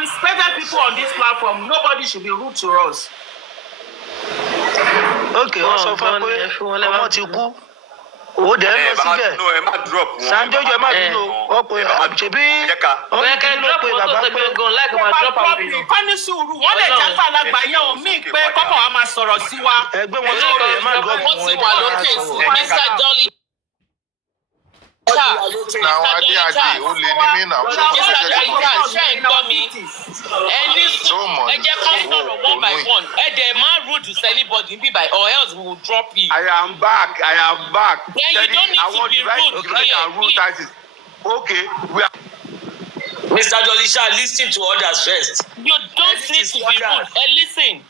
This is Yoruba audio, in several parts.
respected people on this platform. Nobody should be rude to us. Okay, also for ọmọ ti kú. Ó dẹ̀ ń lọ síbẹ̀. Sanjojo ẹ má bínú ọ̀pọ̀ ṣebí ọ̀kẹ́ ló pe bàbá pé kọ́ni sùúrù wọ́n lè jẹ́ gbàlagbà yẹn ò mí pé kọ́kọ́ wa máa sọ̀rọ̀ sí wa. Ẹgbẹ́ wọn sọ̀rọ̀ ẹ má gbọ́ fún ẹ wà lókè sí Mr. Dolly. Now I did only me now. Ṣé ń gbọ́ mi? Ẹni sùn ẹ jẹ́ kó sọ̀rọ̀ one by one. Ẹ dẹ̀ máa rude to anybody bí by or else we will drop you. I am back. Then you don't need to be rude here. Okay, we are. Mr. Dolisha, listen to others first. You don't need to be rude. Listen,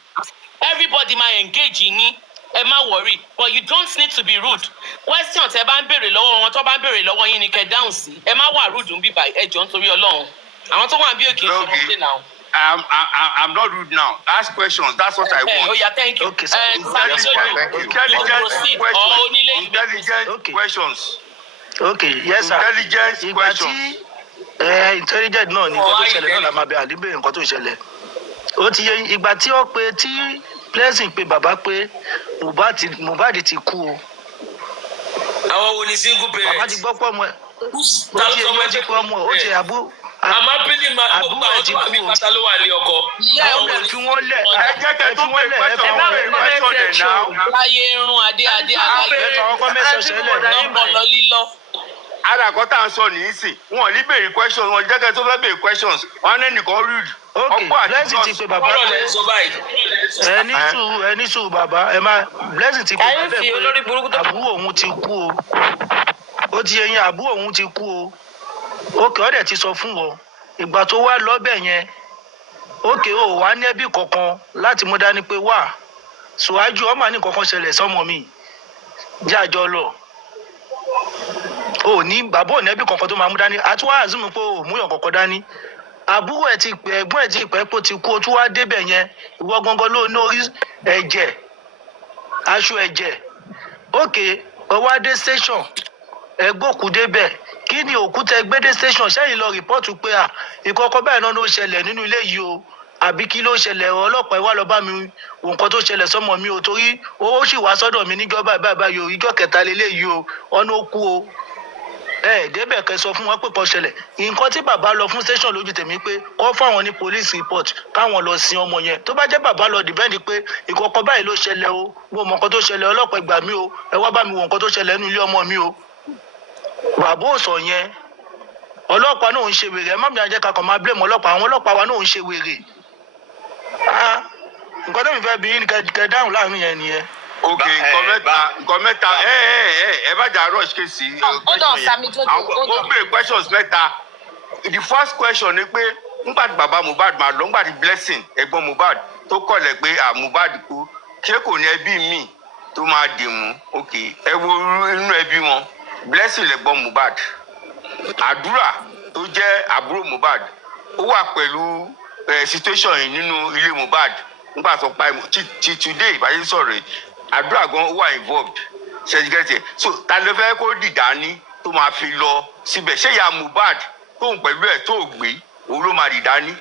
everybody might engage in it. Ẹ má worry, but you don't need to be rude. Question tẹ́ bá ń béèrè lọ́wọ́ wọn tó bá ń béèrè lọ́wọ́ yín ni kẹ́ dáhùn sí. Ẹ má wà rude ń bí báyìí ẹ jọ̀ọ́ nítorí Ọlọ́run. Àwọn tó wà bí òkè ìṣòro now. I'm not rude now. Ask questions. That's what I want. Oh yeah, thank you. Okay, sir. Intelligent questions. Okay, yes, sir. Intelligent questions. Intelligent náà ni nǹkan tó ṣẹlẹ̀ náà la máa bẹ àdébẹ̀ nǹkan tó ṣẹlẹ̀. Ó ti yẹ ìgbà tí ó pe tí Blessing pe bàbá pé Mohbad ti kú o. Àwọn wo ni single parents? Bàbá ti gbọ́ pọ̀ mọ́ ẹ̀. Ó ti yẹ ti pọ̀ mọ́ ó ti àbú. Àmọ́ pínlẹ̀ máa gbogbo àwọn tó wà ní pátá ló wà ní ọkọ. Ẹ fi wọ́n lẹ̀ ẹ fi wọ́n lẹ̀ ẹ fi wọ́n lẹ̀. Láyé irun adé aláyé. Ẹ fọwọ́ kọ́ mẹ́sàn-án ṣẹlẹ̀. Nọ́mbọ̀ lọ lílọ. Àdàkọ́ tá à ń sọ nìyí sí. Wọ́n ò ní béèrè questions. Wọ́n jẹ́kẹ́ tó fẹ́ béèrè questions. Wọ́n á nẹ́nìkan rude. Okay, Blessing ti pe bàbá Ọ̀rọ̀ lẹ sọ báyìí. Ẹni sùúrù bàbá ẹ má Blessing ti pe bàbá pé àbúrò òun ti kú o. Ó ti yẹ yín àbúrò òun ti kú o. Ókè ọ̀dẹ̀ ti sọ fún wọn. Ìgbà tó wá lọ́bẹ̀ yẹn ókè ó wá ní ẹbí kankan láti mú dání pé wà ṣùwájú ọmọ ní kankan ṣẹlẹ̀ sọ́mọ mi jájọ lọ. Ó ní bàbá ò ní ẹbí kankan tó máa mú dání àtúwá àzùmù pé ò múyàn kankan dání. Àbúrò ẹ̀ ti pẹ́ ẹ̀gbọ́n ẹ̀ ti pẹ́ pé ó ti kú ó tún wá débẹ̀ yẹn ìwọ gangan ló ní orí ẹ̀jẹ̀ aṣọ ẹ̀jẹ̀ ókè ọwọ́ adé station ẹgbókù débẹ̀ kí ni òkú tẹ gbédé station sẹ́yìn lọ rìpọ́ọ̀tù pé ìkọ̀kọ̀ báyìí náà ló ṣẹlẹ̀ nínú ilé yìí o àbí kí ló ṣẹlẹ̀ ọlọ́pàá wá lọ bá mi wò nǹkan tó ṣẹlẹ̀ sọ́mọ mi o torí owó sì wá sọ́dọ̀ mi níjọ́ báyìí o ìjọ́ kẹta lélẹ́yìí o ọ̀nà ó kú o débẹ̀ kẹ́ sọ fún wọn pé kò ṣẹlẹ̀ nǹkan tí bàbá lọ fún station lójú tèmi pé kọ́ fáwọn ní police report káwọn lọ sin ọmọ yẹn tó bá jẹ́ bàbá lọ dìbẹ́ndì pé ìkọ̀kọ̀ báyìí ló ṣẹlẹ̀ o mo mọ nǹkan tó ṣẹlẹ̀ ọlọ́pàá gbà mí o ẹ wá bá mi wò nǹkan tó ṣẹlẹ̀ nínú ilé ọmọ mi o bàbá ò sọ yẹn ọlọ́pàá náà ń ṣe wèrè ẹ má mi àjẹ́ kakọ̀ máa blame ọlọ́pàá àwọn ọlọ́pàá wa náà ń ṣe wèrè nǹkan tó mi fẹ́ bí kẹ́ dáhùn láàrin yẹn nìyẹn. Okay, nǹkan mẹ́ta ẹ bá jà rush kéèsì question yẹn ó béèrè questions mẹ́ta. The first question ni pé nígbà tí bàbá Mohbad máa lọ nígbà tí Blessing ẹ̀gbọ́n Mohbad tó kọ̀lẹ̀ pé Mohbad kú ṣé kò ní ẹbí mi tó máa dì mú ẹ wo inú ẹbí wọn Blessing lẹ̀gbọ́n Mohbad àdúrà tó jẹ́ àbúrò Mohbad ó wà pẹ̀lú situation yìí nínú ilé Mohbad nígbà tó pa ti today ìbáyé sọ̀rọ̀ àdúrà gan wà involved ṣẹ́jìgẹ́tì so ta ló fẹ́ kó dìdá ní tó máa fi lọ síbẹ̀ ṣé ìyá Mohbad tóun pẹ̀lú ẹ̀ tó gbé òun ló máa dìdá ní.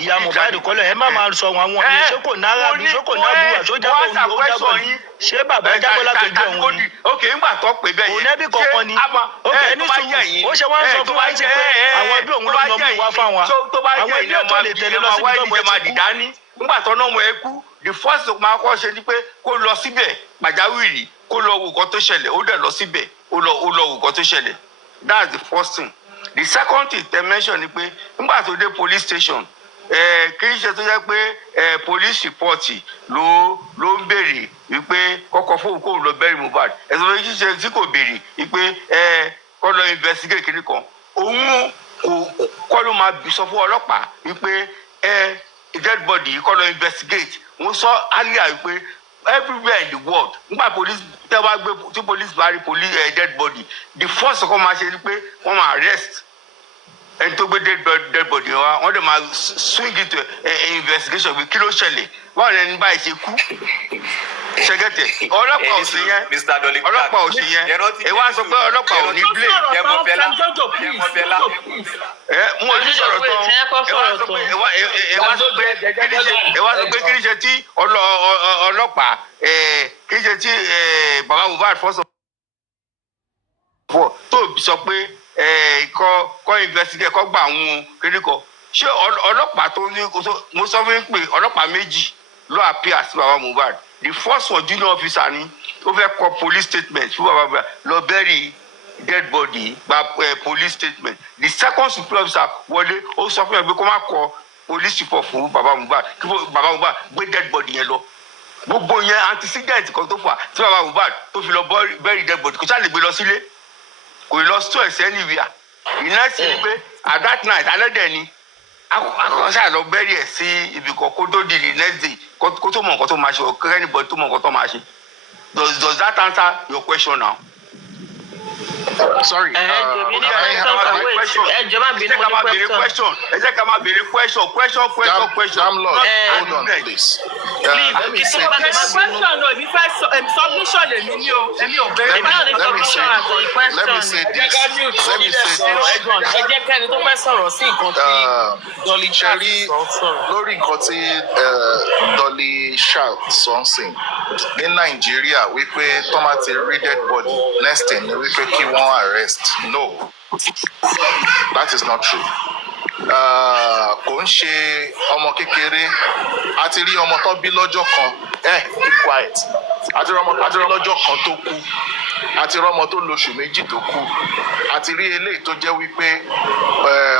ìyá Mohbad kọ́lẹ̀ ẹ má máa sọ àwọn yẹn ṣé kò náírà bí ṣé kò náírà bí àṣọ jábọ̀ ní ó jábọ̀ ní ṣé bàbá jábọ̀ látọjú ọ̀hún ni. ok ńgbà tó pè bẹ́ẹ̀ yẹn òun ẹbí kankan ni ok ẹni sùn ó ṣe wá ń sọ fún wa ṣe pé àwọn ẹbí òun ló ń lọ mú wá fáwọn àwọn ẹbí ẹ̀ tó lè tẹ̀lé lọ síbi tó mọ̀ ẹ́ ti kú. ńgbà tó náà mọ̀ ẹ́ kú the first máa kọ́ ṣe ni pé kó lọ síbẹ̀ pàjáwìrì kó lọ wo nǹkan tó ṣẹlẹ̀ ó dẹ̀ lọ síbẹ̀ ó lọ wo nǹkan tó ṣẹlẹ̀ that's the first thing. The second thing they mention ni pé nígbà tó dé police station kì í ṣe tó jẹ́ pé police report ló ń béèrè wípé kọ́kọ́ fóun kó lọ bẹ́rì Mohbad ẹ̀sùn pé kì í ṣe tí kò béèrè wípé kọ́ lọ investigate kiri kan òun kọ́ ló máa sọ fún ọlọ́pàá wípé dead body kọ́ lọ investigate wọ́n sọ earlier wípé everywhere in the world nígbà police tẹ́ wá gbé tí police bá rí dead body the first kọ́ máa ṣe ni pé wọ́n máa arrest ẹni tó gbé dead body wa wọ́n dẹ̀ máa swing into investigation pé kí ló ṣẹlẹ̀ báwo ni ẹni báyìí ṣe kú ṣẹgẹtẹ ọlọ́pàá ò sí yẹn ọlọ́pàá ò sí yẹn ẹ wá sọ pé ọlọ́pàá ò ní blame mo ní sọ̀rọ̀ tán ẹ wá sọ pé kí ni ṣe tí ọlọ́pàá kí ni ṣe tí bàbá Mohbad fọ́sọ̀ tó sọ pé kọ́ investigate kọ́ gbà àwọn kíríkọ ṣé ọlọ́pàá tó ní mo sọ fún yín pé ọlọ́pàá méjì ló appear sí bàbá Mohbad. The first one junior officer ni ó fẹ́ kọ police statement fún bàbá Mohbad lọ bury dead body gba police statement. The second superior officer wọlé ó sọ fún yẹn pé kó má kọ police report fún bàbá Mohbad kí bàbá Mohbad gbé dead body yẹn lọ. Gbogbo yẹn antecedent kan tó fà tí bàbá Mohbad tó fi lọ bury dead body kò sáà lè gbé lọ sílé kò lọ store ẹsẹ anywhere. Ìnáṣẹ́ ni pé at that night alẹ́ dẹ̀ ni akọ̀ọ́sà lọ bury ẹ̀ sí ibì kan kó tó di the next day kó tó mọ nǹkan tó máa ṣe or anybody tó mọ nǹkan tó máa ṣe. Does that answer your question now? Sorry. Ẹ jẹ́ ká máa béèrè question. Damlord, hold on, please. Let me say this. Submission èmi ni o, èmi ò bẹ̀rẹ̀. Let me say this. Ẹ jẹ́ kẹ́ni tó fẹ́ sọ̀rọ̀ sí nǹkan tí Dolly Sharp sọ̀rọ̀. Lórí nǹkan tí Dolly Sharp sọ ń sìn ní Nàìjíríà wípé tó máa ti rí dead body next thing ni wípé kí wọ́n arrest. No, that is not true. Kò ń ṣe ọmọ kékeré a ti rí ọmọ tó bí lọ́jọ́ kan keep quiet a ti rí ọmọ tó bí lọ́jọ́ kan tó kú a ti rí ọmọ tó lóṣù méjì tó kú a ti rí eléyìí tó jẹ́ wípé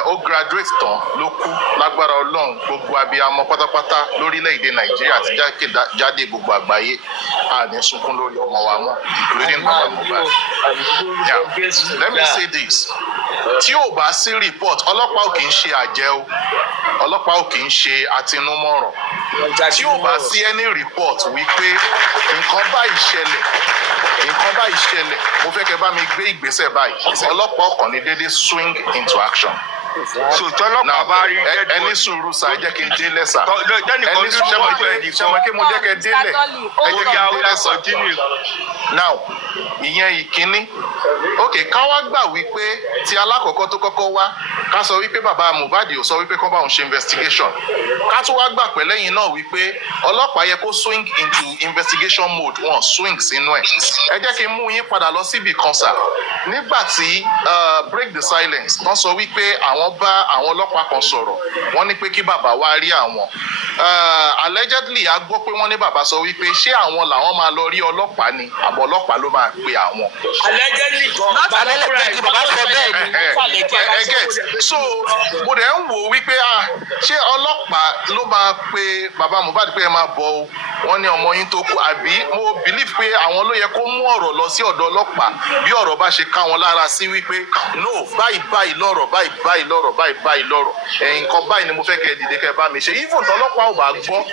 ó graduate tán ló kú lágbára Ọlọ́run gbogbo abiyamọ pátápátá lórílẹ̀‐èdè Nàìjíríà àti jáde gbogbo àgbáyé a ní sunkún lórí ọmọ wa mọ́ lórí nǹkan Mohbad. Let me say this. Tí ò bá sí report ọlọ́pàá ò kì í ṣe àjẹ́ o ọlọ́pàá ò kì í ṣe àtinúmọ̀ràn tí ò bá sí any report wípé nǹkan báyìí ṣẹlẹ̀ mo fẹ́ kẹ́ bá mi gbé ìgbésẹ̀ báyìí ọlọ́pàá ọkàn ní dédé swing into action. So tọ́lọ́pàá bá rí ẹni sùúrù sa ẹ jẹ́ kí n délẹ̀ sa ẹni sùúrù sẹ́wọ̀n kí mo jẹ́ kẹ́ délẹ̀ ẹ jẹ́ kí n délẹ̀ sa. Now ìyẹn ìkíní ok ká wá gbà wípé ti alákọ̀ọ́kọ́ tó kọ́kọ́ wá ká sọ wípé bàbá Mohbad ò sọ wípé kán bá òun ṣe investigation ká tún wá gbà pẹ́ lẹ́yìn náà wípé ọlọ́pàá yẹ kó swing into investigation mode wọn swing sínú ẹ̀ ẹ jẹ́ kí n mú yín padà lọ síbi kan sà nígbà tí break the silence tán sọ wípé àwọn bá àwọn ọlọ́pàá kan sọ̀rọ̀ wọ́n ní pé kí bàbá wá rí àwọn allegedly a gbọ́ pé wọ́n ní bàbá sọ wípé ṣé àwọn làwọn máa lọ rí ọlọ́pàá ni àbọ̀ ọlọ́pàá ló máa pe àwọn. Allegedly kan bàbá sọ bẹ́ẹ̀ ni so mo dẹ̀ ń wò wípé ṣé ọlọ́pàá ló máa pe bàbá Mohbad pé ẹ máa bọ̀ o wọ́n ní ọmọ yín tó kú àbí mo believe pé àwọn ló yẹ kó mú ọ̀rọ̀ lọ sí ọ̀dọ̀ ọlọ́pàá bí ọ̀rọ̀ bá ṣe ká wọn lára sí wípé no báyìí lọ́rọ̀ báyìí lọ́rọ̀ nǹkan báyìí ni mo fẹ́ kẹ́ ẹ dìde kẹ́ ẹ bá mi ṣe even tọ́lọ́pàá ò bá gbọ́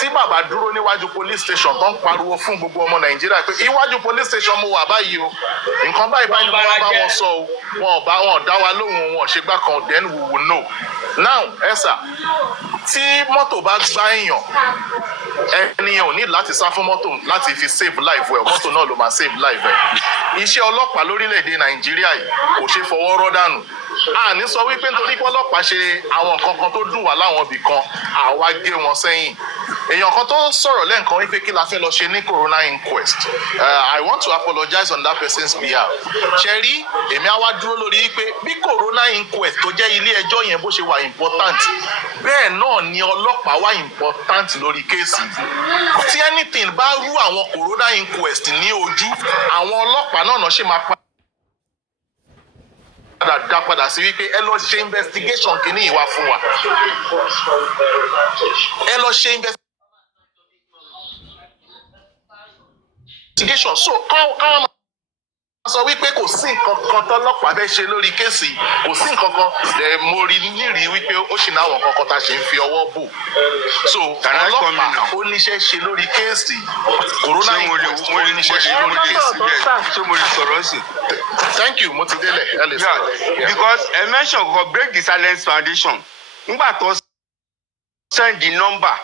tí bàbá dúró níwájú police station tó ń pariwo fún gbogbo ọmọ Nàìjíríà pé iwájú police station mo wà báyìí o nǹkan báyìí ni wọ́n bá wọn sọ o wọn dá wa lóhùn wọn ṣe gbá kan then we will know. Now ẹ̀sà tí mọ́tò bá gbá èèyàn ẹnìyàn ò ní láti sá fún mọ́tò láti fi save life ẹ̀ mọ́tò náà ló máa save life ẹ̀ iṣẹ́ ọlọ́pàá lórílẹ̀‐èdè Nàìjíríà yìí kò ṣe fọwọ́ rọ́ dànù a ní sọ wípé nítorí pé ọlọ́pàá ṣe àwọn nǹkan kan tó dùn wá láwọn ibì kan àwa gé wọn sẹ́yìn èèyàn kan tó sọ̀rọ̀ lẹ́ǹkan wípé kí la fẹ́ lọ ṣe ní corona inquest I want to apologize on that person's behalf ṣe rí èmi á wá dúró lórí wípé bí corona inquest tó jẹ́ ilé ẹjọ́ yẹn bó ṣe wà important bẹ́ẹ̀ náà ni ọlọ́pàá wà important lórí kéèsì tí anything bá rú àwọn corona inquest ní ojú àwọn ọlọ́pàá náà ṣe máa dá padà sí wípé ẹ lọ ṣe investigation kìíní ìwà fún wa ẹ lọ ṣe investigation so káwọn máa sọ wípé kò sí nǹkan kan tọ́lọ́pàá fẹ́ ṣe lórí kéèsì kò sí nǹkan kan mo rí nírìí wípé ó ṣì náà àwọn kankan tá a ṣe ń fi ọwọ́ bò so ọlọ́pàá ó níṣẹ́ ṣe lórí kéèsì corona inquest ó níṣẹ́ ṣe lórí kéèsì ṣé mo lè sọ̀rọ̀ sí. Thank you mo ti délẹ̀ ẹ lè sọ. Because ẹ mention kan break the silence foundation nígbà tó send the number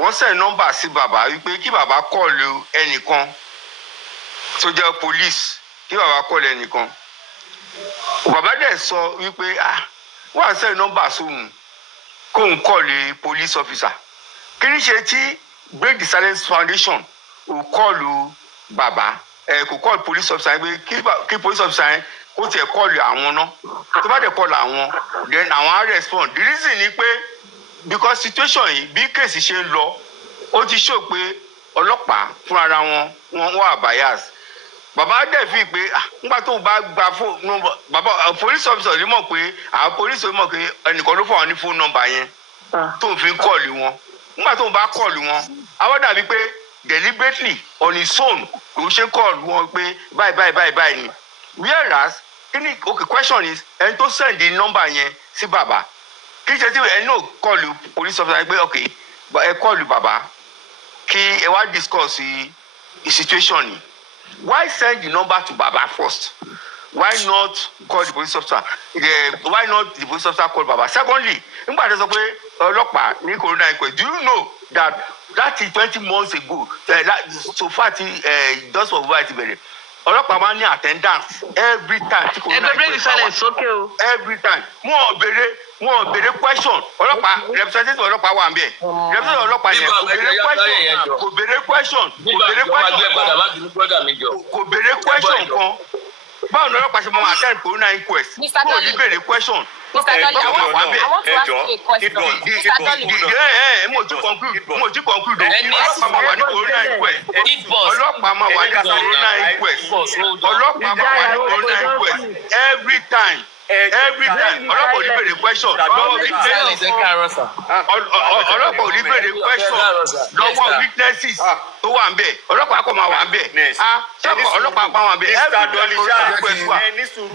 wọ́n send nọ́mbà sí bàbá wípé kí bàbá kọ́ọ̀lù ẹnìkan tó jẹ́ police, kí bàbá kọ́ọ̀lù ẹnìkan. Bàbá dẹ̀ sọ wípé wọ́n á send nọ́mbà sóhun kóhun kọ́ọ̀lù police officer. Kí ni ṣe tí Break the Silence Foundation ò kọ́ọ̀lù bàbá kò kọ́ọ̀lù police officer pé kí police officer yẹn kó tiẹ̀ kọ́ọ̀lù àwọn náà. Tó bá dẹ̀ kọ́ọ̀lù àwọn, then àwọn á respond. The reason ni pé because situation yìí bí kéèsì ṣe ń lọ ó ti show pé ọlọ́pàá fúnra wọn wà bias. Bàbá dẹ̀ fi pé nígbà tó bá gba fóònù bàbá police officer lè mọ̀ pé àwọn police officer mọ̀ pé ẹnìkan ló fún àwọn ní phone number yẹn tó ń fi kọ́ọ̀lù wọn. Nígbà tó bá kọ́ọ̀lù wọn àwọn dàbí pé deliberately on his own ló ṣe kọ́ọ̀lù wọn pé báyìí ni. Whereas okay, question is ẹni tó send the number yẹn sí bàbá kí ṣe tí ẹni náà kọ́ọ̀lù police officer pé okay ẹ kọ́ọ̀lù bàbá kí ẹ wá discuss the situation yìí. Why send the number to baba first? Why not call the police officer? Why not the police officer call baba? Secondly, nígbà tó sọ pé ọlọ́pàá ní corona inquest, do you know that 20 months ago so far just for why ti bẹ̀rẹ̀ ọlọ́pàá máa ń ní attendance every time tí corona inquest wà. Every time wọn ò béèrè question ọlọ́pàá representative ọlọ́pàá wà ń bẹ̀ representative ọlọ́pàá yẹn kò béèrè question kan báwo ni ọlọ́pàá ṣe máa attend corona inquest kò ní béèrè question. Mr. Dolly, I want to ask you a question. Mr. Dolly, mo ti conclude ọlọ́pàá máa wà ní corona inquest ọlọ́pàá máa wà ní corona inquest every time ọlọ́pàá ò ní béèrè question ọlọ́pàá ò ní béèrè question lọ́wọ́ witnesses tó wà ń bẹ̀ ọlọ́pàá kò máa wà ń bẹ̀ ọlọ́pàá pa wà ń bẹ̀ every time corona inquest wà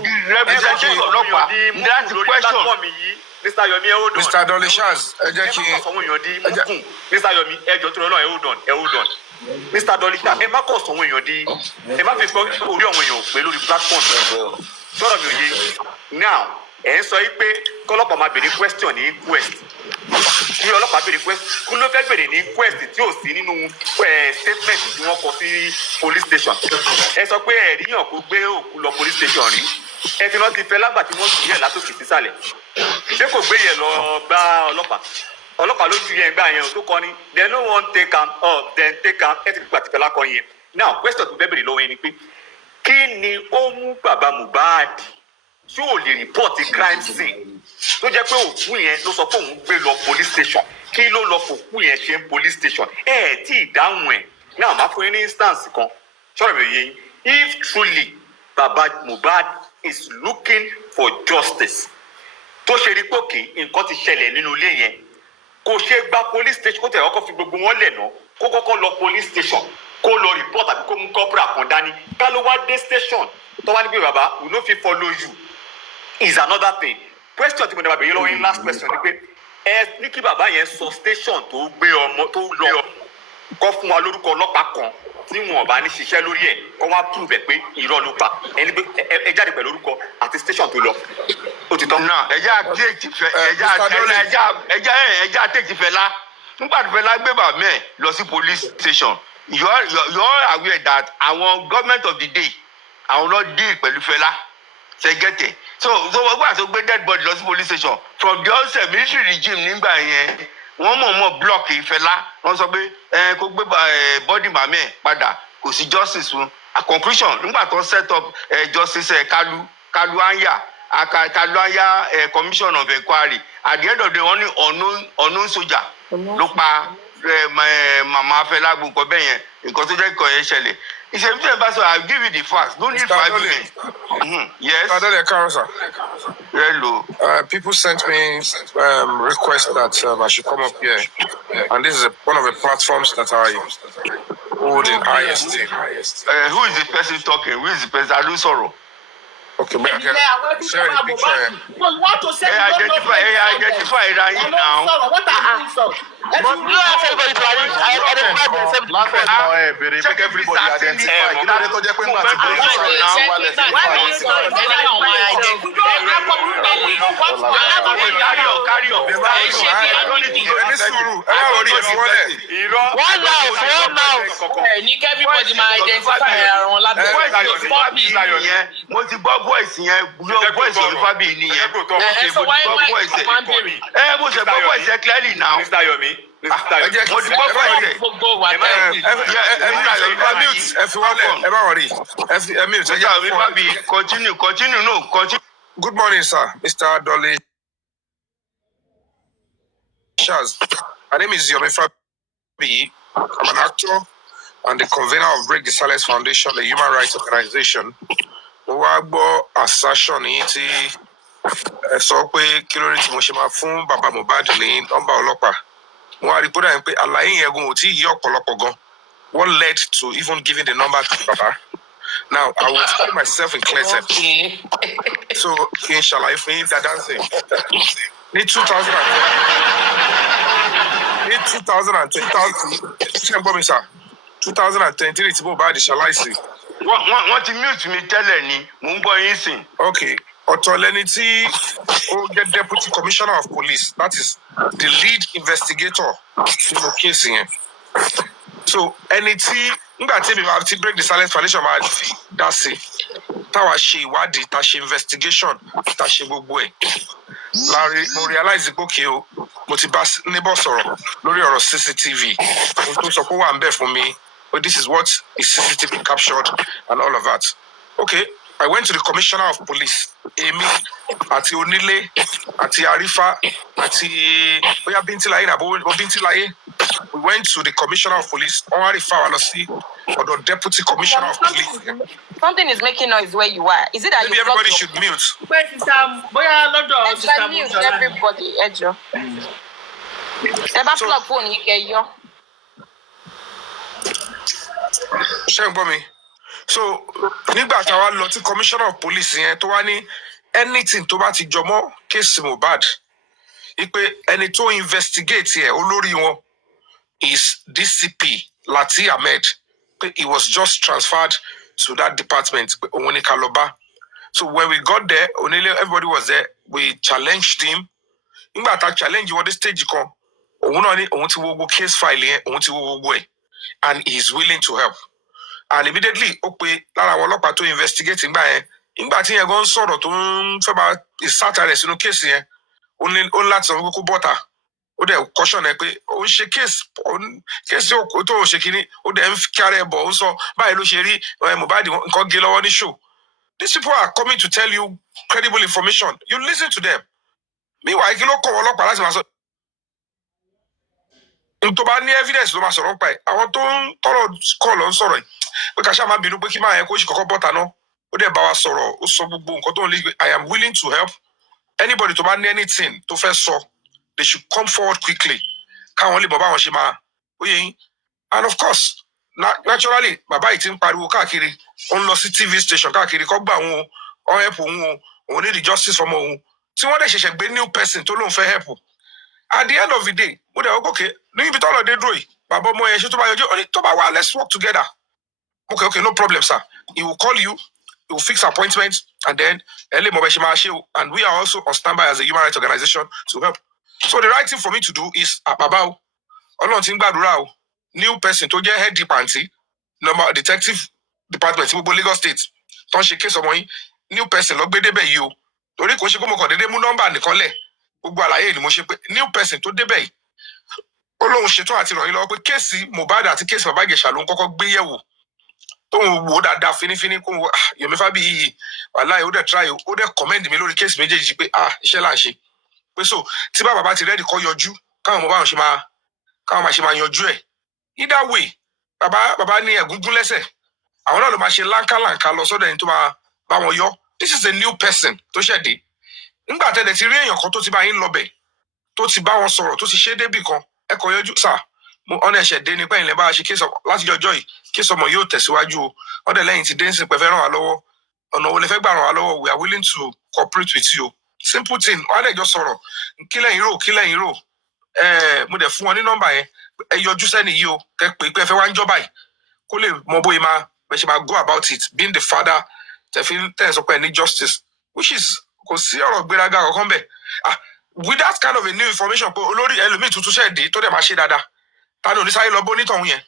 the representative ọlọ́pàá that's the question. Mr. Yomi, hold on. Mr. Dolly Shaz, ẹ jẹ́ kí Mr. Yomi, ẹ jọ̀ọ́ torí Ọlọ́run, hold on. Mr. Dolly Shaz, ẹ má kọ̀ sọ̀wọ́n èèyàn di ẹ má fi gbọ́ orí àwọn èèyàn pé lórí platform sọ̀rọ̀ mi ò yé. Now ẹ ń sọ yìí pé kọ́lọ́pàá máa béèrè question ní quest kí ọlọ́pàá béèrè question kí ló fẹ́ béèrè ní quest tí ò sí nínú statement tí wọ́n kọ sí police station. Ẹ sọ pé ẹ̀ríyàn kó gbé òkú lọ police station rí ẹ ti rántí fẹ́ lágbà tí wọ́n sì yẹ látòkè sísàlẹ̀ ṣé kò gbé yẹn lọ bá ọlọ́pàá lójú yẹn gbà yẹn tó kọ ni they no wan take am up then take am ẹ ti gbà tí Fẹlá kọ yẹn. Now question tó fẹ́ béèrè lọ́wọ́ yẹn ni pé kí ni ó mú bàbá Mohbad tí ò lè report crime scene tó jẹ́ pé òkú yẹn ló sọ pé òun gbé lọ police station kí ló lọ fòkú yẹn ṣe ń police station tí ì dáhùn ẹ̀ náà máa fún yín ní instance kan ṣọ́rọ̀ mi ò yé yín if truly bàbá Mohbad is looking for justice tó ṣe rí pòkè nǹkan ti ṣẹlẹ̀ nínú ilé yẹn kò ṣe gba police station kó tẹ̀ ọkọ̀ fi gbogbo wọn lẹ̀ ná kó kọ́kọ́ lọ police station kó lọ report àbí kó mú corporal kan dání ká ló wá dé station tó wá ní pé bàbá we no fit follow you is another thing. Question tí mo dábàá bèèrè lọ́wọ́ yín last question ni pé ẹ ní kí bàbá yẹn sọ station tó gbé ọmọ tó lọ kọ́ fún wa lórúkọ ọlọ́pàá kan tí wọn bá ní ṣiṣẹ́ lórí ẹ̀ kọ́ wá prove ẹ̀ pé irọ́ ló pa ẹni pé ẹ jáde pẹ̀lú orúkọ àti station tó lọ ó ti tán. náà ẹjẹ àtẹ̀jì Fẹlá nígbà tí Fẹlá gbé bàbá ẹ̀ lọ sí police station you're aware that àwọn government of the day àwọn lọ deal pẹ̀lú Fẹlá ṣẹgẹtẹ so wọ́n gbà tó gbé dead body lọ sí police station from the onset military regime nígbà yẹn wọ́n mọ̀ block Fẹlá wọ́n sọ pé kó gbé body màmí ẹ̀ padà kò sí justice fún a conclusion nígbà tó set up justice Kalu Anya commission of inquiry at the end of the day wọ́n ní unknown soldier ló pa màmá Fẹlá gbogbo bẹ́ẹ̀ yẹn nǹkan tó jẹ́ kọ́ yẹn ṣẹlẹ̀. Ìṣèlú tí ẹ bá sọ I give you the facts no need for argument. Yes. Mr. Dolly Karosa. Hello. People sent me request that I should come up here, and this is one of the platforms that I hold in high esteem. Who is the person talking? Who is the person? I don't sorrow. Okay, but I can share the picture. Identify it now. what are you saying? But you ask everybody to identify themselves. Check everybody identify. Kí ló dé tó jẹ́ pé nígbà tí bẹ́ẹ̀ sọ̀rọ̀ náà wà lẹ́sìn. carry on. Ẹni sùúrù, ẹ má wọrí ẹ̀fọ́ wọlé. One now. Ní everybody máa identify ara wọn lábẹ́. Mo ti gbọ́ voice yẹn, voice Olúfábíyì nìyẹn. So why máa ń bèrè? Mo ṣe gbọ́ voice yẹn clearly now. Mr. Yomi. Mo ti gbọ́ voice yẹn. Gbogbo wà bẹ́ẹ̀. Ẹ fi wọlé, ẹ má wọrí. Ẹ mute, ẹ jẹ́ Olúfábíyì, continue. Good morning, sir. Mr. Dolly Shaz. My name is Yomi Fabi. I'm an actor and the convener of Break the Silence Foundation, a human rights organization. Mo wá gbọ́ assertion yìí tí ẹ sọ pé kí lórí tí mo ṣe máa fún bàbá Mohbad ní nọ́mbà ọlọ́pàá. Mo wá rí bódà yẹn pé àlàyé yẹn gun ò tí ì yí ọ̀pọ̀lọpọ̀ gan. What led to even giving the number to Baba? Now, I will explain myself in clear terms. So, kí n ṣàlàyé fún yín dáadáa sí. Ní 2020, ṣé ń gbọ́ mi sà? 2023 tí Mohbad ṣaláìsí. Wọ́n ti mute mi tẹ́lẹ̀ ni, mò ń gbọ́ yín sìn. Okay, ọ̀tọ̀ lẹni tí ó jẹ́ Deputy Commissioner of Police, that is the lead investigator nínú kéèsì yẹn. So, ẹni tí nígbà tí èmi máa ti Break the Silence Foundation máa fi dá sí táwa ṣe ìwádìí tá ṣe investigation tá ṣe gbogbo ẹ̀ mo realize pé okay o mo ti bá neighbor sọ̀rọ̀ lórí ọ̀rọ̀ CCTV ohun tó sọ pé wà ń bẹ̀ fún mi but this is what is CCTV captured and all of that. Okay, I went to the Commissioner of Police èmi àti Onílé àti Àrífà àti bóyá Bíntíláyé nàbó Bíntíláyé. We went to the Commissioner of Police. Already found us or the Deputy Commissioner of Police. Something is making noise where you are. Is it that maybe everybody should mute? Let's mute everybody, Ejo. Never plug phone you get yo. So, nígbà tá wá lọ tí Commissioner of Police yẹn tó wá ní anything tó bá ti jọmọ́ case Mohbad. Ipe ẹni tó investigate yẹ olórí wọn is DCP Lati Ahmed. He was just transferred to that department. So when we got there, everybody was there. We challenged him. In that challenge, you want the stage come. Case file and he's willing to help. And immediately, to investigate him. In that he gone sort of to Saturday, no case here. Only lots of butter. Ó dẹ̀ caution ẹ pé ó ń ṣe case tó ń ṣe kínní ó dẹ̀ ń carry bọ̀ ó sọ báyìí ló ṣe rí Mohbad nǹkan gé lọ́wọ́ ní show. These people are coming to tell you credible information. You listen to them. Meanwhile, kí ló kọ̀ ọlọ́pàá láti máa sọ. Tó bá ní evidence ló máa sọ̀rọ̀ nípa ẹ̀. Àwọn tó ń tọrọ kọ́ lọ ń sọ̀rọ̀ yìí. Pé kàṣà máa bínú pé kí máa yẹ kó ṣì kọ́kọ́ bọ́ta náà. Ó dẹ̀ bá wa sọ̀rọ̀ ó sọ gbogbo nǹkan tó ń lé. I am willing to help. Anybody tó bá ní anything tó fẹ́ sọ. They should come forward quickly. Can't only Baba Washima. And of course, naturally, Baba itin pariwo káàkiri. On lọ sí TV station káàkiri kó gbà wọn o help wọn o need the justice for wọn. Tí wọ́n dẹ̀ ṣẹ̀ṣẹ̀ gbé new person tó lóun fẹ́ help. At the end of the day, mo dẹ̀ okay, níbi tó lọ dé dúró yìí, bàbá ọmọ yẹn ṣe tó bá yọjú, ó ní tó bá wá, let's work together. Okay, no problem, sir. He will call you, he will fix appointments, and then and we are also on standby as a human rights organization to help. So the right thing for me to do is Baba, new person to get head department, number detective department, Lagos State. Don't she case of money, new person, look bedebe you. Tori ko se ko mo ko dede mu number nìkan lẹ̀. Gbogbo àlàyé ni mo ṣe pé new person tó débẹ̀ yìí. Ọlọ́run ṣe tán àti ràn yín lọ́wọ́ pé case Mohbad àti case Baba Ijesha ló ń kọ́kọ́ gbé yẹ̀wò. Tó ń wò dáadáa finifini kó wo Yomi Fabiyi wàláhì ó dẹ̀ try ó dẹ̀ commend mi lórí case méjèèjì pé iṣẹ́ là ń ṣe. So tí bàbá ti ready kó yọjú káwọn ọmọ báwọn ṣe máa yanjú ẹ̀. Either way bàbá ní ẹ̀gúngún lẹ́sẹ̀ àwọn náà ló máa ṣe láńkálàńká lọ sọ́dọ̀ ẹni tó máa bá wọn yọ. This is a new person tó ṣẹ̀dé. Nígbà tẹ́lẹ̀ ti rí èèyàn kan tó ti bá yín lọ́bẹ̀ tó ti bá wọn sọ̀rọ̀ tó ti ṣe débì kan ẹ kò yọjú sà mo ọ̀nà ẹ̀ṣẹ̀ dé nípa ìlẹ̀ bá a ṣe kéṣọ láti ọjọ́ yìí kéṣọ ọmọ yóò tẹ̀síwájú o ọ̀dẹ̀ lẹ́yìn tí dé ń sìn pẹ̀fẹ́ ràn wá lọ́wọ́ ọ̀nà wo lè fẹ́ gbà ràn wá lọ́wọ́ we are willing to cooperate with you. Simple thing wọ́n á dẹ̀ jọ sọ̀rọ̀ kí lẹ́yìn rò mo dẹ̀ fún wọn ní nọ́mbà yẹn ẹ yọjú sẹ́ni yìí o kẹ́ pé ẹ fẹ́ wá ń jọba yìí kó lè mọ bóyá bẹ́ẹ̀ ṣe máa go about it being the father tẹ̀ sọ pé ẹ ní justice which is kò sí ọ̀rọ̀ gbéraga kankan bẹ̀ with that kind of a new information pé olórí ẹlòmíì tuntun ṣẹ̀ dé tó dẹ̀ máa ṣe dáadáa ta ni oníṣàyè lọ bó nítọ̀hún yẹn.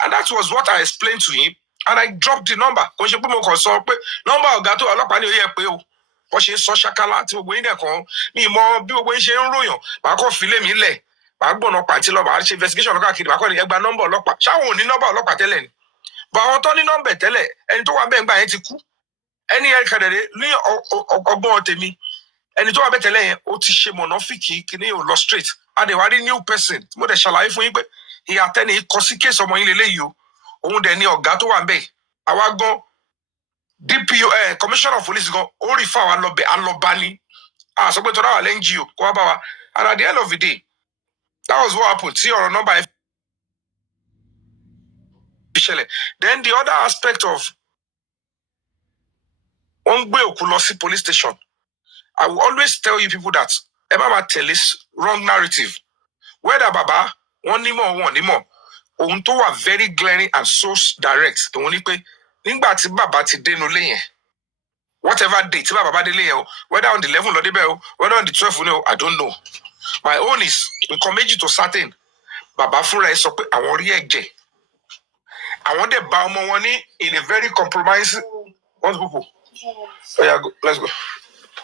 And that was what I explained to him, and I dropped the number. Kò ṣe pé mo kàn sọ pé nọ́mbà ọ̀gá tó ọlọ́pàá ní ó yẹ pé o. Wọ́n ṣe ń sọ ṣákálá tí gbogbo yín dẹ̀ kan ní ìmọ̀ bí gbogbo yín ṣe ń ròyàn. Màá kọ́ filé mi lẹ̀. Màá gbọ̀nà pàǹtí lọ, màá ṣe investigation lọ káàkiri. Màá kọ́ ní ẹgbàá nọ́mbà ọlọ́pàá. Ṣáwọn ò ní nọ́mbà ọlọ́pàá tẹ́lẹ̀ ni. Bọ̀ àwọn tó ní nọ́mbà tẹ́lẹ̀ ẹni tó wà bẹ́ẹ̀ ńgbà yẹn ti kú. Ẹni yẹn kẹ̀dẹ̀dẹ̀ ní ọgbọ́n tèmi. Ẹni tó wà bẹ́ẹ̀ tẹ́lẹ̀ yẹn ó ti ṣe mọ̀nàfíkì kìíní ò lọ straight. Adéwárí new person. Mo dẹ̀ ṣàlàyé fún yín pé ìyá tẹ́ni kọ sí kéèsì ọmọ yín lélẹ́yìí o. Òun dẹ̀ ni ọ̀gá tó wà ńbẹ̀. Àwa gan DPO commissioner of police gan ó rí fún àwọn alọba ni. Sọ pé tọ́lá wà lẹ́ńgì o kó wá bá wa. And at the end of the day, that was what happened. Tí ọ̀rọ̀ nọ́mbà ẹ̀ fi ṣẹlẹ̀. Then the other aspect of wọ́n gbé òkú lọ sí police station. I will always tell you people that ẹ má máa tẹ̀lé wrong narrative. Whether bàbá wọ́n nímọ̀ wọn nímọ̀. Ohun tó wà very glaring and so direct òun ni pé nígbà tí bàbá ti dénú lé yẹn whatever day tí bàbá bá délé yẹn o whether on the 11 lọ débẹ̀ o whether on the 12 ni o I don't know. My own is nǹkan méjì tó certain bàbá fúnra ẹ sọ pé àwọn rí ẹ̀jẹ̀ àwọn dẹ̀ bá ọmọ wọn ní in a very compromising one people. Oh yeah, go, let's go.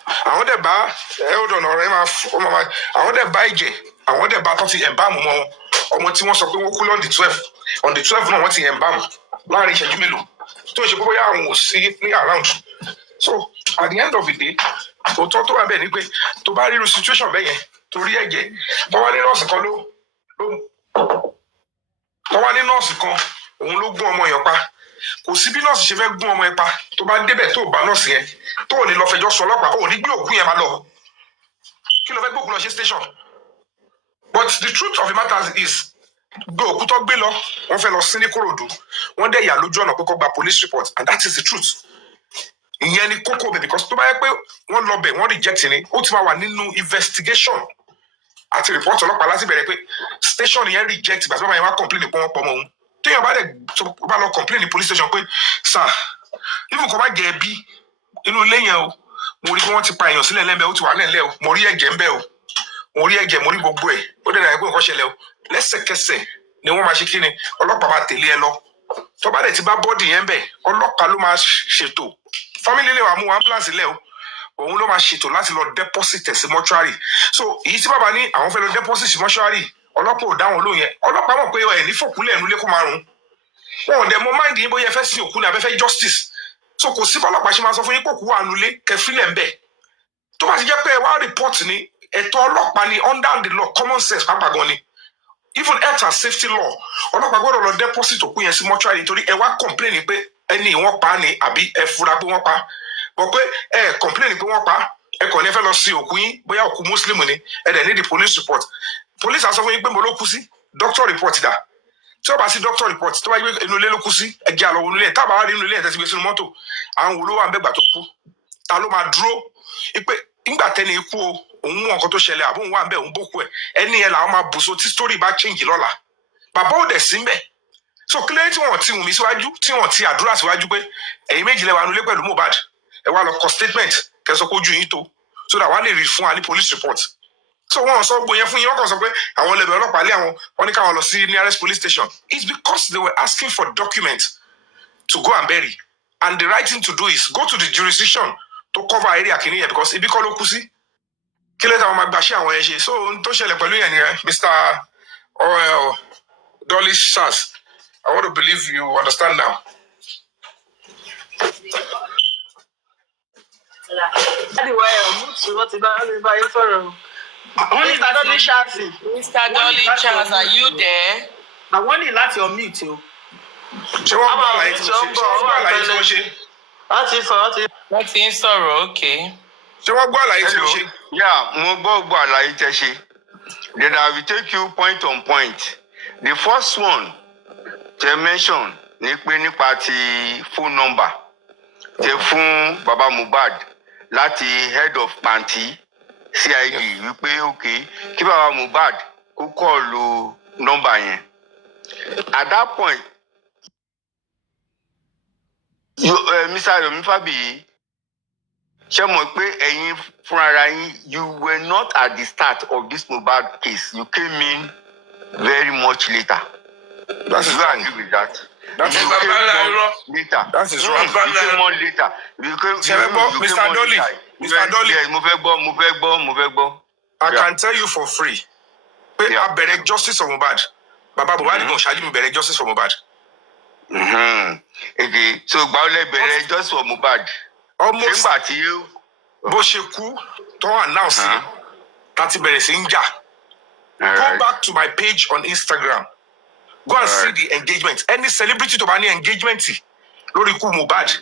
Àwọn dẹ̀ bá hold on ọ̀rọ̀ ẹ máa àwọn dẹ̀ bá ẹ̀jẹ̀ àwọn dẹ̀ bá tó ti ẹ̀ bá mú wọn ọmọ tí wọ́n sọ pé wọ́n kú on the 12 náà wọ́n ti ẹ̀ bá mú láàrin ìṣẹ́jú mélòó tó ṣe pé bóyá àwọn ò sí ní around. So at the end of the day òótọ́ tó wà bẹ́ẹ̀ ni pé tó bá ríru situation bẹ́ẹ̀ yẹn torí ẹ̀jẹ̀ wọ́n wá ní nọ́ọ̀sì kan wọ́n wá ní nọ́ọ̀sì kan òun ló gún ọmọ yẹn pa kò sí bí nọ́ọ̀sì ṣe fẹ́ gún ọmọ yẹn pa tó bá débẹ̀ tó bá nọ́ọ̀sì yẹn tó ò ní lọ fẹjọ́ sọ ọlọ́pàá ò ní gbé òkú yẹn máa lọ kí ló fẹ́ gbé òkú lọ ṣe station. But the truth of the matter is gbé òkú tó gbé lọ wọ́n fẹ́ lọ sí ní Kòròdú wọ́n dẹ̀ yà lójú ọ̀nà pé kó gba police report and that is the truth. Ìyẹn ni kókó bẹ̀ because tó bá yẹ pé wọ́n lọ bẹ̀ wọ́n reject ni ó ti máa wà nínú investigation àti report ọlọ́pàá láti bẹ̀rẹ̀ pé station yẹn reject bàtí bàbá yẹn wá complain pé wọ́n pọ̀ mọ́ òun téèyàn bá lọ complain ní police station pé sir even kò bá jẹ ẹbí inú ilé yẹn o mo rí pé wọ́n ti pa èèyàn sílẹ̀ lẹ́bẹ̀ẹ́ ó ti wà lẹ́lẹ́ o mo rí ẹ̀jẹ̀ ń bẹ̀ o mo rí ẹ̀jẹ̀ mo rí gbogbo ẹ̀ ó dẹ̀ dàgbé nǹkan ṣẹlẹ̀ o lẹ́sẹ̀kẹsẹ̀ ni wọ́n máa ṣe kí ni ọlọ́pàá máa tẹ̀lé ẹ lọ tó bá dẹ̀ ti bá bọ́ọ̀dì yẹn bẹ̀ ọlọ́pàá ló máa ṣètò family lè wà mú ambulance lẹ́ o òun ló máa ṣètò láti lọ deposit sí mortuary so èyí tí bàbá ní àwọn fẹ́ lọ deposit sí mortuary ọlọ́pàá ò dáwọn lóyún yẹn ọlọ́pàá mọ̀ pé ẹ̀ ní fòkúlẹ̀ ẹ̀nu lé kó máa rùn wọn ò dẹ̀ mọ mind yín bóyá ẹ fẹ́ sin òkú ní abẹ́fẹ́ justice so kò sí bọ́lọ́pàá ṣe máa sọ fún yín pé òkú wà nulẹ̀ kẹfílẹ̀ ń bẹ̀ tó bá ti jẹ́ pé ẹ wá report ni ẹ̀tọ́ ọlọ́pàá ni under the law common sense pàápàá gan ni even health and safety law ọlọ́pàá gbọ́dọ̀ lọ deposit òkú yẹn sí mortuary nítorí ẹ wá complain pé ẹni wọ́n pa ni àbí ẹ fura pé wọ́n pa bọ̀ pé ẹ complain pé wọ́n pa ẹ kàn ní ẹ fẹ́ lọ sí òkú yín bóyá òkú muslim ni ẹ dẹ̀ ní the police report police á sọ fún yín pé mo ló kú sí doctor report dà tí ó bá sí doctor report tó bá yẹ inú ilé ló kú sí ẹ jẹ́ àlọ́ inú ilé tábà wá rí inú ilé ẹ̀ tẹ́sí gbé sínú mọ́tò àwọn wo ló wà ń bẹ́gbà tó kú ta ló máa dúró pé nígbà tẹ́ni ikú o òun mú nǹkan tó ṣẹlẹ̀ àbóhùn wà ń bẹ̀ òun bókú ẹ̀ ẹni yẹn làwọn máa bùsọ tí story bá change lọ́la bàbá ò dẹ̀ sí ń bẹ̀ so kílẹ̀ tí wọ́n ti wùn mí síwájú tí wọ́n ti àdúrà síwájú pé ẹ̀yin méjì lẹ́wà nulẹ̀ pẹ̀lú Mohbad ẹ wá lọ kọ statement kẹsàn kójú yín tó so that wàá lè rí fún wa ní police report so wọ́n sọ gbogbo yẹn fún yín wọ́n kàn sọ pé àwọn lẹ́bẹ̀ẹ́ ọlọ́pàá lé àwọn wọ́n ní káwọn lọ sí nearest police station it's because they were asking for documents to go and bury and the right thing to do is go to the jurisdiction to cover area kìíní yẹn because ibi kọ́ ló kú sí kí ló táwọn máa gbàṣẹ́ àwọn yẹn ṣe so ohun tó ṣẹlẹ̀ pẹ̀lú yẹn nìyẹn Mr. Dolly Sars I want to believe you understand now. Mr. Dolly Charles, are you there? I want you láti unmute o. Ṣé wọ́n gbọ́ àlàyé tí mo ṣe? Wọ́n ti ń sọ̀rọ̀, okay. Ṣé wọ́n gbọ́ àlàyé tí mo ṣe? Yeah, mo gbọ́ àlàyé tẹ́ ṣe. Then I will take you point on point. The first one tẹ́ mention ní pé nípa ti phone number tẹ́ fún Baba Mohbad láti head of panti CID wípé okay kí Baba Mohbad kó kọ́ọ̀lù number yẹn. At that point, Mr. Yomi Fabiyi, ṣé mo pé ẹ̀yin fúnra yín you were not at the start of this Mohbad case, you came in very much later. That is you wrong. agree with that? That is you wrong. came on later. That is wrong. You came on later. You came Mr. Dolly, Mr. Dolly. Yes, mo fẹ́ gbọ́. I can tell you for free. I beg justice for Mohbad. Baba Mohbad go ṣáájú mi bẹ̀rẹ̀ justice for Mohbad. Okay, so gbàwọlẹ̀ bẹ̀rẹ̀ justice for Mohbad. Almost. Nígbà tí yóò. Bó ṣe kú tó announce láti bẹ̀rẹ̀ sí ń jà. Go back to my page on Instagram. Go and see the engagement. Any celebrity to any engagement lórí ikú Mohbad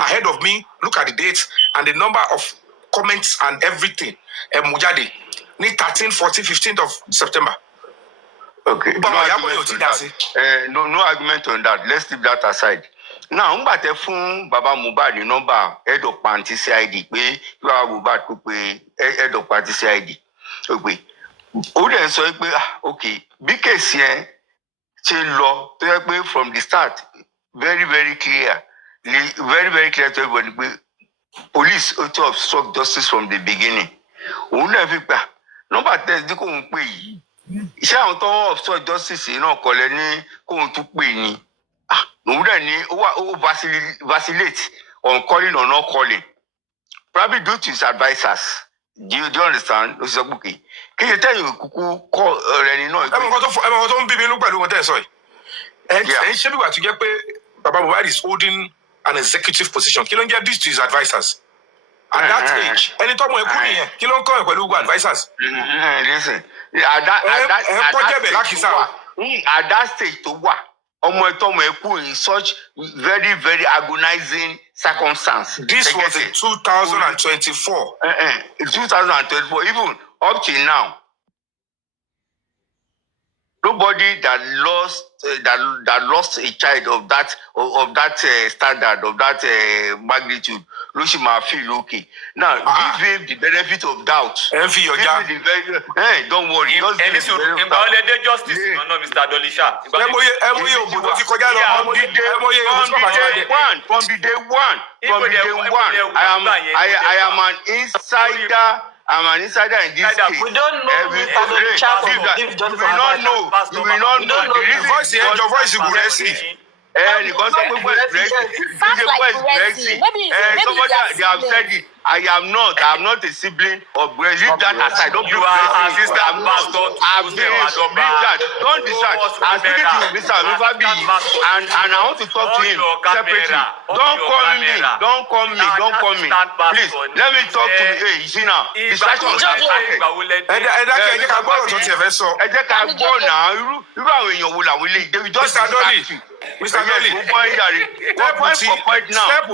ahead of me, look at the dates and the number of comments and everything. Mú jáde ní 13, 14, 15th of September. Okay. No argument on that. Let's leave that aside. Now, ngbà tẹ́ fún Baba Mohbad ní nọ́mbà head of party CID pé Baba Mohbad kó pé head of party CID. Ó dẹ̀ sọ pé okay, bí case yẹn ṣe lọ tó yẹ pé from the start very very clear to everybody pé police ought to obstruct justice from the beginning. Òun náà fi gbà nọ́mbà tẹ́ tí kò ń pè yìí. Iṣẹ́ àwọn tó obstruct justice náà kọ́lẹ̀ ní kóun tún pè ní. Òun náà ní ó vacillate on calling or not calling. Probably due to his advisors. Do you understand? Ó sì sọ pé kí ṣe tẹ́yìn kúkú kọ́ ọ̀rẹ́ ni náà. Ẹ̀mọ̀ kan tó ń bí mi inú pẹ̀lú wọn tẹ́ ẹ sọ yìí. Ẹ̀yin ṣé bí wàá tún jẹ́ pé Baba Mohbad is holding an executive position. Kí ló ń jẹ́ this to his advisors? At that age, ẹni tọ́mọ ẹ̀kú nìyẹn. Kí ló ń kọ́ ẹ̀ pẹ̀lú gbogbo advisors? Listen, at that stage tó wà, ọmọ ẹ̀tọ́mọ ẹ̀kú in such very very agonizing circumstance. This was in 2024. 2024, even up till now. Nobody that lost a child of that standard, of that magnitude, Lushima feel okay. Now give him the benefit of doubt. Don't worry. Justice, no, Mr. Dolisha. From the day one, I am an insider. I'm an insider in this case. We don't know Mr. Dolisha. You will not know. Your voice is aggressive. Because some people is Brexit. Somebody they have said it. I am not a sibling of Brexit. Leave that aside. Don't you are assistant pastor. Don't distract. I'm speaking to Mr. Rufabi and I want to talk to him separately. Don't call me. Please, let me talk to him. Hey, you see now. Distraction is perfect. Mr. Dolly, step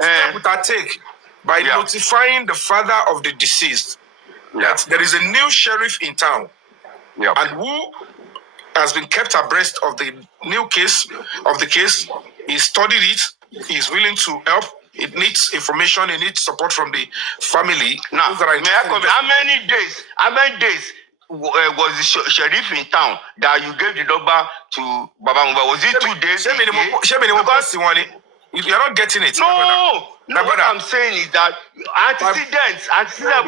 I take by notifying the father of the deceased that there is a new sheriff in town and who has been kept abreast of the new case of the case. He studied it. He is willing to help. It needs information. It needs support from the family. Now, how many days was the sheriff in town that you gave the number to Baba Mohbad? Was it 2 days? You're not getting it. No, what I'm saying is that antecedent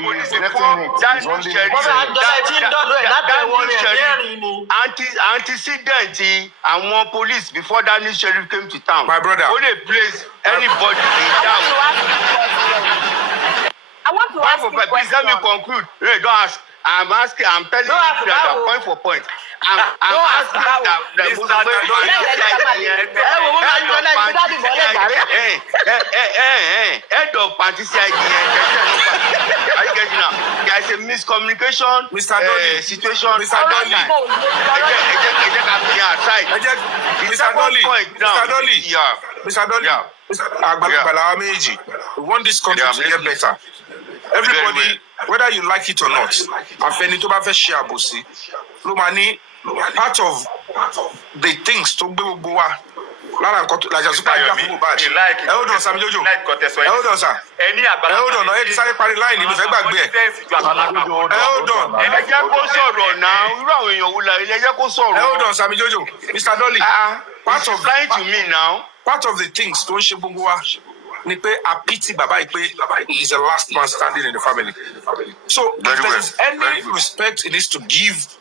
police before that new sheriff, antecedent and police before that new sheriff came to town. My brother, only place anybody in town. I want to ask you a question. Please let me conclude. Hey, don't ask. I'm telling you that point for point. I'm asking head of party CID. Are you getting now? There is a miscommunication situation. Mr. Dolly. We want this country to get better. Everybody, whether you like it or not, part of the things to be Lara nǹkan like super ìjà fún Mohbad. Hold on Sam Jojo. Hold on sir. Hold on. Ẹ ti sáré parí line mi fẹ́ gbàgbé ẹ̀. Hold on. Ẹ jẹ́ kó sọ̀rọ̀ náà. Irú àwọn èèyàn wo la ẹ jẹ́ kó sọ̀rọ̀. Hold on Sam Jojo. Mr. Dolly. Part of lying to me now. Part of the things tó ń ṣe gbogbo wa ni pé a pity bàbá yìí pé he is the last man standing in the family. So if there is any respect it is to give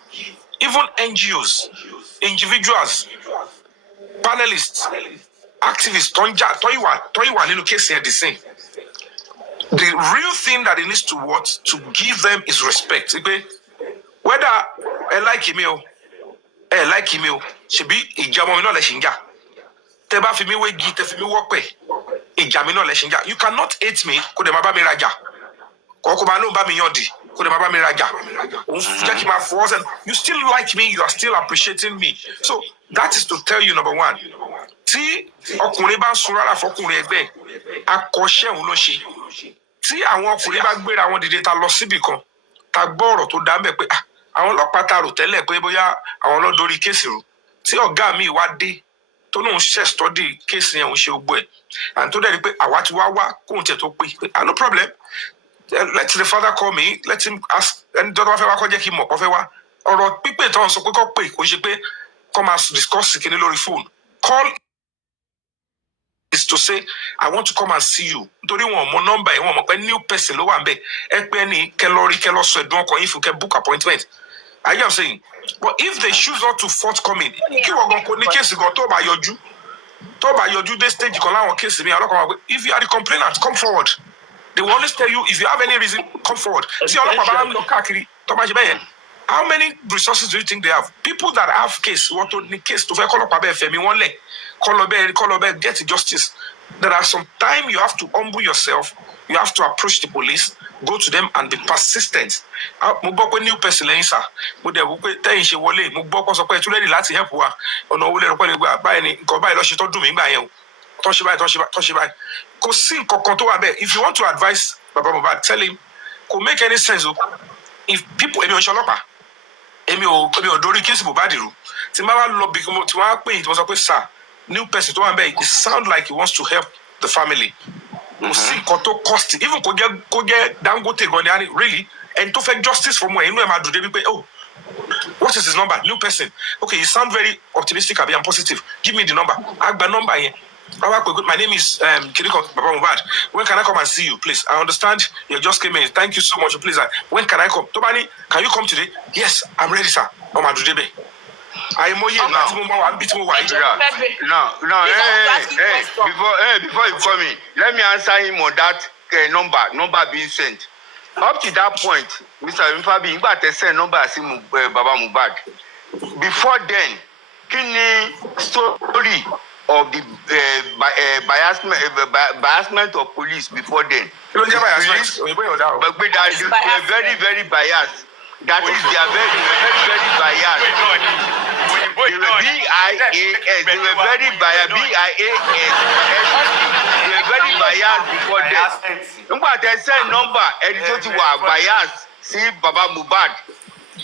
even NGOs, individuals, panelists, activists, Toyiwa nínú case here the same. The real thing that it needs to give them is respect. Whether I like him or ṣebí ìjà ọmọ mi náà lẹ ṣì ń jà. Tẹ́ bá fi mí wé gi, tẹ́ fi mí wọ́pẹ̀, ìjà mi náà lẹ ṣì ń jà. You cannot hate me kó dẹ̀ máa bá mi rajà. Kọ́kọ́ máa lóun bá mi yàn dì kó dẹ̀ máa bá mi rajà. Òun jẹ́ kí n máa fọwọ́ sẹ́nu. You still like me, you are still appreciating me. So that is to tell you number one. Tí ọkùnrin bá ń sun rárá fọkùnrin ẹgbẹ́, akọ́ṣẹ́ òun ló ṣe. Tí àwọn ọkùnrin bá gbéra wọn dìde ta lọ síbì kan, ta gbọ́ ọ̀rọ̀ tó dá mẹ́ pé àwọn ọlọ́pàá ta rò tẹ́lẹ̀ pé bóyá àwọn ọlọ́dọ̀rí kéèsì rò. Tí ọ̀gá mi wá dé tó lóun ṣe study kéèsì yẹn òun ṣe gbogbo ẹ̀. And tó dẹ̀ rí pé àwa ti wá kóun tẹ̀ tó pé no problem. Let the father call me, let him ask. Ẹni tó bá fẹ́ wá kó jẹ́ kí n mọ̀ kó fẹ́ wá. Ọ̀rọ̀ pípé tó ń sọ pé kó pè kó ṣe pé kó máa discuss kíní lórí phone. Call is to say I want to come and see you. Nítorí wọn mọ nọ́mbà yẹn wọn mọ̀ pé new person ló wà ń bẹ̀. Ẹ pé ní kẹlọ sọ ẹ̀dùn ọkàn yín fún kẹ book appointment. Are you saying? But if they choose not to forthcoming, kí wọ́n gan kò ní kéèsì gan tó bá yọjú dé stage kan láwọn kéèsì mi ọlọ́kàn wà pé if you are the complainant come forward. They will always tell you if you have any reason come forward. Tí ọlọ́pàá bá ń lọ káàkiri tó bá ṣe bẹ́ẹ̀ yẹn. How many resources do you think they have? People that have case, wọ́n tó ní case tó fẹ́ kọ́lọ́pàá bẹ́ẹ̀ fẹ̀mí wọ́n lẹ̀ kọ́lọ́ bẹ́ẹ̀ get justice. There are some time you have to humble yourself. You have to approach the police, go to them and be persistent. Mo gbọ́ pé new person lẹ́yìn sà. Mo dẹ̀ wò pé tẹ́yìn ṣe wọlé. Mo gbọ́ pé sọ pé ẹ tún ready láti help wa. Ọ̀nà owó lẹ́nu pẹ́lú gbà báyìí ni nǹkan báyìí lọ́ọ́ ṣe tó dùn mí gbà yẹn o. Tọ́ ṣe báyìí. Kò sí nǹkan kan tó wà bẹ́ẹ̀. If you want to advise Baba Mohbad, tell him kò make any sense o. If people èmi ò ń ṣe ọlọ́pàá, èmi ò dórí kéèsì Mohbad rú. Tí máa wá lọ bí tí wọ́n á pè é tí wọ́n sọ pé sir, new person tó wà bẹ́ẹ̀, it sound like he wants to help the family. Kò sí nǹkan tó cost even kò jẹ́ Dangote gan ni really ẹni tó fẹ́ justice for mo inú ẹ̀ máa dùn débi pé oh what is his number new person okay you sound very optimistic abi and positive give me the number agba number yẹn my name is Kiriko Baba Mohbad when can I come and see you please I understand you just came in thank you so much please when can I come tó bá ní can you come today yes I'm ready sir ọmọ àdùdé bẹ́ẹ̀. Àìmọye náà tí mo máa wà níbi tí mo wà yìí. Now, before you come in, let me answer him on that number being sent. Up to that point, Mr. Fabi, nígbà tẹ́ send number sí Baba Mohbad. Before then, kí ni story of the biasment of police before then? Kí ló ń jẹ́ biasment? But they are very, very biased. That is, they are very, very biased. They were BIAS. They were very biased. BIAS. They were very biased before that. Nígbà tẹ́ send number ẹni tó ti wà biased sí Baba Mohbad.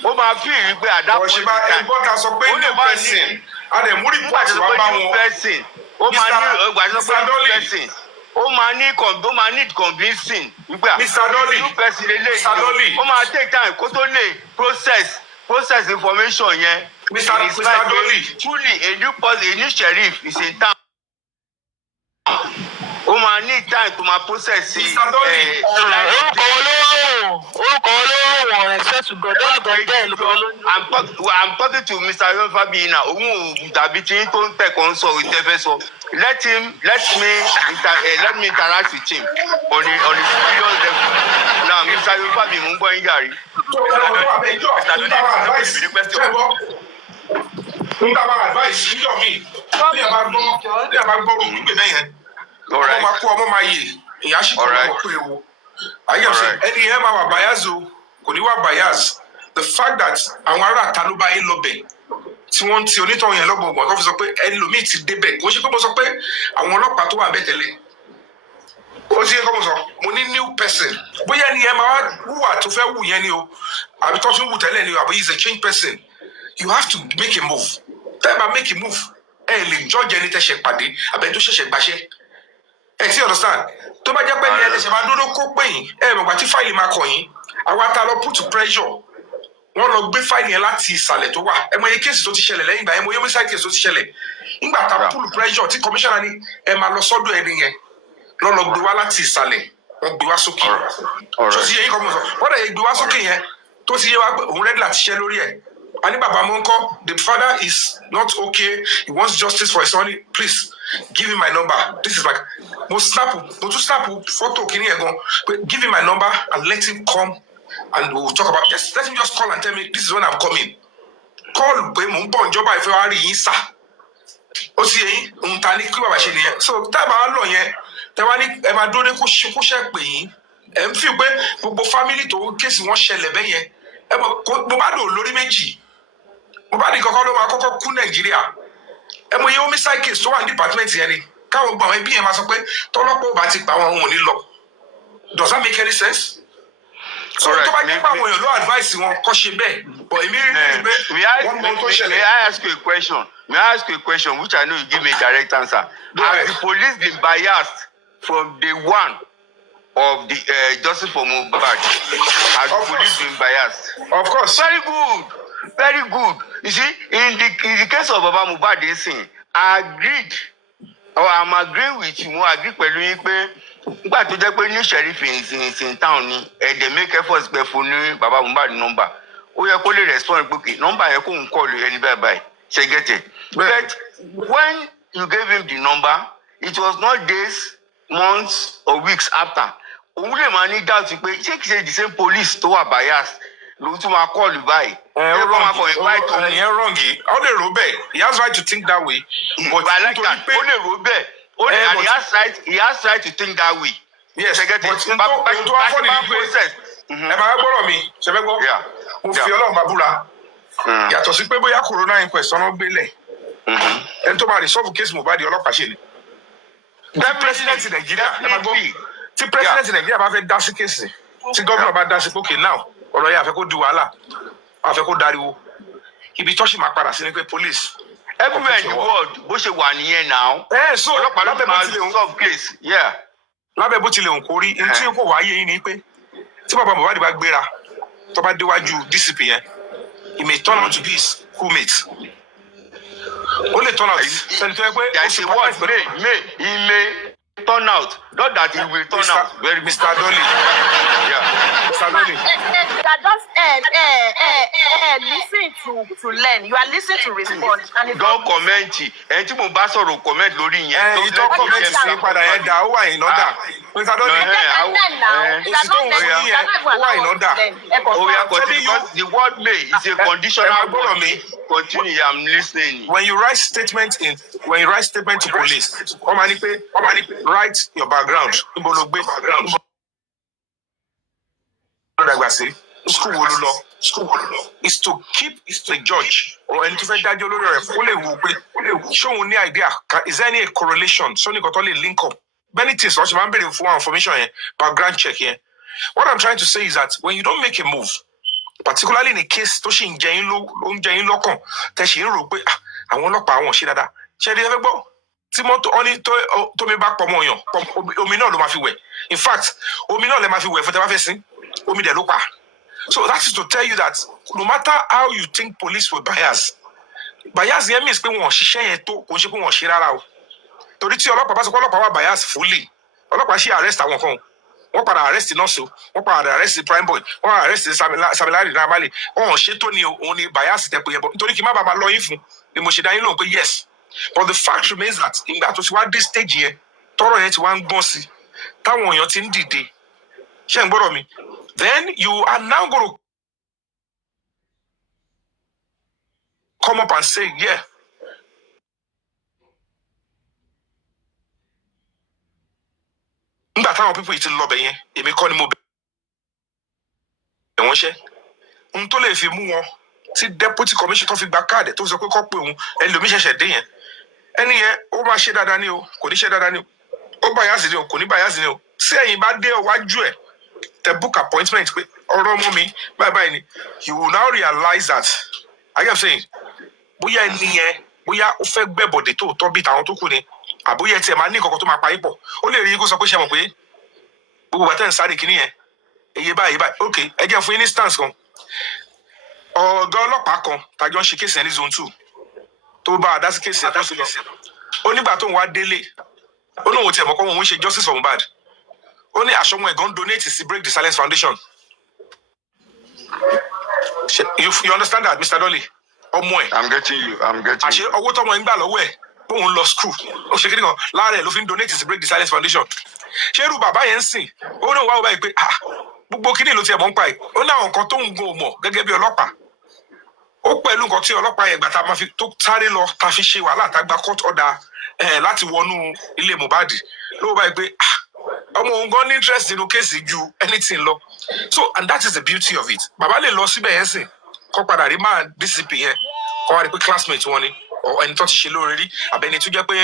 Ó máa fi ìrí pé at that point in time. Ẹ̀gbọ́n ta sọ pé new person. A dẹ̀ mú report wá bá wọn. Ó máa ní person. Ó máa need convincing. Mr. Dolly. Ó máa take time kó tó lè process information yẹn. Mr. Dolly. Truly a new sheriff is in town. Ó máa need time to máa process. Mr. Dolly. Orúkọ olówó wọn respect to God. I'm talking to Mr. Fabi now. Òun ò dàbí tí tó ń tẹ̀kọ́ ń sọ ìtẹ́fẹ́ sọ. Let me interact with him on the serious level. Now, Mr. Fabi, mo ń gbọ́ yín jàre. Advice níjọ́ mi. Bí a bá gbọ́ olùgbé bẹ́yẹn. Ọmọ máa kú ọmọ máa yè. Ìyá sì kọ́ ọmọ pé ewu. Ayọ̀sẹ̀ ẹni yẹn máa wà bias o, kò ní wà bias. The fact that àwọn ará àta ló bá yín lọ bẹ̀ tí wọ́n ti onítọ̀hún yẹn lọ́gbọ̀ngbọ̀n tó fi sọ pé ẹlòmíì ti débẹ̀ kò ṣe pé mo sọ pé àwọn ọlọ́pàá tó wà bẹ́ẹ̀ tẹ́lẹ̀. Ó ti yẹ kọ́ mo sọ, mo ní new person. Bóyá ẹni yẹn máa wùwà tó fẹ́ wù yẹn ni o, àbí tó tún wù tẹ́lẹ̀ ni o, àbí he is a changed person. You have to make a move. Tẹ́ ẹ bá make a move, ẹ lè judge ẹni tẹ́ṣẹ̀ pàdé, àbẹ̀ tó ṣẹ̀ṣẹ̀ gbaṣẹ́. Ẹ ti understand? Tó bá jẹ́ pé ní ẹlẹ́ṣẹ̀ máa dúró kó pè yín, ẹ mọ̀gbà tí fáìlì máa kàn yín, àwa ta lọ put pressure. Wọ́n lọ gbé fáìlì yẹn láti ìsàlẹ̀ tó wà. Ẹ mọ iye kéèsì tó ti ṣẹlẹ̀ lẹ́yìn ìgbà yẹn, mo yẹ homicide case tó ti ṣẹlẹ̀. Nígbà tá pull pressure tí commissioner ní ẹ máa lọ sọ́dọ̀ ẹni yẹn. lọ́lọ́ gbé wá láti ìsàlẹ̀ wọ́n gbé wá sókè tó ti yẹ yín kọ́ mọ̀ sọ wọ́n dẹ̀ gbé wá sókè yẹn tó ti yẹ wá pé òun rẹ́dí láti ṣiṣẹ́ lórí ẹ̀ ani baba mo ńkọ́ the father is not okay he wants justice for his son please give him my number this is my mo tún snap photo kìíní ẹ̀ gan give him my number and let him come and we will talk about just let him just call and tell me this is when I'm coming call pé mò ń bọ̀ ìjọba ìfẹ́ wa rí yín sà ó sì yẹ yín ohun ta ní kí bàbá ṣe nìyẹn so tábà lọ yẹn tẹwa ní ẹ máa dúró ní kó ṣe pè yín ẹ ń fi pé gbogbo fámìlì tó kéèsì wọn ṣẹlẹ̀ bẹ́ẹ̀ yẹn ẹ mo bá dò lórí méjì mo bá ní kọ́kọ́ ló máa kọ́kọ́ kú nàìjíríà ẹ mọ iye homicide case tó wà ní department yẹn ni káwọn gbọ́ àwọn ẹbí yẹn máa sọ pé tọ́lọ́pọ̀ bá ti pa àwọn òun ní lọ does that make any sense? So tó bá jẹ́ pé àwọn èèyàn ló advice wọn kọ́ ṣe bẹ́ẹ̀ but èmi rí i pé wọ́n mọ tó ṣẹlẹ̀. May I ask you a question? May I ask you a question which I know you give me a direct answer? Has the police been biased from day one of the justice for Mohbad? Has the police been biased? Of course. Very good. Very good. You see, in the case of Baba Mohbad, I agreed, or I'm agreeing with you, I agree pẹ̀lú yín pé nígbà tó jẹ́ pé new sheriff in town ni they make efforts pé fún ní Baba Mohbad number. Ó yẹ kó lè respond pé okay, number yẹn kó ń call ẹni báyìí ṣe get it. But when you gave him the number, it was not days, months or weeks after. Òun lè máa ní doubt pé ṣé kìí ṣe the same police tó wà biased ló tún máa call báyìí. Ìyẹn wrong yìí ó lè rò bẹ́ẹ̀ he has right to think that way. But I like that ó lè rò bẹ́ẹ̀ and he has right to think that way. Yes but n tó wá fọ́ nìyí pé ẹ máa gbọ́dọ̀ mi ṣe fẹ́ gbọ́ mo fi Ọlọ́run bá búra yàtọ̀ sí pé bóyá corona inquest ọ̀nà gbélẹ̀ ẹni tó máa resolve case Mohbad ọlọ́pàá ṣe ni. tí president Nàìjíríà bá fẹ́ dá sí kéèsì tí gómìnà bá dá sí pókè náà ọ̀rọ̀ yẹn àfẹ́ kó di wàhálà àfẹ́ kó dariwo ibi tó ṣì máa padà sí ni pé police. Everywhere in the world bó ṣe wà nìyẹn náà. So ọlọ́pàá ló máa solve case. Lábẹ́ bó tilẹ̀ ń kórí ní tí kò wáyé yín ni pé tí bàbá Mohbad bá gbéra tó bá déwájú DCP yẹn he may turn out to be his schoolmate. Ó lè turn out sẹ́ni tó yẹ pé there is a word he may turn out not that he will turn out. Mr. Dolly. Mr. Dolly. Just listen to learn. You are listening to respond. Don't comment. Ẹni tí mo bá sọ̀rọ̀ comment lórí yẹn. Ìtọ́ comment sí padà yẹn dà ó wà in order. Mr. Dolly. Èsì tó ń fún yín yẹn ó wà in order. Because the word may is a conditional word. Continue, I'm listening. When you write statement to police, ọmọ ní pé write your background. Níbo ló gbé background? School wo ló lọ? Is to keep the judge or ẹni tó fẹ́ dájọ́ lórí rẹ̀ kó lè wò pé ṣóun ní idea is there any correlation sóní kan tó lè link up many things wọ́n ṣe máa ń béèrè fún information yẹn background check yẹn. What I'm trying to say is that when you don't make a move particularly in a case tó ṣì ń jẹ yín lọ́kàn tẹ̀ ṣì ń rò pé àwọn ọlọ́pàá àwọn ò ṣe dáadáa ṣe é di ẹgbẹ́ gbọ́ tí mọ́tò ọ́ní tómi bá pọ̀ mọ́ ọ̀yàn omi náà ló máa fi wẹ̀ in fact omi náà lè máa fi wẹ̀ fún tẹ́ bá fẹ́ sin omi dẹ̀ ló pa. So that is to tell you that no matter how you think police were biased yẹn means pé wọn ò ṣiṣẹ́ yẹn tó kò ń ṣe pé wọn ò ṣe rárá o torí tí ọlọ́pàá bá sọ pé ọlọ́pàá wà biased fully ọlọ́pàá ṣì arrest àwọn kan wọ́n padà arrest nọ́ọ̀sì o wọ́n padà arrest prime boy wọ́n arrest Samilari Ramali wọn ò ṣe tó ni òun ni biased tẹ̀ pé yẹn bọ̀ nítorí kí n má bàa máa lọ yín fún ni mo ṣe dá yín lóhùn pé yes but the fact remains that ìgbà tó ti wá dé stage yẹn tọ́rọ̀ yẹn ti wá ń gbọ́n sí táwọn èèyàn ti ń dìde ṣé ń gbọ́dọ̀ mi then you are now going to come up and say, yeah. Nígbà táwọn people yìí ti lọ bẹ̀ yẹn, èmi kọ́ ni mo bẹ̀ wọ́n ṣẹ́. Ohun tó lè fi mú wọn tí deputy commissioner tó fi gba káàdì tó sọ pé kọ́ pé òun ẹlòmíì ṣẹ̀ṣẹ̀ dé yẹn. Ẹni yẹn ó máa ṣe dáadáa ní o, kò ní ṣe dáadáa ní o. Ó báyàsì ní o, kò ní báyàsì ní o. Sí ẹ̀yin bá dé ọwájú ẹ̀ tẹ book appointment pé ọ̀rọ̀ ọmọ mi báyìí ni you will now realize that I am saying bóyá ẹni yẹn bóyá ó fẹ́ gbẹ̀bọ̀dé tó tọ́ bí tàwọn tó kù ni àbóyá tiẹ̀ máa ní nǹkan tó máa pa yín pọ̀ ó lè rí yín kó sọ pé ṣe mọ̀ pé gbogbo bàtẹ́ ń sáré kìíní yẹn èyí báyìí ok ẹ jẹ́ fún yín ní instance kan ọ̀gá ọlọ́pàá kan tàjọ ń ṣe kéèsì yẹn ní zone 2 tó bá a dá sí kéèsì yẹn tó sì lọ ó nígbà tó ń wá délé ó ní òun tiẹ̀ mọ̀ pé òun ń ṣe justice for Mohbad ó ní àṣọmọ ẹ̀gán donate sí Break the Silence Foundation. You understand that, Mr. Dolly? ọmọ ẹ̀. I'm getting you. àṣé owó tọmọ ẹ̀ ń gbà lọ́wọ́ ẹ̀ bóun lọ school ó ṣe kí nìkan láàárẹ̀ ló fi ń donate sí Break the Silence Foundation. ṣé irú bàbá yẹn ń sìn ó náà wá báyìí pé gbogbo kíní ló tiẹ̀ mọ̀ ń pa ẹ̀ ó ní àwọn nǹkan tó ń gun mọ̀ gẹ́gẹ́ bí ọlọ́pàá ó pẹ̀lú nǹkan tí ọlọ́pàá yẹn gbà tá a máa fi tó sáré lọ tá a fi ṣe wàhálà tá a gba court order láti wọnú ilé Mohbad ló báyìí pé ọmọ òun gan ní interest nínú kéèsì ju anything lọ so and that is the beauty of it bàbá lè lọ síbẹ̀ yẹn sìn kọ́ padà rí máa DCP yẹn kọ́ wá rí pé classmate wọn ni ẹni tó ti ṣe lóore rí àbẹ̀ni tó jẹ́ pé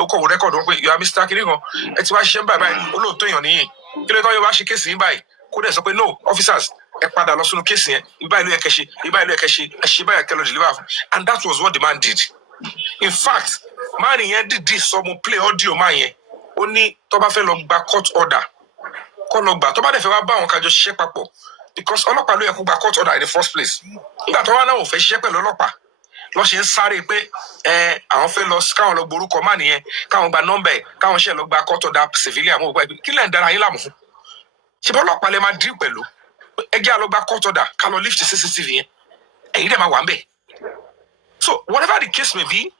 ó kọ̀wé rẹ́kọ̀dù wọn pé you are Mr. kiri kan ẹ ti wá ṣiṣẹ́ báyìí olóòótọ́ èèyàn nìyí kí ló tọ́ yóò wá ṣe kéèsì yín báyìí kó dẹ̀ sọ pé no officers ẹ padà lọ sínú kéèsì yẹn ibà ìlú yẹn kẹṣe ibà ìlú yẹn kẹṣe ẹ ṣe báyà kẹlọ deliver fún and that was what the man did in fact man yẹn dìdí sọmọ play audio man yẹn ó ní tó bá fẹ́ lọ gba court order kọ́ lọ gbà tó bá dẹ̀ fẹ́ wá bá àwọn kájọ ṣiṣẹ́ papọ̀ because ọlọ́pàá ló yẹ kó gba court order in the first place nígbà tó wá náà ò fẹ́ ṣiṣẹ́ pẹ̀lú ọlọ́pàá lọ́ ṣe ń sáré pé àwọn fẹ́ lọ káwọn lọ gborúkọ má nìyẹn káwọn gba nọ́mbà ẹ̀ káwọn ṣe lọ gba court order civilian àwọn ògbà ìpè kí lẹ́yìn dára yín láàmú fún ṣe bọ́ ọlọ́pàá lè máa dín pẹ̀lú ẹgbẹ́ àlọ́ gba court order ká lọ lift CCTV yẹn ẹ̀yin dẹ̀ máa wà ń bẹ̀. So whatever the case may be,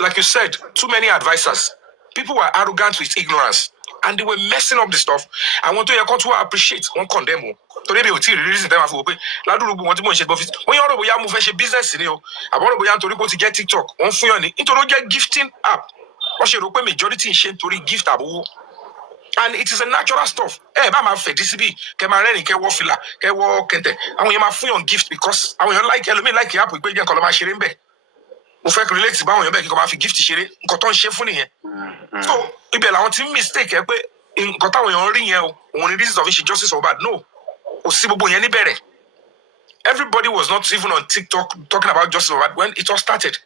like you said, too many advisors, people were arrogant with ignorance and they were messing up the stuff. Àwọn tó yẹ kó tún wá appreciate wọn condemn o torí èmi ò tí ì rí reason tẹ́ máa fi wò pé ládùúgbò wọn tí mò ń ṣe bọ́ fi wọ́n yọ̀rọ̀ bóyá mo fẹ́ ṣe business ni o àbọ̀rọ̀ bóyá nítorí pé ó ti jẹ́ TikTok wọ́n fún yàn ní nítorí ó jẹ́ gifting app wọ́n ṣe rò pé majority ń ṣe nítorí gift àbówó and it is a natural stuff bá máa fẹ̀ dí síbí kẹ máa rẹ́rìn kẹ wọ́ fìlà kẹ wọ́ kẹ̀tẹ̀ àwọn èèyàn máa fún yàn gift because àwọn èèyàn like ẹlòmíì like app pé jẹ́ nǹkan lọ́ máa ṣeré ń bẹ̀ mo fẹ́ kí relate báwọn èèyàn bẹ́ẹ̀ kí kò máa fi gift ṣeré nǹkan tó ń ṣe fún nìyẹn so ibẹ̀ làwọn ti ń mistake ẹ pé nǹkan táwọn èèyàn rí yẹn o òun ni reasons of ṣe justice for bad no kò sí gbogbo yẹn níbẹ̀rẹ̀ everybody was not even on TikTok talking about justice for bad when it all started.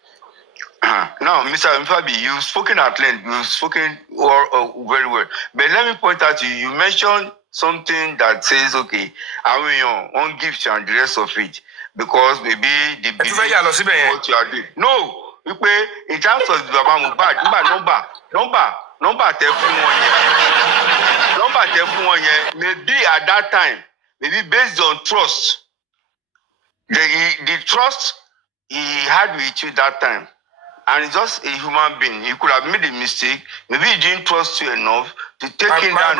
Now, Mr. Mfabi, you've spoken at length. You've spoken very well. But let me point out to you. You mentioned something that says, okay, I mean, one gift and the rest of it, because maybe the belief what you are doing. No, in terms of the Baba Mohbad, number tẹ fún wọn yẹn, maybe at that time, maybe based on trust, the trust he had with you that time. And he's just a human being. He could have made a mistake. Maybe he didn't trust you enough to take him down.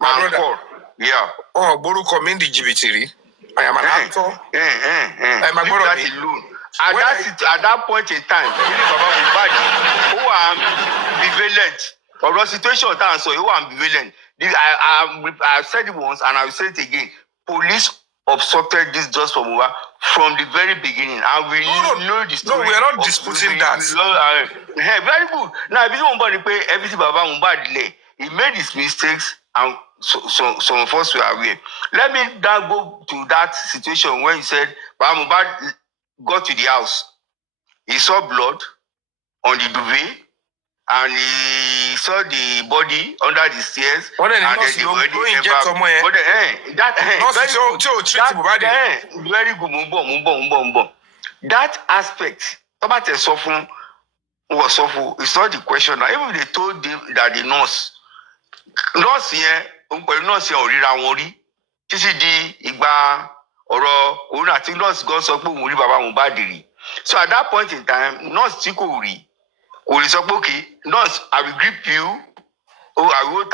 My brother. Yeah. Oh, Boru coming the GBT. I am an actor. My brother. That alone. At that point in time, who are ambivalent. Or the situation so who are ambivalent. I've said it once and I'll say it again. Police obstructed this just for Mohbad from the very beginning, and we know the story. No, we are not disputing that. Very good. Now, if you want to pay everything about Mohbad, he made his mistakes, and some of us were aware. Let me now go to that situation when he said, Mohbad got to the house. He saw blood on the duvet, and he saw the body under the stairs. What then the body inject somewhere? Very good. That aspect, about the suffering was awful. It's not the question. Now, even they told them that the nurse here, orira wori, títí di ìgbà ọ̀rọ̀ òun àti nurse gan sọ pé òun rí bàbá Mohbad rí. So at that point in time, nurse tí kò rí. Will say, okay, nurse, I will grip you. Oh, I will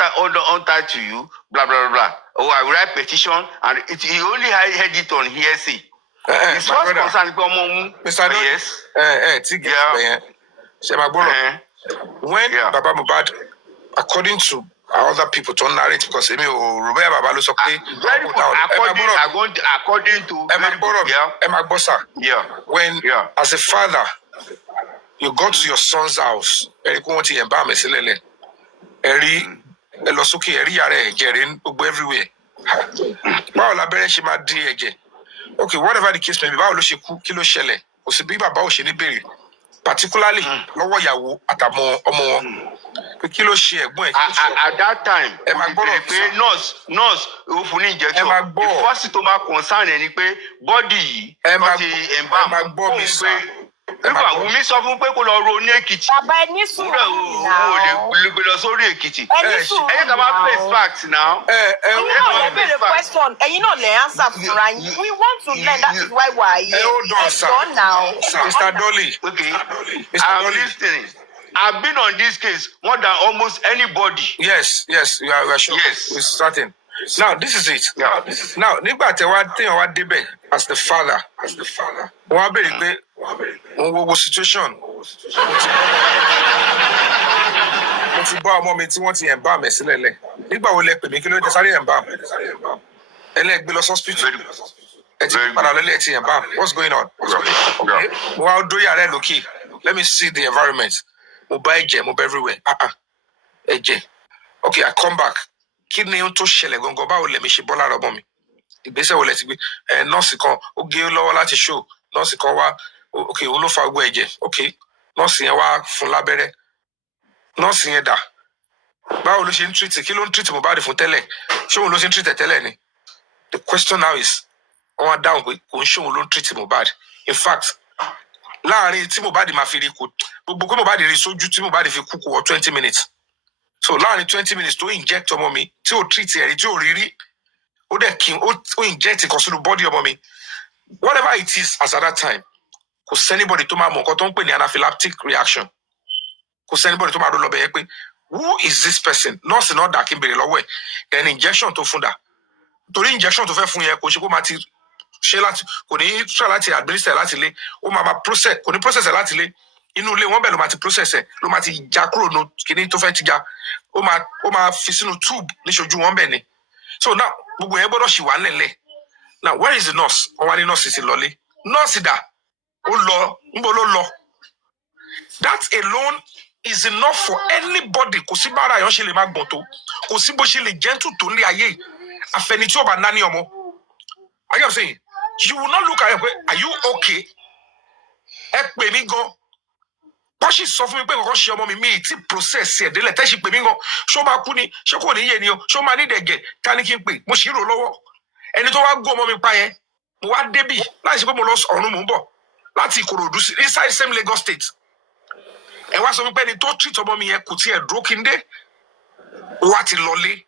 untie to you. Blah blah blah. Oh, I will write petition, and he only had it on hearsay. His first concern, Mr. Yes. When Baba Mohbad, according to other people, to narrate because Emi Robert Baba lo sọ pé according to when as a father. You go to your son's house. Eric won't hear about me. Eri, Elosuke, Eri, Gerin, everywhere. Okay, whatever the case may be, kilo shele. Osibiba bao sheni beri. Particularly, lowo yawo atamo omo. Kilo share. At that time, nurse, ofuni injection. The first to my concern any body, nígbà Wùmí sọ fún pé kó lọ ro ní Èkìtì. Bàbá ẹ ní sùúrù náà. ó lè gbé lọ sórí Èkìtì. Ẹ ní sùúrù náà. ẹ̀yẹ́ ká máa face facts now. Ẹ̀yin náà lè béèrè question. Ẹ̀yin náà lè answer fúnra yín. We want to learn, that is why we are here. Hold on, sir. Mr. Dolly. Okay, Mr. I'm Dolly. listening. I've been on this case more than almost anybody. Yes, we are sure. Yes. We're starting. Now, this is it. Yeah. Now, nígbà tí téèyàn wá débẹ̀ as the father, wọ́n á béèrè pé wọ́n wo situation. Mo ti bá ọmọ mi tí wọ́n ti embalm ẹ̀ sílẹ̀ lẹ̀. Nígbà wo lẹ pè mí kí ló dé sáré embalm? Ẹlẹ́gbẹ́ lọ hospital. Ẹ ti padà lọ́lẹ̀ ẹ ti embalm. What's going on? Okay. Mo wá dórí ààrẹ lókè. Let me see the environment. Mo bá ẹ̀jẹ̀, mo bá everywhere. Ẹ̀jẹ̀. Okay, I come back. Kí ni ó tó ṣẹlẹ̀ gangan báwo lẹ̀mí ṣe bọ́ lára ọmọ mi? Ìgbésẹ̀ wo lẹ ti gbé? Nọ́ọ̀sì kan ó gé lọ́wọ́ láti show. Nọ́ọ̀sì kan wá okay òun ló fa gbogbo ẹ̀jẹ̀. Okay, nọ́ọ̀sì yẹn wá fún lábẹ́rẹ́. Nọ́ọ̀sì yẹn dà. Báwo ló ṣe ń treat? Kí ló ń treat Mohbad fún tẹ́lẹ̀? Ṣé òun ló ṣe ń treat tẹ́lẹ̀ ni? The question now is, wọ́n á dáhùn pé kò ń ṣe òun ló ń treat Mohbad. In fact, láàárín tí Mohbad máa fi rí kò gbogbo pé Mohbad rí sójú tí Mohbad fi kú kò wọ 20 minutes. So láàárín 20 minutes tó inject ọmọ mi tí ò treat ẹ̀rí tí ò rí rí ó dẹ̀ kí ó inject nǹkan sínú body ọmọ mi. Whatever it is as at that time, kò sẹ́nibọ̀dì tó máa mọ̀ nǹkan tó ń pè ní anaphylactic reaction. Kò sẹ́nibọ̀dì tó máa lọ bẹ̀ yẹn pé who is this person? Nọ́ọ̀sì náà dà kí n bèrè lọ́wọ́ ẹ̀. Then injection tó fún dà. Torí injection tó fẹ́ fún yẹn kò ṣe kó máa ti ṣe láti kò ní try láti administer láti ilé ó máa process kò ní process láti ilé inú ilé wọn bẹ́ẹ̀ ló máa ti process ẹ̀ ló máa ti já kúrò ní kíní tó fẹ́ ti já ó máa fi sínú tube níṣojú wọn bẹ́ẹ̀ ni. So now gbogbo yẹn gbọ́dọ̀ ṣì wà nílẹ̀. Now where is the nurse? Wọ́n wá ní nurse ti lọlé. Nurse dà ó lọ níbo ló lọ? That alone is enough for anybody. Kò sí bára àyàn ṣe lè máa gbọ̀n tó kò sí bó ṣe lè gentle tó ní ayé àfẹni tí ó bá ná ní ọmọ. Are you saying? You will not look at it. Are you okay? Ẹ pè mí gan. Bó ṣì sọ fún mi pé nǹkan ṣe ọmọ mi mi ti process ẹ̀ délẹ̀ tẹ́sí pè mí gan. Ṣó máa kú ni? Ṣé kò ní yé ni o? Ṣó máa ní ìdẹ̀gẹ̀? Ta ni kí n pè? Mo ṣì rò lọ́wọ́. Ẹni tó wá gún ọmọ mi pa yẹn. Mo wá débì láti ṣe pé mo lọ ọ̀run mò ń bọ̀ láti Ìkòròdú sí inside same Lagos State. Ẹ wá sọ fún mi pé ẹni tó treat ọmọ mi yẹn kò tiẹ̀ dúró kí n dé. Ó wá ti lọlé.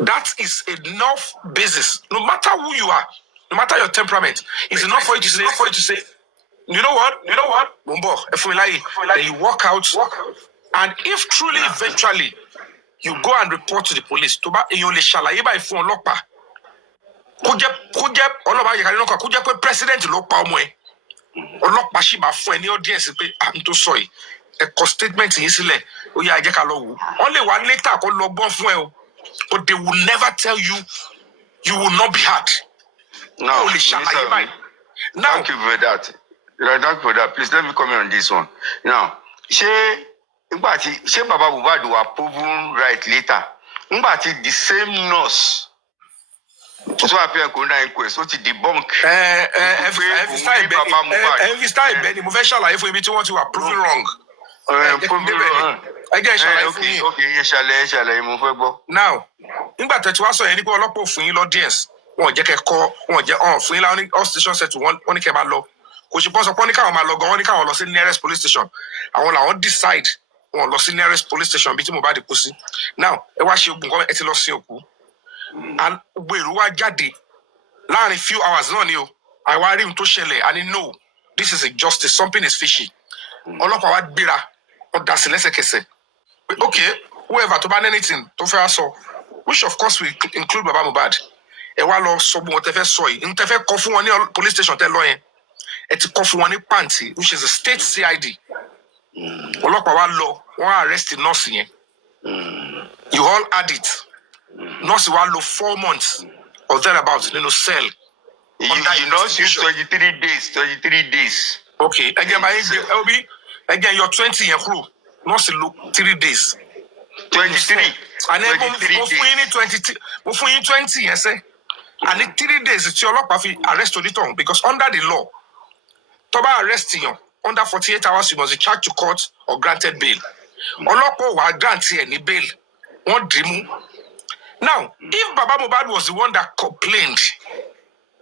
That is enough basis. No matter who you are, no matter your temperament, it's enough for you to say, you know what? Mumbo, then you walk out. And if truly, eventually, you go and report to the police, to ba eyan le ṣàlàyé báyìí fún ọlọ́pàá. Kó jẹ́ ọlọ́pàá yẹ ká nínú kan, kó jẹ́ pé president ló pa ọmọ ẹ̀. Ọlọ́pàá sì máa fún ẹ ní audience pé n tó sọ yìí. Ẹ kọ statement yìí sílẹ̀, ó yá ẹ jẹ́ ká lọ wò. Wọ́n lè wá later kó lọ gbọ́n fún ẹ o. But they will never tell you you will not be hurt. Now, thank you for that. Thank you for that. Please let me comment on this one. Now, ṣé Baba Mohbad were proven right later? The same nurse tó appear in Corona inquest ó ti debunk. Every time Benny mo fẹ́ ṣàlàyé fún ibi tí wọ́n ti wà proven wrong. Ṣàlàyé mo fẹ́ gbọ́. Now, nígbà tẹ̀tí wá sọ yẹn ní pé ọlọ́pàá fún yín lọ́díẹ̀nsì wọn ò jẹ́ kẹ́ kọ́ wọn ò jẹ́ fún yín láwọn all station set wọ́n ní kẹ́ máa lọ. Kò ṣe pọ́n sọ pé wọ́n ní káwọn máa lọ gan wọ́n ní káwọn lọ sí nearest police station. Àwọn làwọn decide wọn lọ sí nearest police station bí tí Mohbad kú sí. Now, ẹ wá ṣe ogun kan ẹ ti lọ sí òkú. And gbogbo èrò wá jáde láàrin few hours náà ni o. Àwa rí ohun tó ṣẹlẹ̀ and no, this is a justice, something is fishy. Ọlọ́pàá wá gbéra wọ́n dá sí lẹ́sẹ̀kẹsẹ̀. Okay, whoever to ban anything to fair so, which of course will include Baba Mohbad. Ẹ wá lọ sọ gbogbo tẹ́ fẹ́ sọ yìí. N tẹ́ fẹ́ kọ fún wọn ní police station tẹ́ lọ yẹn. Ẹ ti kọ fún wọn ní Panti, which is a state CID. Ọlọ́pàá wá lọ, wọ́n arrest nurse yẹn. You all had it. Nurse wá lò 4 months or thereabouts nínú cell. You nurse use 23 days. Okay, again your 20 yẹn kúrò. Nurse lò 3 days. 23. And then mo fún yín 20 yẹn sẹ́. And in 3 days tí ọlọ́pàá fi arrest onítọ̀hún because under the law tó bá arrest yàn under 48 hours you must be charged to court or granted bail. Ọlọ́pàá wà grant ẹ̀ ní bail. Wọ́n dì mú. Now, if Baba Mohbad was the one that complained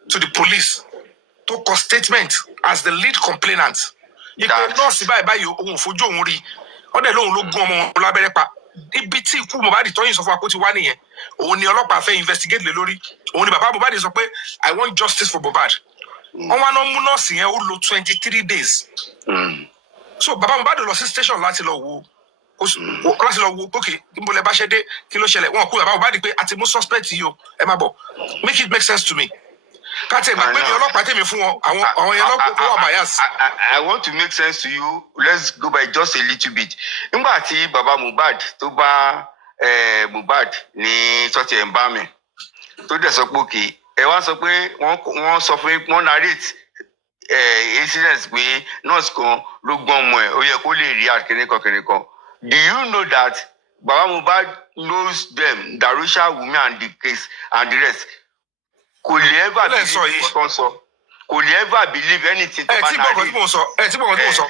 to the police to cause statement as the lead complainant, ìpè nọ́ọ̀sì báyìí òun fojú òun rí ọ̀dẹ̀ lóun ló gún ọmọ òun lábẹ́rẹ́ pa ibi tí ikú Mohbad tọ́yìn sọ fún wa kó ti wá nìyẹn òun ni ọlọ́pàá fẹ́ investigate lé lórí òun ni bàbá Mohbad sọ pé I want justice for Mohbad wọ́n wá náà mú nọ́ọ̀sì yẹn ó lo 23 days so bàbá Mohbad lọ sí station láti lọ wo ókè níbo lẹ bá ṣe dé kí ló ṣẹlẹ̀ wọn kú bàbá Mohbad pé àti mú suspect yìí o ẹ má bọ̀ make it make sense to me káàtì ẹgbẹ́ pé ní ọlọ́pàá tèmi fún wọn àwọn yẹn lọ́kọ̀ wà bias. I want to make sense to you let's go by just a little bit nígbà tí bàbá Mohbad tó bá Mohbad ní sọ́ọ̀tì embalming tó dẹ̀ sọ pé òkè ẹ wá sọ pé wọ́n sọ fún wọn narrate incident pé nurse kan ló gbọ́n ọmọ ẹ̀ ó yẹ kó lè rí àkínníkan. Do you know that bàbá Mohbad knows them Darusha Wunmi and the case and the rest kò lè ever believe what sọ kò lè ever believe anything tó bá narrate. tí mo sọ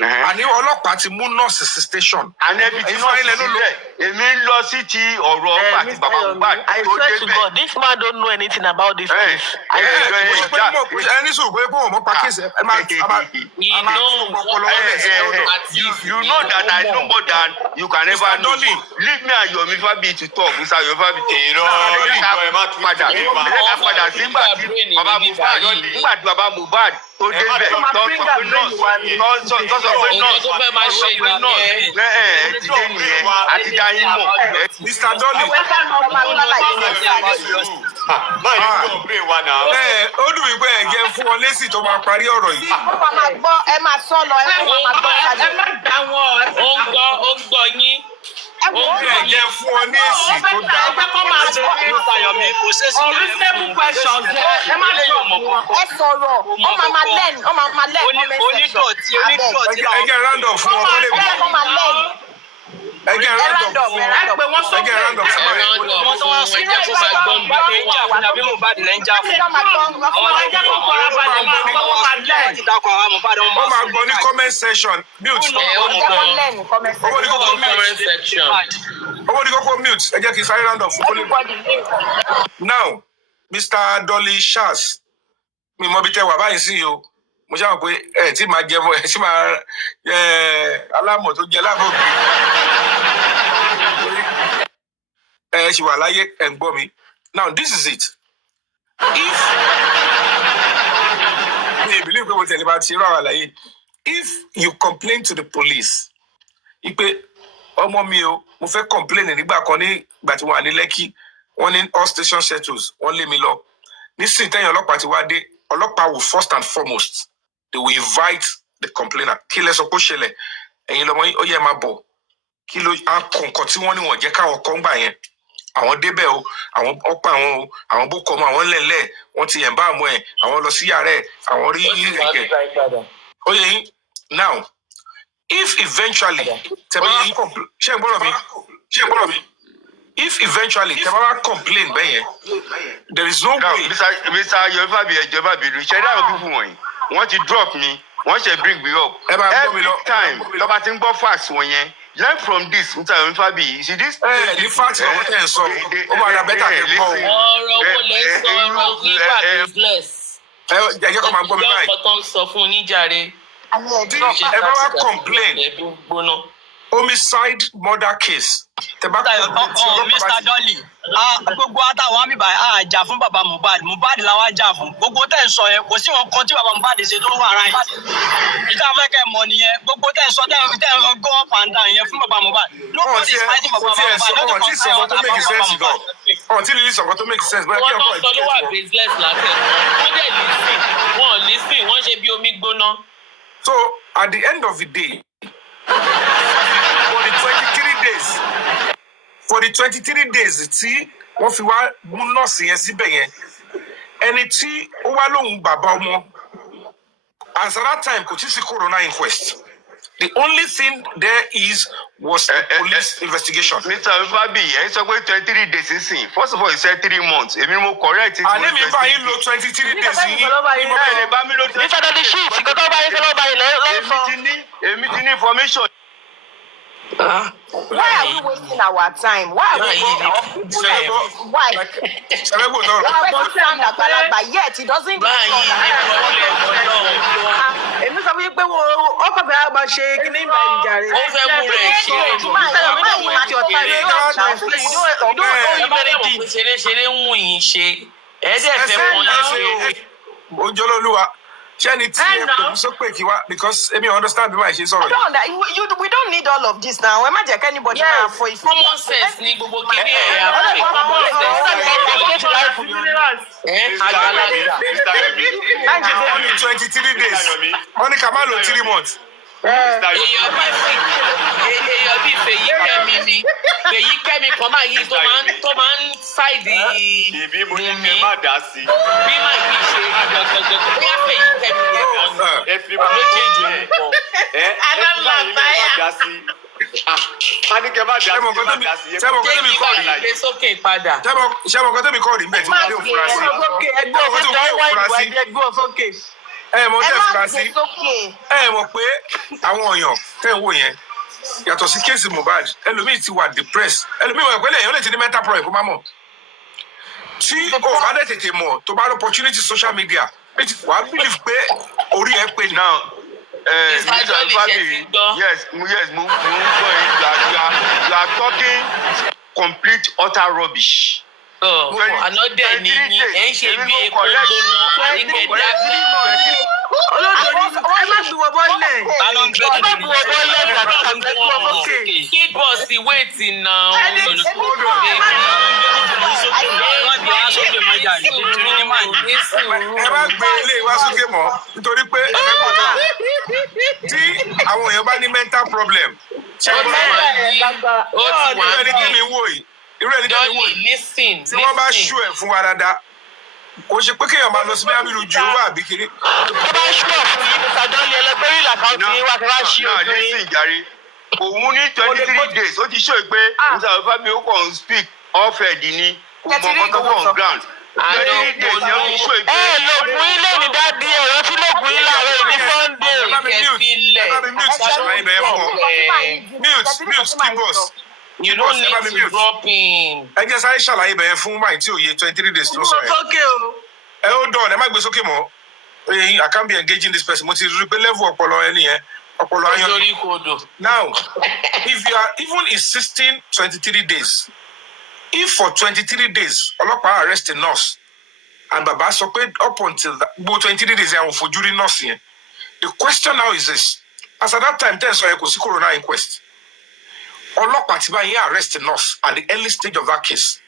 àní ọlọ́pàá ti mú nọ́ọ̀sì sí station. ànẹ́bí tí nọ́ọ̀sì sílẹ̀ èmi ń lọ sí ti ọ̀rọ̀ àti bàbá Mohbad tó débẹ̀. This man don't know anything about this case. ẹni sùn pé bóun mọ pa kéésì ẹ máa you know that I know more than you can ever know. Leave me and Yomi Fabi to talk. Mr. Yomi Fabi padà sí nígbà tí bàbá Mohbad tó débẹ̀ tó sọ pé nọ́ọ̀sì tó fẹ́ máa ṣe ìlànà ti dé nìyẹn àti dayín mọ̀. Mr. Dolly. Ó dùn mí pé ẹ̀jẹ̀ fún ọ lésì tó máa parí ọ̀rọ̀ yìí. Ó máa gbọ́ ẹ máa sọ lọ ẹ máa gbọ́ ṣáájú. ẹ má dá wọn ó ń gbọ́ yín. Ẹ̀jẹ̀ fún ọ ní èsì tó dáa. Ẹgbẹ́ kọ́ máa sọ unreasonable questions ẹ má lè yọ̀ mọ́. Ẹ sọ̀rọ̀ ó máa lẹ́n onídọ̀tí ẹ̀jẹ̀ round up fún ọ kọ́lé mi. Ẹ máa lẹ́n. Ẹ̀jẹ̀ round up fún ọ. pé wọ́n sọ pé round up fún ọ. wọ́n tó wá sí ẹjẹ́ kó máa gbọ́n bí wọ́n jà fún àbí Mohbad lẹ́ ń jà fún. Ẹjẹ́ kó kọ́ ara balẹ̀ máa gbọ́ wọ́n máa lẹ́n. Wọ́n máa gbọ́ ní comment section mute. Owó ní kókó mute. Ẹ jẹ́ kí n sáré round up fún kọ́lé mi. Now Mr. Dolly Shas mi mọ bí tẹ wà báyìí sí o mo ṣáà pé ẹ tí máa jẹ mọ ẹ tí máa alámọ̀ tó jẹ láàbò bí ẹ ṣì wà láyé ẹ ń gbọ́ mi. Now this is it. If mi believe pé mo tẹ̀lé bá ti rọ àwọn àlàyé if you complain to the police ipe ọmọ mi o mo fẹ́ complain nígbà kan nígbà tí wọ́n wà ní Lẹ́kì wọ́n ní all station settles wọ́n lé mi lọ nísìnyí tẹ́yìn ọlọ́pàá ti wá dé ọlọ́pàá will first and foremost they will invite the complainer kí lẹ sọ pé ó ṣẹlẹ̀ ẹ̀yin lọ́mọ yín ó yẹ máa bọ̀ kí ló nǹkan tí wọ́n ní wọ́n jẹ́ káwọn kọ́ ń gbà yẹn àwọn débẹ̀ o àwọn ọ̀pọ̀ àwọn bókọ̀ ọmọ àwọn lẹ̀lẹ̀ wọ́n ti yẹn bá àmọ́ ẹ̀ àwọn lọ sí yàrá ẹ̀ àwọn rí ẹ̀gẹ̀ ó yẹ yín now if eventually tẹ bá ṣe ń gbọ́dọ̀ mi if eventually tẹ bá wá complain bẹ́ẹ̀ yẹn there is no way. Mr. Yoruba bi ẹjọba bi lu ṣẹlẹ àwọn pípù wọ̀nyí wọ́n ti drop mi wọ́n ṣe bring me up every time tọba ti ń gbọ́ facts wọ̀nyẹn learn from this Mr. Yoruba bi you see this. ní fact àwọn tẹ̀ ń sọ ó máa ra better than gbọ́ o. ọ̀rọ̀ wo lè sọ ọ̀rọ̀ wíwà business. ẹ jẹ́ kó máa gbọ́ mi báyìí. ìjọ ọkọ̀ tó ń sọ fún oníjàre. ẹ bá wá complain homicide murder case. Mr. Dolly gbogbo àtàwọn àmì báyìí àjà fún bàbá Mohbad làwọn àjà fún gbogbo tẹ̀ ń sọ yẹn kò sí wọn kan tí bàbá Mohbad ṣe tó wà ara yẹn ìta fẹ́kẹ̀ mọ̀ nìyẹn gbogbo tẹ̀ ń sọ tẹ̀ ń go up and down yẹn fún bàbá Mohbad nobody is fighting bàbá Mohbad ọ̀tí sọ̀kọ̀ tó make sense gan ọ̀tí lílí sọ̀kọ̀ tó make sense. wọ́n tó sọ ló wà baseless látẹ̀ wọ́n dẹ̀ lísìn wọ́n ṣe bí omi gbóná. So at the end of the day for the 23 days tí wọ́n fi wá mú nọ́ọ̀sì yẹn síbẹ̀ yẹn ẹni tí ó wá lóhùn bàbá ọmọ as at that time kò tí sí corona inquest the only thing there was a police investigation. Mr. Fabi ẹ sọ pé 23 days sísìn first of all you said 3 months èmi mo correct it. àní mi bá yín lo 23 days yìí. ẹ lè bá mi lo 23 days. Mr. Dolly shit kókó bá yín sọ́lọ́ báyìí lọ́sọ̀. èmi ti ní information. Why are we wasting our time? Why are we Why? Yet it doesn't. èmi sọ fún yín pé ọkọ̀ bẹ̀rẹ̀ àgbà ṣe kíní ìgbà ìjàre. Ó fẹ́ mú rẹ̀ ṣeré ń wù yín ṣe. Ẹ̀ẹ́dẹ̀ fẹ́ mọ yín ṣe. Mohunjola Olúwa. Ṣẹ́ni tí ẹ pè mí sópè kí wá because èmi understand bí wàá ṣe sọ̀rọ̀ yìí. We don't need all of this now. Ẹ má jẹ́ kí anybody máa fọ ìfún. Common sense ni gbogbo kíní ẹ̀ àbúrò common sense. Only 23 days. Wọ́n ní ká má lò 3 months. Èèyàn bíi Fèyíkẹ́mi ni Fèyíkẹ́mi kan máa yí tó máa ń ṣáìdì ìbí mo ní kẹ́ má dá sí. bí máa yí ṣe gbọ̀gbọ̀gbọ̀ bóyá Fèyíkẹ́mi yẹn kan ẹ fi máa ló change orúkọ. ẹ fi máa yí má dá sí. A ní kẹ́ má dá sí má dá sí. Ṣé mo kọ́ tẹ́mi kọ́ rí? Gbé sókè padà. Ṣé mo kọ́ tẹ́mi kọ́ rí mbẹ́ tí mo ní òfurá sí? Ẹ mọ̀ tẹ́ fura sí. Ẹ mọ̀ pé àwọn èèyàn tẹ́ ń wò yẹn yàtọ̀ sí kéèsì Mohbad ẹlòmíì ti wà depressed ẹlòmíì wọ̀ pẹ́lẹ́ èèyàn lè ti ní mental problem kó má mọ̀. Tí o bá dẹ̀ tètè mọ̀ tó bá rí opportunity social media wà á believe pé orí ẹ pé now Mr. Fabiri yes mo ń gbọ́ yín you are talking complete utter rubbish. Àná dẹ̀ ni ẹ̀ ń ṣe bí epo gbóná ní kẹ̀dá. Ẹ má fi wọ bọ́ọ̀lẹ̀. Kid boss waiting now. Ẹ má gbé ilé ìwá sókè mọ́ nítorí pé ẹ fẹ́ gbọ́dọ̀ tí àwọn èèyàn bá ní mental problem. Ṣé ó ti wà ẹni tí mi wò yìí? Irú ẹni tí mi wò yìí? Tí wọ́n bá ṣú ẹ̀ fún wa dáadáa, kò ṣe pé kéèyàn máa lọ sí bíyà bíru Jehova àbí kiri. Tó bá ṣú ọ̀ fún yín, Mr. Dolly ẹlẹgbẹ́rì làkàntì yín wá fẹ́ wá ṣí náà ojú yín. nísìnyí jàre òun ní 23 days ó ti ṣó pé Mr. Fabiri ó kàn ń speak off-head ni kò mọ nǹkan tó wọ̀ on ground. 23 days ni ó ti ṣó pé. Lògùn yín lè ní dádì ẹ̀rọ tí lògùn yín láàárọ̀ ní Sunday. Ẹ bá mi mute ṣàlàyé bẹ̀rẹ̀ fún ọ. Mute key boss. You don't need to drop in. Ẹ jẹ́ sáré ṣàlàyé bẹ̀rẹ̀ fún máì tí ò yé 23 days tó sọ yẹn. Ẹ ó dọ̀ ẹ má gbé sókè mọ́. I can't be engaging this person. Mo ti rí pé level ọpọlọ ẹni yẹn. Ọpọlọ ayọ̀. Now, if you are even insisting 23 days, if for 23 days ọlọ́pàá arrest a nurse and baba sọ pé up until gbogbo 23 days àwọn fojú rí nurse yẹn, the question now is this: as at that time tẹ́ ẹ sọ yẹn kò sí corona inquest, ọlọ́pàá ti bá yín arrest a nurse at the early stage of that case,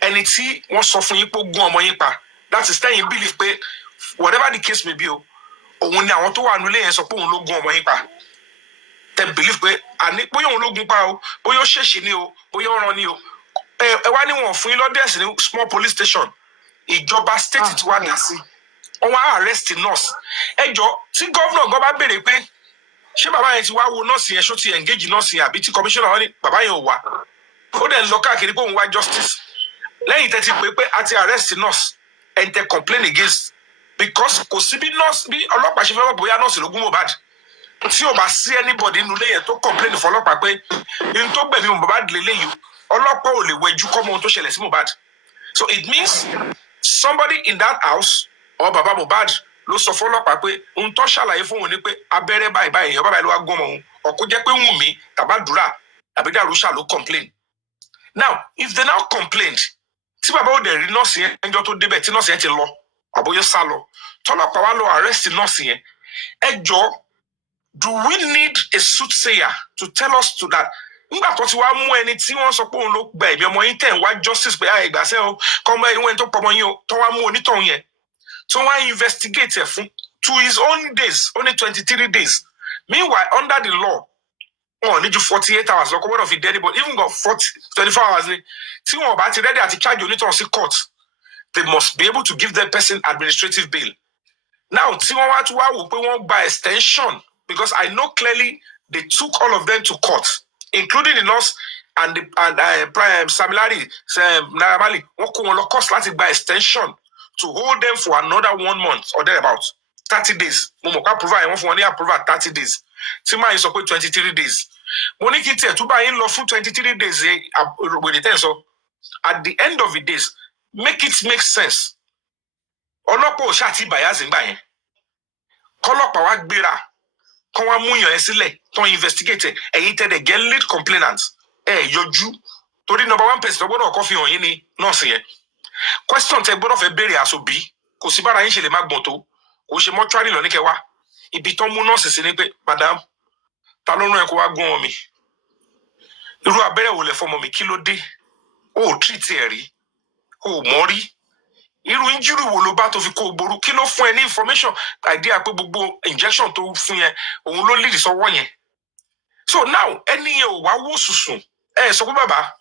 ẹni tí wọ́n sọ fún yín pé ó gún ọmọ yín pa, that is tẹ́yìn believe pé whatever the case may be o, òun ni àwọn tó wà nílé yẹn sọ pé òun ló gún ọmọ yín pa, tẹ́ believe pé àní bóyá òun ló gún pa o, bóyá ó ṣèṣì ni o, bóyá ó rán ni o, ẹ wá ní wọn fún yín lọ́dẹ̀ẹ́sì ní small police station, ìjọba state ti wá dá sí, wọ́n wá arrest nurse. Ẹ jọ tí gómìnà gan bá béèrè pé ṣé bàbá yẹn ti wá wo nọ́ọ̀sì yẹn, ṣó ti engage nọ́ọ̀sì yẹn, àbí tí commissioner wọn ní bàbá yẹn ò wá, ó dẹ̀ ń lọ káàkiri pé òun wá justice lẹ́yìn tẹ́ ti pé pé a ti arrest nurse and tẹ́ complain against, because kò sí bí nurse bí ọlọ́pàá ṣe fẹ́ wọ́n bóyá nurse ló gún Mohbad tí ò bá sí anybody nínú ilé yẹn tó complain fún ọlọ́pàá pé n tó gbẹ̀mí Mohbad lélẹ́yìí ọlọ́pàá ò lè wẹjú kọ́ mọ ohun tó ṣẹlẹ̀ sí Mohbad. So it means somebody in that house or baba Mohbad ló sọ fún ọlọ́pàá pé n tó ṣàlàyé fún òun ni pé abẹ́rẹ́ báyìí báyìí èèyàn báyìí ló wá gún ọmọ òun, ọ̀kú jẹ́ pé Wùnmí tàbádùrà àbí Dàrúṣà ló complain. Now if they now complained tí bàbá ò dẹ̀ rí nọ́ọ̀sì yẹn ẹjọ́ tó débẹ̀ tí nọ́ọ̀sì yẹn ti lọ àbóyọ sá lọ tọ́lọ́pàá wá lọ arrest nọ́ọ̀sì yẹn, ẹ jọ do we need a soothsayer to tell us to that? Nígbà tó ti wá mú ẹni tí wọ́n sọ pé òun ló gba ẹ̀mí ọmọ yín tẹ̀ ń wá justice pé àyè ìgbàsẹ́ o kọ́ ọmọ ẹni tó pọ̀ ọmọ yín o, tó wá mú onítọ̀hún yẹn tó wá investigate ẹ̀ fún to his own days, only 23 days. Meanwhile under the law wọn ò ní ju 48 hours lọ kó gbọ́dọ̀ fi dẹ́ni but even got 24 hours ni tí wọn bá ti ready àti charge onítọ̀hún sí court, they must be able to give that person administrative bail. Now tí wọ́n wá tún wá wò pé wọ́n gba extension, because I know clearly they took all of them to court, including the nurse and the Samilari Naira Marley, wọ́n kó wọn lọ court láti gba extension to hold them for another 1 month or thereabout 30 days. Mo mọ̀ ká approval wọ́n fún wọn ní approval 30 days tí máa ń sọ pé 23 days. Mo ní kí tiẹ̀ tún bá yín lọ fún 23 days wèrè tẹ́ ẹ̀ sọ, at the end of the days make it make sense. Ọlọ́pàá ò ṣáà ti bàyà sí gbà yẹn, kọ́lọ́pàá wá gbéra kọ́ wá mú yàn ẹ́ sílẹ̀ tó investigate ẹ̀yin tẹ́lẹ̀ get lead complainant yọjú torí number 1 person tó gbọ́dọ̀ kọ́ fi hàn yín ni nọ́ọ̀sì yẹn question tẹ gbọ́dọ̀ fẹ́ béèrè àṣòbí kò sí bára yín ṣe lè má gbọ̀n tó kò ṣe mọ́túárì lọ ní kẹwàá ibi tán mú nọ́ọ̀sì sí ni pé madam ta ló rán ẹ kó wá gún ọmọ mi irú abẹ́rẹ́ wo lẹ fọmọ mi kí ló dé o ò treat ẹ̀ rí o ò mọ̀ rí irú injury wo ló bá tó fi kó gboru kí ló fún ẹ ní information idea pé gbogbo injection tó fún yẹn òun ló lead sọ́wọ́ yẹn so now ẹni yẹn ò wá wò sùsùn sọ pé bàbá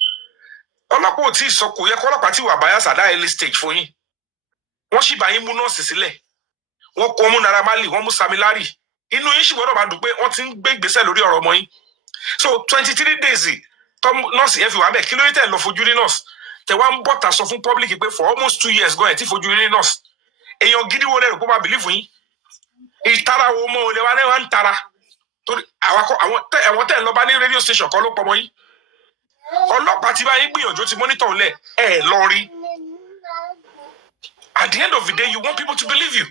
ọlọ́pàá ò tí ì sọ kò yẹ kó ọlọ́pàá tí wà bias at that early stage fún yín wọ́n sì bá yín mú nọ́ọ̀sì sílẹ̀ wọ́n kọ́ mú Naira Marley wọ́n mú Samilari inú yín sì gbọ́dọ̀ máa dùn pé wọ́n ti ń gbé ìgbésẹ̀ lórí ọ̀rọ̀ ọmọ yín so 23 days tọ́ nọ́ọ̀sì yẹn fi wà bẹ́ẹ̀ kí ló dé tẹ̀ lọ fojú rí nọ́ọ̀sì tẹ̀ wá ń bọ̀tà sọ fún public pé for almost 2 years gan ẹ̀ tí fojú rí nọ́ọ̀sì èèyàn gidi wo lẹ́rù kó máa believe yín ìtara wo mọ́ olè wa lẹ́wọ̀n ń tara torí àwọn tẹ̀ ń lọ bá ní radio station kan ló pọ̀ mọ́ yín ọlọ́pàá ti bá yín gbìyànjú ti monitor ńlẹ̀ lọ rí at the end of the day you want people to believe you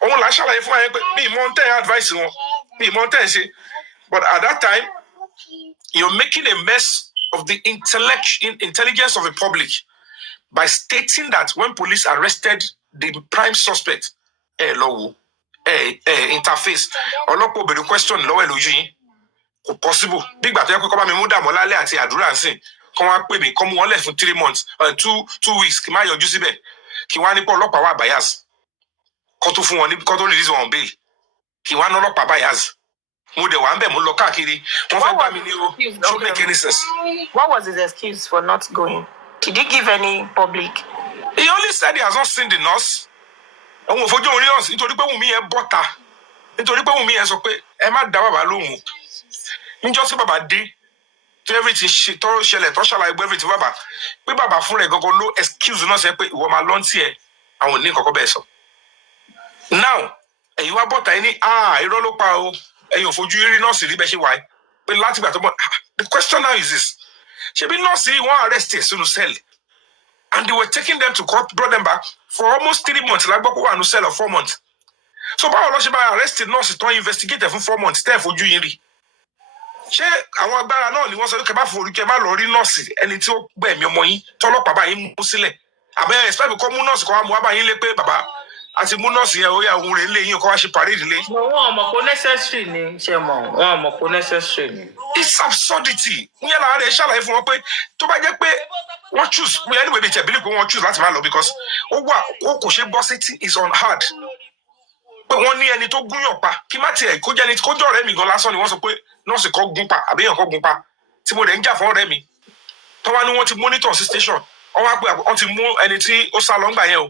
òun là ń ṣàlàyé fún wa pé mi ìmọ̀ tẹ̀ advice wọn mi ìmọ̀ tẹ̀ ṣe but at that time you're making a mess of the intelligence of the public by stating that when police arrested the prime suspect lọ wo interface ọlọ́pàá obìnrin question lọ́wọ́ ẹ̀ lójú yín kò possible bí ìgbà tó yẹ pé kọ́ bá mi mú dààmú lálẹ́ àti àdúrà ń sìn kọ́ wá pè mí kọ́ mú wọn lẹ̀ fún 3 months 2 weeks kí n má yọjú síbẹ̀ kí wọ́n á ní pé ọlọ́pàá wà bias kọ́ tó fún wọn ní kọ́ tó release wọn bail kí wọ́n á ná ọlọ́pàá bias mo dẹ̀ wà ń bẹ̀ mo lọ káàkiri wọ́n fẹ́ gbá mi ní o so make any sense. What was his excuse for not going? Did he give any public? He only said he has not seen the nurse. Òun ò fojú orí nurse nítorí pé Wùmí yẹn bọ́ta nítorí pé Wùmí yẹn sọ pé ẹ má dá bàbá lóhùn níjọ́ sí bàbá dé tí everything ṣe tó ṣẹlẹ̀ tó ṣàlàyé gbé everything bàbá pé bàbá fúnra ẹ̀ gangan ló excuse náà sẹ pé ìwọ máa lọ́ntì ẹ̀ àwọn ò ní kọ́kọ́ bẹ́ẹ̀ sọ. Now ẹ̀yin wá bọ́ta ẹ ní irọ́ ló pa o ẹ̀yin ò fojú rí nọ́ọ̀sì rí bẹ́ẹ̀ ṣe wáyé pé láti ìgbà tó mọ̀ the question now is this ṣebí nọ́ọ̀sì wọ́n arrest ẹ̀ sínú cell and they were taking them to court brought them back for almost 3 months lágbọ́ pé wà nínú cell of 4 months so báwo lọ ṣe bá arrested nọ́ọ̀sì tó investigate fún 4 months tẹ́ ẹ̀ fojú yín rí ṣé àwọn agbára náà ni wọ́n sọ pé kẹ́ bá forí kẹ́ bá lọ rí nọ́ọ̀sì ẹni tí ó gbẹ̀mí ọmọ yín tọ́lọ́pàá bá yín mú sílẹ̀ àbẹ́ expect kọ́ mú nọ́ọ̀sì kọ́ wá mú wá bá yín lé pé bàbá àti mú nọ́ọ̀sì yẹn ó yà òun rè lé yín kọ́ wá ṣe parade lé. wọn ò mọ̀ kó necessary ni ṣe mọ̀ wọn ò mọ̀ kó necessary ni. It's absurdity ìyẹn làwọn rẹ̀ ṣàlàyé fún wọn pé tó bá jẹ́ pé wọ́n choose we anyway bí tẹ̀bílì pé wọ́n choose láti máa lọ because ó wà ó kò ṣe gbọ́ sétí is on hard pé wọ́n ní ẹni tó gúnyàn pa kí má tiẹ̀ kó jẹ́ ẹni kó jọ́ ọ̀rẹ́ mi gan lásán ni wọ́n sọ pé nọ́ọ̀sì kan gún pa àbẹ́yàn kan gún pa tí mo dẹ̀ ń jà fún ọ̀rẹ́ mi tó wá ní wọ́n ti monitor sí station wọ́n wá pé wọ́n ti mú ẹni tí ó sá lọ ńgbà yẹn o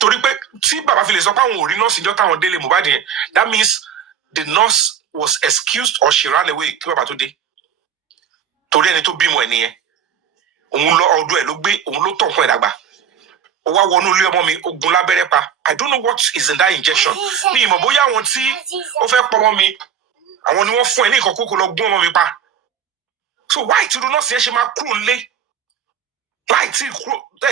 torí pé tí bàbá fi lè sọ pé àwọn ò rí nọ́ọ̀sì ìjọ táwọn délé Mohbad yẹn that means the nurse was excused or she ran away kí bàbá tó dé torí ẹni tó bímọ ẹ̀ nìyẹn òun lọ ọdún ẹ̀ ló gbé òun ló tọ̀ fún ẹ̀ dàgbà ó wá wọnú ilé ọmọ mi ogun lábẹ́rẹ́ pa I don't know what is in that injection mi ìmọ̀ bóyá àwọn tí ó fẹ́ pọ̀ mọ́ mi àwọn ni wọ́n fún ẹ ní nǹkan kókó lọ gún ọmọ mi pa so why tí nọ́ọ̀sì yẹn ṣe máa kúrò nílé láì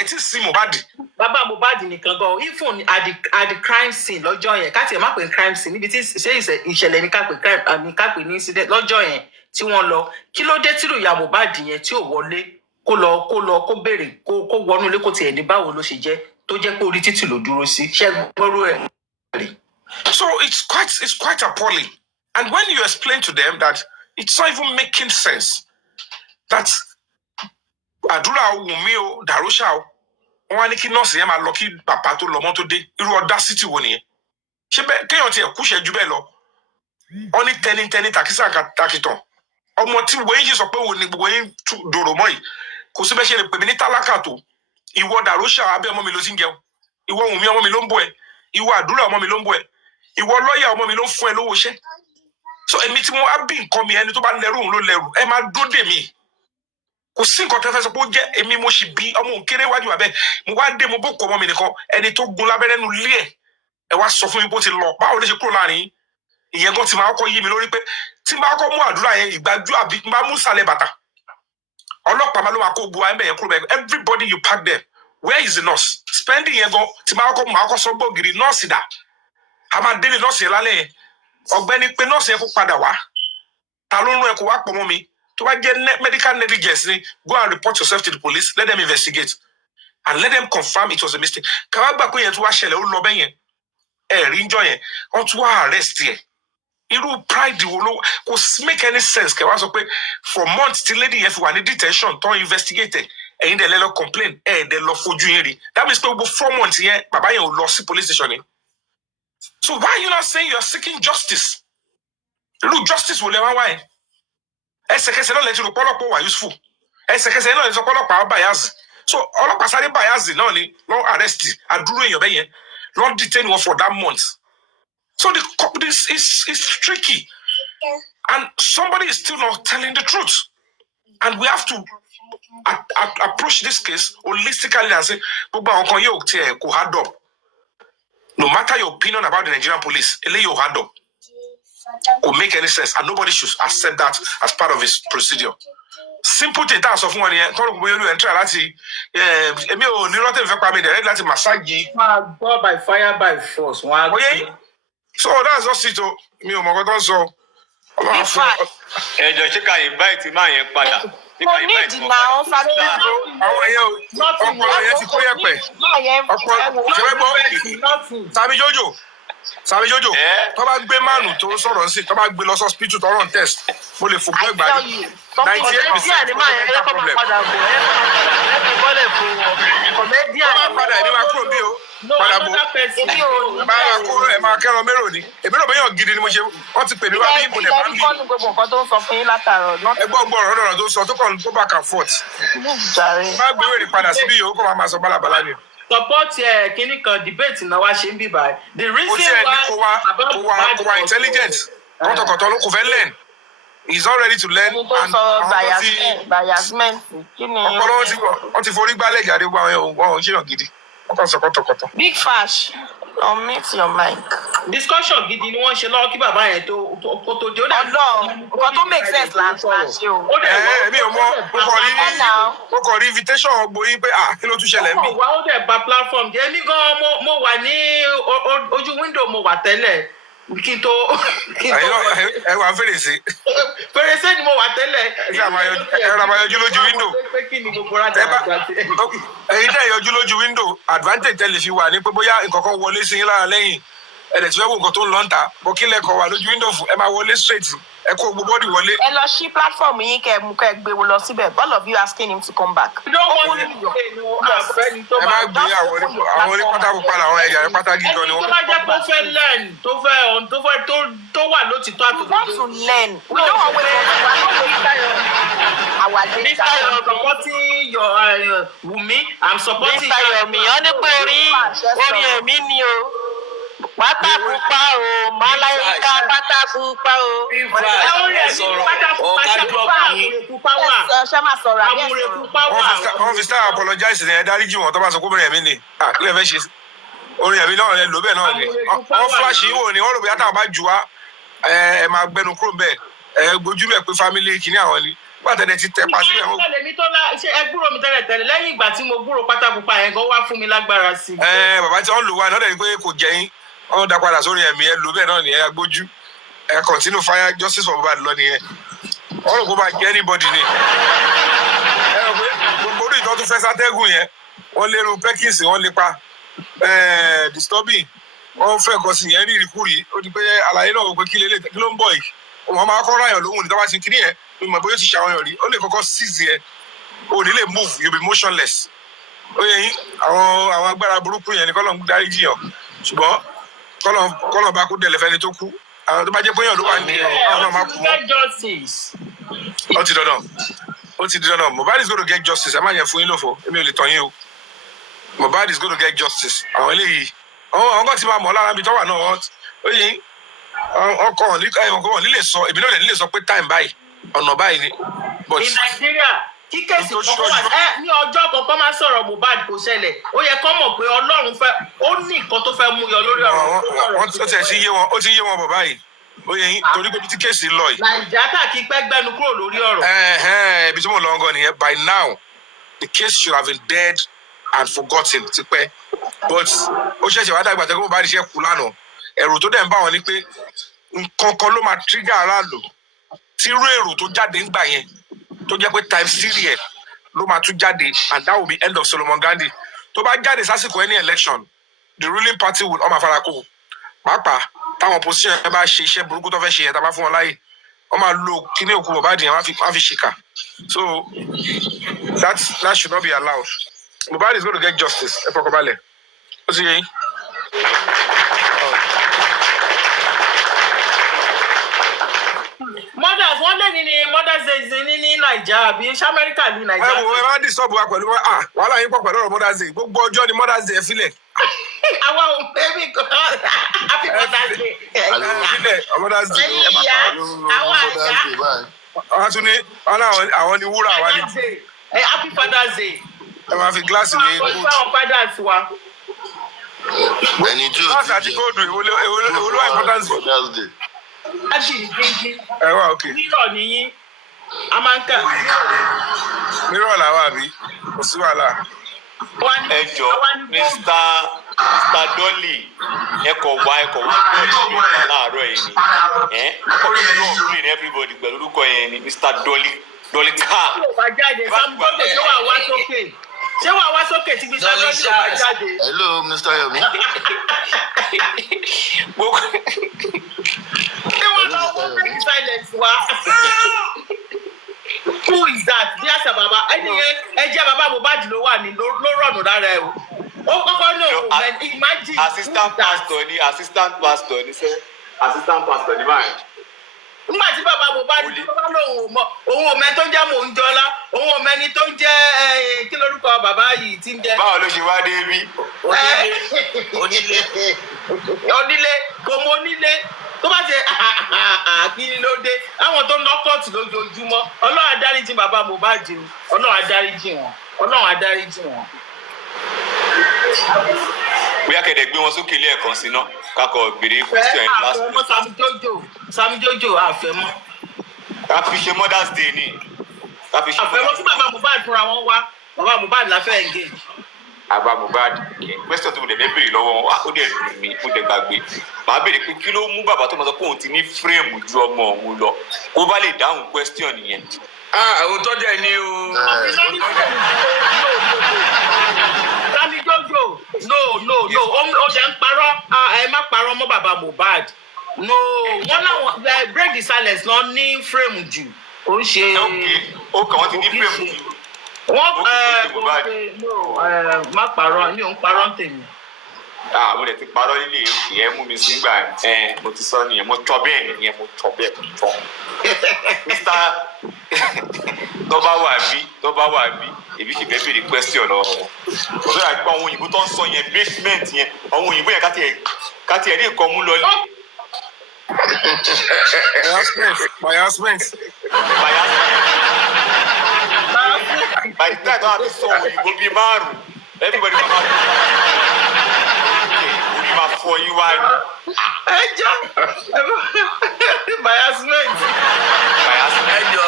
tí sí Mohbad. bàbá Mohbad nìkan gan even at the crime scene lọ́jọ́ yẹn káàtì ẹ̀ má pè ní crime scene níbi tí ṣé ìṣẹ̀lẹ̀ ní kápẹ́ crime àmì kápẹ́ ní incident lọ́jọ́ yẹn tí wọ́n lọ kí ló dé tí ìyá Mohbad yẹn tí ò wọlé kó béèrè kó wọnú ilé kó tiẹ̀ ní báwo ló ṣe jẹ́ tó jẹ́ pé orí títì ló dúró sí ṣé gbọ́rú ẹ̀ rí. So it's quite appalling and when you explain to them that it's not even making sense that àdúrà Wùmí o dàrúṣà o wọn wá ní kí nọ́ọ̀sì yẹn máa lọ kí bàbá tó lọ mọ́ tó dé irú audacity wo nìyẹn ṣé bẹ́ẹ̀ kéèyàn tiẹ̀ kúṣẹ́ ju bẹ́ẹ̀ lọ wọn ní tẹnitẹni tàkísà takìtàn ọmọ tí gbogbo yín ṣe sọ pé òun ni gbogbo yín dòrò mọ́ yìí kò sí bẹ́ẹ̀ ṣe lè pè mí ní tálákà tó ìwọ dàrúṣà abẹ́ ọmọ mi ló ti ń jẹun ìwọ Wùmí ọmọ mi ló ń bọ̀ ẹ́ ìwọ àdúrà ọmọ mi ló ń bọ̀ ẹ́ ìwọ lọ́ọ̀yà ọmọ mi ló ń fún ẹ lówó iṣẹ́ so èmi tí mo wá bí nǹkan mi ẹni tó bá lẹ́rù òun ló lẹ́rù ẹ máa dóde mi kò sí nǹkan tó fẹ́ sọ pé ó jẹ́ èmi mo sì bí ọmọ òkèrè wájú wa bẹ́ẹ̀ mo wá dé mo bó kọ́ ọmọ mi nìkan ẹni tó gun lábẹ́rẹ́ nu lé ẹ wá sọ fún mi bó ti lọ báwo ló ṣe kúrò láàrin ìyẹn gan ti máa kọ́ yí mi lórí pé tí n bá kọ́ mú àdúrà yẹn ìgbàjú àbí n bá mú sàlẹ̀ bàtà ọlọ́pàá máa ló máa kó gbogbo ẹ̀mẹ̀ yẹn kúrò bẹ́ẹ̀ everybody you pack them where is the nurse spending yẹn gan tí n bá kọ́ máa kọ́ sọ gbògiri nọ́ọ̀sì dà a máa délé nọ́ọ̀sì yẹn lálẹ́ yẹn ọ̀gbẹ́ni pé nọ́ọ̀sì yẹn kó padà wá ta ló ń rún ẹ kó wá pọ̀ mọ́ mi tó bá jẹ́ medical negligence ni go and report yourself to the police let them investigate and let them confirm it was a mistake káwá gbà pé yẹn tó wá ṣẹlẹ̀ ó lọ bẹ́ẹ̀ yẹn rí ń jọ yẹn wọ́n tún wá arrest yẹn irú pride wo ló kò make any sense kẹwàá sọ pé for months tí lady yẹn fi wà ní detention tó investigate ẹ̀yin dẹ̀ lẹ́lọ́ complain dẹ̀ lọ fojú yín rí that means pé gbogbo 4 months yẹn bàbá yẹn ò lọ sí police station ni so why you not saying you are seeking justice irú justice wo lẹ wá wáyé ẹsẹ̀kẹsẹ̀ náà lẹ ti rò pọ́lọ́pọ̀ wà useful ẹsẹ̀kẹsẹ̀ náà lẹ ti sọ pọ́lọ́pàá bias so ọlọ́pàá sáré bias náà ni lọ́ arrest àdúró èèyàn bẹ́yẹn lọ́ detain wọn for that month. So this is tricky. And somebody is still not telling the truth. And we have to approach this case holistically and say, go hard up. No matter your opinion about the Nigerian police, you hard up. Could make any sense. And nobody should accept that as part of his procedure. Simple thing that's of 1 year. Massage. Go by fire by force. So that's just it. Mi ò mọ̀ nǹkan tó ń sọ. Ẹjọ́ ṣé ká invite máa yẹn padà. Kò ní ìdìnnà àwọn family. Àwọn ẹ̀yẹ ọpọlọ yẹn ti kó yẹpẹ̀. Ọpọlọ Sami Jojo. Tó bá gbé mánu tó ń sọ̀rọ̀ sí, tó bá gbé lọ hospital tó run test, mo lè fògbọ́ ìgbà yìí. 98% no problem. Padà ẹni máa kúrò bí o. Padà bò. Máa kúrò ẹ̀ máa kẹ́ran mérò ni. Èmi náà bẹ́yàn gidi ni mo ṣe. Wọ́n ti pè mí wá bí mo lè bá ń bì. Ẹgbọ́n ọ̀rọ̀ tó sọ tó kàn go back and forth. Má gbé wèrè padà síbí yòó kó máa sọ bálabàlá ni. Support kini kan debate na wa ṣe ń bí báyìí. The reason why kò wá intelligent. Kọ́tọ̀kọ̀tọ̀ ló kò fẹ́ learn. He's not ready to learn. Biasment. Ọpọlọ wọn ti forí gbálẹ̀ jáde wọn ò ṣèyàn gidi. Wọ́n kàn sọ kọ́tọ̀kọ̀tọ̀. Big Fash, unmute your mic. Discussion gidi ni wọ́n ṣe lọ́wọ́ kí bàbá yẹn tó dé. Ọlọ́run, nǹkan tó make sense là ń ṣe o. Mi ò mọ̀, mo kàn rí invitation gboyin pé kí ló tún ṣẹlẹ̀ mí. Wà ó dẹ̀ ba platform jẹ́. Èmi gan mo wà ní ojú window mo wà tẹ́lẹ̀. Kí n tó. Ẹ wà fèrèsé. Fèrèsé ni mo wà tẹ́lẹ̀. Ẹ ra máa yọjú lójú window. Ẹ̀yin tẹ́ yọjú lójú window advantage tẹ́lẹ̀ fi wà ní pé bóyá nǹkan kan wọlé sí yín lára lẹ́yìn ẹ̀dẹ̀ tí fẹ́ wo nǹkan tó ń lọ ń ta bọ́ kí lẹ́kọ̀ọ́ wà lójú window fún ẹ máa wọlé straight ẹ kó gbogbo bọ́ọ̀dì wọlé. Ẹ lọ sí platform yín kẹ́ gbé wo lọ síbẹ̀ all of you asking him to come back. Ẹ má gbé àwọn onípátákó padà àwọn ẹ̀yà pátá gígan ni wọ́n. Ẹni tó bá jẹ́ pé ó fẹ́ learn tó wà lótìtọ́ àti we want to learn. We don't always our data. Mr. Yomi, supporting your Wumi. I'm supporting Mr. Yomi. Ó ní pé orin ẹ̀mí ni o. Pátákùpá o, Máláyíká pátákùpá o. Ṣé máa sọ̀rọ̀ àbí wọ́n fi star apologize ní ẹ dáríjì wọn tó bá sọ pé orin ẹ̀mí ni kí lè fẹ́ ṣe orin ẹ̀mí náà lè lò bẹ́ẹ̀ náà ni wọ́n flash yìí wò ni wọ́n rò bí yàtọ̀ bá jù wá ẹ máa gbẹnu kúrò bẹ́ẹ̀ ẹ gbójú bẹ́ẹ̀ pé family kìíní àwọn ni gbàtẹ́lẹ̀ ti tẹ̀ pa sílẹ̀ wọn. Ẹ gbúrò mi tẹ́lẹ̀ lẹ́yìn ìgbà tí mo gbúrò pátákùpá yẹn gan wá fún mi lágbára sí i. Bàbá tí wọ́n lò wá lọ́dẹ̀ ni pé kò jẹ́yìn wọ́n dá padà sórí ẹ̀mí ẹ lò bẹ́ẹ̀ náà nìyẹn agbójú ẹ continue fire justice for Mohbad lọ nìyẹn wọ́n rò kó bá jẹ́ anybody ni ẹ rò pé gbogbo orí ìtọ́ tún fẹ́ sátẹ́gùn yẹn wọ́n lérò Perkins wọ́n lè pa disturbing wọ́n fẹ́ kọ́ sí yẹn rí ìrìkúrì ó di pé àlàyé náà wò pé kí ló ń bọ̀ yìí wọ́n máa kọ́ ráyàn lóhùn ní tọ́ba ti kiri yẹn mi mọ̀ bóyá ó ti ṣàwọn rí ó lè kọ́kọ́ seize yẹn ó ní lè move you be motionless ó yẹ yín àwọn agbára burúkú yẹn ni kọ́lọ̀ ń darí jiyàn ṣùgbọ́n kọ́lọ̀ bá kú dẹ̀lẹ̀ fẹ́ni tó kú àwọn tó bá jẹ́ pé yàn ló wà ní àwọn náà máa kú mọ́. Ó ti di dandan Mohbad is going to get justice ẹ má yẹn fún yín lófo èmi ò lè tàn yín o Mohbad is going to get justice àwọn eléyìí àwọn kan ti máa mọ̀ lára ibi tó wà náà ó yẹ yín ọkọ̀ nílé sọ èmi náà nílé sọ pé time báyìí ọ̀nà báyìí ni. ní Nàìjíríà kí kéèsì kọ̀ọ̀kan wà ní ọjọ́ kọ̀ọ̀kan máa sọ̀rọ̀ Mohbad kò ṣẹlẹ̀ ó yẹ kó mọ̀ pé Ọlọ́run fẹ́ ó ní nǹkan tó fẹ́ mú yọ lórí ọ̀rọ̀. ó ti yé wọn bọ̀ báyìí ó yẹ yín torí pé tí kéèsì lọ yìí. Nàìjíríà kì í pẹ́ gbẹ́nu kúrò lórí ọ̀rọ̀. ibi tí mo lọ ń gan nìyẹn by now the case should have been dead and forgotten tipẹ́ but ó ṣẹ̀ṣẹ̀ wá dàgbà tẹ́kọ̀ bá ṣiṣẹ́ kú lánàá ẹ̀rù tó dẹ̀ ń bá wọn ni pé nǹkan kan ló máa trigger aráàlú tí irú èrò tó jáde ń gbà yẹn tó jẹ́ pé type serious ló máa tún jáde, and that will be end of Solomon Gandhi. Tó bá jáde sásìkò any election, the ruling party would ọmọ àfarakó pàápàá táwọn opposition ẹ bá ṣe iṣẹ́ burúkú tó fẹ́ ṣe yẹn tá a bá fún wọn láyè wọ́n máa lo kíní òkú Mohbad yẹn wọ́n á fi ṣìkà. So that should not be allowed. Mohbad is going to get justice. Ẹ fọkàn balẹ̀. Ó sì yẹ yín. Mothers, wọ́n lè ní Mothers Day ní Naija àbí ṣé Amẹ́ríkà ní Naija? Ẹ má disturb wa pẹ̀lú wàhálà yín pọ̀ pẹ̀lú ọ̀rọ̀ Mothers Day. Gbogbo ọjọ́ ni Mothers Day ẹ filẹ̀. Àwọn ohun bẹ́ẹ̀ni kan happy Mothers Day. Filẹ̀ Mothers Day ẹ máa pa àwọn àṣà. Wọ́n tún ní àwọn ni wúrà wa ni. Happy Father's Day. Ẹ máa fi gíláàsì wé gold. Àwọn fathers wa. Ẹni tí o gíláàsì àti góòdù èwo ló wà important sí. Ẹ wá òkè. Mírọ̀ nìyí. A máa ń kà. Mírọ̀ làwọn àbí? Kò sí wàhálà. Ẹ jọ Mr. Dolly ẹkọ wá lórí láàárọ̀ yìí ni ọkùnrin náà clean everybody pẹ̀lú orúkọ yẹn ni Mr. Dolly car. Ṣé wàá wá sókè tí Mr. Dolly ò bá jáde? Hello, Mr. Yomi. Ṣé wọ́n lọ wọ́n break silence wa? Who is that? Bí àṣà bàbá ẹni yẹn ẹ jẹ́ bàbá Mohbad ló wà ní ló rọ̀nù lára ẹ o. Ó kọ́kọ́ ní òun mẹ́ imagine. Assistant pastor ni sẹ́ assistant pastor ni báyìí. Nígbà tí bàbá Mohbad tó bá lóun òun ò mẹ́ tó ń jẹ́ Mohunjola, òun ò mẹ́ni tó ń jẹ́ kí lórúkọ bàbá yìí ti ń jẹ́. Báwo ló ṣe wá dé bí? Onílé kò mọ onílé tó bá ṣe kí ló dé àwọn tó ń lọ kóòtù lójoojúmọ́ Ọlọ́run adáríjì bàbá Mohbad o Ọlọ́run adáríjì wọn. Bóyá kẹ̀dẹ̀ gbé wọn sókè lẹ́ẹ̀kan sí náà kakọ̀ gbèrè question last week. Sami Jojo àfẹ́mọ́. Ká fi ṣe Mother's Day ni. Àfẹ́mọ́ tí bàbá Mohbad fúnra wọn wá bàbá Mohbad la fẹ́ engage. Bàbá Mohbad question tó mo dẹ̀ bẹ́ẹ̀ béèrè lọ́wọ́ wọn ó dẹ̀ dùn mí ó dẹ̀ gbàgbé. Màá béèrè pé kí ló mú bàbá tó máa sọ pé òun ti ní frame ju ọmọ òun lọ kó bá lè dáhùn question yẹn. Àwọn tó dẹ̀ ni o. Sami Jojo no ó jẹ́ ń parọ́ ẹ má parọ́ mọ́ bàbá Mohbad no wọ́n náà break the silence lọ ní frame jù ó ń ṣe. Ó kàn wọ́n ti ní frame jù. Wọ́n má parọ́ ní òun parọ́ tèmi. Mo lè ti parọ́ nílé ìyẹn mú mi sígbà mo ti sọ nìyẹn mo tọ́ bẹ́ẹ̀ nìyẹn mo tọ́ bẹ́ẹ̀ mo tọ́. Mr. tó bá wà bí èmi ṣe fẹ́ béèrè question lọ́wọ́ wọn. Ọ̀sẹ̀ àgbà àwọn òyìnbó tó ń sọ yẹn basement yẹn àwọn òyìnbó yẹn ká tiẹ̀ rí nǹkan mú lọ lé. Biasment. By the time tó sọ òyìnbó bíi márùn-ún everybody máa orí máa fọ yín wá ní. Ẹ jọ biasment. Ẹ jọ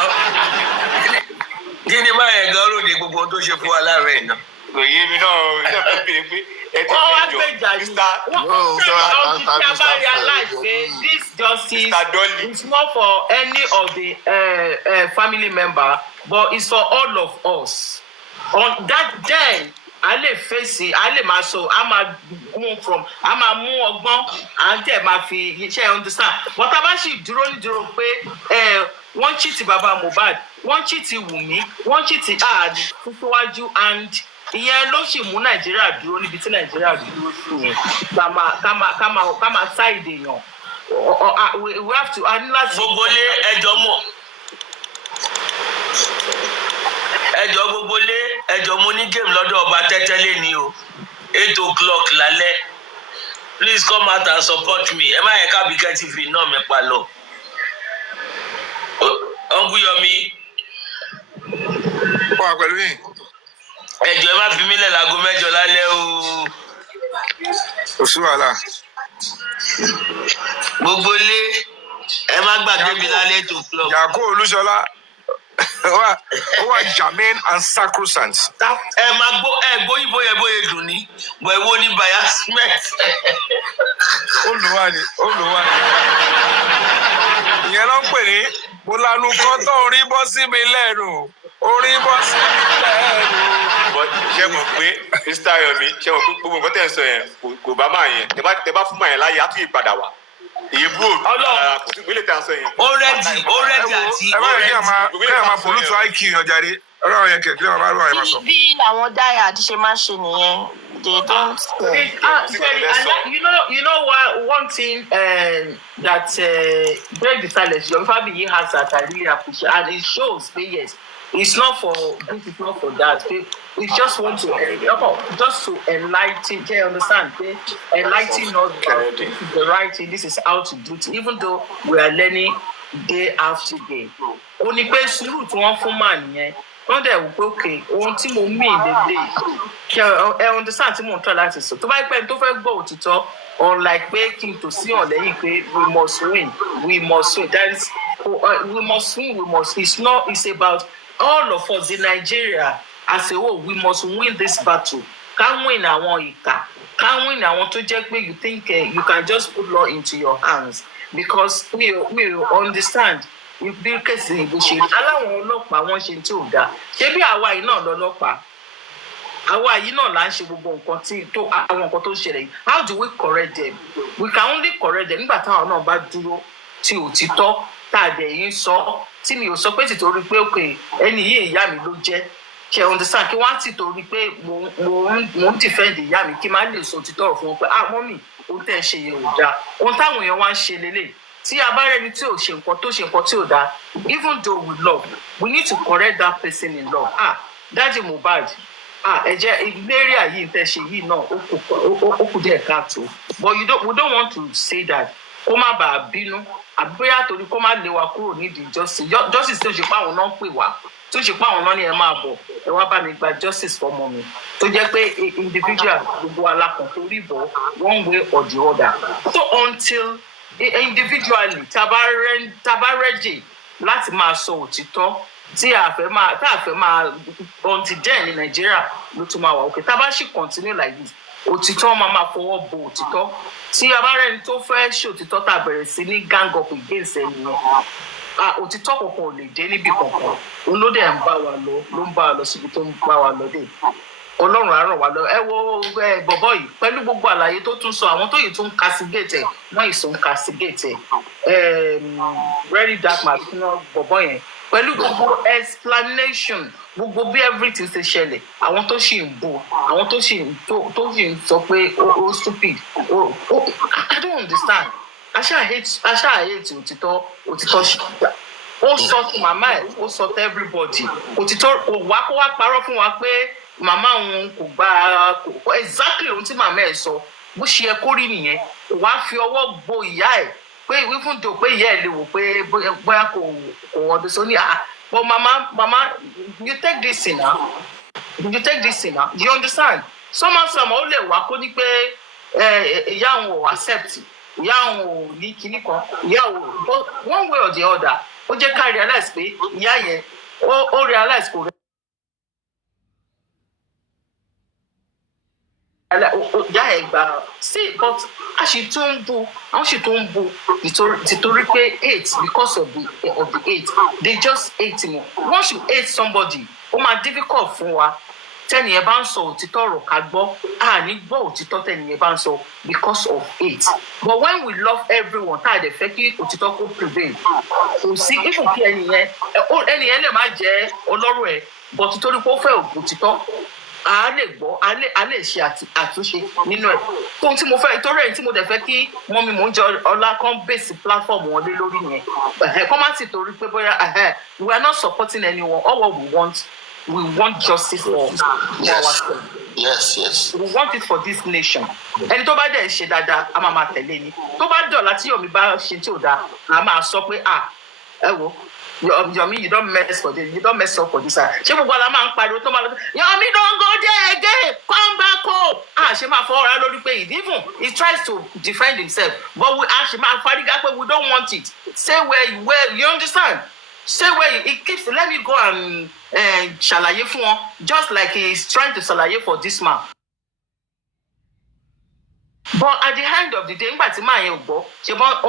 kí ni máa yẹn gan ròde gbogbo tó ṣe fún wa láàárọ̀ ẹ̀ náà. Òye mi náà ṣe fẹ́ bèrè pé wọ́n wá gbèjà yìí wọ́n realize say this justice is not for any of the family member but it's for all of us on that day a lè fèsì a lè máa sọ a máa mú ọgbọ́n à ń tẹ̀ máa fi iṣẹ́ understand but a bá sì dúró nídúró pé wọ́n cheat bàbá Mohbad wọ́n cheat Wùmí wọ́n cheat ààrẹ fúnfúnwájú and ìyẹn ló sì mú Nàìjíríà dúró níbi tí Nàìjíríà dúró sí yẹn ká máa ṣáìdè yàn we have to analyse. Gbogbo lé ẹjọ́ gbogbo lé ẹjọ́ mo ní game lọ́dọ̀ ọba tẹ́tẹ́lé ni o 8 o'clock lálẹ́ please come out and support me ẹ má yẹ ká bí kẹ́tì fi náà mi pa lọ. Uncle Yomi. Wà pẹ̀lú yìí. Ẹjọ́ ẹ má fi mí lẹ̀ láago 8 lálẹ́ o. Kò sí wàhálà. Gbogbo lé ẹ má gbàgbé mi lálẹ́ 8 o'clock. Yàkó Olúṣọlá Who are germane and sacrosanct. Ẹ máa gbóyìnbó yẹn bóyá dùn ní bọ̀ ẹ wo ní biasment. Olùwà ni. Ìyẹn ló ń pè ní mo lanu kọ́ tó orí bọ́ sí mi lẹ́nu. Orí bọ́ sí mi lẹ́nu. Ṣé mo pé Mr. Yomi ṣé mo pé gbogbo nǹkan tẹ̀ ń sọ yẹn kò bá máa yẹn tẹ bá fún máa yẹn láyé á tún ìpadà wá. Èébú kò sí ìpínlẹ̀ tẹ̀ ń sọ yẹn. Ó rẹ́dì àti ẹ bá rí kí ẹ máa polútu IQ yan jáde. Ọlọ́run yẹn kẹ̀kẹ́ wọn bá rú àyè máa sọ. Bí àwọn dáyà àti ṣe máa ń ṣe nìyẹn. They don't. You know one thing that break the silence. Your family has that I really appreciate, and it shows. Yes, it's not for this. It's not for that. We just want to enlighten. Do you understand? Enlighten us about this is the right thing. This is how to do it. Even though we are learning day after day. Only pé sùúrù tí wọ́n fún màá nìyẹn. Wọ́n dẹ̀ wò pé okay, ohun tí mo mí lélẹ̀ kí ẹ understand tí mo ń tọ́ láti sọ. Tó bá pẹ́ tó fẹ́ gbọ́ òtítọ́ unlike pé kí n tò sí ọ̀lẹ́yìn pé we must win. That is we must win. It's about all of us in Nigeria as a whole. We must win this battle. Ká win àwọn ìkà. Ká win àwọn tó jẹ́ pé you think you can just put law into your hands because we understand. Bí kẹsì ìbò ṣe aláwọn ọlọ́pàá wọ́n ṣe tí ò dáa ṣé bí àwa yìí náà lọ́lọ́pàá àwa yìí náà là ń ṣe gbogbo nǹkan àwọn nǹkan tó ń ṣẹlẹ̀ yìí how do we correct them? We can only correct them nígbà táwọn náà bá dúró tí òtítọ́ tá a dẹ̀ yín sọ tí mi ò sọ pé tìtorí pé òkè ẹni yìí ìyá mi ló jẹ́ ṣe understand kí wọ́n á tìtorí pé mo ń defend ìyá mi kí n má lè sọ òtítọ́ fún wọn pé mọ́mì ohun tẹ́ ẹ ṣe yẹn ò dáa ohun táwọn èèyàn wá ń ṣe lélẹ̀ tí a bá rẹni tí ò ṣe nǹkan tó ṣe nǹkan tí ò dáa even though we love we need to correct that person in love Daddy Mohbad ẹ̀jẹ̀ ìlérí yìí tẹ́ ṣe yìí náà ó kù díẹ̀ káàtó but we don't want to say that kó má bàa bínú àbúyá torí kó má lé wa kúrò nídìí justice tó ṣe pé àwọn náà ń pè wá tó ṣe pé àwọn náà ní ẹ máa bọ̀ ẹ wá bá mi gba justice fọ́mọ mi tó jẹ́ pé individual gbogbo alákàn tó rí bọ̀ one way or the other so until individually tá bá rẹ́jì láti máa sọ òtítọ́ tí a fẹ́ máa until then ní Nàìjíríà ló tún máa wà òkè tá bá sì continue like this òtítọ́ máa fọwọ́ bo òtítọ́ tí a bá rẹ́ni tó fẹ́ ṣe òtítọ́ tá a bẹ̀rẹ̀ sí ní gang up against ẹni yẹn òtítọ́ kankan ò lè dé níbi kankan òun ló dẹ̀ ń bá wa lọ síbi tó ń bá wa lọ dé Ọlọ́run á ràn wá lọ ẹ wo bọ̀bọ̀ yìí pẹ̀lú gbogbo àlàyé tó tún sọ àwọn tó yìí tún castigate wọ́n ìsún castigate very dark man fún bọ̀bọ̀ yẹn pẹ̀lú gbogbo explanation gbogbo bí everything ṣe ṣẹlẹ̀ àwọn tó ṣì ń bò àwọn tó ṣì ń sọ pé ó stupid I don't understand aṣáà hate òtítọ́ ṣùgbọ́n ó sọ fún màmá ẹ̀ ó sọ fún everybody òtítọ́ kó wá parọ́ fún wa pé màmá òun kò gba exactly ohun tí màmá ẹ̀ sọ bó ṣe yẹ kó rí nìyẹn kò wá fi ọwọ́ bo ìyá ẹ̀ pé ìwé fún tó pé ìyá ẹ̀ lè wò pé bóyá kò ọdún sọ ní but mama you take this thing now you understand somehow ó lè wá kó ní pé ìyá òun ò accept ìyá òun ò ní kinní kan ìyá òun but one way or the other ó jẹ́ ká realize pé ìyá yẹn ó realize kò ìyá ẹ̀ gbà sí but àwọn sì tún ń bu nítorí pé hate because of the hate they just hate him once you hate somebody ó máa difficult fún wa tẹ́nìyẹn bá ń sọ òtítọ́ ọ̀rọ̀ ká gbọ́ àní gbọ́ òtítọ́ tẹ́nìyẹn bá ń sọ because of hate but when we love everyone tá a dẹ̀ fẹ́ kí òtítọ́ kó prevail kò sí even kí ẹnìyẹn lè má jẹ́ ọlọ́rọ̀ ẹ̀ but nítorí pé ó fẹ́ òtítọ́ a lè gbọ́ a lè ṣe àtúnṣe nínú ẹ̀ ohun tí mo fẹ́ torí ẹ̀ tí mo dẹ̀ fẹ́ kí mọ́mí Mohunjola ọlá kan base platform wọn lé lórí yẹn kọ́ má sì torí pé bóyá we are not supporting anyone all what we want justice for ourselves. Yes. We want it for this nation. ẹni tó bá dẹ̀ ṣe dáadáa a máa tẹ̀lé ni tó bá dọ̀la tí Yomi bá ṣe tí ò dáa a máa sọ pé ẹ wo Yomi, you don't mess for this. You don't mess up for this. Ṣé gbogbo ala máa ń pariwo tó máa lọ Yomi don't go there again. Come back home. Ṣé máa fọwọ́ ra lórí pé even he tries to defend himself but ṣe máa fariga pé we don't want it. Say where you understand. say where he keeps, let me go and ṣàlàyé fún wọn, just like he's trying to ṣàlàyé for this man. But at the end of the day, nígbà tí màá yẹn gbọ́, ṣe bọ́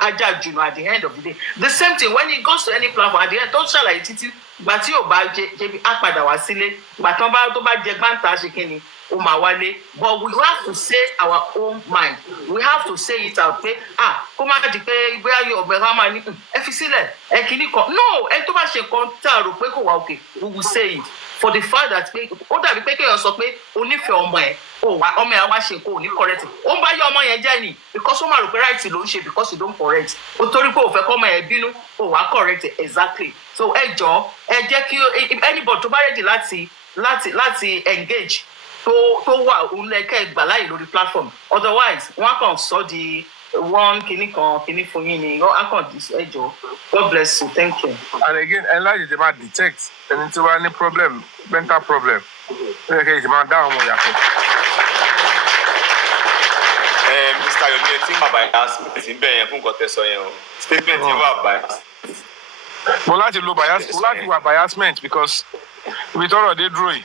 ajá jùlọ at the end of the day. The same thing when he goes to any platform at the end, tó ṣàlàyé títí, ìgbà tí ò bá jẹbi á padà wá sílé, ìgbà tó bá jẹ gbáǹtà ṣe kí ni, ó máa wálé. But we have to say our own mind. We have to say it out pé kó má di pé bóyá yóò ọ̀bẹ ká máa ní ẹ fi sílẹ̀ ẹ kìíní kan. No, ẹ tó bá ṣe kan tá a rò pé kò wá òkè, we will say it. For the fact that pé ó dàbí pé kéèyàn sọ pé onífẹ̀ẹ́ ọmọ ẹ̀ ọmọ ẹ̀ wá ṣe nǹkan ò ní correct. Ó ń bá yọ ọmọ yẹn jẹ́ ni because ó máa rò pé right ló ń ṣe because you don't correct. Ó torí pé ó fẹ́ kọ́ ọmọ ẹ̀ bínú ó wá correct exactly. So ẹ jọ̀ọ́ ẹ jẹ́ kí anybody tó bá ready láti engage tó wà òun lẹ́kẹ́ gbà láyè lórí platform, otherwise wọ́n á kàn sọ di one kìíní fún yín ni á kàn di ẹjọ́. God bless you, thank you. And again ẹ láyè tẹ máa detect ẹni tí wàá ní problem mental problem ó yẹ kẹ́ ẹ ti máa dá àwọn ọmọ yàtọ̀. Mr. Yomi ẹ ti ń wà bias ti bẹ́ẹ̀ yẹn fún nǹkan tẹ́ sọ yẹn o statement yẹn wà bias. mo láti wà biasment because ibi tọ́rọ̀ dé dúró yìí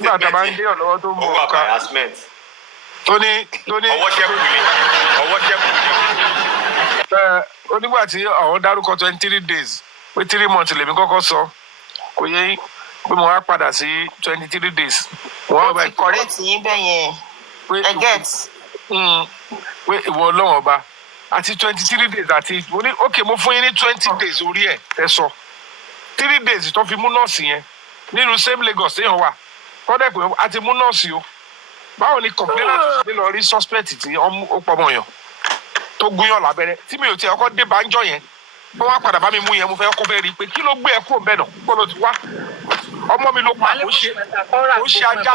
nígbà tá a bá ń dé ọ̀lọ́wọ́ tó ń bọ̀ ká tó ní. ọwọ́ ṣẹ́kù ni. onígbà tí àwọn dárúkọ 23 days pé 3 months lèmi kọ́kọ́ sọ kò yẹ pé mo wá padà sí 23 days. ó ti correct yín bẹ́ẹ̀ yẹn ẹ get. pé ìwọ ọlọ́wọ́n ọba àti 23 days àti mo ní ok mo fún yín ní 20 days orí ẹ̀ ẹ sọ 3 days tó fi mú nọ́ọ̀sì yẹn nínú same Lagos téèyàn wà kọ́dẹ̀ pé a ti mú nọ́ọ̀sì o báwo ni complainant ti lọ rí suspect tí ó pọ̀ mọ́ yàn tó gúnyàn lábẹ́rẹ́ tí mi ò tiẹ̀ ọkọ̀ dé banjọ́ yẹn bí wọ́n á padà bá mi mú yẹn mo fẹ́ kó fẹ́ rí i pé kí ló gbé ẹ kúrò bẹ́ẹ̀ náà gbọ́dọ̀ ti wá ọmọ mi ló pa kó ṣe ajá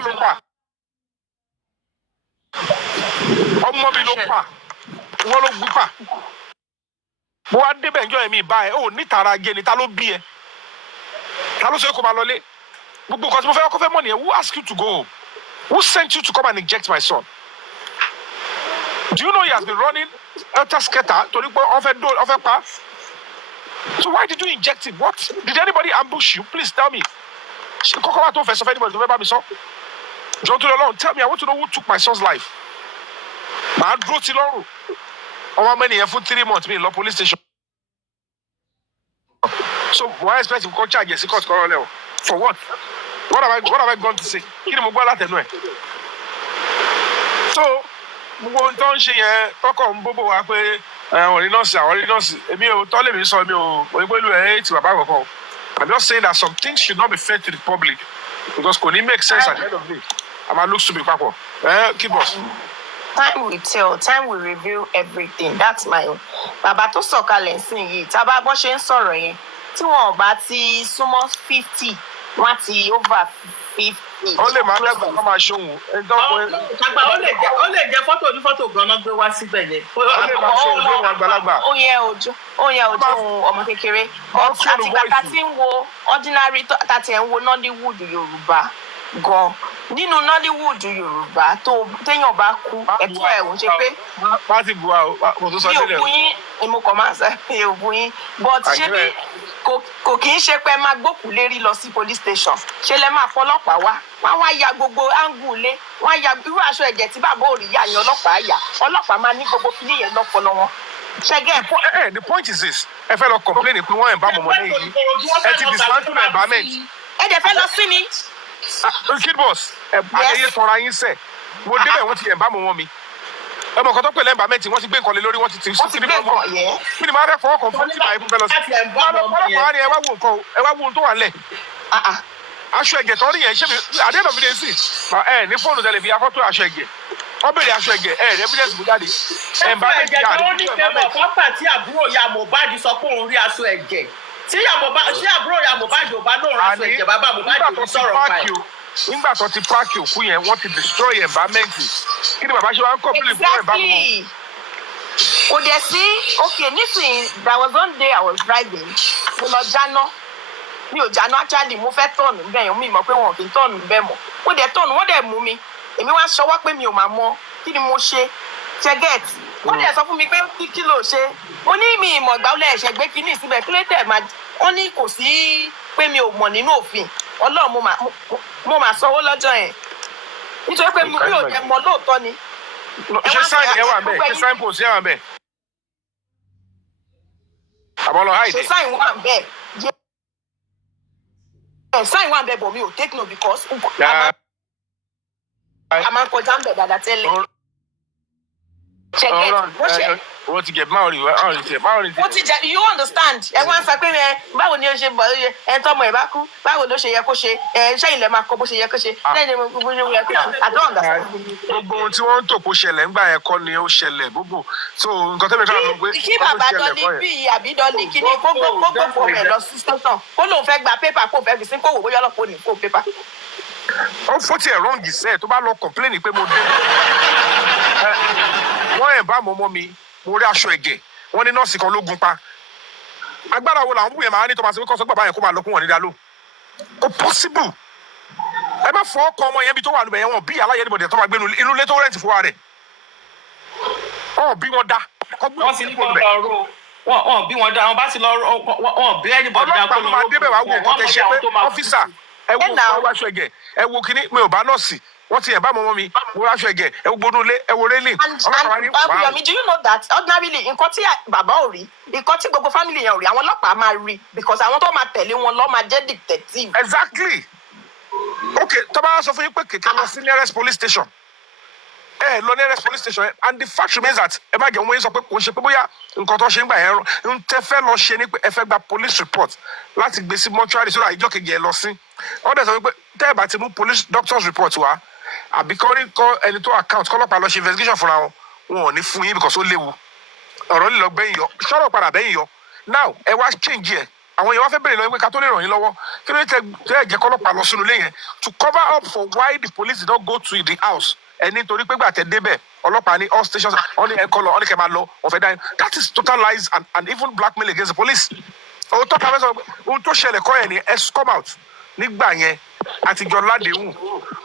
ló pa ọmọ mi ló pa wọ́n ló gbé pa mo wá débẹ̀ ǹjọ́ ẹ̀mí ìbá ẹ̀ ò nítara ajé ni ta ló bí ẹ ta ló sọ kó máa lọlé gbogbo nǹkan tí mo fẹ́ kó fẹ́ mọ̀ nìyẹn who asked you to go who sent you to come and inject my son do you know he has been running helter skelter torí pé ó fẹ́ pa so why did you inject him what did anybody ambush you please tell me kókó wa tó fẹ́ sọ fẹ́ anybody tó fẹ́ bá mi sọ John tó lọ lọ́run tell me I want to know who took my son's life màá dúró ti lọ́rùn ọmọ ọmọ ènìyàn fún 3 months mi lọ police station so why expect him to charge yes court kọ́rọ́ lẹ́wọ̀ for what have I gone to say kí ni mo gbọ́ látẹnu ẹ̀ so gbogbo ohun tó ń ṣe yẹn tọkọ̀ ń bóbó wa pé àwọn orí nọ́ọ̀sì èmi ò tọ́ lèmi sọ èmi ò pẹ̀lú ẹ̀ ti bàbá àkọ́kọ́ I'm just saying that some things should not be fed to the public because kò ní make sense at the end of the day a máa look stupid papọ̀ keep us. Time will tell, time will reveal everything. That's my own. Bàbá tó sọ̀kalẹ̀ sí yìí, tábà bọ́ ṣe ń sọ̀rọ̀ yẹn, tí wọn ò bá ti súnmọ́ 50, wọ́n ti over 50. Ó lè máa lẹ́gbàá kó máa ṣóhun. Àgbà ó lè jẹ́ fọ́tò onífọ́tò gan-an gbé wá síbẹ̀ yẹn. Ó lè máa ṣe ojú àgbàlagbà. Ó yẹ ojú ọmọ kékeré. Àti bàtà tí ń wo ordinary tàti ẹ̀ ń wo Nollywood Yorùbá gan nínú Nollywood Yorùbá téèyàn bá kú ẹ̀tọ́ ẹ̀ ò ṣe pé má ti bu àwọn kò tó sọ sílẹ̀ mi ò bú yín èmi kò máa sọ mi ò bú yín but ṣé bí kò kì í ṣe pé máa gbókùú lérí lọ sí police station ṣe lẹ máa fọlọ́pàá wá ya gbogbo áńgù lé wọ́n ya irú aṣọ ẹ̀jẹ̀ tí bàbá ò rí yá yẹn ọlọ́pàá máa ní gbogbo kíní yẹn lọ́pọlọ wọn. The point is this ẹ fẹ́ lọ complain pé wọ́n ẹ̀ bá mọ̀mọ́ lẹ́yìn ẹ ti dismantle environment. ẹ dẹ̀ fẹ́ lọ sí ni. Kid boss ayẹyẹ tọra yín sẹ mo débẹ̀ wọ́n ti ẹ̀ bá mọ̀mọ́ mi ẹ mọ̀ kọ́ tó pè lẹ́yìn environment wọ́n ti gbé nǹkan lé lórí wọ́n ti tì sí ní mọ́ mi ni máa fẹ́ fọwọ́ kan fún tí màá fẹ́ lọ sí ọlọ́pàá ni ẹ wá wo nǹkan ẹ wá wo ohun tó wà nílẹ̀ aṣọ ẹ̀jẹ̀ tọ́rí yẹn ṣé mi àdéhùn mi lè sí ẹ ní fóònù tẹlẹ fi afọ́tò aṣọ ẹ̀jẹ̀ wọ́n béèrè aṣọ ẹ̀jẹ̀ ẹ rẹ evidence mú jáde environment yà àdúgbò environment. Pápá tí àbúrò ya Mohbad sọ pé òun rí aṣọ ẹ̀jẹ̀ tí àbúrò ya Mohbad ò bá lóun aṣọ ẹ̀jẹ̀ bàbá Mohbad ò sọ̀rọ̀ báyìí. Nígbà tó ti páàkì òkú yẹn wọ́n ti destroy environment kí ni bàbá ṣe wá ń complain fún environment. Kò dẹ̀ sí okay nísìnyí there was one day I was driving mo lọ jáná mi ò jáná actually mo fẹ́ tọ̀nù bẹ́ẹ̀ yẹn mi mọ̀ pé wọn ò fi tọ̀nù bẹ́ẹ̀ mọ̀ mo dẹ̀ tọ̀nù wọ́n dẹ̀ mú mi èmi wá ṣọwọ́ pé mi ò máa mọ kí ni mo ṣe Ṣẹ́gẹ̀t. Wọ́n dẹ̀ sọ fún mi pé kí ló ṣe. Mo ní mi ìmọ̀ ìgbà wọlé ẹ̀ṣẹ̀ gbé kíní síbẹ̀ kí ló tẹ̀ máa wọ́n ní kò sí pé mi ò mọ̀ nínú òfin. Ọlọ́run mo máa sanwó lọ́jọ́ yẹn. Nítorí pé mi ò jẹ́ mọ̀ lóòótọ́ ni. Ṣé sáìn yẹn wà bẹ́ẹ̀? Ṣé sáìn post yẹn wà bẹ́ẹ̀? Àbọ̀lọ̀ háìdì. Ṣé sáìn wà bẹ́ẹ̀? Sáìn wà bẹ́ẹ̀ bọ̀ mi ò take no because a máa ń kọjá ń bẹ̀ dáadáa tẹ́lẹ̀. Ṣẹ́gẹ̀t. Wọ́n ti get máa rí tiẹ̀. Ó ti jẹ́ you understand? Ẹ wá ń sọ pé báwo ni ó ṣe bọ̀ ẹ tọ́mọ ẹ̀ bá kú báwo ló ṣe yẹ kó ṣe ṣé ilẹ̀ máa kọ bó ṣe yẹ kó ṣe lẹ́yìn bó ṣe yẹ kó ṣe I don't understand. Gbogbo ohun tí wọ́n ń tò kó ṣẹlẹ̀ ńgbà yẹn kọ́ ni ó ṣẹlẹ̀ gbogbo so nǹkan tẹ́lẹ̀ ká lọ pé kí bàbá dọ́lí bí àbí dọ́lí kí ni gbogbo rẹ̀ lọ sí station kó lóun fẹ́ gba pépà kó fẹ́ fi sí kó wò bóyá ọlọ́pàá ò ní kó pépà. Ó fó tiẹ̀ rọ́ǹgì sẹ́ẹ̀ tó bá lọ kọ̀pléènì pé mo dé wọ́n ẹ̀ bá mọ́mọ́ mi mo rí aṣọ ẹ̀jẹ̀ wọ́n ní nọ́ọ̀sì kan ló gun pa agbára wo làwọn búyẹn máa ní tó máa ṣe kọ́ sọ bàbá yẹn kó máa lọ kún wọn nídàá ló kò possible ẹ má fọ ọkọ ọmọ yẹn bí tó wà níbẹ̀ yẹn wọn bí aláyẹ níbọ̀dẹ̀ tó máa gbé inú ilé tó rẹ̀ǹtì fún wa rẹ̀ ọ̀ bí wọn dá. Wọ́n sì ní kó lọ ro wọ́n bí wọn dá wọn bá sì lọ wọ́n bí anybody dá kó lọ ro. Ọlọ́pàá ló máa débẹ̀ wá wò nǹkan tẹ ṣe pé ọ́fíìsà ẹ wo aṣọ ẹ̀jẹ̀ ẹ wo kíní mi ò bá nọ́ọ̀sì wọ́n ti yẹn bá mọ́mọ́ mi wo aṣọ ẹ̀jẹ̀ ẹ wo gbónú ilé ẹ wo rélì. And do you know that ordinarily nǹkan tí bàbá ò rí nǹkan tí gbogbo family yẹn ò rí àwọn ọlọ́pàá máa rí because àwọn tó máa tẹ̀lé wọn lọ́ máa jẹ́ detective. Exactly. Okay, tó bá sọ fún yín pé kẹ̀kẹ́ lọ sí nearest police station lọ nearest police station and the fact remains that ẹ má jẹ́ wọ́n yín sọ pé kò ń ṣe pé bóyá nǹkan tó ṣe ń gbà yẹn rán ń tẹ́ fẹ́ lọ ṣe ni pé ẹ fẹ́ gba police report láti gbé sí mortuary sódà ìjọ kejì ẹ lọ sí wọ́n dẹ̀ sọ pé tẹ́ ẹ bá ti mú police doctor's report wá àbí kọ́ ẹni tó account kọ́lọ́pàá lọ ṣe investigation fúnra wọn ò ní fún yín because ó léwu ọ̀rọ̀ lílọ gbẹ̀yìn yọ ṣọ́rọ̀ padà bẹ́yìn yọ now ẹ wá change ẹ̀ àwọn èèyàn wá fẹ́ bèrè lọ pé ká tó lè ràn yín lọ́wọ́ kí ló tẹ ẹ jẹ́ kọ́lọ́pàá lọ sínú ilé yẹn to cover up for why the police did not go to the house ẹni torí pé gbàtẹ́ débẹ̀ ọlọ́pàá ní all stations wọ́n ní ẹ̀kọ́ lọ wọ́n ní kẹ́ máa lọ ọ̀fẹ́ dáhìn that is total lies and even blackmail against the police. ohun tó kàwé sọ ohun tó ṣẹlẹ̀ kọ́ yẹn ni ẹ come out nígbà yẹn àtijọ́ ládéhùn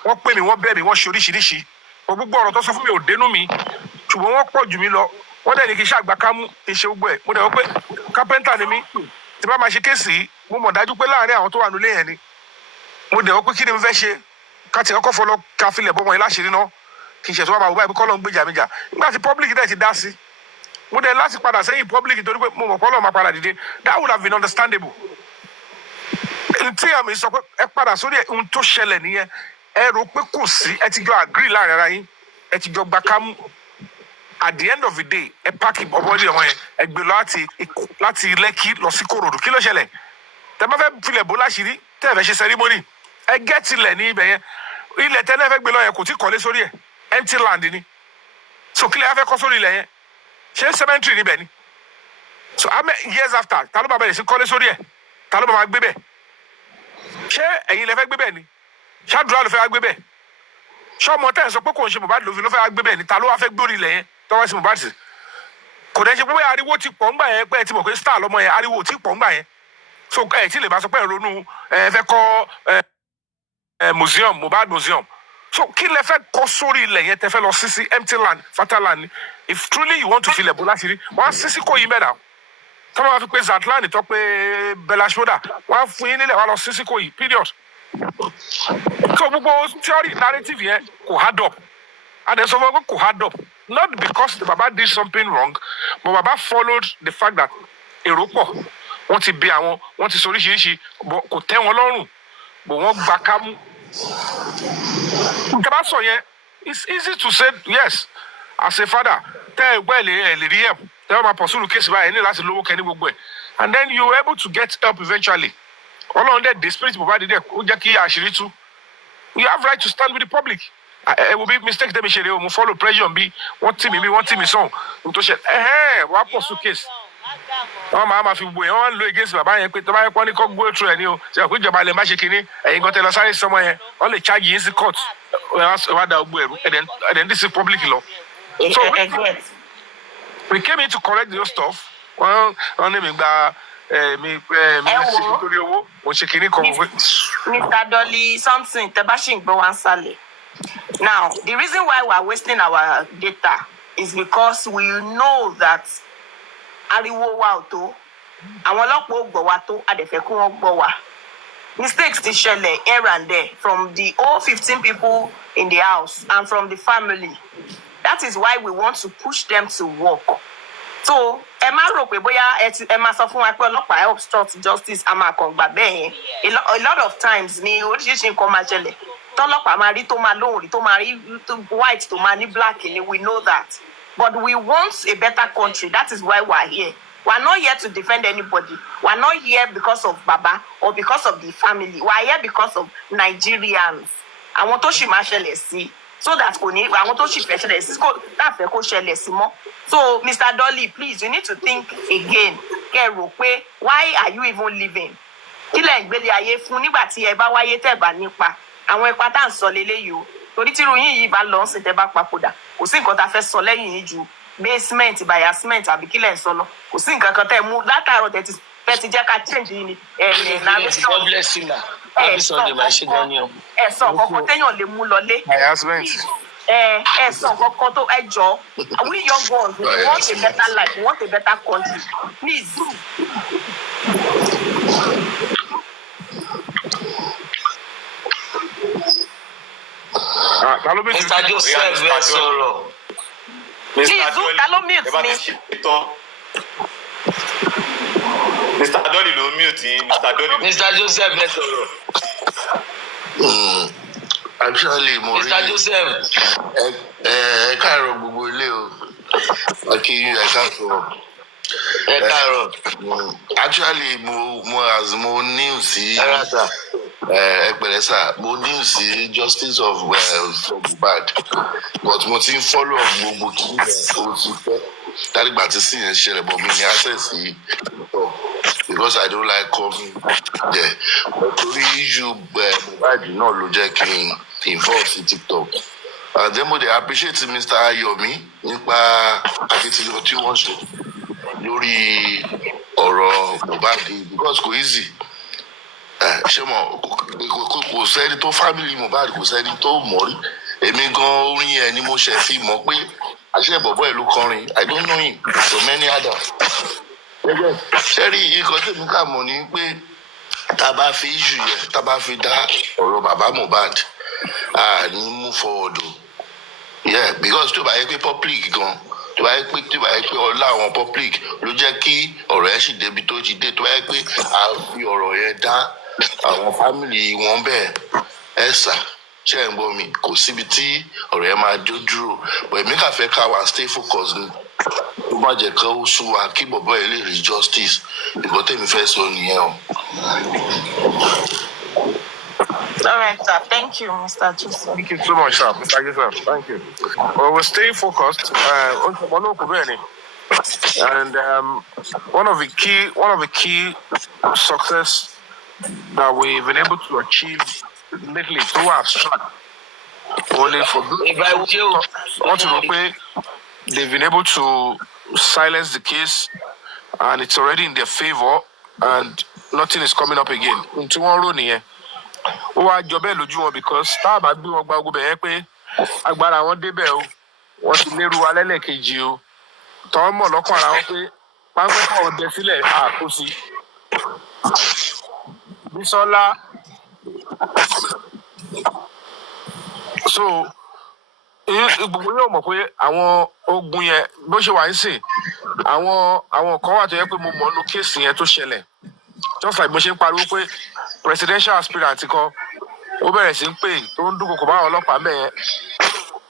wọ́n pè mí wọ́n bẹ̀ mí wọ́n ṣe oríṣiríṣi gbogbo ọ̀rọ̀ tó sọ fún mi ò dénú mi ṣùgbọ́n wọ́n pọ̀ jù mí lọ wọ́n dẹ̀ ní kí iṣẹ́ àgbà kámú kí n ṣe gbogbo ẹ̀ mo dẹ̀ wọ́n pé kápẹ́ńtà ni mí tí bá máa ṣe kéèsì yìí mo mọ̀ dájú pé láàárín àwọn tó wà nílé yẹn ni mo dẹ̀ wọ́n pé kí ni mo fẹ́ ṣe káti ẹ̀kọ́ fọlọ́ ká filẹ̀ bọ́ wọn yẹn láṣìírí náà kì í ṣe tó wà máa wò báyìí kọ́ ló ń gbèjà mi jà nígbà tí public dẹ̀ ti dá sí mo dẹ̀ láti padà sẹ́yìn public torí pé mo mọ̀ kọ́ lọ́ọ̀ máa padà dìde that would have been understandable. tí àmì sọ pé ẹ padà sórí ohun tó ṣẹlẹ̀ nìyẹn ẹ rò pé kò sí ẹ ti jọ agree láàrin ara yín ẹ ti jọ gba kámú at the end of the day ẹ páàkì ọmọdé ọmọ yẹn ẹ gbé lọ láti Lẹ́kì lọ sí Kòròdú kí ló ṣẹlẹ̀ tẹ bá fẹ́ filẹ̀ bó láṣìírí tẹ́ ẹ fẹ́ ṣe ceremony ẹ gẹ́tìlẹ̀ ní ibẹ̀ yẹn ilẹ̀ tẹ́ ẹ fẹ́ gbé lọ yẹn kò tí kọ́lé sórí ẹ̀ empty land ni so kílẹ̀ ẹ fẹ́ kọ́ sórí ilẹ̀ yẹn ṣé cemetery níbẹ̀ ni so years after ta ló bá bẹ̀rẹ̀ sí kọ́lé sórí ẹ̀ ta ló bá máa gbé bẹ̀ ṣé ẹ̀yin lẹ fẹ́ gbé bẹ̀ ni ṣáàdúrà ló fẹ́ wá gbé bẹ̀ ṣé ọmọ tẹ́ ẹ̀ sọ pé kò ń ṣe Mohbad lófin ló fẹ́ wá gbé bẹ̀ ni ta ló wá fẹ́ gbórí ilẹ̀ yẹn tọ́wọ́ sí Mohbad sí kò dẹ́ ṣe pé ariwo ti pọ̀ ńgbà yẹn pé ẹ ti mọ̀ pé star lọ́mọ yẹn ariwo ti pọ̀ ńgbà yẹn so ẹ tí lè bá sọ pé ẹ ronú ẹ fẹ́ kọ́ museum Mohbad museum so kí lẹ fẹ́ kọ́ sórí ilẹ̀ yẹn tẹ́ fẹ́ lọ sí empty land fertile land if truly you want to feel ẹ̀ bó láti rí wọ́n á sí kò yí mẹ́ta tọ́wọ́ wá fi pé Zatlan tó pé Bella Shmurda wọ́n á fún yín nílẹ̀ wọ́n á lọ sí kò yí period so gbogbo theory narrative yẹn kò hard up and then someone kò hard up not because the baba did something wrong but baba followed the fact that èrò pọ̀ wọ́n ti bí àwọn wọ́n ti sọ oríṣiríṣi kò tẹ́ wọn lọ́rùn bò wọ́n gba kámú. nǹkan bá sọ yẹn it's easy to say yes as a father tẹ́ ẹ gbọ́ ẹ̀ lè rí help tẹ́ ẹ máa pursue case báyìí ní láti lówó kẹ́ni gbogbo ẹ̀ and then you were able to get help eventually ọlọ́run dẹ̀ the spirit Mohbad dẹ̀ ó jẹ́ kí àṣírí tú you have right to stand with the public. It will be mistake tẹ́mi ṣe rè o mo follow pressure bí wọ́n tì mí bí wọ́n tì mí sọ̀hún n tó ṣe wàá pọ̀ sí case wọ́n máa fi gbò yẹn wọ́n ń lo against bàbá yẹn pé tọ́ba yẹn pọ́n ní kọ́ gbó ètò ẹ̀ ní o ṣe àpò ìjọba lè má ṣe kínní ẹ̀yin kan tẹ lọ sáré sọmọ yẹn wọ́n lè charge yín sí court wàá da gbó ẹ̀rú ẹ̀dẹ̀ ń dísí public lọ. So we came in to correct those stuff wọ́n ní mi gba mi ṣe nítorí owó mo ṣe kínní kan wọ́n. Mr. Dolly something tẹ bá ṣì ń gbọ́ wá ń sálẹ̀. Now, the reason why we are wasting our data is because we know that ariwo wa ò tó, àwọn ọlọ́pàá ò gbọ́ wa tó, a dẹ̀ fẹ́ kí wọ́n gbọ́ wa. Mistakes ti ṣẹlẹ̀ here and there from the all 15 people in the house and from the family. That is why we want to push them to work. So ẹ má rò pé bóyá ẹ máa sọ fún wa pé ọlọ́pàá obstruct justice a máa kàn gbà bẹ́ẹ̀ yẹn. A lot of times ni oríṣiríṣi nǹkan máa ṣẹlẹ̀ tọ́lọ́pàá máa rí tó máa lóhùn rí tó máa rí white tó máa ní black ni, we know that. But we want a better country. That is why we are here. We are not here to defend anybody. We are not here because of Baba or because of the family. We are here because of Nigerians. Àwọn tó ṣì máa ṣẹlẹ̀ sí, so that kò ní àwọn tó ṣì fẹ́ ṣẹlẹ̀ sí láàfẹ́ kó ṣẹlẹ̀ sí mọ́. So Mr. Dolly, please, you need to think again. Kẹ́ rò pé why are you even living? Kí lẹ̀ ń gbélé ayé fún nígbà tí ẹ bá wáyé tẹ̀ bá nípa? Àwọn ipa tá à ń sọ leléyìí o. Torí tí irun yìí bá lọ sí tẹ́ bá papòdà, kò sí nǹkan tá a fẹ́ sọ lẹ́yìn yìí ju basement biasment àbí kí lẹ̀ ń sọ lọ. Kò sí nǹkan kan tẹ́ mú látàárọ̀ tẹ́ ti jẹ́ ká change yìí ni. God bless you, ma. Happy Sunday, my Shigani. Ẹ sọ kankan téèyàn lè mú lọlé. Ẹ sọ kankan tó ẹ jọ. We young ones, we want a better life, we want a better country. Please. Mr. Joseph ẹ sọ̀rọ̀. Please, ta ló mute mi? Mr. Dolly ló mute Mr. Dolly. Mr. Joseph ẹ sọ̀rọ̀. Actually, mo rí Mr. Joseph. Ẹ káàárọ̀ gbogbo ilé o. Akínyìn ẹ káàárọ̀. Ẹ káàárọ̀. Actually, mo ní sí ẹgbẹ̀rẹ̀ sá, mo ní sí justice of Mohbad, but mo ti ń follow up gbogbo kí o ti pẹ́. Dárìgbà tí sì yẹn ṣẹlẹ̀ bọ̀ mi ní access sí TikTok because I don't like coming there. But torí issue Mohbad náà ló jẹ́ kí n involve sí TikTok. And then mo dey appreciate Mr. Yomi nípa akitiyan tí wọ́n ṣe lórí ọ̀rọ̀ Mohbad because kò easy. Ṣé mo kò sẹ́ni tó family Mohbad kò sẹ́ni tó mọ̀ rí. Èmi gan orin yẹn ni mo ṣe fi mọ̀ pé àṣẹ bọ̀bọ̀ ẹ̀ ló kọrin. I don't know him so many others. Ṣẹ́rí ikọ̀ tèmi kà mọ̀ ní pé tá a bá fi issue yẹn tá a bá fi dá ọ̀rọ̀ bàbá Mohbad ní move forward o. Yeah, because tó bá yẹ pé public gan tó bá yẹ pé ọlá àwọn public ló jẹ́ kí ọ̀rọ̀ yẹn sì débi tó ti dé tó bá yẹ pé a fi ọ̀rọ̀ yẹn dá àwọn family wọn bẹ́ẹ̀ ẹ̀ sà ṣe ń gbọ́ mi kò síbi tí ọ̀rọ̀ yẹn máa jó dúró but èmi kà fẹ́ ká wa stay focus ni tó bá jẹ́ ká ó sún wa kí bọ̀bọ̀ yẹn lè rí justice ìgbọ́ tèmi fẹ́ sọ nìyẹn o. All right, sir. Thank you, Mr. Joseph. Thank you so much, sir. Mr. Joseph. Thank you. Well, we'll stay focused. And one of the key success that we've been able to achieve lately through our strike, only for what to pay, they've been able to silence the case, and it's already in their favor, and nothing is coming up again. Tomorrow, ó wá jọ bẹ́ẹ̀ lójú wọn because tá a bá gbé wọn gba ogun bẹ̀yẹn pé agbára wọn débẹ̀ o wọ́n ti lérú wa lẹ́lẹ́kejì o tọ́ mọ̀ lọ́kàn ara wọn pé pápẹ́ káwọn dẹ sílẹ̀ àkóso Bísọ́lá so gbogbo yóò mọ̀ pé àwọn ogun yẹn bó ṣe wà ń sìn àwọn kan wà tó yẹ pé mo mọ̀ nínú kéèsì yẹn tó ṣẹlẹ̀ just like mo ṣe ń pariwo pé presidential aspirant kan ó bẹ̀rẹ̀ sí ń pè tó ń dúnkokò bá àwọn ọlọ́pàá mẹ́yẹn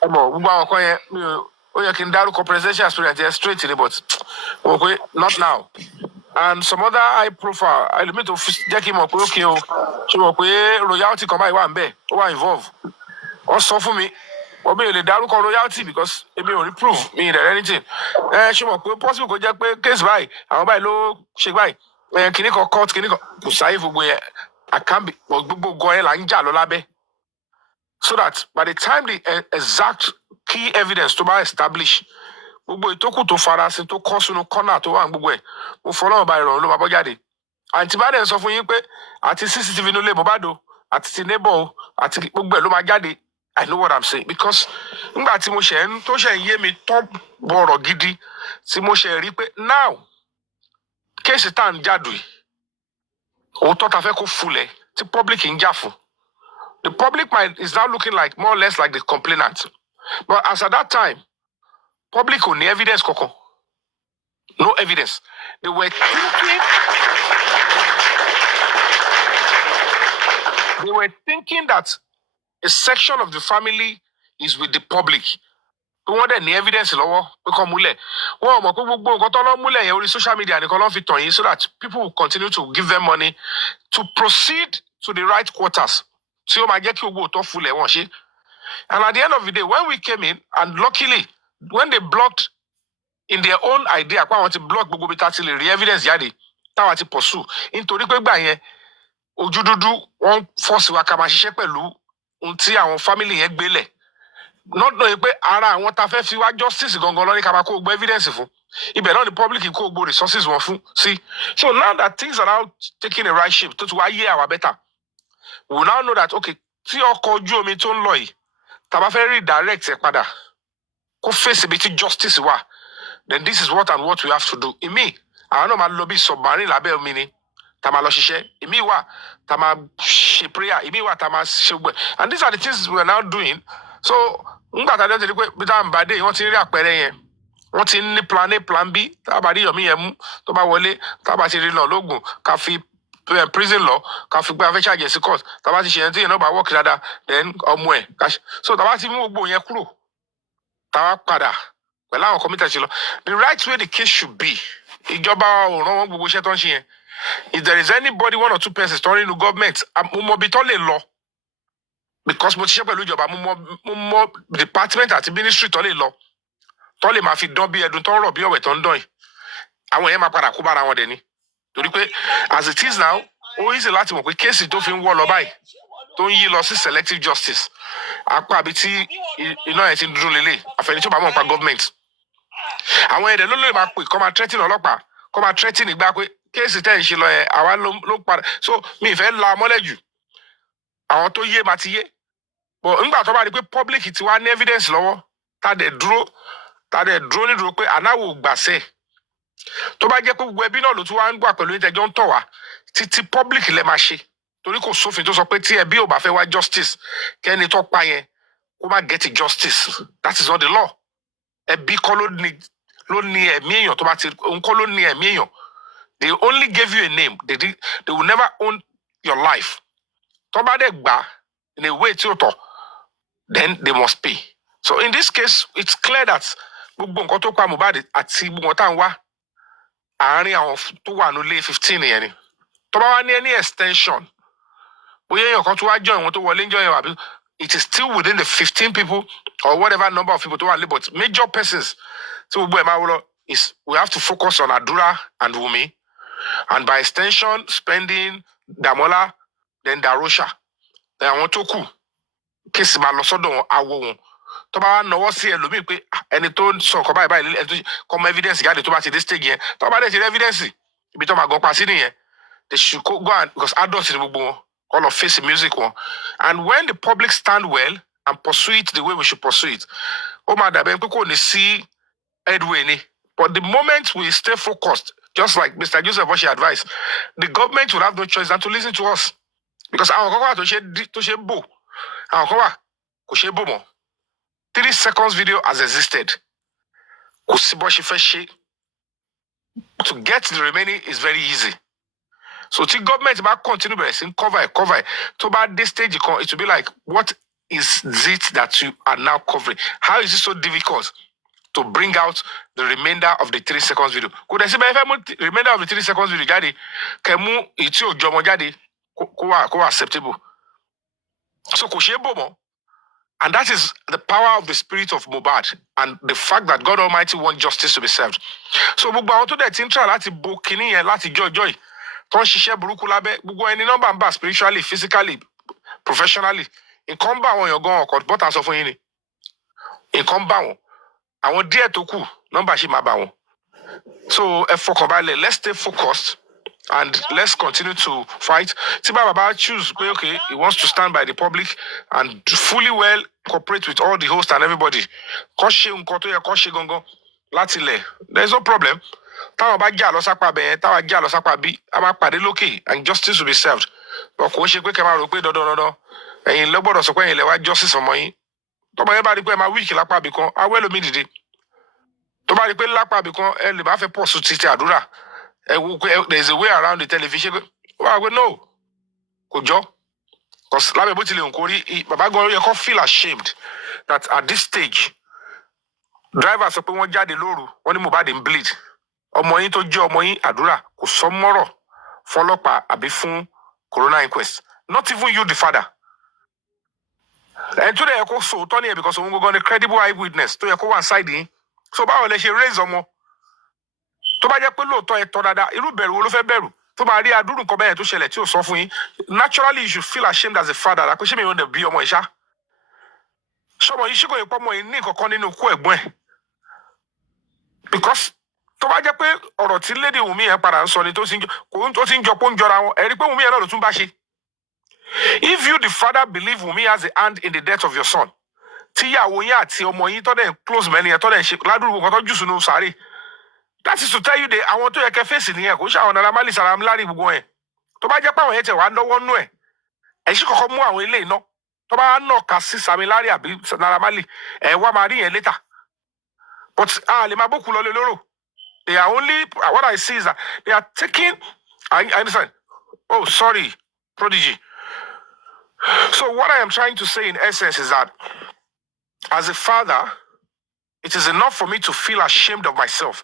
ẹ mọ̀ gbogbo àwọn kan yẹn ó yẹ kí n dárúkọ presidential aspirant yẹn straight ni but mo pé not now and some other high profile ẹlòmíì tó jẹ́ kí n mọ̀ pé ókè o ṣe mọ̀ pé royalty kan báyìí wà ń bẹ̀ ó wà involve wọ́n sọ fún mi wọ́n mi ò lè dárúkọ royalty because èmi ò rí proof mi ì rẹ̀ anything ṣe mọ̀ pé possible kó jẹ́ pé case báyìí àwọn báyìí ló ṣe báyìí kìnnì kan court kìnnì kan kò sáyé gbogbo yẹn àkànbí gbogbo gan yẹn là ń jà lọ lábẹ́ so that by the time the exact key evidence tó bá establish gbogbo ìtókù tó farasin tó kọ́ sínú corner tó wà ní gbogbo ẹ̀ mo fọlọ́run bá ìrọ̀rùn ló máa bọ́ jáde àǹtí bá dẹ̀ sọ fún yín pé àti CCTV inú ilé Mohbad àti ti neighbor àti gbogbo ẹ̀ ló máa jáde I know what I'm saying because nígbà tí mo ṣe ń tó ṣe ń yé mi tán bọ̀rọ̀ gidi tí mo ṣe rí pé now kéèsì tá à ń jádùn yìí òótọ́ ta fẹ́ kó fulẹ̀ tí public ń jà fún. The public mind is now looking like more or less like the complainant. But as at that time, public ò ní evidence kankan. No evidence. They were thinking that a section of the family is with the public. Wọ́n dẹ̀ ní evidence lọ́wọ́ pé kàn múlẹ̀. Wọ́n mọ̀ pé gbogbo nǹkan tó lọ́ múlẹ̀ yẹn orí social media nìkan ló fi tàn yín so that people will continue to give them money to proceed to the right quarters. Tí ó máa jẹ́ kí gbogbo òótọ́ fulẹ̀ wọ́n ṣe. And at the end of the day, when we came in, and luckily, when they blocked in their own idea, pé àwọn ti block gbogbo bí tá ti lè rí evidence jáde, táwọn ti pursue. Nítorí pé gbà yẹn, ojú dúdú wọ́n force wa ká máa ṣiṣẹ́ pẹ̀lú ohun tí àwọn family yẹn gbélẹ̀. Not knowing pé ara àwọn tá fẹ́ fi wá justice gangan lọ ní ká máa kó gbogbo evidence fún. Ibẹ̀ náà ni public kó gbogbo resources wọn fún. See, so now that things are now taking a right shape, tó ti wá yé àwa better, we now know that, okay, tí ọkọ̀ ojú omi tó ń lọ yìí, tá bá fẹ́ redirect ẹ̀ padà, kó face ibi tí justice wà, then this is what and what we have to do. Ìmí, àwọn náà máa lọ bí submarine lábẹ́ omi ni, tá máa lọ ṣiṣẹ́. Ìmí wà, tá máa ṣe prayer. Ìmí wà, tá máa ṣe gbẹ̀. And these are the things we are now doing. So, nígbà tá a dé ti rí pé Peter Mbade wọ́n ti rí àpẹẹrẹ yẹn. Wọ́n ti ní plan A, plan B. Tá bá rí Yomi yẹn mú, tó bá wọlé, tá bá ti rí lọ lógún, ká fi prison law, ká fi gbé afẹ́ charge sí court. Tá bá ti ṣe yẹn tí yẹn náà bá work dáadáa, then ọmọ ẹ̀. So tá bá ti mú gbogbo yẹn kúrò, tá bá padà pẹ̀lú àwọn committee ṣe lọ. The right way the case should be. Ìjọba ò rán wọn gbogbo iṣẹ́ tó ń ṣe yẹn. If there is anybody, 1 or 2 persons turning to government, mo mọ ibi tó lè lọ. Because mo ti ṣe pẹ̀lú ìjọba, mo mọ department àti ministry tó lè lọ. Tó lè máa fi dán bí ẹdun tó ń rọ̀ bí ọ̀wẹ̀ tó ń dán yìí. Àwọn yẹn máa padà kó bára wọn dẹ̀ ni. Torí pé as it is now, ó easy láti mọ̀ pé kéèsì tó fi ń wọ́ lọ báyìí tó ń yí lọ sí selective justice. Apá àbí tí iná yẹn ti ń dúró lélẹ̀, àfẹni tí ó bá mọ̀ pa government. Àwọn ẹ̀dẹ̀ ló lè máa pè kọ́ máa threaten ọlọ́pàá, kọ́ máa threaten ìgbà pé kéèsì tẹ́ ń ṣe lọ yẹn àwa ló ń padà. So mi ìfẹ́ la mọ́lẹ̀ jù. Àwọn tó yé máa ti yé. But nígbà tó bá rí pé public ti wá ní evidence lọ́wọ́, tá dẹ̀ dúró nídúró pé ànáwó gbàṣẹ́. Tó bá jẹ́ pé gbogbo ẹbí náà ló tún wá ń gbà pẹ̀lú ìtẹ́jọ́ ń tọ̀ wá, títí public lẹ máa ṣe. Torí kò sófin tó sọ pé tí ẹbí ò bá fẹ́ wá justice, kẹ́ni tó pa yẹn kó má get justice. That is not the law. Ẹbí kọ́ ló ní ẹ̀mí èèyàn tó bá ti òun kọ́ ló ní ẹ̀mí èèyàn. They only gave you a name. They will never own your life. Tó bá dẹ̀ gbà in a way tí ó tọ́, then they must pay. So in this case, it's clear that gbogbo nǹkan tó pa Mohbad àti gbogbo tá à ń wá àárín àwọn tó wà nílé 15 yẹn ni. Tó bá wá ní any extension, bóyá èèyàn kan tó wá join wọn tó wọlé ń join àbí, it is still within the 15 people or whatever number of people tó wà nílé, but major persons tí gbogbo ẹ̀ máa wọ́n lọ is we have to focus on Adura and Wumi, and by extension spending Damola, then Darosha. Then àwọn tó kù kéèsì máa lọ sọ́dọ̀ wọn àwọ̀ wọn. Tó bá wá nawọ́ sí ẹlòmíì pé ẹni tó ń sọ nǹkan báyìí ẹni tó kọ́ evidence jáde tó bá ti dé stage yẹn, tó bá dẹ̀ ti rí evidence ibi tó máa gan pa sí nìyẹn. They should go and, because adults ni gbogbo wọn, all of face music wọn. And when the public stand well and pursue it the way we should pursue it, ó máa dàbẹ̀ pé kò ní sí headway ni. But the moment we stay focused, just like Mr. Joseph Oshi advised, the government will have no choice than to listen to us. Because àwọn kan wà tó ṣe bò, àwọn kan wà kò ṣe bò mọ́. 3 seconds video has existed. Kò sí bó ṣe fẹ́ ṣe. To get the remaining is very easy. So tí government bá continue bẹ̀rẹ̀ sí cover it, tó bá dé stage kan, it will be like, what is it that you are now covering? How is it so difficult to bring out the remainder of the 3 seconds video? Kò dẹ̀ sí bẹ́ẹ̀ fẹ́ mú remainder of the 3 seconds video jáde, kẹ́ mú ìtí òjò ọmọ jáde, kó wà acceptable. So kò ṣe é bò mọ́. And that is the power of the spirit of Mohbad and the fact that God Almighty wants justice to be served. So gbogbo àwọn tó dẹ̀ ti ń try láti bo kinní yẹn láti joy tó ń ṣiṣẹ́ burúkú lábẹ́ gbogbo ẹni nọ́mbà ń bà spiritually, physically, professionally. Nǹkan bá àwọn èèyàn gan ọkọ̀ bọ́tà sọ fún yín ni. Nǹkan bá wọn. Àwọn díẹ̀ tó kù nọ́mbà ṣì máa bá wọn. So ẹ fọkànbalẹ̀, let's stay focused. and let's continue to fight. Tiba Baba choose, okay, he wants to stand by the public and fully well cooperate with all the hosts and everybody. There's no problem. And justice will be served. But justice on my weak lápá bìkan awẹ́ lómi dìde tó bá rí pé lápá bìkan ẹ lè má fẹ́ pọ̀ sùn títí àdúrà ẹ wo pé there is a way around the television wà pé no kò jọ because lábẹ́ bó tilẹ̀ nǹkan rí bàbá gan yẹ kó feel ashamed that at this stage driver sọ pé wọ́n jáde lóru wọ́n ní Mohbad ń bleed ọmọ yín tó jẹ́ ọmọ yín àdúrà kò sọ mọ́rọ̀ fọlọ́pàá àbí fún corona inquest not even you the father. And today I call so Tony because we got a credible eyewitness to your one side in. So báwo lẹ ṣe raise ọmọ. Tó bá jẹ́ pé lóòótọ́ ẹ tọ́ dáadáa, irú bẹ̀rù wo ló fẹ́ bẹ̀rù? Tó bá rí adúrú nǹkan bẹ́ẹ̀ tó ṣẹlẹ̀ tí ò sọ fún yín. Naturally you should feel ashamed as a father. Like ṣé mi ò ní bí ọmọ ìṣá. Ṣọmọ yìí ṣíkò ìpọ́ ọmọ yìí ní nǹkan nínú ikú ẹ̀gbọ́n ẹ̀. Because tó bá jẹ́ pé ọ̀rọ̀ tí Lady Wunmi yẹn padà ń sọ ni tó ti ń jọ pé ó ń jọra wọn, ẹ rí pé Wunmi yẹn náà ló tún bá ṣe. If you, the father, believe Wunmi has a hand in the death of your son, tíyàwó yín àti ọmọ yín tọ́dẹ̀ close mẹ́ni yẹn tọ́dẹ̀ ṣe ládùúgbò kan tó jù sínú sáré. That is to tell you àwọn tó yẹ kẹ́ fèsì nìyẹn kò ṣe àwọn Naira Marley Sàràm Larry gbogbo yẹn. Tó bá jẹ́ pé àwọn yẹn tẹ̀ wá lọ́wọ́ nú ẹ̀, ẹ̀ ṣì kọ́kọ́ mú àwọn ilé iná. Tó bá náà kà sí Sàmì Larry àbí Naira Marley, ẹ̀ wá máa rí yẹn later. But lè máa bókun lọ lé lóró. They are only, what I see is that they are taking, I understand. Oh, sorry, Prodigy. So what I am trying to say in essence is that as a father, it is enough for me to feel ashamed of myself.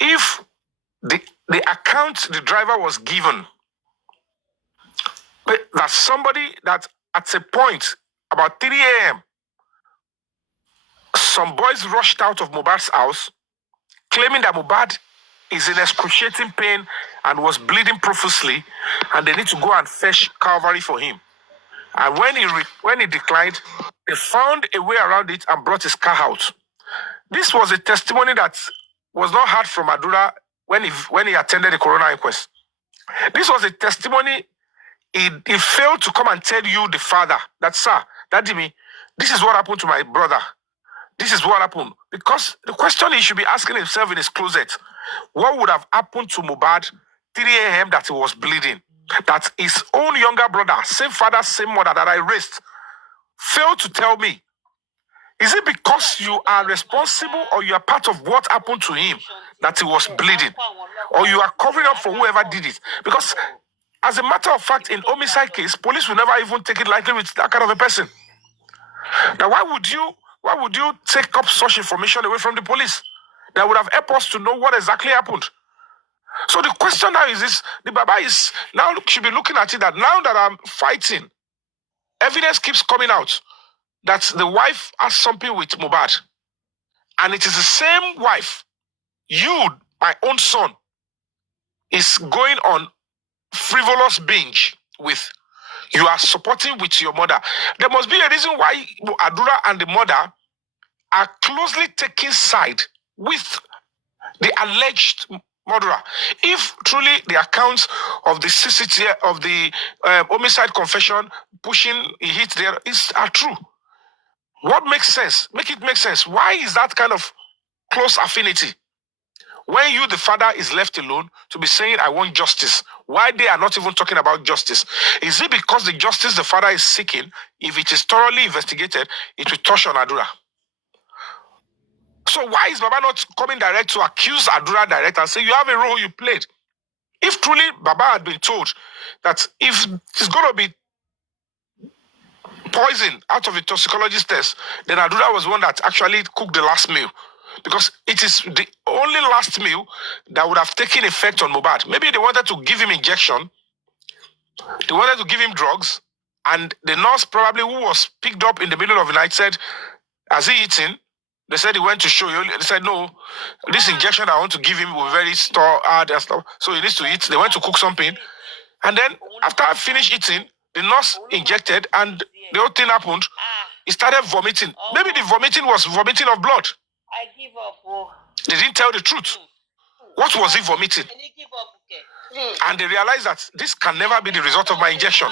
If the account the driver was given, that somebody that at a point about 3 a.m., some boys rushed out of Mohbad's house claiming that Mohbad is in excruciating pain and was bleeding profusely and they need to go and fetch Calvary for him. And when he declined, they found a way around it and brought his car out. This was a testimony that was not heard from Adura when he attended the corona inquest. This was a testimony he failed to come and tell you, the father, that, sir, Daddy, this is what happened to my brother. This is what happened. Because the question he should be asking himself in his closet, what would have happened to Mohbad 3 a.m. that he was bleeding? That his own younger brother, same father, same mother that I raised, failed to tell me. Is it because you are responsible or you are part of what happened to him that he was bleeding? Or you are covering up for whoever did it? Because as a matter of fact, in homicide case, police will never even take it lightly with that kind of a person. Now, why would you take up such information away from the police? That would have helped us to know what exactly happened. So the question now is this, the Baba is now should be looking at it that now that I'm fighting, evidence keeps coming out that the wife has something with Mohbad. And it is the same wife, you, my own son, is going on frivolous binge with. You are supporting with your mother. There must be a reason why Adura and the mother are closely taking side with the alleged murderer. If truly the accounts of the CCTV, of the homicide confession pushing he hit there are true, what makes sense? Make it make sense. Why is that kind of close affinity? When you, the father, is left alone to be saying, I want justice. Why they are not even talking about justice? Is it because the justice the father is seeking, if it is thoroughly investigated, it will touch on Adura? So why is Baba not coming direct to accuse Adura direct and say, you have a role you played? If truly Baba had been told that if it's going to be poison out of the toxicologist test, then Adura was one that actually cooked the last meal. Because it is the only last meal that would have taken effect on Mohbad. Maybe they wanted to give him injection, they wanted to give him drugs, and the nurse probably who was picked up in the middle of the night said, has he eaten? They said he went to show you. They said, no, this injection I want to give him will very hard and stuff. So he needs to eat. They went to cook something. And then after I finished eating, the nurse injected and the whole thing happened. He started vomiting. Maybe the vomiting was vomiting of blood. I give up. They didn't tell the truth. What was he vomiting? And they realized that this can never be the result of my injection.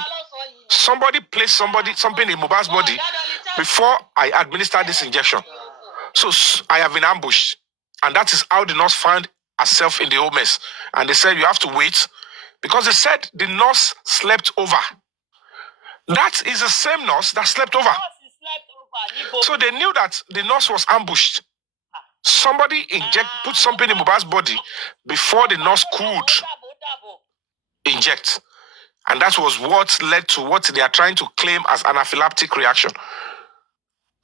Somebody placed something in Mohbad's body before I administered this injection. So I have been ambushed. And that is how the nurse found herself in the whole mess. And they said, you have to wait. Because they said the nurse slept over. That is the same nurse that slept over. So they knew that the nurse was ambushed. Somebody put something in Mohbad's body before the nurse could inject. And that was what led to what they are trying to claim as anaphylactic reaction.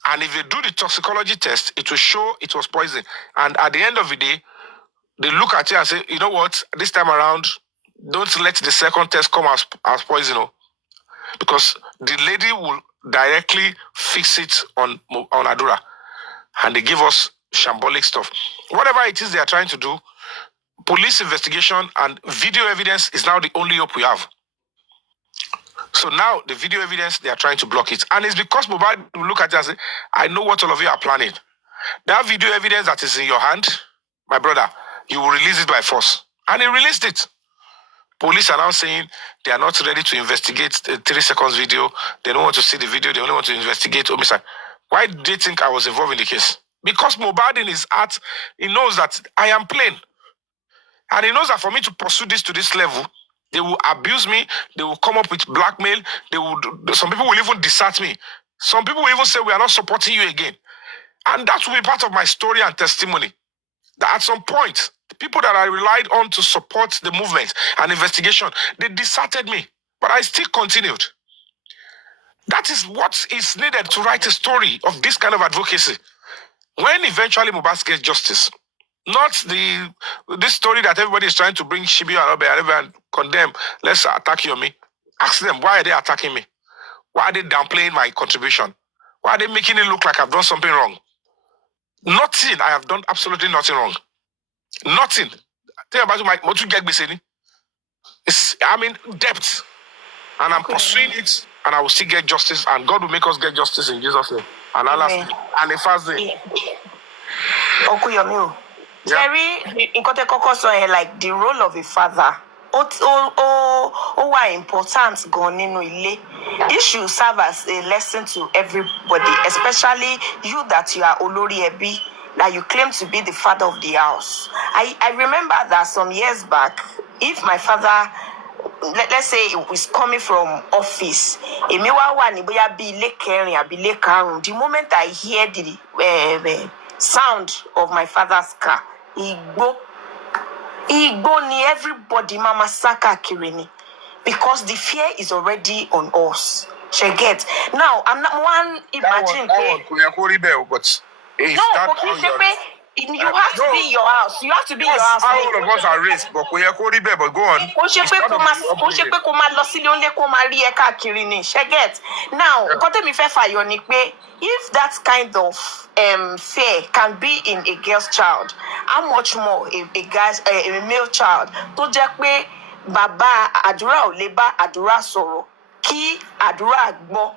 And if they do the toxicology test, it will show it was poison. And at the end of the day, they look at it and say, you know what, this time around, don't let the second test come as poison. Because the lady will directly fix it on Adura. And they give us shambolic stuff. Whatever it is they are trying to do, police investigation and video evidence is now the only hope we have. So now the video evidence, they are trying to block it. And it's because Mohbad will look at it and say, I know what all of you are planning. That video evidence that is in your hand, my brother, you will release it by force. And he released it. Police are now saying they are not ready to investigate the 3 seconds video. They don't want to see the video. They only want to investigate homicide. Why do you think I was involved in the case? Because Mohbad in his heart, he knows that I am plain. And he knows that for me to pursue this to this level, they will abuse me. They will come up with blackmail. Some people will even desert me. Some people will even say, we are not supporting you again. And that will be part of my story and testimony. That at some point, the people that I relied on to support the movement and investigation, they deserted me. But I still continued. That is what is needed to write a story of this kind of advocacy. When eventually Mohbad gets justice, not this story that everybody is trying to bring Shibi and Obe and everyone condemn. Let's attack Yomi. Ask them, why are they attacking me? Why are they downplaying my contribution? Why are they making it look like I've done something wrong? Nothing. I have done absolutely nothing wrong. Nothing. Think about my motu get biseni. I'm in debt, and I'm pursuing it, and I will still get justice, and God will make us get justice in Jesus' name. And Allah and the first day. Okuyomi. Jerry, in kote koko so like the role of a father. Why important gan nínú ilé. This should serve as a lesson to everybody, especially you that you are olórí ẹbí, that you claim to be the father of the house. I remember that some years back, if my father, let's say it was coming from office, èmi wá wà ní bóyá bí ilé kẹrin àbí ilé karùn-ún, the moment I hear the sound of my father's car, Igbo ni everybody mama saka kirini, because the fear is already on us. She get now. I'm not one. Imagine but you have to be in your house. You have to be in your house. All of us are raised, but go on. She get now. If that kind of fear can be in a girl's child, how much more a male child? To jẹ́ pé bàbá àdúrà ò lè bá àdúrà sọ̀rọ̀ kí àdúrà gbọ́,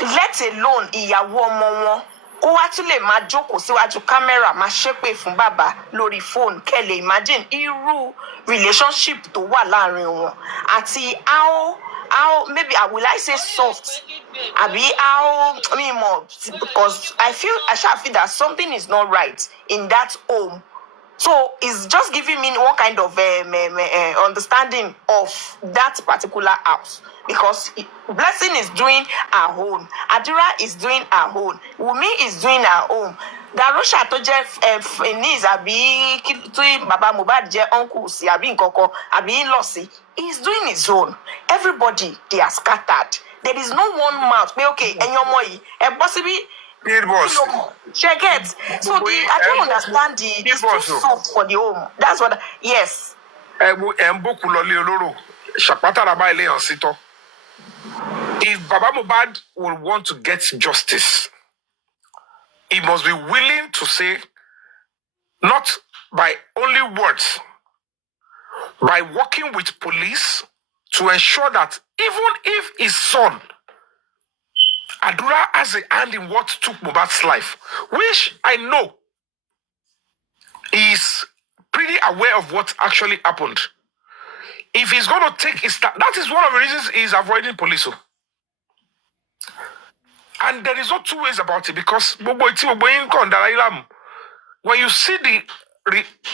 let alone ìyàwó ọmọ wọn kó wá tún lè máa jókòó síwájú kámẹ́rà máa ṣépè fún bàbá lórí fóònù. Kẹ́lẹ̀ imagine irú relationship tó wà láàrin wọn àti how maybe will I say soft? Abi how more, because I feel that something is not right in that home. So it's just giving me one kind of understanding of that particular house, because Blessing is doing her own, Adira is doing her own, Wumi is doing her own. Darosha to jẹ́ niece àbí tí Baba Mohbad jẹ́ uncle sí àbí nǹkankan àbí in-law, he's doing his own. Everybody, they are scattered. There is no one mouth. But okay, and your money, and possibly. Check it. So I don't understand it's too soft for the home. That's what. Yes. If Baba Mohbad will want to get justice, he must be willing to say, not by only words, by working with police to ensure that even if his son, Adura, has a hand in what took Mohbad's life, which I know is pretty aware of what actually happened. if he's going to take his stand, that is one of the reasons he's avoiding police. And there is no two ways about it, because when you see the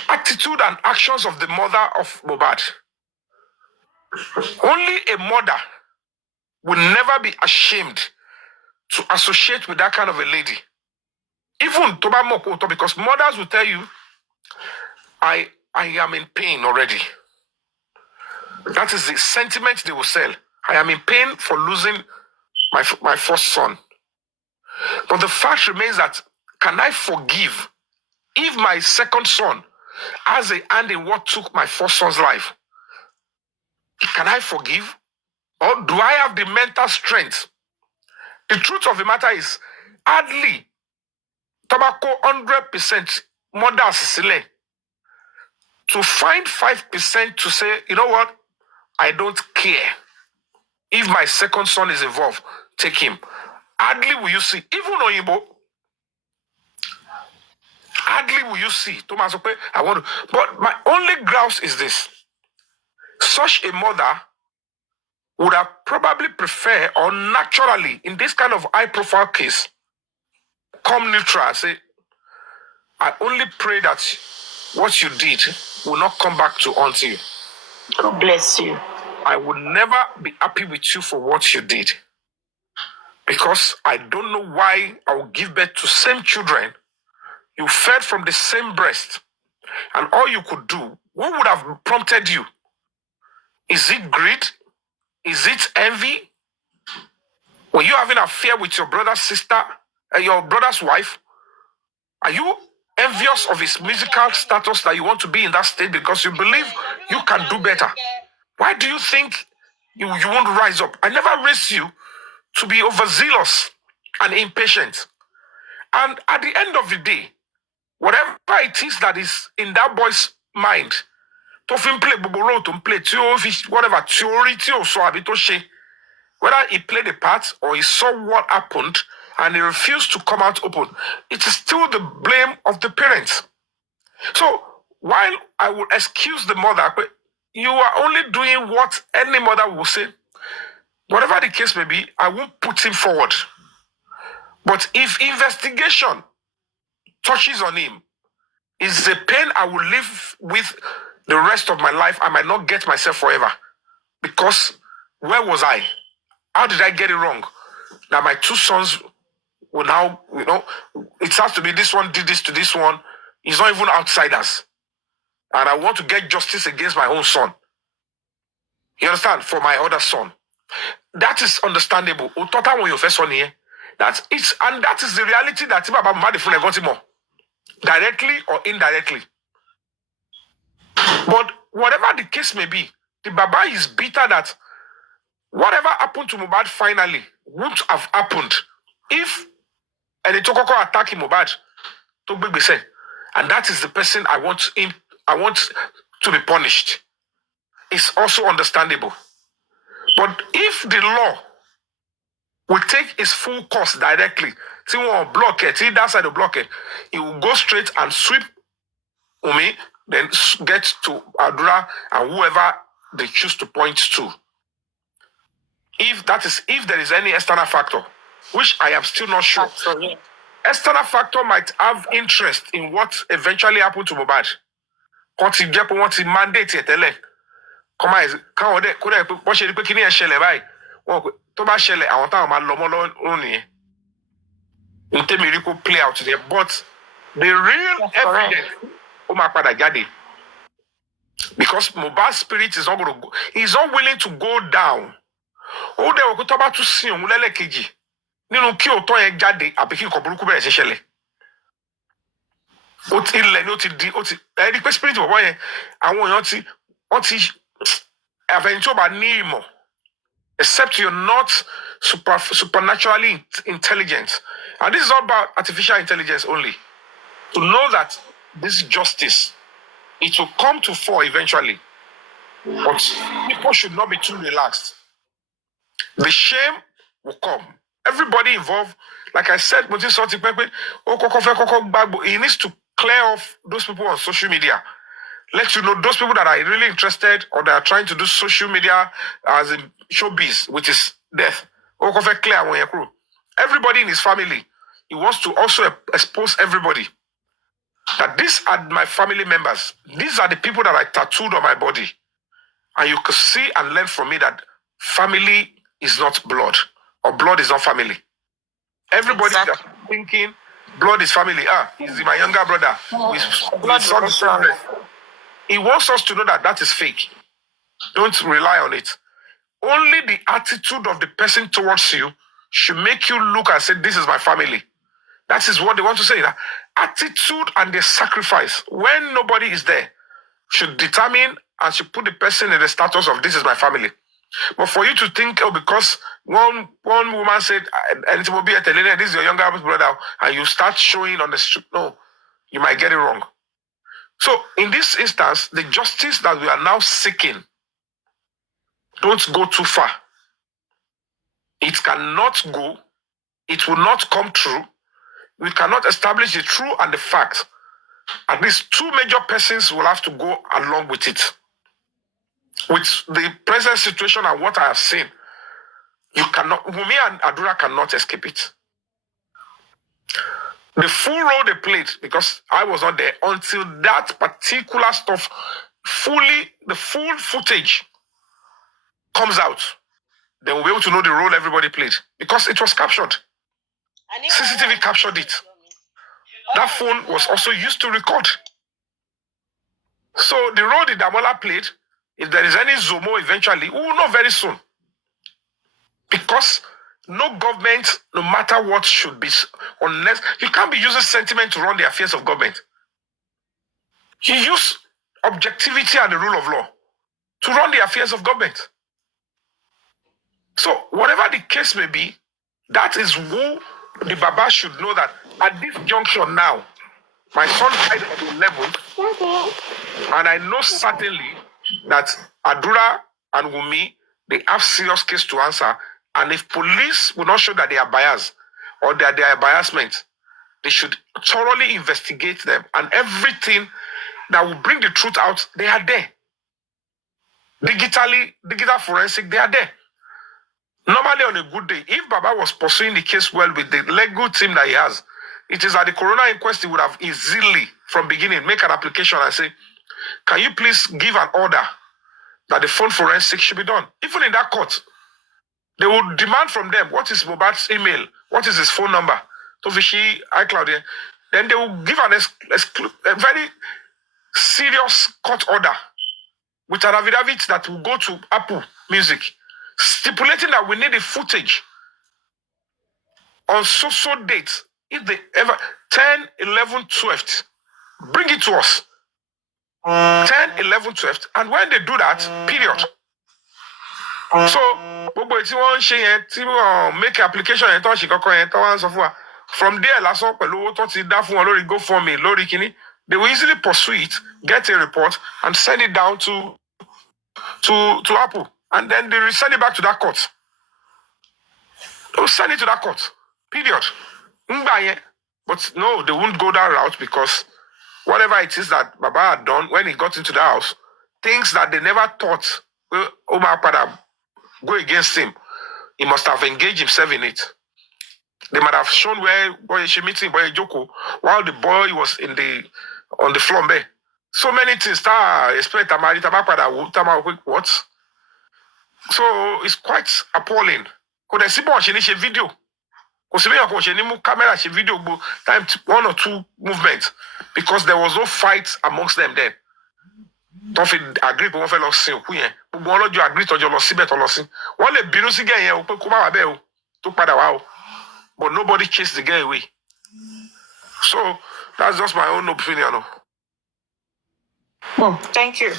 attitude and actions of the mother of Mohbad, only a mother will never be ashamed to associate with that kind of a lady. Even Toba Mokoto, because mothers will tell you, I am in pain already. That is the sentiment they will sell. I am in pain for losing my first son. But the fact remains that, can I forgive if my second son has a hand in what took my first son's life? Can I forgive? Or do I have the mental strength? The truth of the matter is, hardly tobacco 100% mothers sile to find 5% to say, you know what, I don't care. If my second son is involved, take him. Hardly will you see, even Oyibo, hardly will you see, Thomas, I want to, but my only grouse is this. Such a mother would have probably preferred, or naturally, in this kind of high-profile case, come neutral, say, I only pray that what you did will not come back to haunt you. God bless you. I will never be happy with you for what you did, because I don't know why I will give birth to same children. You fed from the same breast, and all you could do, what would have prompted you? Is it greed? Is it envy? Were you having an affair with your brother's sister, your brother's wife? Are you envious of his musical status that you want to be in that state because you believe you can do better? Why do you think you won't rise up? I never raised you to be overzealous and impatient. And at the end of the day, whatever it is that is in that boy's mind, whatever theory, whether he played a part or he saw what happened and he refused to come out open, it is still the blame of the parents. So while I will excuse the mother, you are only doing what any mother will say. Whatever the case may be, I won't put him forward. But if investigation touches on him, it's a pain I will live with the rest of my life. I might not get myself forever. Because where was I? How did I get it wrong? Now my two sons will now, it has to be this one did this to this one. He's not even outsiders. And I want to get justice against my own son. You understand? For my other son. That is understandable. That is the reality that Baba Mohbad got more. Directly or indirectly. But whatever the case may be, the Baba is bitter that whatever happened to Mohbad finally wouldn't have happened if Enitokoko attacked Mohbad to be said. And that is the person I want to be punished. It's also understandable. But if the law will take its full course directly, see one block it, see that side of block it will go straight and sweep Umi, then get to Adura and whoever they choose to point to. If there is any external factor, which I am still not sure. External factor might have interest in what eventually happened to Mohbad. Want to mandate it, come on, can't what should you a shell by? To ba shell, I want to lomo only. Miracle play out there, but the real evidence, because Mohbad's spirit is not going to go, he's not willing to go down. Oh, they were going to see him, Lelekeji. Nínú kí o tọ́ yẹn jáde àbí kí nǹkan burúkú bẹ̀rẹ̀ sí ṣẹlẹ̀. Ó ti ilẹ̀ ni ó ti ẹni pé spirit bọ̀bọ̀ yẹn àwọn èèyàn wọ́n ti àfẹ̀yìn tí ó bá ní ìmọ̀ except you're not supernaturally intelligent. And this is not about artificial intelligence only. To know that this justice, it will come to fore eventually. But people should not be too relaxed. The shame will come. Everybody involved, like I said, he needs to clear off those people on social media let you know those people that are really interested or that are trying to do social media as in showbiz, which is death. Everybody in his family, he wants to also expose everybody that these are my family members. These are the people that I tattooed on my body. And you can see and learn from me that family is not blood, or blood is not family. Everybody that's thinking blood is family. He's my younger brother. We saw the same breath. He wants us to know that that is fake. Don't rely on it. Only the attitude of the person towards you should make you look and say, this is my family. That is what they want to say. That attitude and the sacrifice, when nobody is there, should determine and should put the person in the status of this is my family. But for you to think, because one woman said, and it will be a telling, this is your younger brother, and you start showing on the street, no, you might get it wrong. So in this instance, the justice that we are now seeking, don't go too far. It cannot go. It will not come true. We cannot establish the true and the fact. At least two major persons will have to go along with it. With the present situation and what I have seen, you cannot, Wumi and Adura cannot escape it. The full role they played, because I was not there, until that particular stuff, the full footage comes out, then we'll be able to know the role everybody played. Because it was captured. CCTV captured it. That phone was also used to record. So the role the Damola played, if there is any Zomo eventually, we will know very soon. Because no government, no matter what, should be, unless you can't be using sentiment to run the affairs of government. You use objectivity and the rule of law to run the affairs of government. So whatever the case may be, that is who the Baba should know that at this junction now, my son died at 11, and I know certainly that Adura and Wumi, they have serious case to answer. And if police will not show that they are biased or that they are biasment, they should thoroughly investigate them. And everything that will bring the truth out, they are there. Digital forensic, they are there. Normally on a good day, if Baba was pursuing the case well with the legal team that he has, it is at the coroner inquest he would have easily, from beginning, make an application and say, can you please give an order that the phone forensic should be done? Even in that court, they would demand from them, what is Mohbad's email? What is his phone number? Tofishi, iCloud. Then they will give a very serious court order with an affidavit that will go to Apple Music, stipulating that we need the footage on so date. If they ever 10, 11, 12th, bring it to us. 10, 11, 12th, and when they do that, period. So, if you want to make application from there, last go for me, they will easily pursue it, get a report, and send it down to Apple, and then they will send it back to that court. They will send it to that court. Period. But no, they won't go that route, because whatever it is that Baba had done when he got into the house, things that they never thought Omar Pada go against him, he must have engaged himself in it. They might have shown where boy she meeting boy Joko while the boy was on the floor there. So many things expect what? So it's quite appalling. Could I see a video? Camera video time 1 or 2 movements, because there was no fight amongst them then. Don't feel agree but one fellow sin oku yen. Gbogbo wọn lọ́jọ́ agree tọ́jọ́ lọ síbẹ̀ tọ́ lọ sí. Wọ́n lè bínú sí girl yẹn o pé kó má wá bẹ́ẹ̀ o tó padà wá o. But nobody chased the girl away. So that's just my own opinion. Thank you.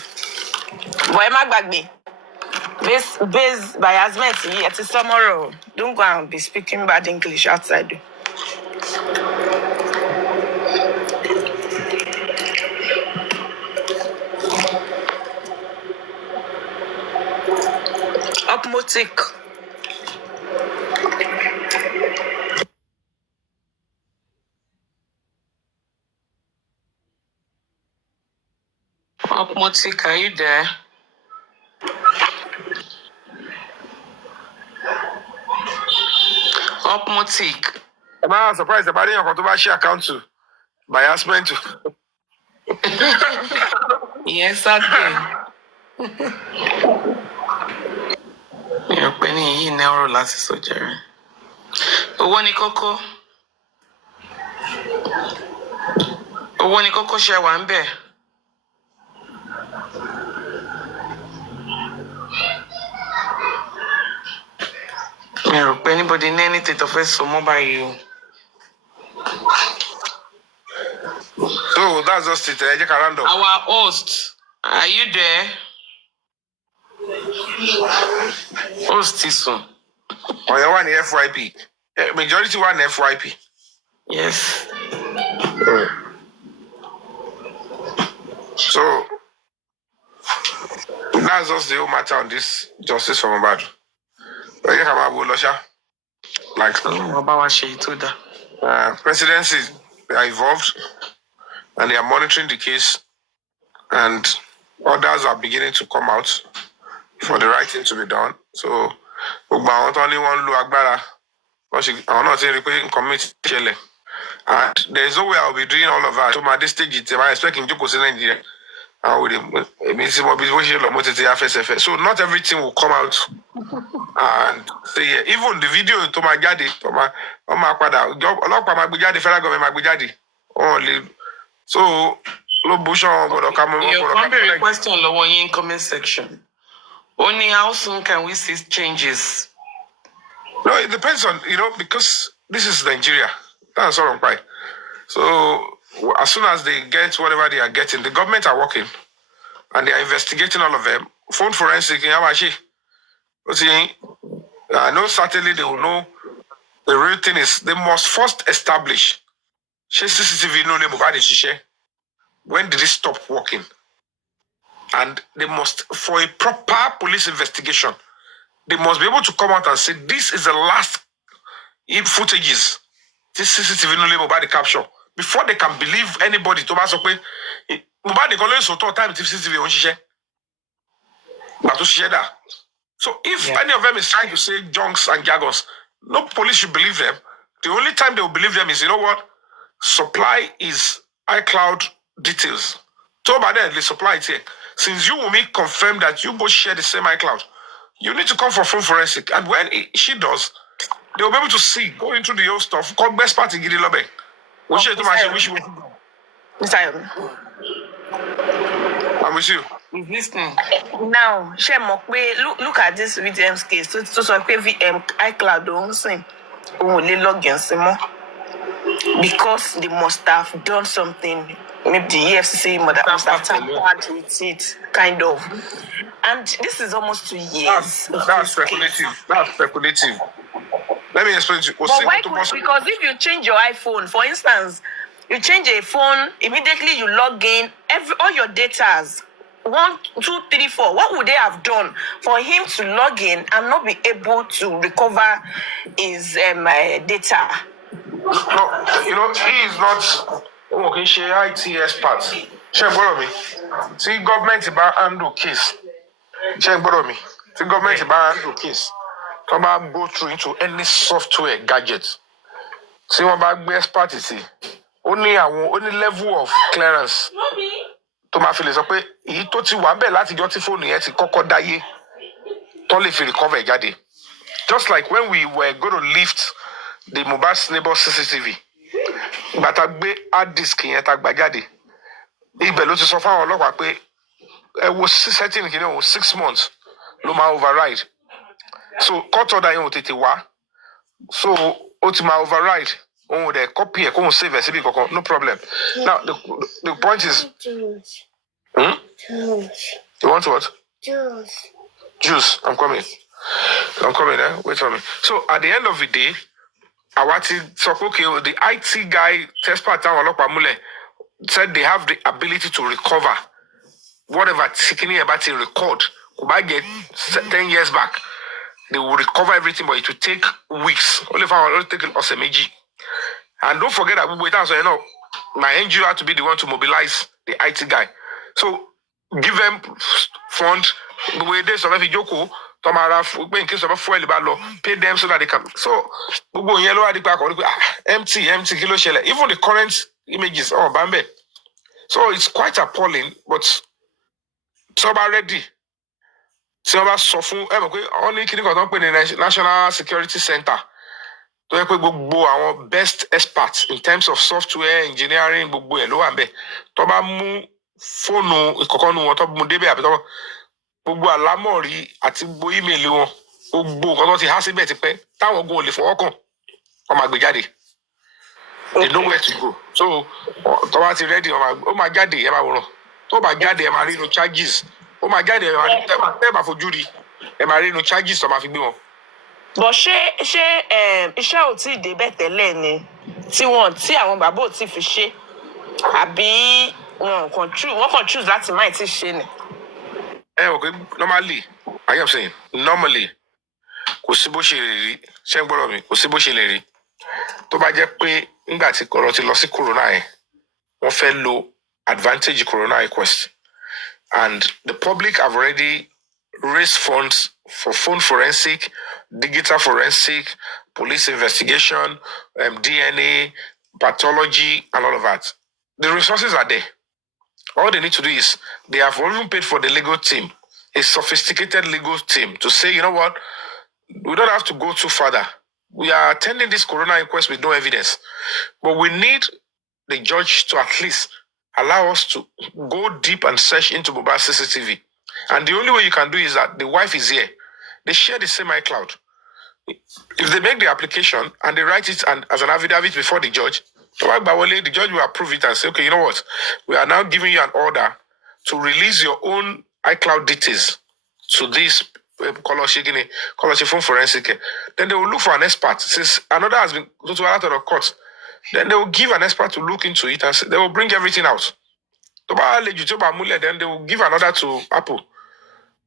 Boy, má gbàgbé. Based by Asmet, it is tomorrow. Don't go and be speaking bad English outside. Upmotic. Motik, are you there? Motik. Am I surprised about your controversial account to by husband to? Yes, okay. You're penny in neuro last surgery. Owó ni kókó. Owó ni kókó ṣe wà ńbẹ̀. Mi rò pé anybody ní anything tó fẹ́ sọ mọ́ báyìí o. So that's just it. Our host, are you there? Host is on. Oh, you want the FYP? Majority want FYP. Yes. So that's just the whole matter on this justice from Obadu. Like presidencies, they are involved and they are monitoring the case, and others are beginning to come out for the right thing to be done. So only one lu agbára. I'm not saying commit chile. And there is no way I'll be doing all of that. So at this stage, I'm expecting to go to Nigeria. So not everything will come out and say, yeah, even the video to my daddy, to my father, federal government only. So your question in comment section. Only how soon can we see changes? No, it depends on, because this is Nigeria. That's all I'm right. So as soon as they get whatever they are getting, the government are working and they are investigating all of them. Phone forensic, I know certainly they will know the real thing is they must first establish CCTV when did it stop working? And they must, for a proper police investigation, they must be able to come out and say this is the last footages. This CCTV no mobile capture before they can believe anybody. Thomas Okwe, mobile they so time CCTV on share. But to share that. So if any of them is trying to say junks and jargons, no police should believe them. The only time they will believe them is, supply is iCloud details. So by then they supply it here. Since you will make confirm that you both share the same iCloud, you need to come for phone forensic. And when she does, they will be able to see, go into the old stuff, called best party Gidi Lobe. I'm with you. He's listening. Now, look at this VM's case. So VM iCloud don't sing. Only login because they must have done something. Maybe the EFCC must have tampered with it, kind of. And this is almost 2 years. That's speculative. That's speculative. Let me explain to you. But why because if you change your iPhone, for instance, you change a phone, immediately you log in, all your datas, 1, 2, 3, 4. What would they have done for him to log in and not be able to recover his data? No, he is not okay. She IT expert. She borrow me. See government about handle case. She borrow me. See government about handle case. Come back go through into any software gadget. See what about expert is only level of clearance. To my feelings, okay. He taught you one bell lati joti phone yet to koko daye. Don't if you recover jade. Just like when we were going to lift the mobile neighbor CCTV. But I be hard disk yẹn ta gba jáde. Ibẹ̀ ló ti sọ fáwọn ọlọ́pàá pé ẹ wo setting 6 months ló máa override. So court order yẹn ò tètè wá. So ó ti máa override. Òun dẹ̀ copy ẹ̀ kó òun save ẹ̀ síbi kankan, no problem. Now the point is. You want what? Juice. I'm coming. Wait for me. So at the end of the day, the IT guy, test part said they have the ability to recover whatever Tikini about to record. Might get 10 years back. They will recover everything, but it will take weeks. Only if I will take an Osemeji. And don't forget that my NGO had to be the one to mobilize the IT guy. So give them fund the way they survive Joko, Tomara, in case of a fuel balo, pay them so that they can. So, Bubu yellow at the back, empty kilo shell. Even the current images, oh, Bambe. So it's quite appalling, but Toba ready. Toba sofun, only kidding on the National Security Center. To help gbogbo àwọn best experts in terms of software engineering gbogbo ẹ̀ ló wà ńbẹ̀ tó bá mú fóònù ìkọ̀kọ́nu wọn tó mú débẹ̀ àbí tó gbogbo àlámọ̀rí àti gbogbo ímeèlì wọn gbogbo nǹkan tó ti há síbẹ̀ tipẹ́ táwọn ogun ò lè fọwọ́ kàn wọ́n máa gbé jáde they know where to go so tó bá ti ready ó máa jáde ẹ máa wòran tó bá jáde ẹ máa rí inú charges ó máa jáde ẹ máa rí tẹ́ bá fojú rí ẹ máa rí inú charges tó máa fi gbé wọn. bọ̀ ṣé iṣẹ́ ò tí ì débẹ̀ tẹ́lẹ̀ ni tí àwọn bàbá ò tí ì fi ṣe àbí wọ́n kàn choose láti má ti ṣe ni. Okay, normally I am saying normally kò sí bó ṣe lè rí ṣé ń gbọ́dọ̀ mi kò sí bó ṣe lè rí tó bá jẹ́ pé nígbà tí ọ̀rọ̀ ti lọ sí corona yẹn wọ́n fẹ́ lo advantage corona inquest and the public have already raised funds for phone forensic, digital forensic, police investigation, DNA, pathology, and all of that. The resources are there. All they need to do is they have even paid for the legal team, a sophisticated legal team, to say, you know what, we don't have to go too further. We are attending this corona inquest with no evidence, but we need the judge to at least allow us to go deep and search into mobile CCTV. And the only way you can do is that the wife is here. They share the same iCloud. If they make the application and they write it as an affidavit before the judge, the judge will approve it and say, okay, you know what? We are now giving you an order to release your own iCloud details to this phone forensic. Then they will look for an expert. Since another has been to out of the court, then they will give an expert to look into it and say, they will bring everything out. Then they will give another to Apple.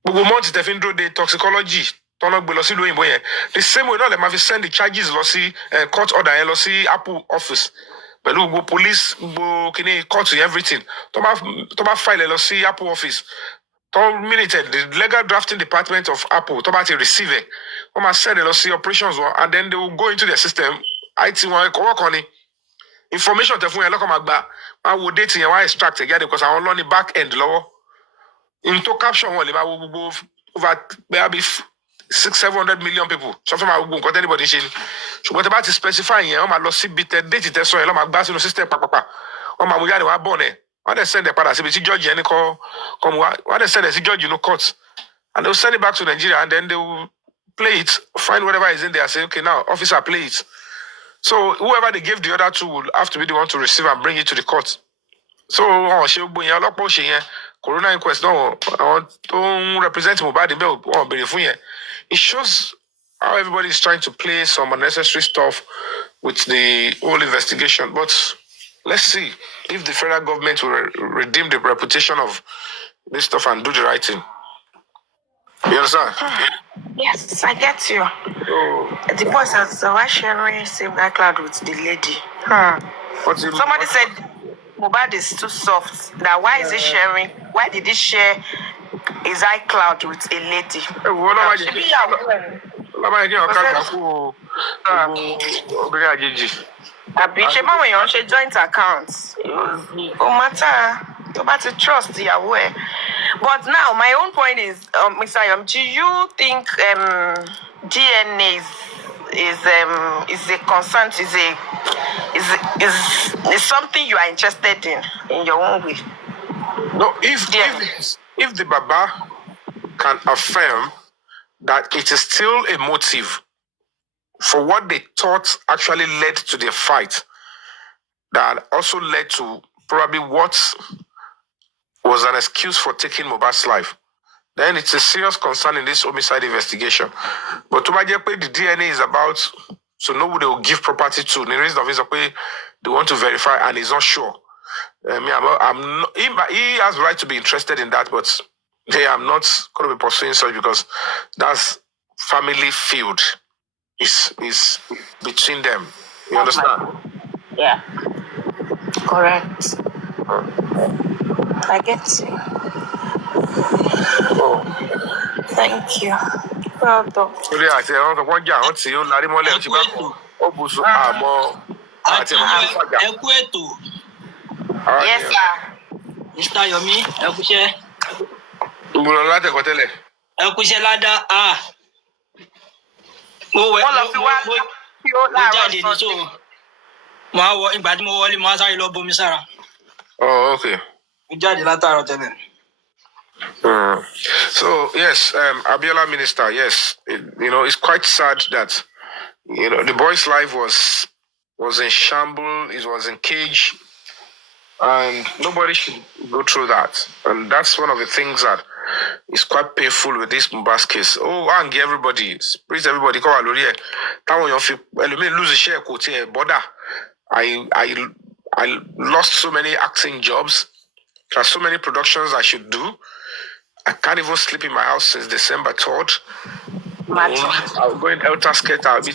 Gbogbo months tẹ́ fi ń dúró de toxicology tọ́nà gbé lọ sí ìlú òyìnbó yẹn the same way náà lè máa fi send the charges lọ sí court order yẹn lọ sí Apple office pẹ̀lú gbogbo police gbogbo kìíní court yẹn everything tó bá file lọ sí Apple office tó minute the legal drafting department of Apple tó bá ti receive ẹ̀ wọ́n máa send lọ sí operations wọn and then they will go into their system IT wọn ẹ̀kọ́ wọ́n kan ni information tẹ fún yẹn lọ́kọ̀ máa gbà wọ́n á wo date yẹn wọ́n á extract ẹ̀ jáde because àwọn lọ́ni back end lọ́wọ́. Into caption one, over maybe 600-700 million people. Something like that, anybody saying. So what about specifying here? I'm lost bit date it so I'm back in the system. Papa, I'm a born. When they send the parasite judge and come when they send the judge, courts, and they'll send it back to Nigeria and then they will play it, find whatever is in there, say, okay, now officer play it. So whoever they gave the other to will have to be the one to receive and bring it to the court. So corona inquest no don't represent Mohbad it shows how everybody is trying to play some unnecessary stuff with the whole investigation. But let's see if the federal government will redeem the reputation of this stuff and do the right thing. You understand? Yes, I get you. The boy says, why sharing same iCloud with the lady? Somebody said Mohbad is too soft. Now, why is he sharing? Why did he share his iCloud with a lady? Joint accounts. About to trust the aware. But now, my own point is, Mr. Ayom, do you think DNA is a concern? Is something you are interested in your own way? No, if the Baba can affirm that it is still a motive for what they thought actually led to their fight, that also led to probably what was an excuse for taking Mohbad's life, then it's a serious concern in this homicide investigation. But to my the DNA is about, so nobody will give property to. The reason of it is they want to verify and he's not sure. I'm not, he has the right to be interested in that, but hey, I'm not going to be pursuing such because that's family feud. Is between them. You understand? Yeah. Correct. I get you. Thank you. Well done. Torí àti ẹ̀rọ tó wọ́n jà wọ́n tí ó larí mọ́lẹ̀ ọtí bá kọ́ ó bù sùn àmọ́ àti ẹ̀rọ tó fàjà. Ẹ kú ètò. Yes, sir. Mr. Yomi, ẹ kúṣẹ́. Ìgbòho látẹ̀kọ́ tẹ́lẹ̀. Ẹ kúṣẹ́ ládàá. Wọ́n lọ fi wá kí ó láàárọ̀ jáde ní so. Mo á wọ ìgbà tí mo wọlé mo á sáré lọ bomi sára. Oh, okay. Mo jáde látàárọ̀ tẹ́lẹ̀. So yes, Abiola Minister, yes, it's quite sad that the boy's life was in shambles, it was in cage, and nobody should go through that. And that's one of the things that is quite painful with this Mohbad case. Oh, I get everybody, please everybody, come on, Lori. Lose a share, border. I lost so many acting jobs. There's so many productions I should do. I can't even sleep in my house since December 3rd. I'm going helter skelter. Was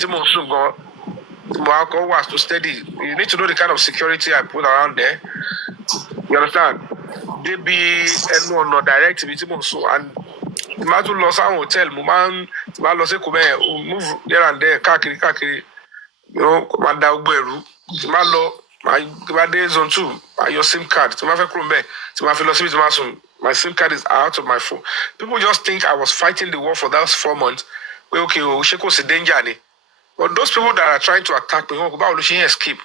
to steady. You need to know the kind of security I put around there. You understand? They be no direct and to lost our hotel, move there and there, kakiri. Manda Ugberu, my days on 2, your SIM card, to my philosophy, my SIM card is out of my phone. People just think I was fighting the war for those 4 months. Well, okay, Sheko danger. But those people that are trying to attack me, about losing escape.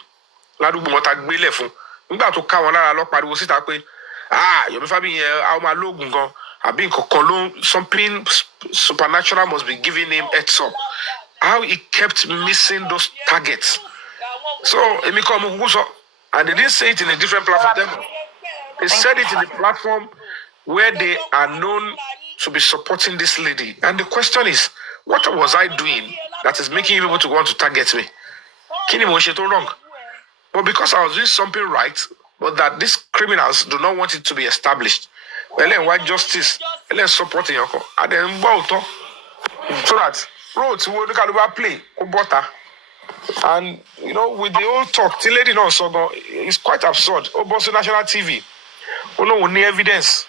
Ladu Motak Bilefun. About to come on a lock by the you're having our logo. I've been something supernatural must be giving him heads up. How he kept missing those targets. So, and they didn't say it in a different platform. They said it in a platform where they are known to be supporting this lady. And the question is, what was I doing that is making you able to want to target me? Wrong. But because I was doing something right, but that these criminals do not want it to be established. Well, then why justice? Let's support your call. And then so that roads will play and with the old talk, the lady knows so it's quite absurd. Almost national TV. We need evidence.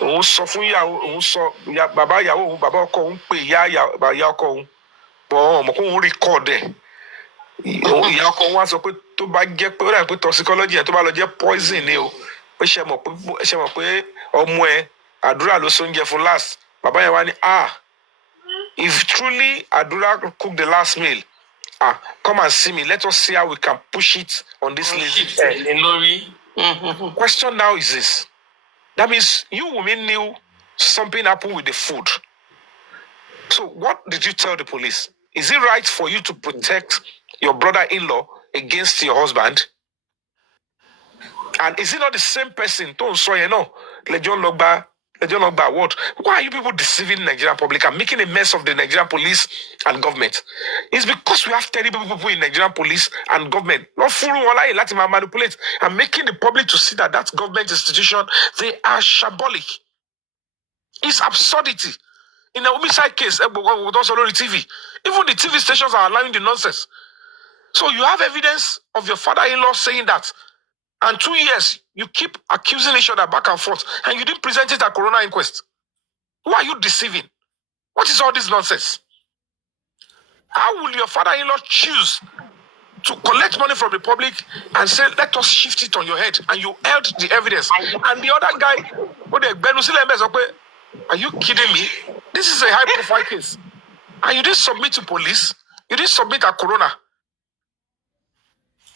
We saw Baba Yawo, Baba Ko, Ya Yako, record there. Yako wants to put to back get toxicology and to poison you. We shall or more Adura Losonja for last. Baba Yawani if truly Adura cooked the last meal, come and see me. Let us see how we can push it on this lady. Question now is this. That means you women knew something happened with the food. So what did you tell the police? Is it right for you to protect your brother-in-law against your husband? And is it not the same person? Don't say Legion Logba. What? Why are you people deceiving the Nigerian public and making a mess of the Nigerian police and government? It's because we have terrible people in Nigerian police and government. Not fooling one lie, letting manipulate and making the public to see that government institution, they are shambolic. It's absurdity. In a homicide case, also on the TV, even the TV stations are allowing the nonsense. So you have evidence of your father-in-law saying that. And 2 years, you keep accusing each other back and forth, and you didn't present it at Corona inquest. Who are you deceiving? What is all this nonsense? How will your father-in-law choose to collect money from the public and say, let us shift it on your head, and you held the evidence? And the other guy, are you kidding me? This is a high-profile case. And you didn't submit to police. You didn't submit at Corona.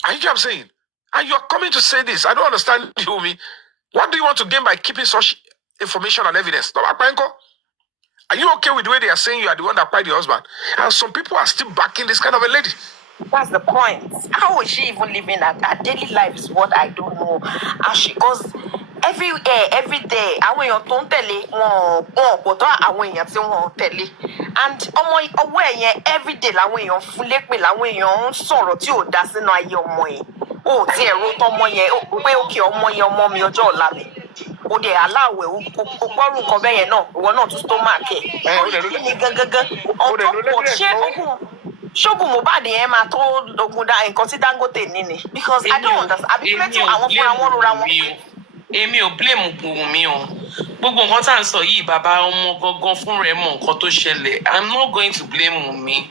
Are you what I'm saying? And you're coming to say this. I don't understand you, me. What do you want to gain by keeping such information and evidence? Are you okay with the way they are saying you are the one that fired your husband? And some people are still backing this kind of a lady. That's the point. How is she even living that? Her daily life is what I don't know. And she goes every day. And every day o de allow o gbọ́rù nǹkan bẹ́ẹ̀ yẹn náà ìwọ náà tún stomach ẹ̀ ní gangan ṣógun Mohbad yẹn máa tó ogun nǹkan tí Dangote ní ni because I don't understand àbí pé tí àwọn fúnra wọn rora wọn. èmi ò blame Wùnmí o. Gbogbo nǹkan tá à ń sọ yìí, bàbá ọmọ gangan fún rẹ̀ mọ̀ nǹkan tó ṣẹlẹ̀. I'm not going to blame Wùnmí.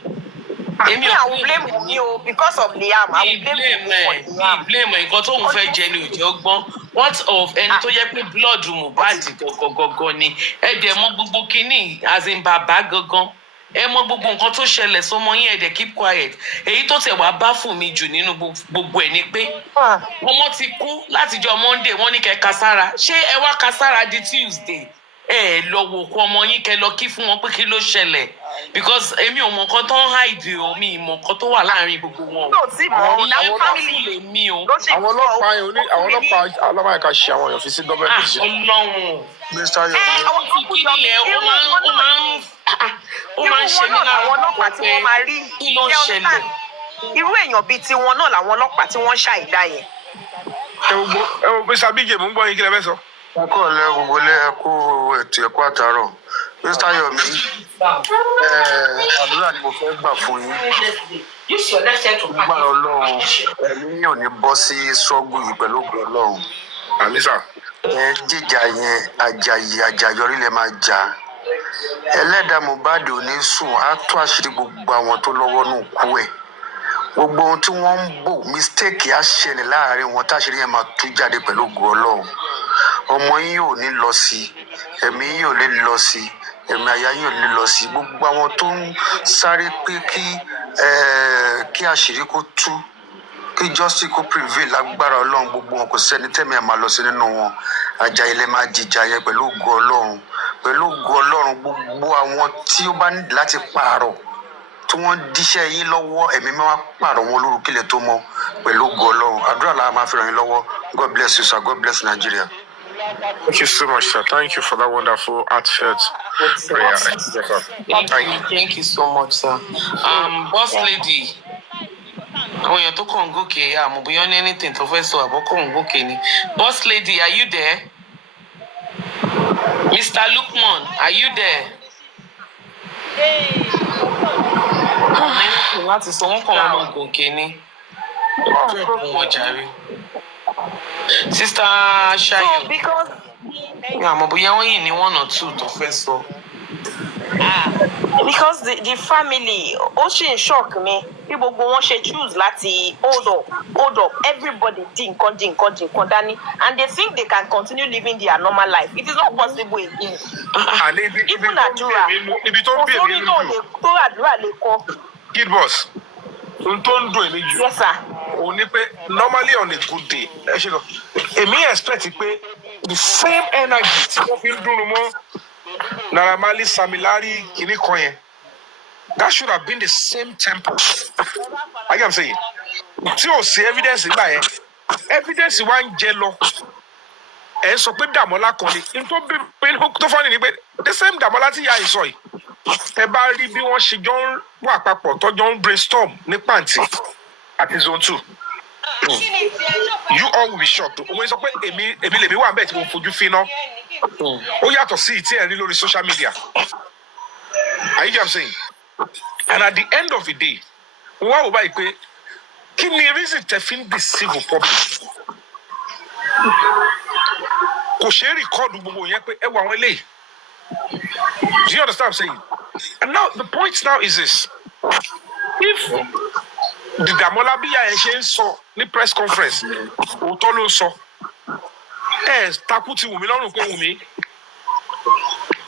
Èmi ò blame Wùnmí o because of Liam. I will blame Wùnmí for Liam. Blame nǹkan tóun fẹ́ jẹ ni ò jẹ́ ọgbọ́n. What of ẹni tó yẹ pé blood Mohbad gangan ni? Ẹ dẹ̀ mọ̀ gbogbo kínní as in bàbá gangan. Ẹ mọ̀ gbogbo nǹkan tó ṣẹlẹ̀ sọmọ yín, ẹ dẹ̀ keep quiet. Èyí tó tẹ̀ wá bá fún mi jù nínú gbogbo ẹ̀ ni pé ọmọ ti kú látijọ́ Monday, wọ́n ní kẹ́ kasára. Ṣé ẹ wá kasára di Tuesday? Ẹ lọ wò kó ọmọ yín kẹ́ lọ kí fún wọn pé kí ló ṣẹlẹ̀. Because èmi ò mọ̀ nǹkan tó ń hide o, mi ì mọ̀ nǹkan tó wà láàrin gbogbo wọn. Àwọn family lè mí o. àwọn ọlọ́pàá alábàáyíká ṣe àwọn èèyàn fi sí gọ́ọ̀mẹ̀ntì sí. Ọlọ́run. Mr. Yomi. Àwọn tó kù yọ mí ó máa ń ṣe mí lára àwọn ọlọ́pàá tí wọ́n máa rí. Kí ló ń ṣẹlẹ̀? Irú èèyàn bíi tiwọn náà làwọn ọlọ́pàá tí wọ́n ṣàìdá yẹn. ẹ wo Mr. BJ mò ń gbọ́ yín kí lẹ fẹ́ sọ. ẹ kọ́ ọ̀lẹ́ gbogbo lé ẹ̀kú ètò ẹ̀kọ́ àtàrọ̀ Mr. Yomi àdúrà ni mo fẹ́ gbà fún yín nígbà Ọlọ́run ẹ̀mí yóò ní bọ́ sí ṣọ́gbù yìí pẹ̀lú ògùn Ọlọ́run. àmín sà. ẹ jíjà yẹn àjàyọrí lè máa jà ẹlẹ́dàá Mohbad ò ní sùn á tú àṣírí gbogbo àwọn tó lọ́wọ́ nù kú ẹ̀ gbogbo ohun tí wọ́n ń bò mistake á ṣẹlẹ̀ láàárín wọn táṣírí yẹn máa tú jáde pẹ̀lú ògùn Ọlọ́run ọmọ yín ò ní lọ sí ẹ̀mí yín ò lè lọ sí ẹ̀mí aya yín ò lè lọ sí gbogbo àwọn tó ń sáré pé kí àṣírí kó tú kí justice kó prevail lágbára Ọlọ́run gbogbo wọn kò sẹ́ni tẹ́mi ẹ̀ máa lọ sí nínú wọn ajá ilẹ̀ máa jìjà yẹn pẹ̀lú ògùn Ọlọ́run gbogbo àwọn tí ó bá ní láti pààrọ̀ tí wọ́n díṣẹ́ yín lọ́wọ́ ẹ̀mí máa pààrọ̀ wọn lórúkílẹ̀ tó mọ́ pẹ̀lú ògùn Ọlọ́run àdúrà làwọn máa fi ràn yín lọ́wọ́ God bless you sir, God bless Nigeria. Thank you so much, sir. Thank you for that wonderful heartfelt prayer. Thank you so much, sir. Boss lady, àwọn èèyàn tó kàn ń gòkè àmọ́ bóyá ní anything tó fẹ́ sọ àbọ̀ kàn ń gòkè ni. Boss lady, are you there? Mr. Lukman, are you there? Láti sọ wọ́n kàn wọ́n gòkè ni. Ọjọ́ ìbùn wọn jàre. Sister Shayo. So because àmọ́ bóyá wọ́n yìí ní 1 or 2 tó fẹ́ sọ. Because the family ó ṣì ń shock mi bí gbogbo wọn ṣe choose láti hold up everybody dín nǹkan dání and they think they can continue living their normal life. It is not possible again. Even àdúrà òfòrí tó àdúrà lè kọ. Kid boss ohun tó ń dùn èmi jù. Yes sir. òun ni pé normally on a good day ẹ ṣe lọ èmi expect pé the same energy tí wọ́n fi ń dùn mọ́ Naira Marley Samilari kìíní kan yẹn that should have been the same tempo. I get what I'm saying. Tí o sí evidence nígbà yẹn evidence wa ń jẹ lọ ẹ sọ pé Dàmọ́lá kan ni n tó fọ́nì ni pé the same Dàmọ́lá tí ìyá yìí sọ yìí ẹ bá rí bí wọ́n ṣe jọ ń wà papọ̀ tọ́jọ́ ń brainstorm ní pàǹtí àti zone 2. You all will be shocked. Òun sọ pé èmi lèmi wà bẹ́ẹ̀ tí mo fojú finá ó yàtọ̀ sí ìtí ẹ̀ rí lórí social media. Are you get what I'm saying? And at the end of the day wọ́n wò báyìí pé kí ni reason tẹ fi ń deceive public kò ṣe é rìkọ́ọ̀dù gbogbo yẹn pé ẹ wọ àwọn eléyìí. Do you understand what I'm saying? And now the point now is this: if the Damola bíyà ẹ ṣe ń sọ ní press conference òótọ́ ló ń sọ takú ti Wùmí lọ́rùn pé Wùmí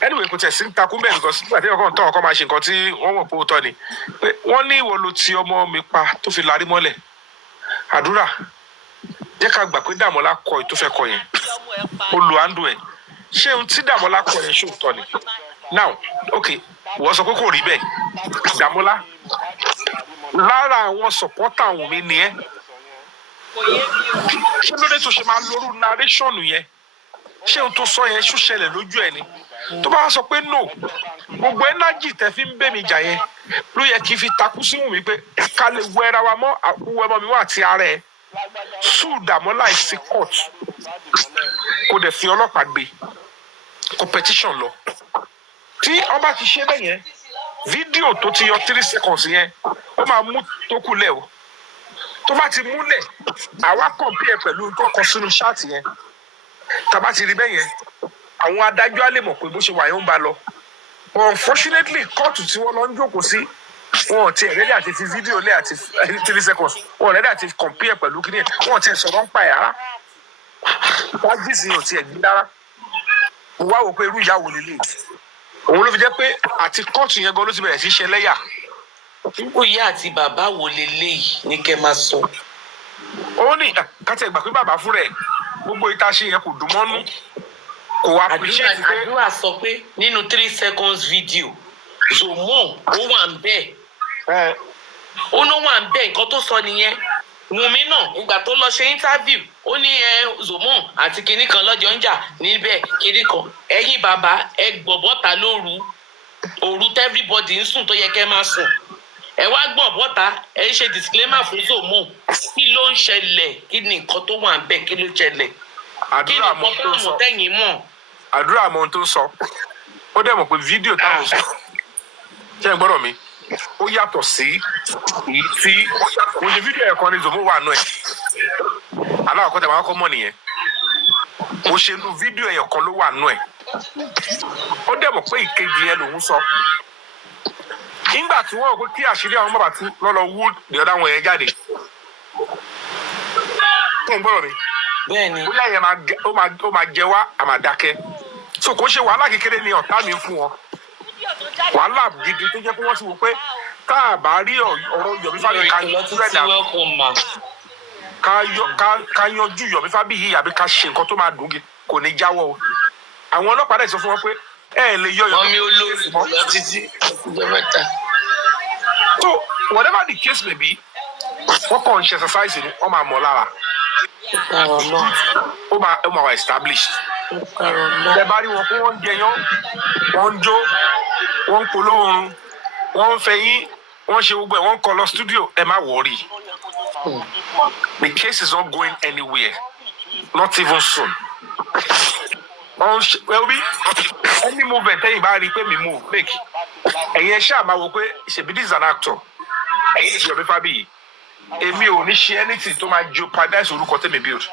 anyway kò tẹ̀ sí takú bẹ́ẹ̀ because nígbà tí ọkọ̀ ń tọ́ ọkọ̀ máa ṣe nǹkan tí wọ́n mọ̀ pé òótọ́ ni pé wọ́n ní ìwọ ló ti ọmọ mi pa tó fi larí mọ́lẹ̀ àdúrà jẹ́ ká gbà pé Dàmọ́lá kọ ètò fẹ́ kọ yẹn ó lo àndó ẹ̀ ṣé ohun tí Dàmọ́lá kọ yẹn ṣó tọ́ ni now okay wọ́n sọ pé kò rí bẹ́ẹ̀ Dàmọ́lá lára àwọn sọ̀pọ́tà Wùmí ni ẹ́ kí ló dé tó ṣe máa lóru narration yẹn ṣé ohun tó sọ yẹn ṣó ṣẹlẹ̀ lójú ẹ̀ ni tó bá sọ pé no gbogbo energy tẹ fi ń bẹ́ mi jà yẹn ló yẹ kí n fi takú sí Wùmí pé ká lè wọ ẹra wa mọ́ àkúwọ́ ẹmọ mi wà àti ara ẹ̀ sùn Dàmọ́lá ìsí court kò dẹ̀ fi ọlọ́pàá gbé competition lọ tí ọba ti ṣe bẹ́ẹ̀ yẹn fídíò tó ti yọ 3 seconds yẹn ó máa mú tó kù lẹ̀ o tó bá ti múlẹ̀ àwa compare pẹ̀lú tó kọ sínú ṣáàtì yẹn Tàbá ti rí bẹ́ẹ̀ yẹn, àwọn adájọ́ á lè mọ̀ pé bó ṣe wà yóò ń bá lọ. But unfortunately, kóòtù tí wọ́n lọ ń jókòó sí, wọn ò tiẹ̀ rẹ́dí àti fi fídíò lé àti 3 seconds. Wọn ò rẹ́dí àti compare pẹ̀lú kíní ẹ̀. Wọn ò tiẹ̀ sọ̀rọ̀ ń pa ẹ̀ rárá. Tágísì ò tiẹ̀ gbé rárá. Mo wá wò pé irú ìyàwó lélẹ̀. Òun ló fi jẹ́ pé àti kóòtù yẹn gan ló ti bẹ̀rẹ̀ sí ṣẹlẹ́yà. Irú ìyá àti bàbá wo leléyìí ní kẹ́ máa sọ? Ó ní káti ẹ̀gbà pé bàbá fún rẹ̀ gbogbo ìta ṣe yẹn kò dùn mọ́nú. Kò appreciate pé. Àdúrà sọ pé nínú 3 seconds video Zomo ó wà ń bẹ̀. Ó ló wà ń bẹ̀, nǹkan tó sọ nìyẹn. Wùmí náà ìgbà tó lọ ṣe interview ó ní Zomo àti kinní kan lọ́jọ́ ń jà níbẹ̀ kinní kan. Ẹ̀yin bàbá ẹ gbọ̀n bọ́ta lóru everybody ń sùn tó yẹ kẹ́ máa sùn. Ẹ wá gbọ̀n bọ́ta ẹ ń ṣe disclaimer fún Zomo. Kí ló ń ṣẹlẹ̀? Kí ni nǹkan tó wà ń bẹ̀? Kí ló ṣẹlẹ̀? Àdúrà mọ ohun tó ń sọ. Àdúrà mọ ohun tó ń sọ. Ó dẹ̀ mọ̀ pé fídíò táwọn sọ. Ṣé ẹ gbọ́dọ̀ mi? Ó yàtọ̀ sí èyí tí mo ṣe fídíò ẹ̀kan ní Zomo wà nù ẹ̀. Aláwọ̀kọ́ tẹ̀ máa kọ́ mọ̀ nìyẹn. Mo ṣe inú fídíò ẹ̀kan ló wà nù ẹ̀. Ó dẹ̀ mọ̀ pé ìkejì yẹn lòún sọ. Nígbà tí wọ́n rò pé kí àṣírí àwọn bàbá tí wọ́n lọ wú ìyọ̀dá wọn yẹn jáde. Ṣé ẹ gbọ́dọ̀ mi? Bẹ́ẹ̀ni. Bóyá yẹn ó máa jẹ wá àmàdákẹ́. So kò ṣe wàhálà kékeré ni ọ̀tá mi fún wọn. Wàhálà gidi tó jẹ́ pé wọ́n ti wò pé tá a bá rí ọ̀rọ̀ Yomi Fabiyi ká yanjú Yomi Fabiyi àbí ká ṣe nǹkan tó máa dùn kò ní jáwọ́ o. Àwọn ọlọ́pàá dẹ̀ sọ fún wọn pé ẹ lè yọ Yomi olórí lọ títí ìjọba. So whatever the case may be, wọ́n kàn ń ṣe exercise ni wọ́n máa mọ̀ lára. Ó máa wà established. Ẹ bá rí wọn pé wọ́n ń jẹyán, wọ́n ń jó, wọ́n ń polówó oorun, wọ́n ń fẹyín, wọ́n ń ṣe gbogbo ẹ̀, wọ́n ń kọ lọ studio, ẹ má worry. The case is not going anywhere, not even soon. Any movement ẹ̀yin bá rí i pé mi move make ẹ̀yin ẹ ṣáà máa wò pé ṣèbí this is an actor ẹ̀yin ti Yomi Fabiyi èmi ò ní ṣe anything tó máa jeopardize orúkọ tèmi build.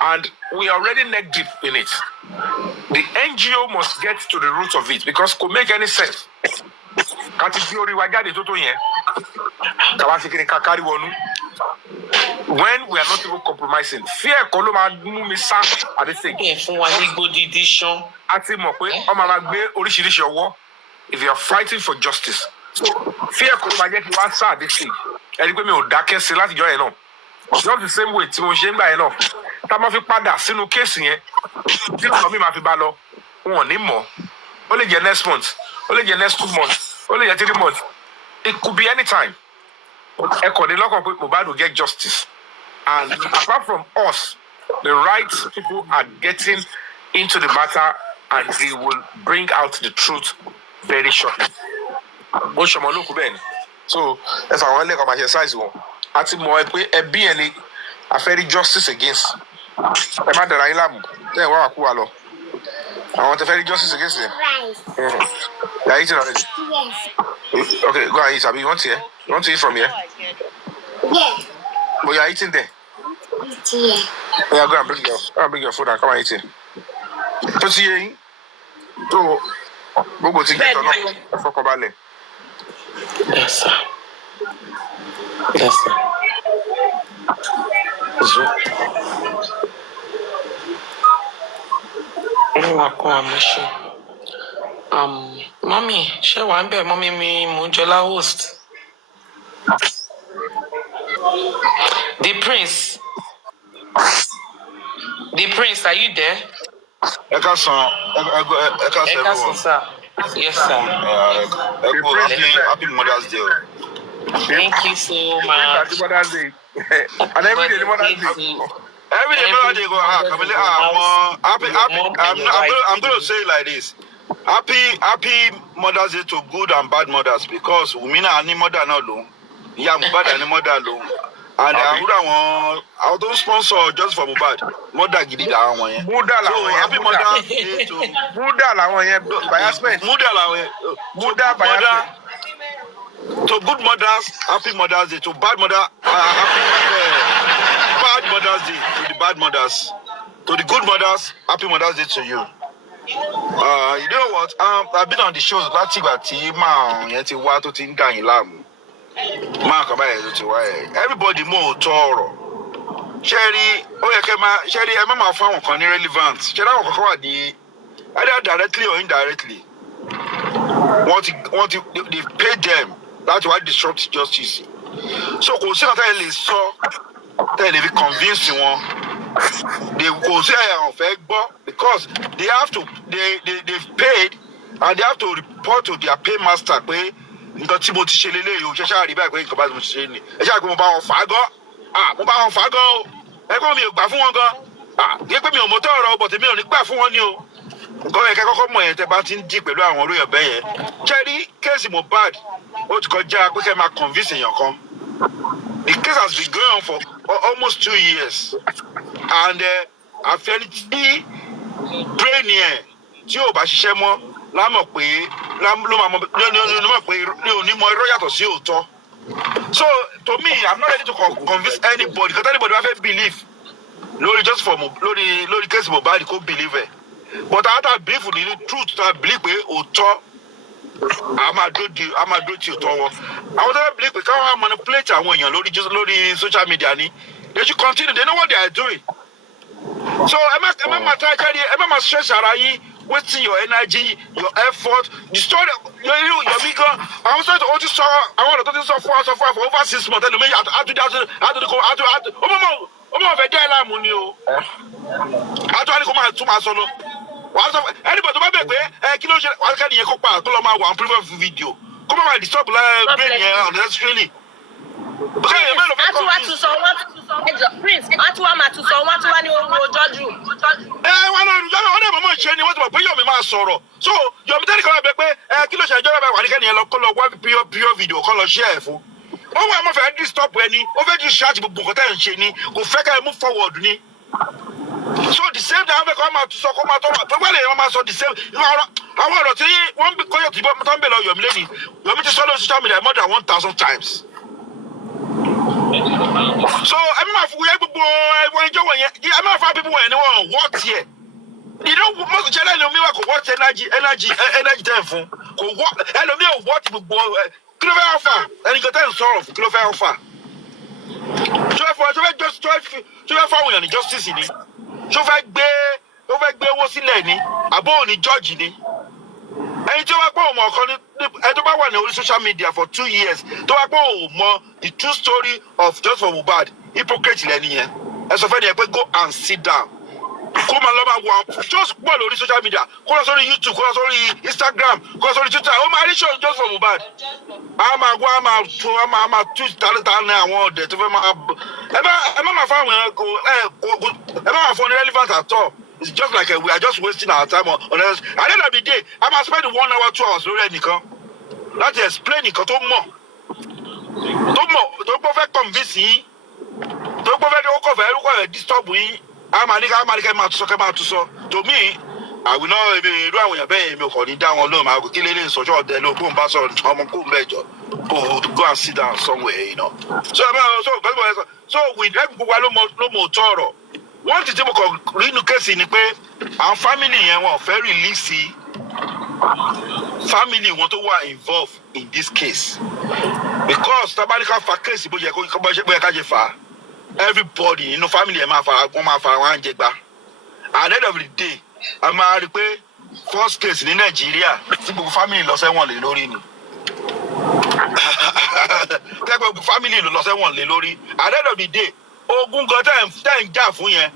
And we are already neck deep in it. The NGO must get to the root of it because it could make any sense. Category wa jáde tó yẹn. Kàwá sí kiri kakari wọnú. When we are not even compromising, fear kọ́ ló máa mú mi sá at this stage. Fún wa ní gbódìdí ṣán. A ti mọ̀ pé ọmọ máa gbé oríṣiríṣi ọwọ́ if you are fighting for justice. So fear kọ́ ló máa jẹ́ kí wá sá at this stage. Ẹni pé mi ò dákẹ́ sí láti jọ yẹn náà. Not the same way tí mo ṣe ń gbà yẹn náà. Tá a máa fi padà sínú kéèsì yẹn, tí ọ̀nà mi máa fi bá lọ, wọn ò ní mọ̀. Ó lè jẹ́ next month, ó lè jẹ́ next 2 months, ó lè jẹ́ 3 months. It could be any time. Ẹ kàn ní lọ́kàn pé Mohbad will get justice. And apart from us, the right people are getting into the matter and they will bring out the truth very shortly. Bó ṣe ọmọ olókùn bẹ́ẹ̀ ni. So ẹ fà wọ́n lẹ́kọ̀ọ́ máa ṣe size wọn. A ti mọ̀ ẹ pé ẹbí ẹ ni a fẹ́ rí justice against. Ẹ má dara yín láàmú. Tẹ́ ẹ wá wà kú wa lọ. Àwọn tẹ fẹ́ rí justice against them. You are eating already? Yes. Okay, go and eat. Abi, you want to hear? You want to eat from here? Yes. But you are eating there? Yeah. Yeah, go and bring your food and come and eat it. Tó ti yé yín? Tó gbogbo ti gbé tọ́nà ẹ fọkàn balẹ̀. Yes, sir. Yes, sir. Olúwa kó àmọ́ ṣe. Mọ́mí, ṣé wàá ń bẹ̀ mọ́mí mi Mohunjola host? The prince, are you there? Ẹ ká sàn, ẹ ká sàn everyone. Sir. Yes, sir. Happy Mother's Day. Thank you so much. Happy Mother's Day. And every day Mother's Day. Every day Mother's Day go I'm going to say it like this. Happy Mother's Day to good and bad mothers because we mean any mother not alone. Yeah, Mohbad any mother alone. And I don't sponsor just for Mohbad. Mother gidi da àwọn yẹn. So happy Mother's Day to Muda làwọn yẹn biasment. Muda biasment. To good mothers, happy Mother's Day. To bad mother, bad Mother's Day to the bad mothers. To the good mothers, happy Mother's Day to you. You know what? I've been on the shows láti ìgbà tí máa yẹn ti wá tó ti ń dà yín láàmú. Máa kàn báyìí ló ti wá ẹ̀. Everybody mọ̀ òótọ́ ọ̀rọ̀. Ṣẹ́rí, ó yẹ kẹ́ máa ṣẹ́rí ẹ má máa fún àwọn kan ní relevant. Ṣẹ́rí àwọn kankan wà ní either directly or indirectly. They pay them láti wá disrupt justice. So kò sí ọ̀tá ẹ lè sọ tẹ́ ẹ lè fi convince wọn. They go say I fẹ́ gbọ́ because they've paid and they have to report to their paymaster pé nǹkan tí mo ti ṣe lélẹ́yìí o ṣẹ̀ṣẹ̀ àrí báyìí pé nǹkan bá ti mo ti ṣe ni ẹ ṣáà pé mo bá wọn fà á gan mo bá wọn fà á gan o ẹgbẹ́ mi ò gbà fún wọn gan yẹ pé mi ò mọ́tò ọ̀rọ̀ ọ̀bọ̀ tèmi ò ní gbà fún wọn ni o nǹkan yẹn kẹ́kọ́kọ́ mọ̀ yẹn tẹ́ bá ti ń dì pẹ̀lú àwọn olóyè ọ̀bẹ yẹn ṣẹ́rí kéèsì Mohbad ó ti kọjá pé kẹ́ máa convince èèyàn kan the case has been going on for almost 2 years and àfẹ́ni tí brain yẹn tí ò bá ṣiṣẹ́ mọ́ lámọ̀ pé ló mọ̀ pé onímọ̀ irọ́ yàtọ̀ sí òótọ́. So to me I'm not ready to convince anybody because anybody wá fẹ́ believe lórí just for lórí case Mohbad kò believe ẹ̀ but àwọn tá a believe ní truth tá a believe pé òótọ́ a máa dó tí òótọ́ wọn àwọn tó fẹ́ believe pé káwọn manipulate àwọn èèyàn lórí social media ni they should continue they know what they are doing. So ẹ má ma stress ara yín wasting your energy your effort the story yomi gan àwọn sọ ó ti sọ àwọn ọ̀rọ̀ tó ti sọ fún wa for over 6 months ẹlòmíì àtúndì ọmọ ọ̀fẹ́ dẹ́ láàmú ni o àtúndì kò máa tún máa sọ lọ wàá sọ anybody tó bá bẹ̀ pé kí ló ṣe wàá kẹ́ni yẹn kó pa tó lọ máa wà on private video kó má máa disturb brain yẹn unnecessarily. Prince wọ́n tún wá máa tún sọ wọ́n tún wá ní ohun ojọ́jú. Wọ́n náà mọ̀mọ́ ṣe ni wọ́n ti mọ̀ pé Yomi máa sọ̀rọ̀ so Yomi tẹ́lẹ̀ kan bẹ pé kí ló ṣe ìjọba bá wà ní kẹ́ni yẹn lọ kó lọ wá pure video kọ́ lọ share ẹ̀ fún. Ó wà mọ̀ fẹ́ disturb ẹni ó fẹ́ discharge gbogbo nǹkan tẹ́ ẹ̀ ń ṣe ni kò fẹ́ ká ẹ move forward ni. So the same time fẹ́ kọ́ máa tún sọ kó máa tọ́ wà pé wọ́n lè wọ́n máa sọ the same àwọn ọ̀rọ̀ tí wọ́n bí kọ́yọ̀ tí wọ́n bẹ̀ lọ Yomi lẹ́ni Yomi ti sọ lórí social media more than 1,000 times. So ẹ má fún yẹ gbogbo ẹwọn ìjọ wọ̀nyẹn ẹ má fún people wọ̀nyẹn ni wọ́n wọ́ tiẹ̀ mọ́tò jẹ́lẹ̀ ẹlòmí wa kò wọ́ ti energy tẹ̀ fún kò wọ́ ẹlòmí ò wọ́ ti gbogbo kí ló fẹ́ ọ̀fà ẹnìkan tẹ̀ ń sọ̀rọ̀ fún kí ló fẹ́ ọ̀fà tó fẹ́ fáwọn èèyàn ní justice ni tó fẹ́ gbé owó sílẹ̀ ni àbó òní judge ni ẹni tí ó wá pọ̀ ọmọ ọ̀kan ní ẹni tó bá wà ní orí social media for 2 years tó wá pọ̀ ọmọ the true story of just for Mohbad hypocrite lẹ́ni yẹn ẹ sọ fẹ́ ni ẹ pé go and sit down kó máa lọ́ máa wọ just pọ̀ lórí social media kó lọ sórí YouTube kó lọ sórí Instagram kó lọ sórí Twitter ó máa rí show just for Mohbad a máa gbọ́ a máa tú tálítà ní àwọn ọ̀dẹ̀ tó fẹ́ máa ẹ má máa fún àwọn ẹ má máa fún ní relevant at all. It's just like we are just wasting our time on us. At the end of the day, I must spend 1 hour, 2 hours lórí ẹnìkan láti explain nǹkan tó mọ̀ tó gbọ́ fẹ́ convince yín tó gbọ́ fẹ́ kọ́ fẹ́ disturb yín a máa ní ká máa tún sọ to me I will not irú àwọn èèyàn bẹ́ẹ̀ mi ò kàn ní dá wọn lóhùn máa kí lélẹ́yìn sọ́jọ́ ọ̀dẹ ló kó n bá sọ̀rọ̀ ọmọ kó n bẹ́ẹ̀ jọ go and sit down somewhere you know. So with gbogbo wa ló mọ̀ tọ̀rọ̀ wọ́n ti tí mo kàn rí inú kéèsì ni pé àwọn fámìlì yẹn wọn ò fẹ́ rìlíìsì fámìlì wọn tó wà involved in this case because tabalika fa kéèsì bó yẹ ká ṣe fà á everybody nínú fámìlì yẹn máa fara wọn jẹ gbá at the end of the day a máa rí i pé first case ní Nàìjíríà tí gbogbo fámìlì lọ sẹ́wọ̀n lé lórí ni gbogbo fámìlì lọ sẹ́wọ̀n lé lórí at the end of the day ogun gan tẹ́ ń jà fún yẹn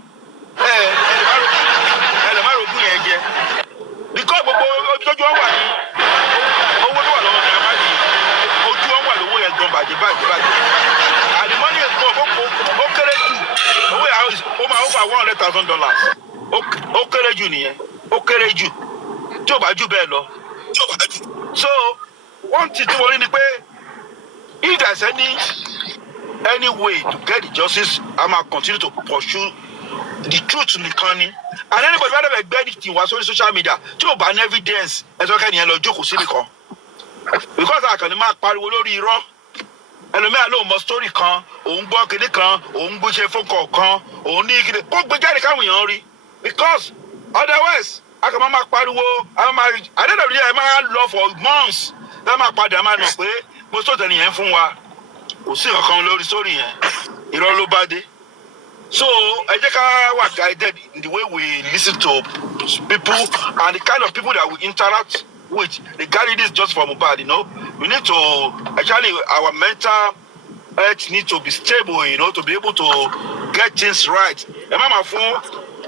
ẹ lè má rogún yẹn jẹ because gbogbo ojú wọn wà ní owó tó wà lọ́wọ́ ní amáyé ojú wọn wà lówó yẹn gan bàjẹ́ àdìmọ́nì ẹ̀gbọ́n ó kéré jù owó yẹn ó máa over $100,000 ó kéré jù nìyẹn ó kéré jù tí ò bá jù bẹ́ẹ̀ lọ so one thing tí mo rí ni pé if there is any way to get the justice I ma continue to pursue the truth nìkan ni and anybody wey never gbé anything wá sórí social media tí ò bá ní evidence ẹ̀sọ́ kẹ́ni yẹn lọ jókòó sí nìkan because àkànní máa pariwo lórí irọ́ ẹlòmíà ló mọ story kan òun gbọ́ kinní kan òun gbóṣe fún kọ̀ọ̀kan òun ní kinní kó gbé jáde káwọn èèyàn rí because otherwise a kàn máa pariwo àdéhùn yẹn máa lọ for months ẹ máa padà máa nà pé mo sọ̀tẹ̀ nìyẹn fún wa kò sí nǹkan lórí sórí yẹn irọ́ ló bá dé. So ẹ jẹ́ ká wà guided in the way we listen to people and the kind of people that we interact with regarding this just for Mohbad, we need to actually our mental health need to be stable, to be able to get things right. Ẹ má máa fún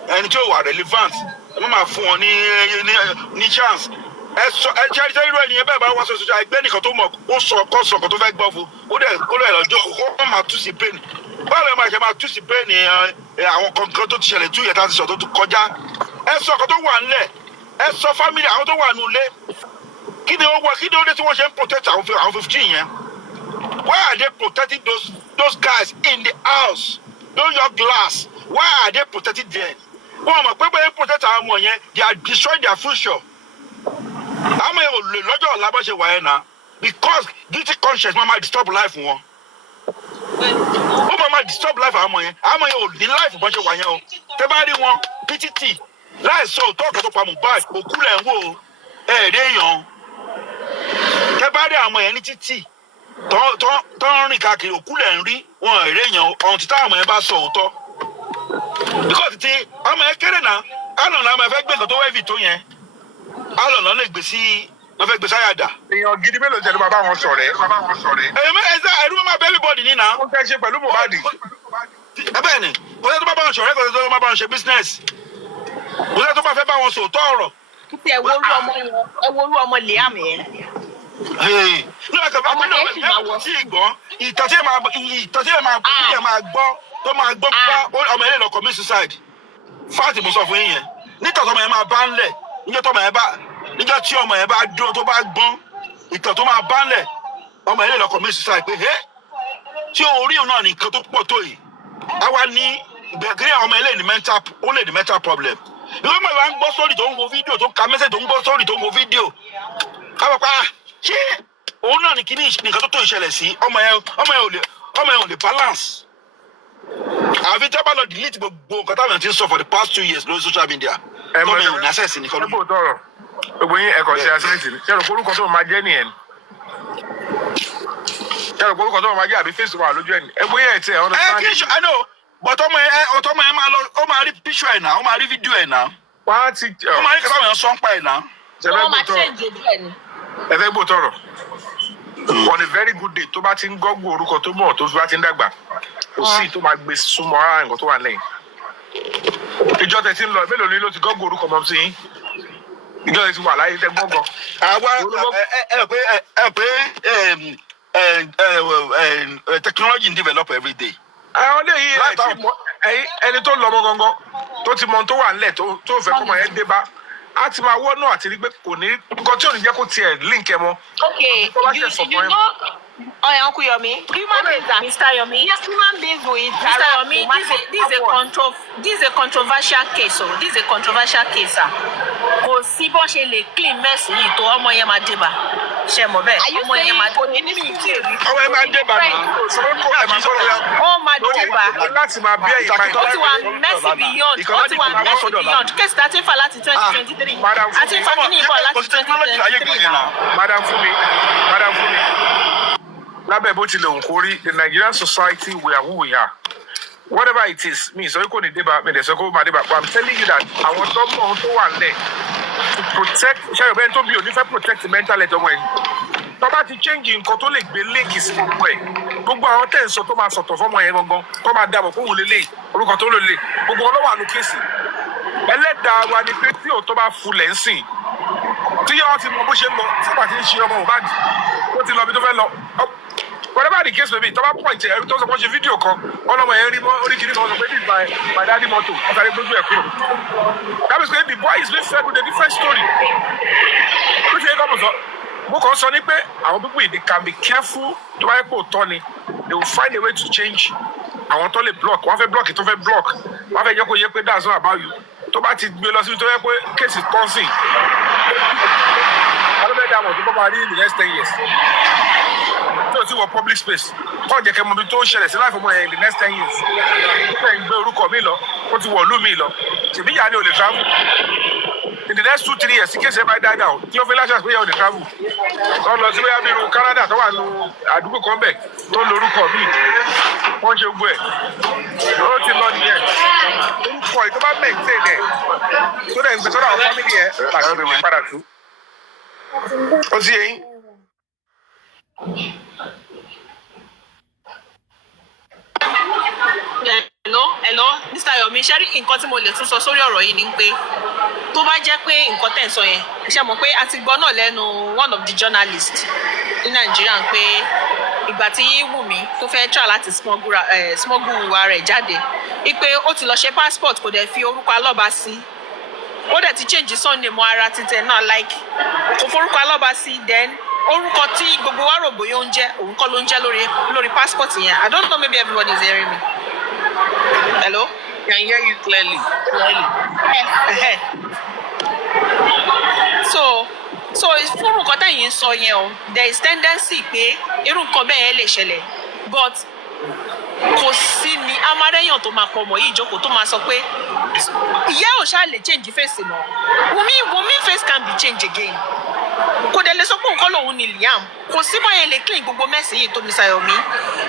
ẹni tí ó wà relevant, ẹ má máa fún wọn ní chance. Ẹ ṣe irú ẹni yẹn bẹ́ẹ̀ bá wá sọ sọ́jà ẹgbẹ́ nìkan tó mọ̀ ó sọ ọkọ̀ tó fẹ́ gbọ́ fún ó dẹ̀ lọ́jọ́ ó máa tú sí pain. Báwo máa ṣe máa tú sí pain àwọn kankan tó ti ṣẹlẹ̀ 2 years láti sọ tó ti kọjá. Ẹ sọ ọkọ̀ tó wà nílẹ̀, ẹ sọ family àwọn tó wà nílé. Kí ni ó dé tí wọ́n ṣe ń protect àwọn 15 yẹn? Why are they protecting those guys in the house? Those young glass. Why are they protecting them? Wọ́n mọ̀ pé bẹ́ẹ̀ protect àwọn ọmọ yẹn, they are destroying their future. Àwọn yẹn ò lè lọ́jọ́ ọ̀la bá ṣe wà yẹn náà because guilty conscience máa disturb life wọn. Ó máa disturb life àwọn ọmọ yẹn ò ní life bá ṣe wà yẹn o. Tẹ́ bá rí wọn PTT láìsọ òótọ́ ọ̀kan tó pa Mohbad òkú lẹ̀ ń wò ẹ̀ẹ́dẹ́yàn. Tẹ́ bá rí àwọn yẹn ní títì tó ń rìn káàkiri òkú lẹ̀ ń rí wọn ẹ̀ẹ́dẹ́yàn ọ̀hún títà àwọn yẹn bá sọ òótọ́. Because ti ọmọ yẹn kéré náà àlọ́ náà máa fẹ́ gbé nǹkan tó wẹ́ẹ̀fì tó yẹn àlọ́ náà lè gbé sí wọ́n fẹ́ gbé sáyàdà. èèyàn gidi mélòó jẹ́ ló máa bá wọn sọ̀rẹ́. ẹ̀rú máa bẹ́ everybody ní náà. wọ́n fẹ́ ṣe pẹ̀lú Mohbad. Bẹ́ẹ̀ ni kò sẹ́ tó bá bá wọn sọ̀rẹ́ kò sẹ́ tó bá bá wọn ṣe business kò sẹ́ tó bá fẹ́ bá wọn sòótọ́ ọ̀rọ̀. Títí ẹ wo orú ọmọ Liam yẹn. Ní ọ̀kẹ́ bá wọn náà sí ìgbọ́n ìtàn tí ẹ máa gbọ́ tó máa gbọ́ pípa ọmọ ilé lọ commit suicide. Fáàtì mo sọ fún yín yẹn nítorí ọmọ yẹn máa bá ń lẹ̀ níjọ́ tí ọmọ yẹn bá dúró tó bá gbọ́n ìtàn tó máa bá ń lẹ̀ ọmọ yẹn lè lọ commit suicide pé tí orí òun náà nìkan tó pọ̀ tó yìí àwa ní ìgbẹ́kẹ̀rẹ́ ọmọ yẹn lè ní mental problem. Ìwé mọ̀ ìwà ń gbọ́ sórí tó ń wo fídíò tó ń ka mẹ́sẹ̀ tó ń gbọ́ sórí tó ń wo fídíò káwọn pa ṣé òun náà ní kíní nìkan tó ìṣẹ̀lẹ̀ sí ọmọ yẹn ò lè balance. Àfi tí a bá lọ delete gbogbo nǹkan táwọn ti ń sọ for the past 2 years lórí social media. Tọ́mọ yẹn ò ní access nìkan lóyún. Gbogbo yín ẹ̀kọ́ ṣe àṣẹ́yìntì ni. Ṣé ẹ̀rọ orúkọ tó máa jẹ́ nìyẹn? Ṣé ẹ̀rọ orúkọ tó máa jẹ́ àbí face wà lójú ẹ̀ ni? Ẹgbẹ́ yẹn ti ẹ̀ understand. I know but ọmọ yẹn máa lọ ó máa rí picture ẹ̀ náà ó máa rí video ẹ̀ náà. Wọ́n á ti. Ó máa rí kí táwọn èèyàn sọ ń pa ẹ̀ náà. Wọ́n máa change ojú ẹ̀ ni. Ẹ fẹ́ gbọ́ tọrọ. On a very good day tó bá ti ń gọ́gbó orúkọ tó mọ̀ tó bá ti ń dàgbà kò sí tó máa gbé súnmọ́ ara nǹkan tó wà lẹ́yìn. Ìjọ tẹ̀ ti ń lọ mélòó ni ló ti gọ́gbó orúkọ mọ́ sí yín? Ìjọ tẹ̀ ti wà láyé tẹ́ gbọ́ngàn. Technology develop every day. Àwọn eléyìí ẹni tó lọ ọmọ gangan tó ti mọ tó wà nílẹ̀ tó fẹ́ kọ́mọ yẹn dé bá a ti máa wọ́n náà àti rí pé kò ní nǹkan tí ò ní jẹ́ kó tiẹ̀ link ẹ mọ́. Okay, you know, Uncle Yomi, human beings are Mr. Yomi. Yes, human beings will interact. Mr. Yomi, this is a controversial case. This is a controversial case. Kò sí bó ṣe lè clean mess yìí tó ọmọ yẹn máa débà. Ṣé mo bẹ́ẹ̀? Ọmọ yẹn máa débà. Ọmọ yẹn máa débà náà. Ó máa débà. Láti máa bí ẹ̀yìn máa. Ó ti wà messy beyond. Ó ti wà messy beyond. Case that ti fa láti 2023. Àti ìfàkínì ìbọ̀ láti 2023 náà. Madam Fumi. Lábẹ́ bó tilẹ̀ òun kó rí, the Nigerian society we are who we are. Whatever it is, mi ìsọ kò ní débà, mi ìdẹ̀sọ kò máa débà, but I'm telling you that àwọn tó mọ̀ ohun tó wà nílẹ̀ to protect, ṣẹ́yìn bẹ́ẹ̀ tó bí òní fẹ́ protect mental health ọmọ ẹ̀. Tó bá ti change nǹkan tó lè gbé léèkì sí gbogbo ẹ̀, gbogbo àwọn tẹ̀ ń sọ tó máa sọ̀tọ̀ fọ́mọ yẹn gangan, tó máa dàbọ̀ fún òun lélẹ̀, orúkọ tó lò lè, gbogbo ọlọ́wà ló kéèsì. Ẹlẹ́dàá wa ni pé tí òótọ́ bá fulẹ̀ ń sìn, tí yọ́ ti mọ bó ṣe ń lọ, sípà tí ń ṣe ọmọ Mohbad, ó ti lọ bí tó fẹ́ lọ. Whatever the case may be, tọ́ba point ẹ̀ tó sọ pé ó ṣe fídíò kan ọlọ́mọ yẹn rí oríkìrí kan sọ pé this is my daddy motor ọ̀sàrẹ́ gbójú ẹ̀ kúrò. That means the boy is being fed with a different story. Ló ṣe é kọ́ mo sọ. Mo kàn sọ ní pé àwọn people they can be careful tó bá yẹ kó tọ́ ni they will find a way to change. Àwọn tó lè block wọ́n fẹ́ block tó fẹ́ block wọ́n fẹ́ jẹ́ kó yẹ pé that's not about you. Tó bá ti gbé lọ sí tó yẹ pé case is constant. Wọ́n ló fẹ́ dá àwọn tó bá máa rí in the next 10 years. tó ti wọ public space kọ́ jẹ́ kẹ́ mọ ibi tó ń ṣẹlẹ̀ sí láìfọ́ mọ́ ẹ̀ in the next 10 years ó fẹ́ gbé orúkọ mi lọ ó ti wọ̀ ìlú mi lọ ṣèbí ìyá ni ò lè travel in the next 2-3 years tí kéṣe bá die down kí ló fi láṣà pé ìyá ò lè travel wọ́n lọ sí bóyá bí irú Canada tó wà ní àdúgbò kan bẹ̀ tó ń lo orúkọ mi wọ́n ṣe gbogbo ẹ̀ ó ti lọ nìyẹn orúkọ ẹ̀ tó bá maintain ẹ̀ tó dẹ̀ ń gbé sọ́dọ̀ àwọn family ẹ̀ làṣẹ lè padà tú ó sì yẹn. Hello, Mr. Yomi, ṣé rí nǹkan tí mo lè tún sọ sórí ọ̀rọ̀ yìí ni pé tó bá jẹ́ pé nǹkan tẹ̀ ń sọ yẹn ṣe mọ̀ pé a ti gbọ́ náà lẹ́nu one of the journalists ní Nàìjíríà pé ìgbà tí Wùmí tó fẹ́ try láti smuggle ara rẹ̀ jáde pé ó ti lọ ṣe passport kò dẹ̀ fi orúkọ alọ́ba sí ó dẹ̀ ti change sunday mọ́ ara títẹ̀ náà like kò forúkọ alọ́ba sí then orúkọ tí gbogbo wa rò bóyá ó ń jẹ́ òun kọ́ ló ń jẹ́ lórí passport yẹn I don't know, maybe everybody is hearing me. Hello? Can hear you clearly. So fún nǹkan tẹ̀yìn ń sọ yẹn o there is tendency pé irú nǹkan bẹ́ẹ̀ yẹn lè ṣẹlẹ̀ but kò sí ni amárẹ́yàn tó máa pọ̀ mọ́ yìí ìjókòó tó máa sọ pé ìyá ò ṣáà lè change face mọ́ Wunmi face can be changed again kò dẹ̀ lè sọ pé nǹkan lòun ni Liam kò sí bọ́ yẹn lè clean gbogbo mẹ́sì yìí tó Mr. Yomi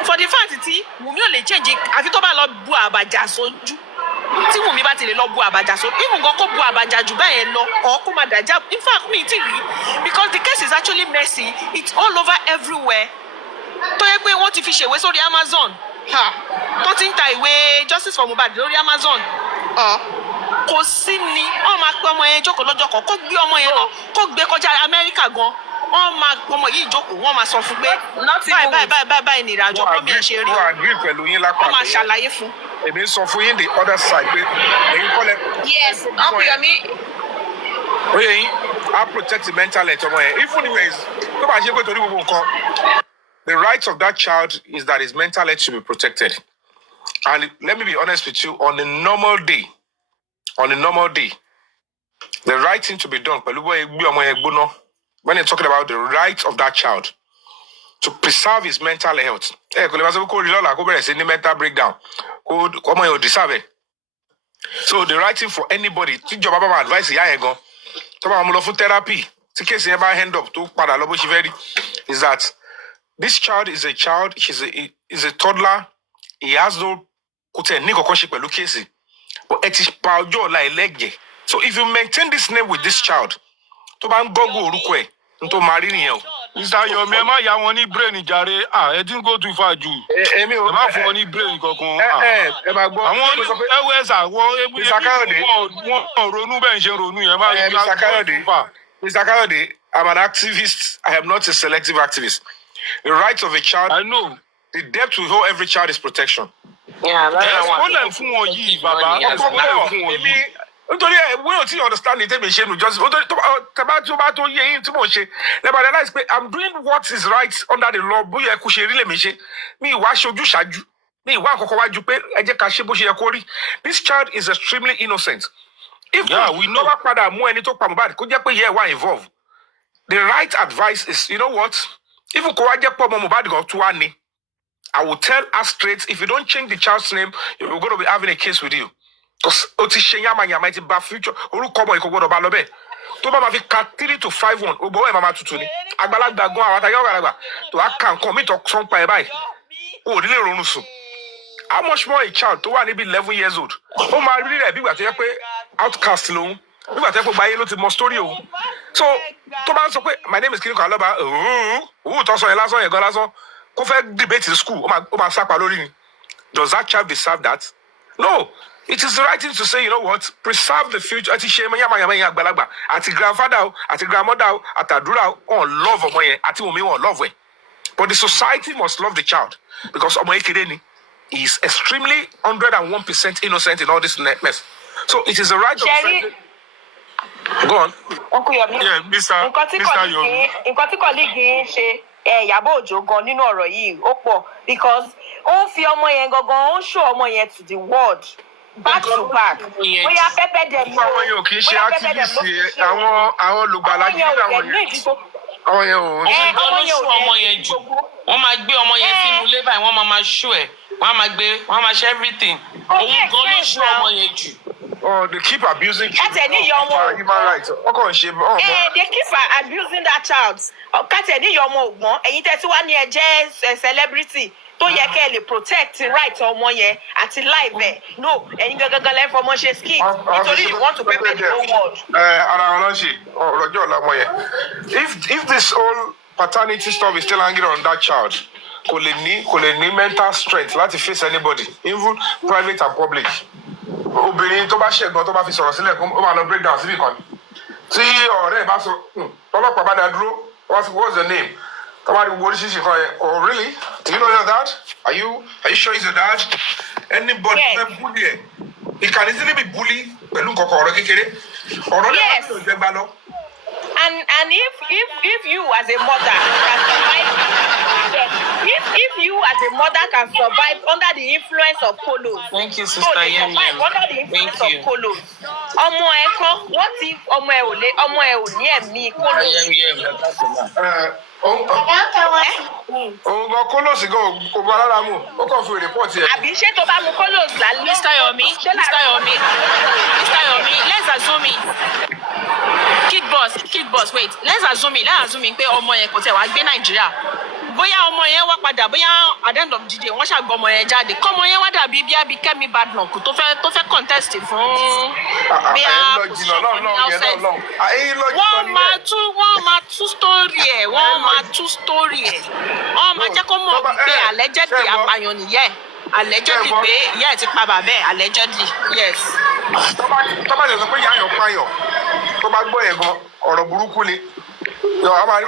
for the fact tí Wunmi ò lè change àfi tó bá lọ bu àbàjá sójú tí Wunmi bá ti lè lọ bu àbàjá sójú even gan kó bu àbàjá jù báyẹn lọ ọ̀ kó máa dàjà in fact mi ti rí because the case is actually messy it's all over everywhere tó yẹ pé wọ́n ti fi ṣèwé sórí Amazon tó ti ń ta ìwé justice for Mohbad lórí Amazon kò sí ni wọ́n máa pẹ́ ọmọ yẹn jókòó lọ́jọ́ kan kó gbé ọmọ yẹn lọ kó gbé kọjá Amẹ́ríkà gan wọ́n máa ọmọ yìí jókòó wọ́n máa sọ fún pé báyìí ni ìrìnàjò ọmọ mi ṣe rí o. mo agree pẹ̀lú yín lápá wọ́n máa ṣàlàyé fún. èmi sọ fún yín the other side pé èyí kọ́lẹ̀. yes Uncle Yomi. ó yẹ yín á protect the mental health ọmọ yẹn even if tó bá ṣe pé torí gbogbo nǹkan. The right of that child is that his mental health should be protected. And let me be honest with you, on a normal day, the right thing to be done, when you're talking about the right of that child to preserve his mental health, mental breakdown, so the right thing for anybody, advice therapy, is that this child is a child, is a toddler, he has no but it is so if you maintain this name with this child, Mr. Yomi, ẹ má yà wọ́n ní brain jàre. Ẹ dín go too far jù. Ẹ má fún wọn ní brain kankan. Àwọn ẹwẹ́sà wọ́n ronú bẹ́ẹ̀ ń ṣe ronú yẹn. Mr. Kayode, I'm an activist. I am not a selective activist. The rights of a child. I know. The debt we owe every child is protection. Yeah, wọ́n lè fún wọn yìí, bàbá. Wọ́n lè fún wọn yìí. Nítorí we don't see understand it. Just nevertheless, I'm doing what is right under the law. Bóyá kò ṣe rí lèmi ṣe. Mi ìwà ṣojú ṣáájú. Mi ìwà àkọ́kọ́ wájú pé ẹ jẹ́ ká ṣe bó ṣe yẹ kó rí. This child is extremely innocent. If we know padà mú ẹni tó pa Mohbad, kó jẹ́ pé yẹ wá involved. The right advice is, you know what? If you go Mohbad go to one, I will tell us straight, if you don't change the child's name, you're going to be having a case with you. Because it's bad future. To ba ma fi 3 to 5-1, obo e mama tutu ni. Agbalagba gan awata yo galagba. To aka nkan mi to son pa e bai. O ri le ronu sun. How much more a child to wan be 11 years old? O ma ri re bi gba to ye pe outcast lohun. Bi gba to ye pe gbaye lo ti mo story o. So to ba sọ pé my name is Kiniko Aloba. To sọ yẹn lásán yẹn gan lásán. Kó fẹ́ debate in school, o ma sapa lórí ni. Does that child deserve that? No. It is the right thing to say, you know what? Preserve the future. Ati shema yama agbalagba. Ati grandfather, ati grandmother, ati adura on love omo yen. Ati omi on love we. But the society must love the child because omo ekedeni is extremely 101% innocent in all this mess. So it is the right of the Go on. Uncle Yomi. Yeah, Mr. Yomi. Nǹkan tí colleague ṣe Ìyábọ̀ Òjó gan nínú ọ̀rọ̀ yìí ó pọ̀ because ó ń fi ọmọ yẹn gangan ó ń show ọmọ yẹn to the world. Back to back. Bóyá pẹ́pẹ́ dẹ̀ ló. Àwọn yóò kì í ṣe activist àwọn olùgbàlà jù àwọn yẹn. àwọn yẹn ò Òun gan ló ṣú ọmọ yẹn jù. Wọ́n máa gbé ọmọ yẹn sínú ilé báyìí, wọ́n máa ṣú ẹ̀. Wọ́n á máa ṣe everything. Òun gan ló ṣú ọmọ yẹn jù. Oh, they keep abusing children. Human rights. They keep abusing that child. Kátẹ̀ ní ìyá ọmọ ògbọ́n, ẹ̀yin tẹ́ tí wá ní ẹ jẹ́ celebrity tó yẹ kẹ́ ẹ lè protect right ọmọ yẹn àti life ẹ̀. No, ẹ̀yin gangan lẹ́ fọmọ ṣe skit nítorí you want to prepare the whole world. Ara wọn lọ ṣe ọ̀rọ̀jọ́ ọ̀la ọmọ yẹn. If this whole paternity stuff is still hanging on that child, kò lè ní mental strength láti face anybody, even private and public. Obìnrin tó bá ṣẹ̀gbọ́n tó bá fi sọ̀rọ̀ sílẹ̀ ó máa lọ break down síbì kan. Tí ọ̀rẹ́ ẹ̀ bá sọ ọlọ́pàá bá dá dúró, what's your name? Tó bá rí wo oríṣiríṣi kan yẹn, oh really? Do you know your dad? Are you sure he's your dad? Anybody fẹ́ bully ẹ̀? It can easily be bully pẹ̀lú nǹkan ọ̀rọ̀ kékeré. Ọ̀rọ̀ lè má bí òjẹ́ gbá lọ. And if you as a mother can survive, if you as a mother can survive under the influence of colos. Thank you, Sister Yemi. Under the influence of colos. Ọmọ ẹ kọ́, what if ọmọ ẹ ò ní ẹ̀mí colos? Òun gan kólòsì gan kò bá rárá mu, ó kàn fi rìpọ́ọ̀tì ẹ̀. Àbí ṣé tó bá mu kólòsì lálẹ́? Mr. Yomi, let's assume it. Kid boss, wait. Let's assume it pé ọmọ yẹn kò tẹ̀ wá gbé Nàìjíríà. Bóyá ọmọ yẹn wá padà, bóyá at the end of the day wọ́n ṣàgbọ́ ọmọ yẹn jáde. Kọ́mọ yẹn wá dàbí bí Kẹ́mi Badnock tó fẹ́ contest fún bí a position fún ní outside. Wọ́n máa tú story ẹ̀. Wọ́n máa jẹ́ kó mọ̀ wípé allegedly apààyàn nìyẹn. Allegedly pé ìyá ẹ̀ ti pa bàbá ẹ̀, allegedly, yes. Tó bá lè sọ pé ìyá àyàn pààyàn, tó bá gbọ́ yẹn gan ọ̀rọ̀ burúkú ni.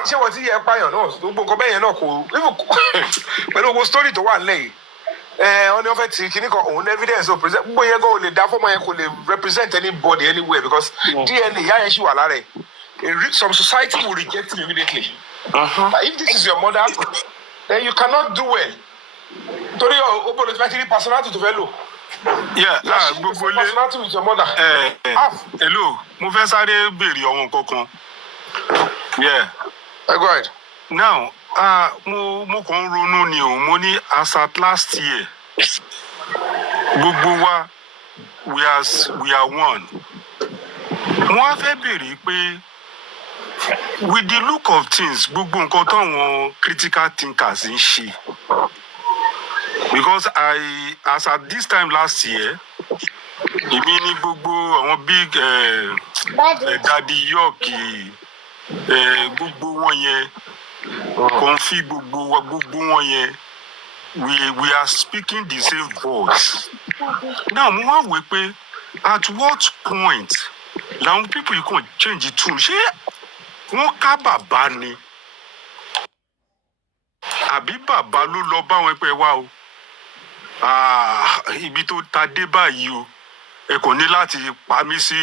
Ṣé wọ́n ti yẹ pààyàn náà? Gbogbo nǹkan bẹ́ẹ̀ yẹn náà kò pẹ̀lú gbogbo story tó wà nílẹ̀ yìí. Wọ́n ní wọ́n fẹ́ ti kíní kan òun evidence ò present. Gbogbo yẹn gan ò lè dá fọ́mọ yẹn kò lè represent anybody anywhere because DNA ìyá yẹn ṣì wà lára ẹ̀. Some society will reject him immediately. If this is your mother, then you cannot do well. Torí o bolo ti fẹ́ ti rí personality tó fẹ́ lò. Gbogbo ilé personality with your mother. Hello, mo fẹ́ sáré béèrè ọ̀hún kankan. Go ahead. Now, mo kàn ń ronú ni o, mo ní as at last year, gbogbo wa we are one. Mo wá fẹ́ béèrè pé with the look of things, gbogbo nǹkan táwọn critical thinkers ń ṣe. Because as at this time last year, èmi ní gbogbo àwọn big Daddy York, gbogbo wọn yẹn, Konfi gbogbo wọn yẹn, we are speaking the same voice. Now, mo wá wí pé at what point làwọn people yìí kàn change the tune? Ṣé wọ́n ká bàbá ni? Àbí bàbá ló lọ bá wọn pé wá o? Ibi tó ta dé báyìí o, ẹ kò ní láti pa mí sí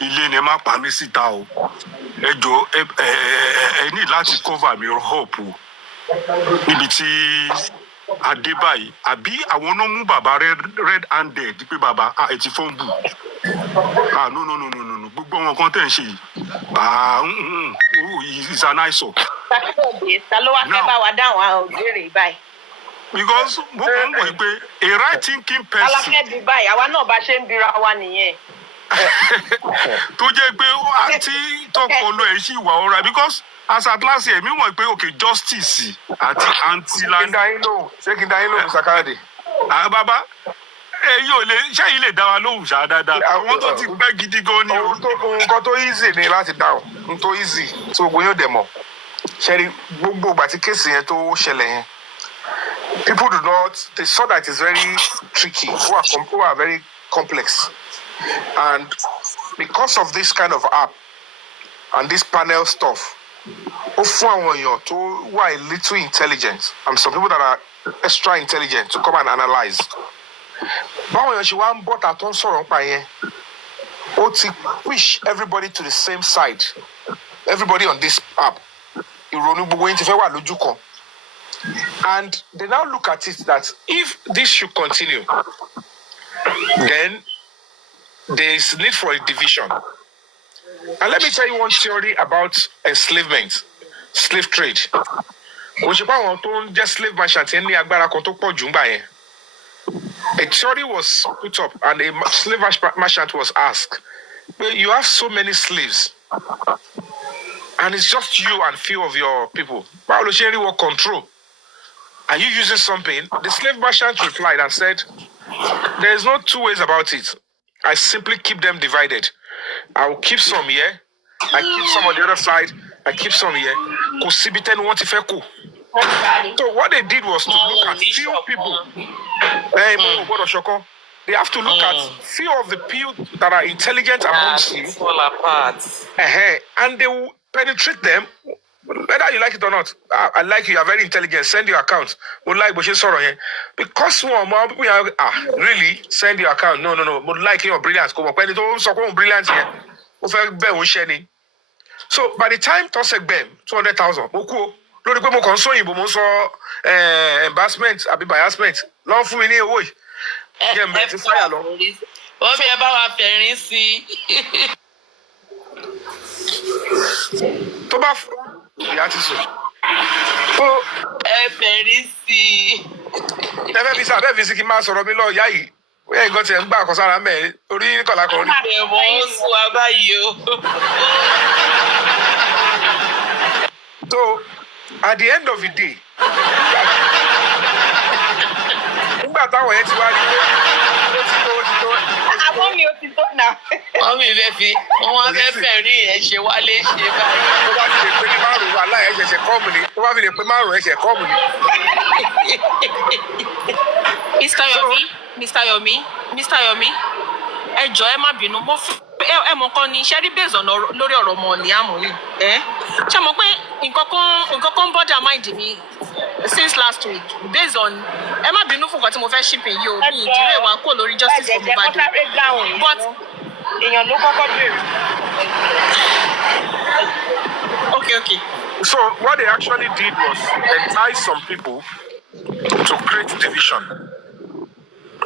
ilé ni ẹ má pa mí síta o. Ẹ jọ̀ọ́ ẹ ní láti cover mi up o. Níbi tí a dé báyìí, àbí àwọn náà mú bàbá red handed pé bàbá ẹ ti fọ́n bù. No. Gbogbo wọn kan tẹ̀ ń ṣe yìí. It's an eyesore. Ta ló wá fẹ́ bá wa dáhùn àwọn òbéèrè báyìí? Because mo kàn ń wò pé a right thinking person. Aláfẹ́ di báyìí, àwa náà bá ṣe ń bira wa nìyẹn. Tó jẹ́ pé àti tọpọlọ ẹ̀ ṣì wà ọ̀rá because as at last year mi mọ̀ pé okay justice àti anti-land. Ṣé kí n dá yín lóhùn Sakade? Bàbá ṣẹ́yìn lè dá wa lóhùn ṣáá dáadáa. Àwọn tó ti pẹ́ gidi gan ni o. Nǹkan tó easy ni láti dáhùn, nǹkan tó easy tí gbogbo yóò dẹ̀ mọ̀. Ṣẹ́rí gbogbo ìgbà tí kéèsì yẹn tó ṣẹlẹ̀ yẹn, people they saw that it's very tricky, who are very complex. And because of this kind of app and this panel stuff, ó fún àwọn èèyàn tó wà a little intelligent and some people that are extra intelligent to come and analyse. Báwọn èèyàn ṣe wá ń bọ́ta tó ń sọ̀rọ̀ nípa yẹn, ó ti push everybody to the same side. Everybody on this app, ìrònú gbogbo yín ti fẹ́ wà lójú kan. And they now look at it that if this should continue, then there is need for a division. And let me tell you one theory about enslavement. slave trade. Kò ṣe pé àwọn tó ń jẹ́ slave merchant yẹn ní agbára kan tó pọ̀ jù ńgbà yẹn. A theory was put up and a slave merchant was asked, but you have so many slaves and it's just you and few of your people. Báwo ló ṣe ń rí wọ́n control? Are you using something? The slave merchant replied and said, there is no two ways about it. I simply keep them divided. I will keep some here. I keep some on the other side. I keep some here. Kò síbi tẹ́ni wọ́n ti fẹ́ kù. So what they did was to look at few people. They have to look at few of the people that are intelligent amongst you. Fall apart. And they will penetrate them. Whether you like it or not, I like you are very intelligent. Send your account. Would like because more people are really send your account. No. Would like your brilliance. Come up. Brilliance here. So by the time Tosek Bem 200,000, Moku, lórí pé mo kàn sọ òyìnbó mo sọ embarrassment àbí biasment lọ́wọ́ fún mi ní owó yìí. Jẹ́ mbẹ́ ti fáyà lọ. Wọ́n fi ẹ bá wa fẹ̀rín sí i. Tó bá ìyá ti sùn. Ẹ fẹ̀rín sí i. Tẹ́fẹ́ fi sábẹ́ fi sí kí n máa sọ̀rọ̀ mi lọ ìyá yìí. Bóyá nǹkan tiẹ̀ ń gbà kọ́ sára mẹ́rin orí kọ̀lá kan rí. Ẹ̀wọ̀n ó sùn abáyé o. So at the end of the day, nígbà táwọn yẹn ti wá rí pé ó ti tó. Àwọn mi ò ti tó náà. Wọ́n mi fẹ́ fi wọ́n fẹ́ fẹ̀rí ẹ̀ ṣe wálé ṣe báyìí. Tó bá fi lè pe ní márùn-ún wà láì ẹ̀ṣẹ̀ṣẹ̀ kọ́ọ̀mù ni. Tó bá fi lè pe márùn-ún ẹ̀ṣẹ̀ kọ́ọ̀mù ni. Mr. Yomi, ẹ jọ̀ọ́ ẹ má bínú. Mo fún ẹ mọ̀ kan ní ṣẹ́rí based on lórí ọ̀rọ̀ ọmọ Liam yìí. Ṣé mo pé nǹkan kan bother mind mi since last week based on ẹ má bínú fún nǹkan tí mo fẹ́ shipping yìí o mi ìdílé wa kò lórí justice for Mohbad. But èèyàn ló kọ́kọ́ bèrè. Okay. So what they actually did was entice some people to create division.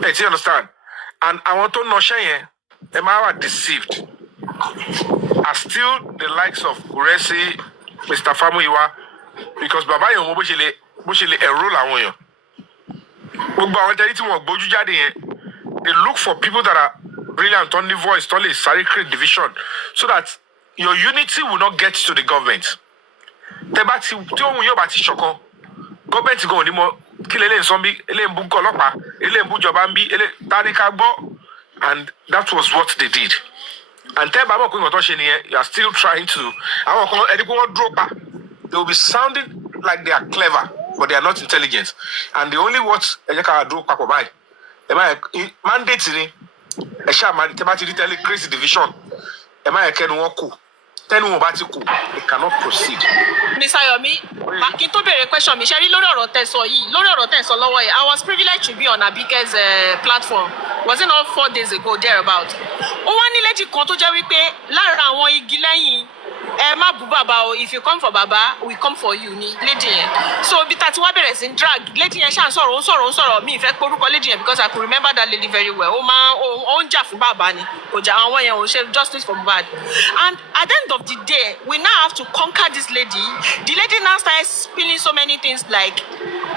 Hey, do you understand? And I want to know Shane, am I deceived? Are still the likes of Uresi, Mr. Famuyiwa, because Baba Yomo Boshile enroll àwọn èèyàn. Gbogbo àwọn tẹ́lẹ̀ tí wọ́n gbójú jáde yẹn, they look for people that are brilliant on the voice, to create division, so that your unity will not get to the government. Tẹ́bá tí ohun yóò bá ti ṣọ̀kan, government gan ò ní mọ kí lè lè sọ bí eléyìí ń bú ọlọ́pàá eléyìí ń bú ìjọba ń bí tani ká gbọ́, and that was what they did. And tẹ́ bá mọ̀ pé nǹkan tó ṣe nìyẹn, you are still trying to àwọn kan ẹni pé wọ́n dúró pa, they will be sounding like they are clever but they are not intelligent, and the only words ẹ jẹ́ ká dúró papọ̀ báyìí ẹ má yẹ mandate ni ẹ ṣáà máa tẹ́ bá ti rí tẹ́lẹ̀ create division ẹ má yẹ kẹ́nu wọn kù tẹ́nu wọn bá ti kù they cannot proceed. Mr. Yomi, kí n tó béèrè question mi ṣe rí lórí ọ̀rọ̀ tẹ́ sọ yìí lórí ọ̀rọ̀ tẹ́ sọ lọ́wọ́ yìí I was privileged to be on Abike's platform, was it not 4 days ago thereabout. Ó wá ní lady kan tó jẹ́ wípé lára àwọn igi lẹ́yìn ẹ má bú bàbá o, if you come for baba we come for you ni lady yẹn. So bí ta ti wá bẹ̀rẹ̀ sí drag lady yẹn ṣáà ń sọ̀rọ̀ mi ìfẹ́ porúkọ lady yẹn because I could remember that lady very well. Ó ń jà fún bàbá ni kò jà àwọn yẹn ò ṣe justice for Mohbad. And at the end of the day we now have to conquer this lady. The lady now started spilling so many things like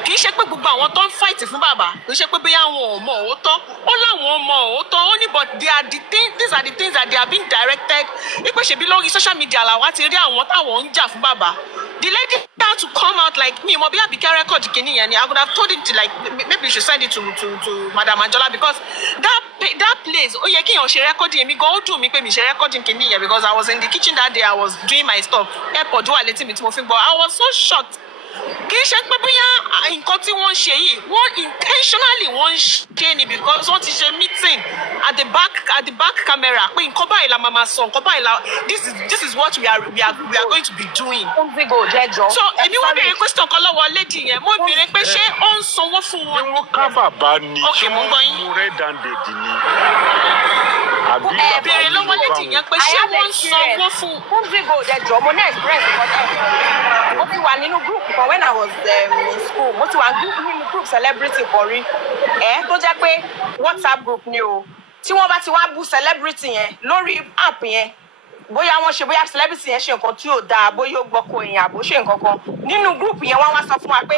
kì í ṣe pé gbogbo àwọn tó ń fight fún bàbá kì í ṣe pé bóyá àwọn ò mọ òótọ́ ó láwọn mọ òótọ́ ó ní but these are the things that they are being directed ipe ṣèbí lórí social media làwa ti rí àwọn táwọn ń jà fún bàbá. The lady had to come out like me mo bí Abike record kìíní yẹn ni I would have told him to like maybe you should send it to Madam Anjola because that place ó yẹ kí èèyàn ṣe recording èmi gan ó dùn mí pé mi ṣe recording kìíní yẹn because I was in the kitchen that day I was doing my stuff airpod wà létí mi tí mo fi gbọ́ I was so shocked. Kì í ṣe pé bóyá nǹkan tí wọ́n ń ṣe yìí wọ́n intentionally wọ́n ń ṣe ni because wọ́n ti ṣe meeting at the back camera pé nǹkan báyìí la máa sọ nǹkan báyìí la this is what we are going to be doing. So èmi wọ́n béèrè question kan lọ́wọ́ lady yẹn mo béèrè pé ṣé ó ń sanwó fún wọn. ṣé wọ́n ká bàbá ni ṣé wọ́n mú red handed ni àbí bàbá béèrè lọ́wọ́ lady yẹn pé ṣé wọ́n ń sanwó fún. mo ní experience kan mo ti wà nínú group kan when I was in school mo ti wà nínú group celebrity kan rí tó jẹ́ pé WhatsApp group ni o tí wọ́n bá ti wá bú celebrity yẹn lórí app yẹn bóyá wọ́n ṣe bóyá celebrity yẹn ṣe nǹkan tí ò dáa bóyá ó gbọ́kọ èèyàn àbó ṣe nǹkan kan nínú group yẹn wọ́n wá sọ fún wa pé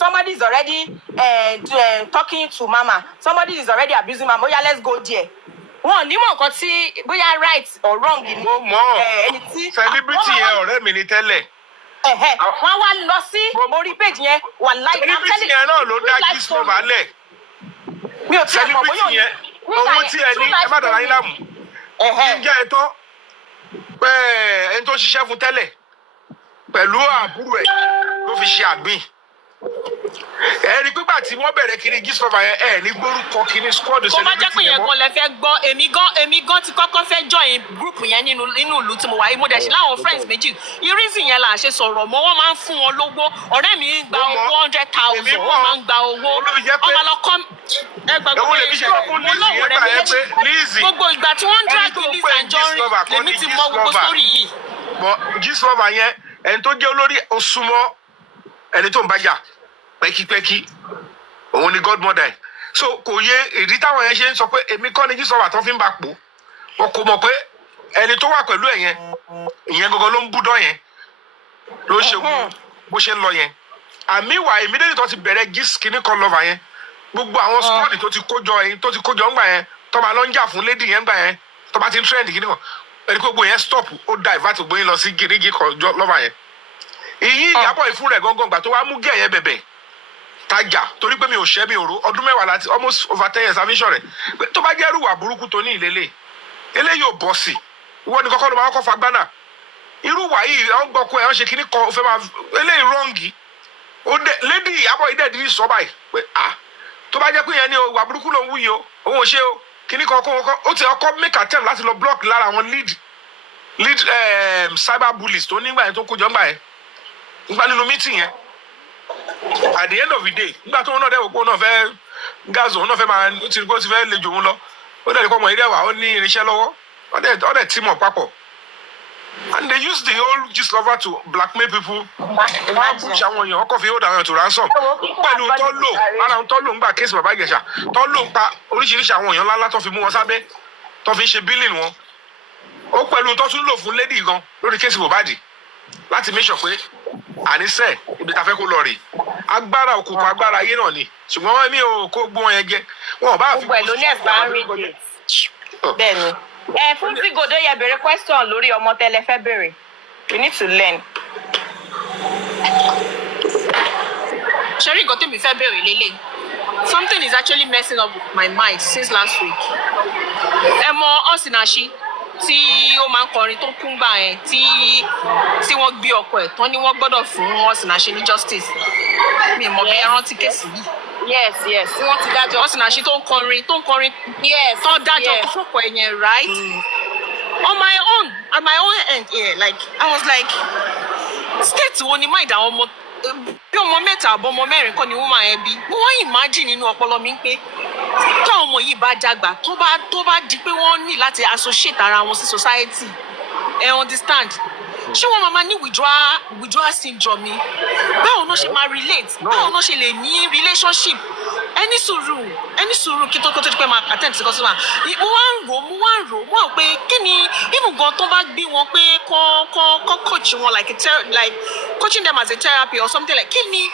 somebody is already talking to mama, somebody is already abusing mama, bóyá let's go there. Wọn ò ní mọ̀ nǹkan tí bóyá right or wrong ni. Mo mọ̀ celebrity yẹn ọ̀rẹ́ mi ni tẹ́lẹ̀. Wọ́n wá lọ sí orí page yẹn wà láì. Celebrity yẹn náà ló dá Gistlover lẹ̀. Mi ò tí ì mọ̀ bóyá yẹn owó tí ẹ ní ẹ má dàrá yín láàmú. Ǹjẹ́ ẹ tán pé ẹni tó ṣiṣẹ́ fún tẹ́lẹ̀ pẹ̀lú àbúrò ẹ̀ ló fi ṣe àgbìn. Ẹni pípa tí wọ́n bẹ̀rẹ̀ kiri Gistlover yẹn ẹ̀ ní gbórúkọ kiri squad kó má jẹ́ pé celebrity yẹn yẹn mọ́. gan lẹ fẹ́ gbọ́ èmi gan ti kọ́kọ́ fẹ́ join group yẹn nínú ìlú tí mo wà yìí mo dẹ̀ sí láwọn friends méjì reason yẹn là ṣe sọ̀rọ̀ mọ́ wọ́n máa ń fún wọn lówó ọ̀rẹ́ mi ń gba owó 100,000 wọ́n máa ń gba owó ọmọ lọ kọ́ ẹ gbàgbọ́ pé mo lọ́wọ́ rẹ méjì gbogbo ìgbà tí wọ́n ń drag Lizzy Anjorin lèmi ti mọ gbogbo story yìí. Gistlover yẹn ẹni tó jẹ́ olórí osùnmọ́ ẹni tó ń bá jà pẹ́kípẹ́kí òun ni godmother ẹ̀ so kò yé ìdí táwọn yẹn ṣe ń sọ pé èmi kọ́ ni Gistlover tó fi ń bá pò wọn kò mọ̀ pé ẹni tó wà pẹ̀lú ẹ̀ yẹn ìyẹn gangan ló ń búdọ́ yẹn ló ń ṣe bó ṣe ń lọ yẹn àmì ìwà èmi lẹ́yìn tó ti bẹ̀rẹ̀ gist kìíní kan lover yẹn gbogbo àwọn squad tó ti kójọ ńgbà yẹn tó máa lọ ń jà fún lady yẹn ńgbà yẹn tó bá ti ń trend kìíní kan ẹni pé gbogbo yẹn stop ó divert gbogbo yẹn lọ sí gírígí kan lover yẹn ìyí Ìyábọ̀ ìfún rẹ̀ gangan gbà tó wá mú gẹ̀ yẹn bẹ̀bẹ̀ tajà torí pé mi ò ṣẹ́ mi ò ro ọdún mẹ́wàá láti almost over 10 years àfi ń ṣọ̀rẹ́ tó bá jẹ́ irúwà burúkú tó ní ìlélẹ̀ eléyìí ò bọ̀ sí ìwọ ni kọ́kọ́ ló máa kọ́ fa gbánà irúwà yìí àwọn gbọ́kọ́ ẹ̀ wọ́n ṣe kíní kan fẹ́ máa eléyìí rọ́ǹgì ó dẹ lédi Ìyábọ̀ yìí dẹ̀ sọ báyìí pé tó bá jẹ́ pé yẹn ni ìwà burúkú ló ń wúyi o òun ò ṣe o kíní kan ó ti ọkọ make attempt láti lọ block lára àwọn lead cyber bullies tó nígbà yẹn tó kójọ ńgbà yẹn nígbà nínú meeting yẹn at the end of the day nígbà tó wọn náà dẹ́wọ̀ pé wọn náà fẹ́ gáàsì òun náà fẹ́ máa ó ti fẹ́ le jù òun lọ ó dẹ̀ ní kọ́ ọmọ ìdẹ́wà ó ní irinṣẹ́ lọ́wọ́ ó dẹ̀ team up papọ̀ and they use the whole Gistlover to blackmail people wọ́n push àwọn èèyàn ọkọ̀ fi hold àwọn èèyàn to ransom pẹ̀lú tó lò ara tó lò ń gbà kéésì bàbá Ìjẹ̀ṣà tó lò ń pa oríṣiríṣi àwọn èèyàn ńláńlá tó fi mú wọn sábẹ́ tó fi ń ṣe billing wọn ó pẹ̀lú tó tún lò fún lady gan lórí kéésì Mohbad láti make sure pé àníṣe ibi ta fẹ́ kó lọ rè agbára òkùnkùn agbára ayé náà ni ṣùgbọ́n wọn mi ò kó gbọ́n yẹn jẹ wọn ò bá fi gbogbo ẹ̀ ló ní expiry date bẹ́ẹ̀ ni fún tí gòdó yẹ bèrè question lórí ọmọ tẹ́lẹ̀ fẹ́ bèrè we need to learn. ṣe rí nǹkan tèmi fẹ́ bèrè lélẹ̀ something is actually messing up my mind since last week ẹ mọ Osinachi tí ó máa ń kọrin tó kún gbà yẹn tí wọ́n gbé ọkọ ẹ̀ tán ni wọ́n gbọ́dọ̀ fún Osinachi ní justice mi mọ̀ bí ẹ rántí kéèsì yìí. yes tí wọ́n ti dájọ́. Osinachi tó ń kọrin tán dájọ́ fọ́pọ̀ ẹ̀ yẹn right at my own end here like I was like state wo ni mind àwọn ọmọ bí ọmọ mẹ́ta àbọ̀ ọmọ mẹ́rin kọ́ ni wọ́n máa ń bí mo wá imagine nínú ọpọlọ mi pé táwọn ọmọ yìí bá dàgbà tó bá di pé wọ́n ní láti associate ara wọn sí society understand ṣé wọ́n máa ní withdrawal syndrome ni báwo náà ṣe máa relate báwo náà ṣe lè ní relationship ẹni sùúrù kí tó di pé máa attempt sí customer mo wá ń rò mo wá pé kí ni even gan tó bá gbé wọn pé kọ́ coach wọn like coaching them as a therapy or something like kí ni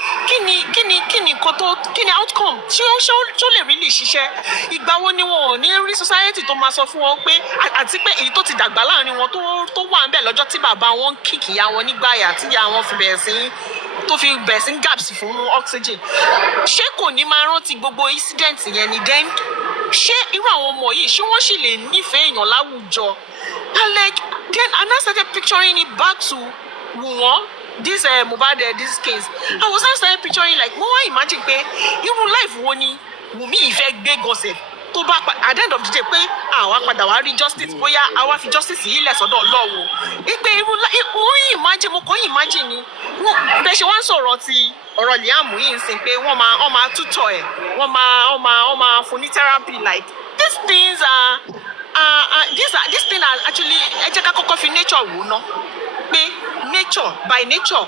outcome ṣé ó lè really ṣiṣẹ́ ìgbà wo ni wọn ò ní rí society tó máa sọ fún wọn pé àti pé èyí tó ti dàgbà láàrin wọn tó wà ń bẹ̀ lọ́jọ́ tí bàbá wọn kíkì ya wọn nígbàyà tí ya wọn fi bẹ̀rẹ̀ sí gaps fún oxygen ṣé kò ní máa rántí gbogbo incident yẹn ni then ṣé irú àwọn ọmọ yìí ṣé wọ́n sì lè nífẹ̀ẹ́ èèyàn láwùjọ and like then I now started picturing it back to Wunmi this Mohbad this case I was now started picturing like mo wá imagine pé irú life wo ni Wunmi yìí fẹ́ gbé gọ̀ọ̀sẹ̀ tó bá at the end of the day pé àwa padà wá rí justice bóyá àwa fi justice yìí lẹ̀ sọ́dọ̀ Ọlọ́run ìpè irú mo kàn imagine ni bẹ́ẹ̀ ṣe wá ń sọ̀rọ̀ ti ọ̀rọ̀ Liam yìí ń sìn pé wọ́n máa tútọ̀ ẹ̀ wọ́n máa fún ní therapy like these things this thing are actually ẹ jẹ́ ká kọ́kọ́ fi nature wò ná pé nature by nature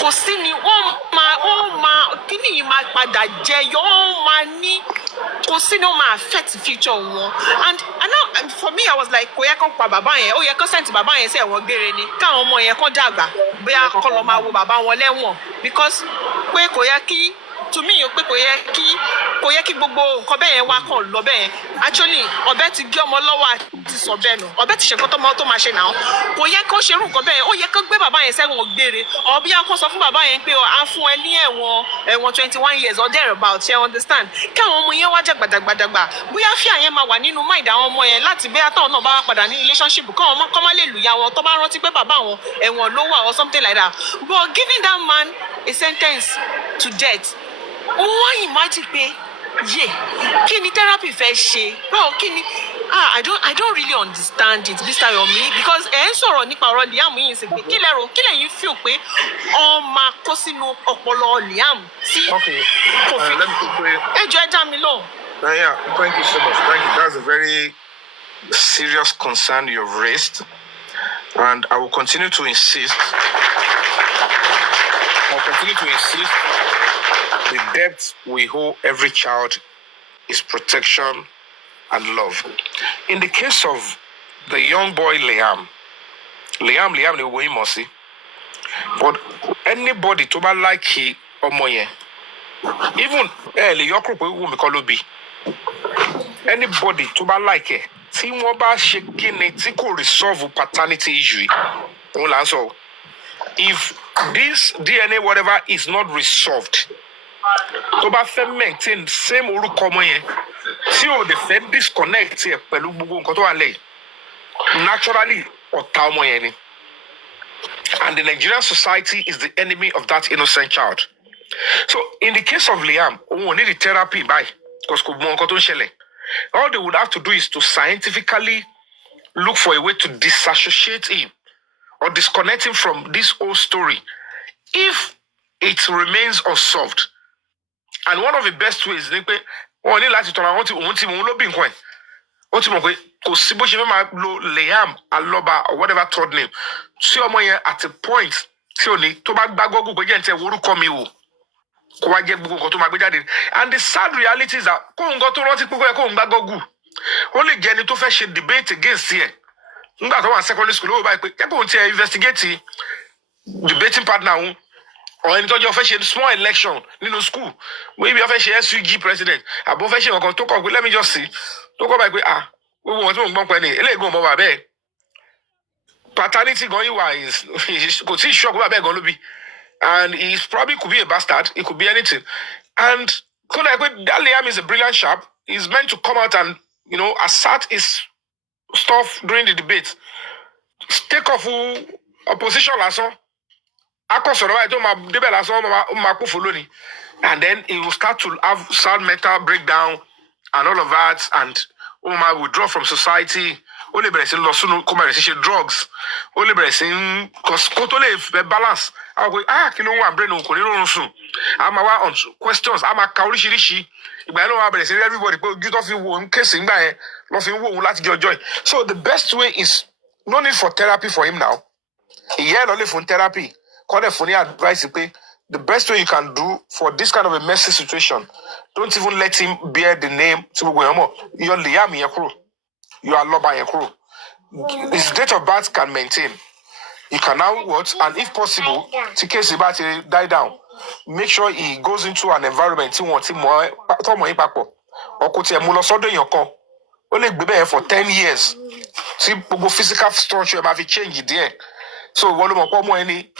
kò sí ni wọ́n máa kíní yìí máa padà jẹyọ wọ́n máa ní kò sí ni wọ́n máa affect future wọn and now for me I was like kò yẹ kó pa bàbá yẹn ó yẹ kó sẹ́ǹtì bàbá yẹn sí ẹ̀wọ̀n gbére ni káwọn ọmọ yẹn kó dàgbà bóyá kó lọ máa wo bàbá wọn lẹ́wọ̀n because pé kò yẹ kí to me o pé kò yẹ kí gbogbo nǹkan bẹ́ẹ̀ yẹn wá kàn lọ bẹ́ẹ̀ yẹn actually ọ̀bẹ ti gé ọmọ lọ́wọ́ àti sọ bẹ́ẹ̀ nù ọ̀bẹ ti ṣe nǹkan tó máa ṣe náà kò yẹ kó ṣerú nǹkan bẹ́ẹ̀ ó yẹ kó gbé bàbá yẹn sẹ́wọ̀n gbére ọ̀bí akọ́ sọ fún bàbá yẹn pé a fún ẹ ní ẹ̀wọ̀n 21 years or thereabout ṣe understand kí àwọn ọmọ yẹn wá jẹ́ gbàdàgbàdàgbà bóyá fíà yẹn máa wà nínú mind àwọn ọmọ yẹn láti bóyá táwọn náà bá wà padà ní relationship kọ́ má lè lùyà wọn tó bá rántí pé bàbá wọn ẹ̀wọ̀n ló wà or something like that but giving that man a sentence to death wọ́n imagine pé kí ni therapy fẹ́ ṣe báwo kí ni I don't really understand it Mr. Yomi because ẹ̀ ń sọ̀rọ̀ nípa ọ̀rọ̀ Liam yìí sí pé kí lẹ́yìn feel pé ọ máa kó sínú ọpọlọ Liam sí kò fi ẹjọ́ ẹ dá mi lóhùn. Yeah, thank you so much. Thank you. That's a very serious concern you've raised, and I will continue to insist. The debt we owe every child is protection and love. In the case of the young boy Liam, they were in mercy. But anybody to like he or moye, even anybody to like it, see what about shaking it, to resolve paternity issue. Also, if this DNA whatever is not resolved, tó bá fẹ́ maintain same orúkọ ọmọ yẹn tí ò dẹ̀ fẹ́ disconnect ẹ̀ pẹ̀lú gbogbo nǹkan tó wà lẹ́yìn naturally ọ̀tá ọmọ yẹn ni and the Nigerian society is the enemy of that innocent child. So in the case of Liam òun ò ní the therapy báyìí because kò mọ nǹkan tó ń ṣẹlẹ̀ all they would have to do is to scientifically look for a way to disassociate him or disconnect him from this whole story if it remains unsolved. And one of the best ways ni pé wọn ní láti tọrọ àwọn tí òun ló bí nǹkan ẹ̀ ó ti mọ̀ pé kò sí bó ṣe fẹ́ máa lo Liam Aloba or whatever third name tí ọmọ yẹn at a point tí ò ní tó bá gbá gọ́gùn pé jẹ́ ní tẹ́ orúkọ mi wò kó wá jẹ́ gbogbo nǹkan tó máa gbé jáde and the sad reality is that kóun gan tó rántí pé kóun gbá gọ́gùn ó lè jẹ́ ẹni tó fẹ́ ṣe debate against ẹ̀ nígbà tó wà secondary school ó báyìí pé jẹ́ kóun tiẹ̀ investigate debating partner òun or ẹni tọ́jú ọ̀fẹ́ ṣe small election nínú school maybe ọ̀fẹ́ ṣe SUG president àbọ̀ ọ̀fẹ́ ṣe nǹkan tó kọ̀ pé let me just see tó kọ̀ báyìí pé gbogbo wọn tí mò ń gbọ́n pẹ́ ni eléègùn ọmọ bàbá ẹ̀ paternity gan yìí wà kò tí ì ṣọ́ọ̀kù bàbá ẹ̀ gan ló bí and he probably could be a bastard it could be anything and kó náà pé that Liam is a brilliant sharp he is meant to come out and assert his stuff during the debate take off opposition lásán. And then he will start to have sad mental breakdown and all of that, and will withdraw from society. Only blessing losunu come drugs. Only blessing cause balance. I go kilo wa brain ko ni rorun sun. I'm on questions. I'm a kaorishirishi. Igba no wa blessing everybody go get off wo case ngba yen lo fi wo lati joy. So the best way is no need for therapy for him now. Yeah, only for therapy. Call funny advice the best way you can do for this kind of a messy situation, don't even let him bear the name you're Liam Yakuru. You are Loba Yakuru. His date of birth can maintain. You can now watch, and if possible, in case the battery die down, make sure he goes into an environment he wants him more or could say Mulosodo Yoko. Only be there for 10 years. See physical structure might be changed there. So any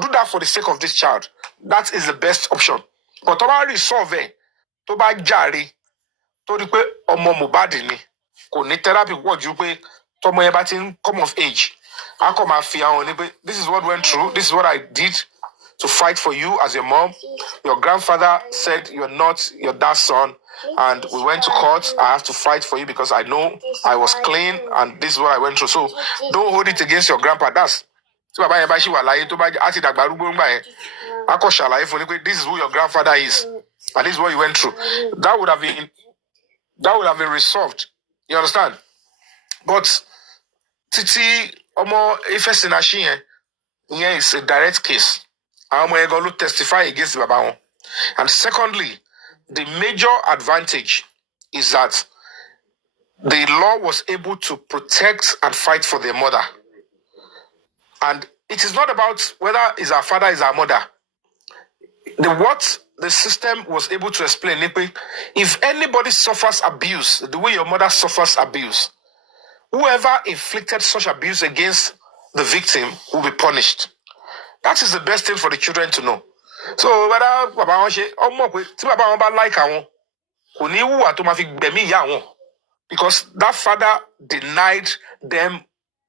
do that for the sake of this child. That is the best option. But to resolve it, to buy jari, to the pé ọmọ Mohbad ni kò ní therapy what you pay to mo yẹn come of age. I come and feel this is what went through. This is what I did to fight for you as your mom. Your grandfather said you're not your dad's son, and we went to court. I have to fight for you because I know I was clean, and this is what I went through. So don't hold it against your grandpa. That's this is who your grandfather is, and this is what you went through. That would have been resolved. You understand? But Titi Omo Ifesinashin, here is a direct case. Àwọn ọmọ yẹn gan ló testify against bàbá wọn. And secondly, the major advantage is that the law was able to protect and fight for their mother. And it is not about whether it's our father, is our mother. What the system was able to explain, if anybody suffers abuse, the way your mother suffers abuse, whoever inflicted such abuse against the victim will be punished. That is the best thing for the children to know. So whether baba wọn ṣe ọmọ pé tí baba wọn bá like àwọn kò ní wùwà tó máa fi gbẹ̀mí ìyá wọn, because that father denied them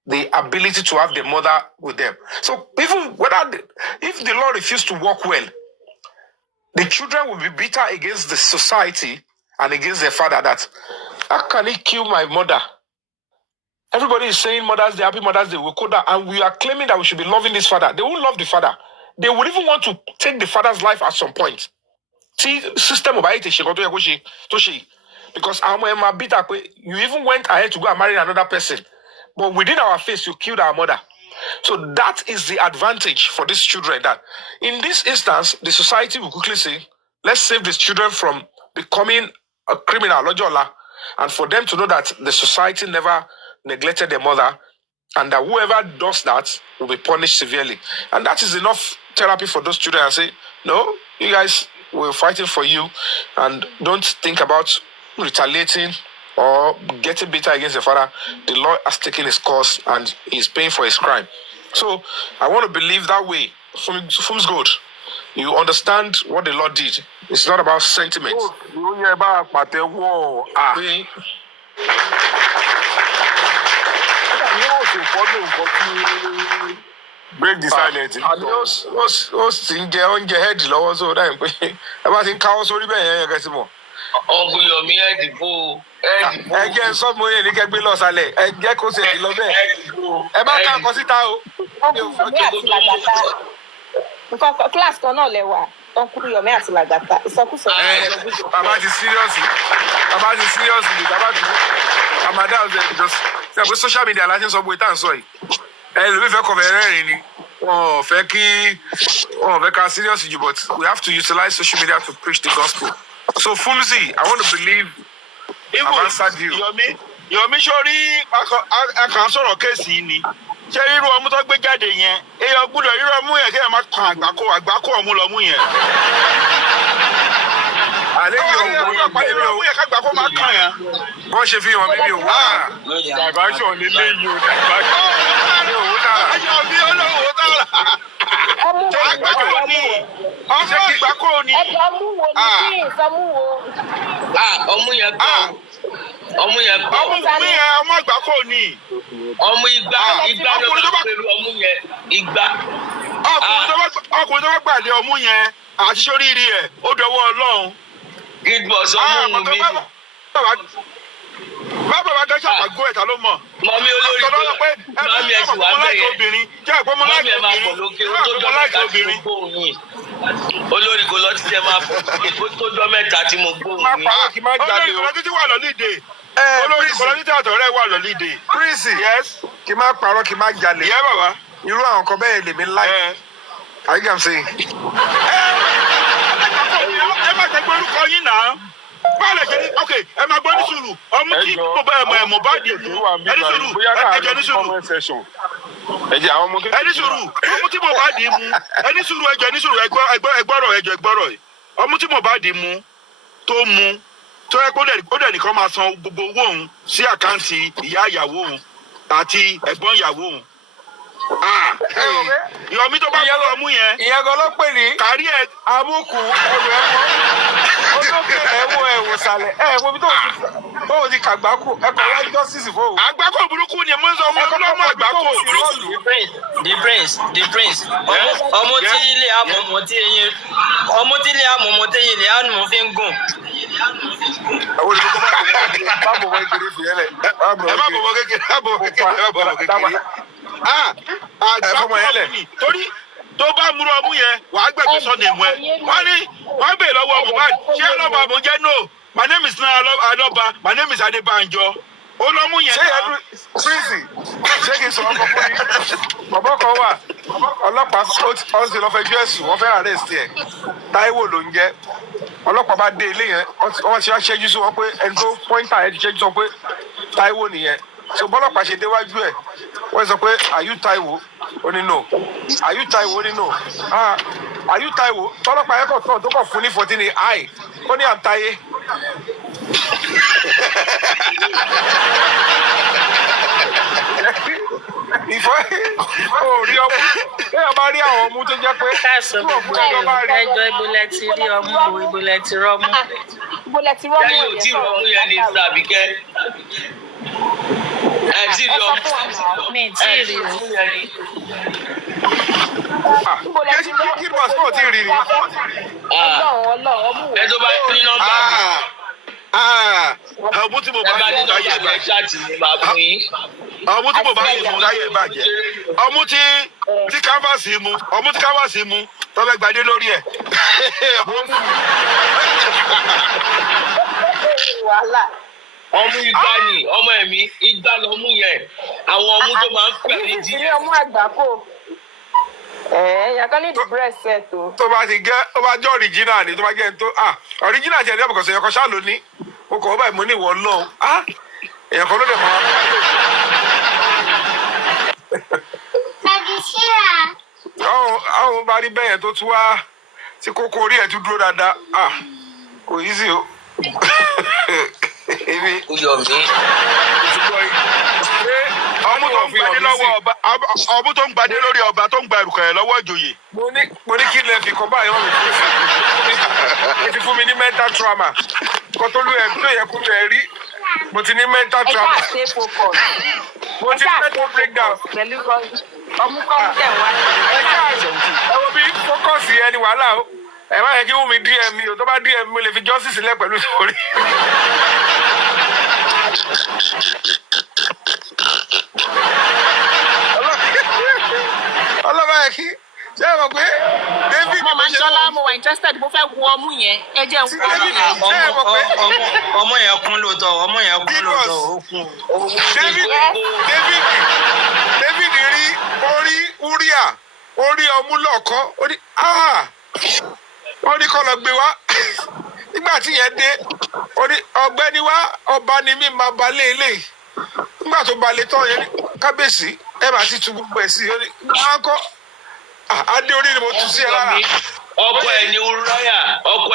the ability to have their mother with them. So even if the law refused to work well, the children will be bitter against the society and against their father that, how can he kill my mother? Everybody is saying Mother's Day, Happy Mother's Day, and we are claiming that we should be loving this father. They won't love the father. They would even want to take the father's life at some point. See, system of because you even went ahead to go and marry another person. But within our face, you killed our mother. So that is the advantage for these children, that in this instance, the society will quickly say, let's save these children from becoming a criminal, and for them to know that the society never neglected their mother, and that whoever does that will be punished severely. And that is enough therapy for those children, and say, no, you guys, we're fighting for you, and don't think about retaliating or getting bitter against the father. The law has taken its course and he's paying for his crime. So I want to believe that way. Fum's good. You understand what the law did. It's not about sentiment. Break the silence. Ó sì ń jẹ oúnjẹ head lọ́wọ́ so dáhùn pé ẹ bá ti ń káwọ́ sórí bẹ́ẹ̀ yẹn kẹ́sì mọ̀. Ọ̀gbìn Yomi ẹ̀dìbò. Ẹ jẹ́ sọ́ọ̀mù yẹn ní kẹ́gbẹ́ lọ sálẹ̀, ẹ jẹ́ kó ṣe ìdí lọ bẹ́ẹ̀. Ẹ má ká nǹkan síta o. Ọkùnrin àti làgàtà. Nǹkan kíláàsì kan náà lẹ́wà. Ọkùnrin Yomi àti làgàtà. Ìsọkúsọ. Bàbá ti síríọ̀sì. Bàbá ti àmàdá ọ̀sẹ̀ ìjọsìn. Ṣé àpò social media láti ń sọ bóyá tá à ń sọ yìí? Ẹlòmíì fẹ́ kọ̀ọ̀fẹ́ rẹ́rìn ni. Wọ́n fẹ́ ká serious jù, but we have to utilize social media to preach the gospel. So Fumzi, I want to believe I've answered you. Yomi sori akan sọ̀rọ̀ kéèsì yìí ni. Ṣé irú ọmú tó gbé jáde yẹn? Èèyàn gbúdọ̀ irú ọmú yẹn kéèyàn máa kan àgbákò ọmú lọ́mú yẹn. Àlejò ọmú yẹn kágbákò máa kàn yẹn. Bọ́n ṣe fi hàn mí mi ò wá. Diversion lélẹ́yìí o, diversion. Yomi olówó tààrà. Àgbákò ni. Ọmọ àgbákò ni. Ẹ̀jọ̀ ọmú wo ni kí ìsọmú wo? Ọmú yẹn gbọ́. Ọmú yẹn gbọ́. Ọmọ àgbákò ni. Ọmú igba ló bá pẹ̀lú ọmú yẹn. Igba. Ọkùnrin tó bá pàdé ọmú yẹn àti sóríire ẹ̀ ó dọwọ́ Ọlọ́run. Gidbus ọmú mi. Bàbá wa dẹ́sẹ̀ àgbàgbọ́ ẹ̀ta ló mọ̀. Mọ̀mí olórí kò mọ̀mí ẹ̀sìn wà bẹ́yẹn. Mọ̀mí ẹ̀ máa pọ̀ lókè ó tó jọ mẹ́ta tí mo gbóhùn yìí. Olórí kò lọ títí ẹ máa pọ̀ ó tó jọ mẹ́ta tí mo gbóhùn yìí. Olórí kò lọ títí wà lọ́lídè. Olórí kò lọ títí àtọ̀rẹ́ wà lọ́lídè. Prince, kì máa parọ́ kì máa jalè. Ìyá bàbá. Irú àwọn kan bẹ́ẹ̀ lèmi láì. Are you gonna say? Ẹ má tẹ́gbẹ́ orúkọ yín náà. Báwo ṣe ní ok ẹ máa gbọ́ ní sùúrù ọmú tí Mohbad mú ẹni sùúrù ẹjẹ ní sùúrù ẹni sùúrù ọmú tí Mohbad mú ẹni sùúrù ẹjẹ ní sùúrù ẹgbọ́rọ̀ ẹjọ ẹgbọ́rọ̀ yìí ọmú tí Mohbad mú tó yẹ kó dẹ̀ nìkan máa san gbogbo owó òun sí àkáǹtì ìyá ìyàwó òun àti ẹ̀gbọ́n ìyàwó òun. Yomi tó bá gbọ́ ọmú yẹn. Ìyẹn gan ló pè ní. Kárí ẹ̀. Amúkù ẹrù ẹ̀kọ́. Ó lókè ẹ̀wọ̀ sàlẹ̀. Wo bí tó ti kàgbákò. Ẹ̀kọ́ wá justice fún òun. Àgbákò burúkú ni mo ń sọ ọmọ àgbákò. The prince. Ọmọ tí ilé amọ̀mọ̀ tí eyín. Ọmọ tí ilé amọ̀mọ̀ tí eyín lè ánù fi ń gùn. Àwọn olùkọ́ má bọ̀ wọ́n kékeré fi yẹlẹ̀. Ẹ má bọ̀ wọ́n kékeré. Àgbákò ni torí tó bá múra ọmú yẹn wàá gbẹ̀gbẹ̀ sọ́nà ìmú ẹ. Wọ́n bèèrè lọ́wọ́ Mohbad ṣé ọlọ́ba mo jẹ́ no. My name is not Aloba. My name is Adebanjo. ó lọ mú yẹn náà. Prince ṣé kí n sọ ọkọ fún yín bàbá kan wà ọlọ́pàá ó sì lọ fẹjọ́ ẹ̀sùn wọ́n fẹ́ arrest ẹ̀ Táíwò ló ń jẹ́ ọlọ́pàá bá dé ilé yẹn wọ́n ti wá ṣẹ́jú sí wọn pé ẹni tó pọ́ńtà ẹ̀ ti ṣẹ́jú sọ pé Táíwò nìyẹn so bọ́lọ́pàá ṣe déwájú ẹ̀ wọ́n sọ pé are you Táíwò ó ní no are you Táíwò ó ní no are you Táíwò tọ́lọ́pàá yẹn kọ̀ tán tó kọ̀ fún ní 14 ní I ó ní I'm Táyé. ìfọ orí ọmú bẹ́ẹ̀ bá rí àwọn ọmú tó jẹ́ pé ẹjọ́ ibolẹ ti rí ọmú o ibolẹ ti rọmú. ibolẹ ti rọmú yẹ́n yóò tí rọmú yẹn ní sàbíkẹ́ ẹ tí rí ọmú mi tí rí o. kí ni wàá sọ̀rọ̀ tí ì rí ni. ẹ tó bá ní nọ́mbà ọmú tí mo bá yẹ láyé ẹ bàjẹ́ ọmú tí mo bá yẹ láyé ẹ bàjẹ́ ọmú tí káfáàsì mu tọ́lẹ̀ gbadé lórí ẹ̀. ọmú igba ni ọmọ ẹ̀mí igba lọmú yẹn àwọn ọmú tó máa ń pẹ̀ ní jí. ní ọmú àgbákò yàtọ̀ ní the breast set o. tó bá ti gẹ́ ó bá jẹ́ original ni tó bá gẹ́ tó original ti ẹ̀ ní ọ̀pọ̀ kọ̀ọ̀sẹ̀ ẹ̀kọ́ ṣáà ló ní mo kọ̀ ọ́ báyìí mo ní ìwọ náà èèyàn kan ló dẹ̀ máa. àwọn bá rí bẹ́yẹn tó tún wá tí kókó orí ẹ̀ tún dúró dáadáa kò easy o. èmi ọmú tó ń gbadé lórí ọba tó ń gba ẹrù kẹrẹ lọ́wọ́ ìjòyè. mo ní kí lè fi kọ́ báyìí wọ́n mi ti fún mi ní mental trauma kó tó lù ẹ̀ tó yẹ kó lù ẹ̀ rí mo ti ní mental trauma mo ti ní mental breakdown. ọmú kọ́ ń tẹ̀ wá. ẹ wo bí fókọ̀sì ẹni wàhálà o ẹ má yẹ kí wọ́n mi DM mi o tó bá DM mi lè fi justice lẹ̀ pẹ̀lú sórí. ọlọ́ba yẹ kí ṣé ẹ mọ̀ pé David. ọmọ Mohunjola mo wà interested mo fẹ́ wo ọmú yẹn ẹ jẹ́ n kú. ọmọ yẹn kún lóòótọ́ ọmọ yẹn kún lóòótọ́ ó kún. David rí orí Uriah orí ọmú lọ́ọ̀kan ó ní kọ́ lọ gbé wá nígbà tí yẹn dé ọ̀gbẹ́ni wá ọba ni mí máa balẹ̀ eléyìí nígbà tó balẹ̀ tán yẹn kábíyèsí ẹ bá ti tu gbogbo ẹ̀ sí i máa kọ́ adé orí ni mo tu sí ẹ lára. ọkọ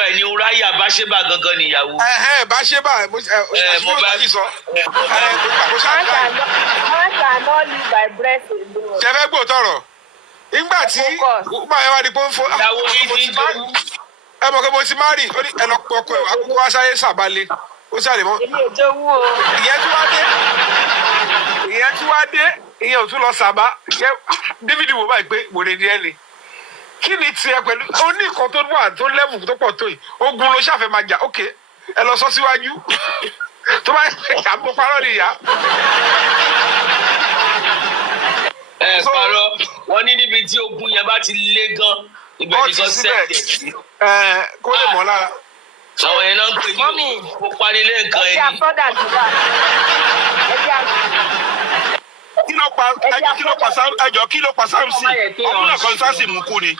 ẹ ní Uriah Báṣẹ́bà gangan níyàwó. Báṣẹ́bà mo bá ti sọ. ṣe fẹ́ gbọ́ tọrọ nígbà tí báyọ̀ wá di pé ó ń fọ́ ẹ mọ̀ pé mo ti má rí ẹ lọ pọ̀ ọkọ ẹ̀ àkókò wá sáyé sàbálẹ̀ ó sàlẹ̀ mọ́. ìyẹn tí wá dé ìyẹn ò tún lọ sàbá David wò báyìí pé wòlé ni ẹ ni kí ni tiẹ̀ pẹ̀lú ó ní nǹkan tó wà tó lẹ́mù tó pọ̀ tó yìí ogun ló ṣàfẹ́ máa jà ókè ẹ lọ sọ síwájú tó bá àpò parọ́ nìyá. ẹ parọ́ wọn ní níbi tí ogun yẹn bá ti lé gan ibẹ̀ nìkan sẹ́ẹ̀tì. kó lè mọ́ lára. àwọn yẹn náà ń pè ní kó parí lé nǹkan ẹni. kí ló pa Samson ọmọ náà kan Samson mú kú ni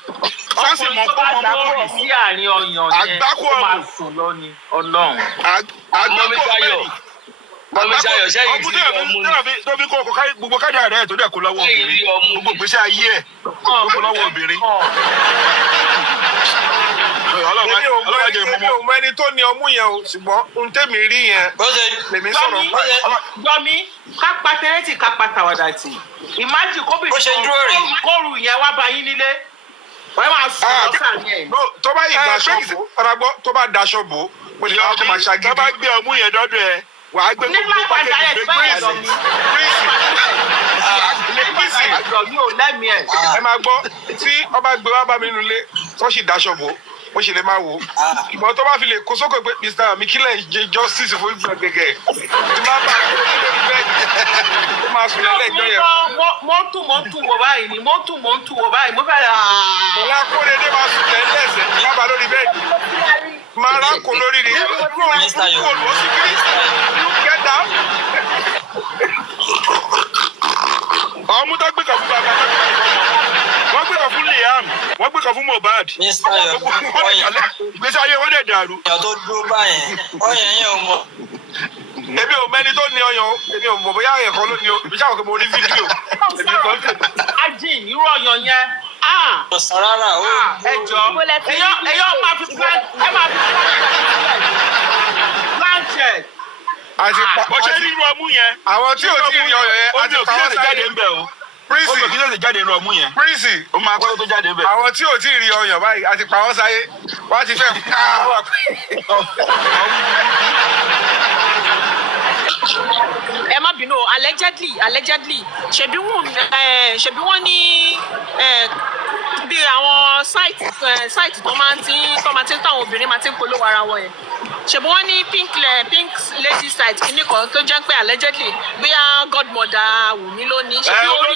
Samson mọ kó mọ mú kú sí àárín ọyàn yẹn ó máa sùn lọ ni Ọlọ́run. Mọ̀mísáyọ̀ sẹ́yìn tí ọmú ni. tó fi kó gbogbo kájà rẹ̀ tó dẹ̀ kó lọ́wọ́ obìnrin gbogbo ìgbésí ayé ẹ̀ tó kó lọ́wọ́ obìnrin. èmi ò mọ ẹni tó ní ọmú yẹn o ṣùgbọ́n n tẹ́mi rí yẹn lèmi sọ̀rọ̀ pa ẹ̀. Jọmí ká pa tẹ́rẹ́tì ká pa tàwàdà tì ìmájì kóbìnrin kóòrù yẹn wá bá yín nílé wọ́n máa sùn lọ́sàn yẹn. tó bá yìí daṣọ bò tó bá daṣọ bò mo lè máa tó máa ṣàgídí. tó bá gbé ọmú yẹn dọ́dọ̀ ẹ wàá gbé gbogbo pákéjì ẹ máa gbọ́ tí ọba gbé wá bá mi nulẹ̀ tó sì daṣọ bò mo ṣe lè máa wò ó ìmọ̀ tó bá fi lè kó sókè pé Mr. Mikile jẹ justice fún ìgbà gẹ́gẹ́ tí máa bá a lórí bẹ́ẹ̀ni ó máa sùn lẹ́lẹ́jọ́ yẹn. mọ́tò wọ̀ báyìí ni mọ́tò wọ̀ báyìí mo fẹ́ rà á. ìyá Kóredé máa sùn lẹ́lẹ́sẹ̀ tí máa bá a lórí bẹ́ẹ̀ni máa rákò lórí ni. Mr. Yomi. You get down. ọmú tó gbé kan fún bàbá wọ́n gbé kan fún Liam wọ́n gbé kan fún Mohbad ìgbésí ayé wọn dẹ̀ dàrú. èèyàn tó dúró báyẹn ọyàn yẹn ò mọ. èmi ò mẹ́ni tó ní ọyàn èmi ò mọ̀ bóyá àyàn kan ló ní o èmi ṣàwọn pé mo rí fídíò èmi kò ń tè. ajin irú ọyàn yẹn. ọ̀sán rárá o. ẹ jọ ẹyọ máa fi planchet. bó ṣe rí irú ọmú yẹn. àwọn tí ò tí ì rí ọyàn yẹn àti pàwọn sáyé jáde ń bẹ̀ o. Prince ó kì í ṣe jáde irú ọmú yẹn. Prince ó máa pẹ́ tó jáde ń bẹ̀. àwọn tí ò tí ì rí ọyàn báyìí àti pàwọn sáyé wọ́n ti fẹ́ ẹ má bínú allegedly ṣebí wọ́n ní bí àwọn site tó máa ń táwọn obìnrin máa ti ń polówó ara wọn yẹn ṣebí wọ́n ní pink lady site kìíní kan tó jẹ́ pé allegedly bóyá godmother Wùmí ló ní ṣebí orí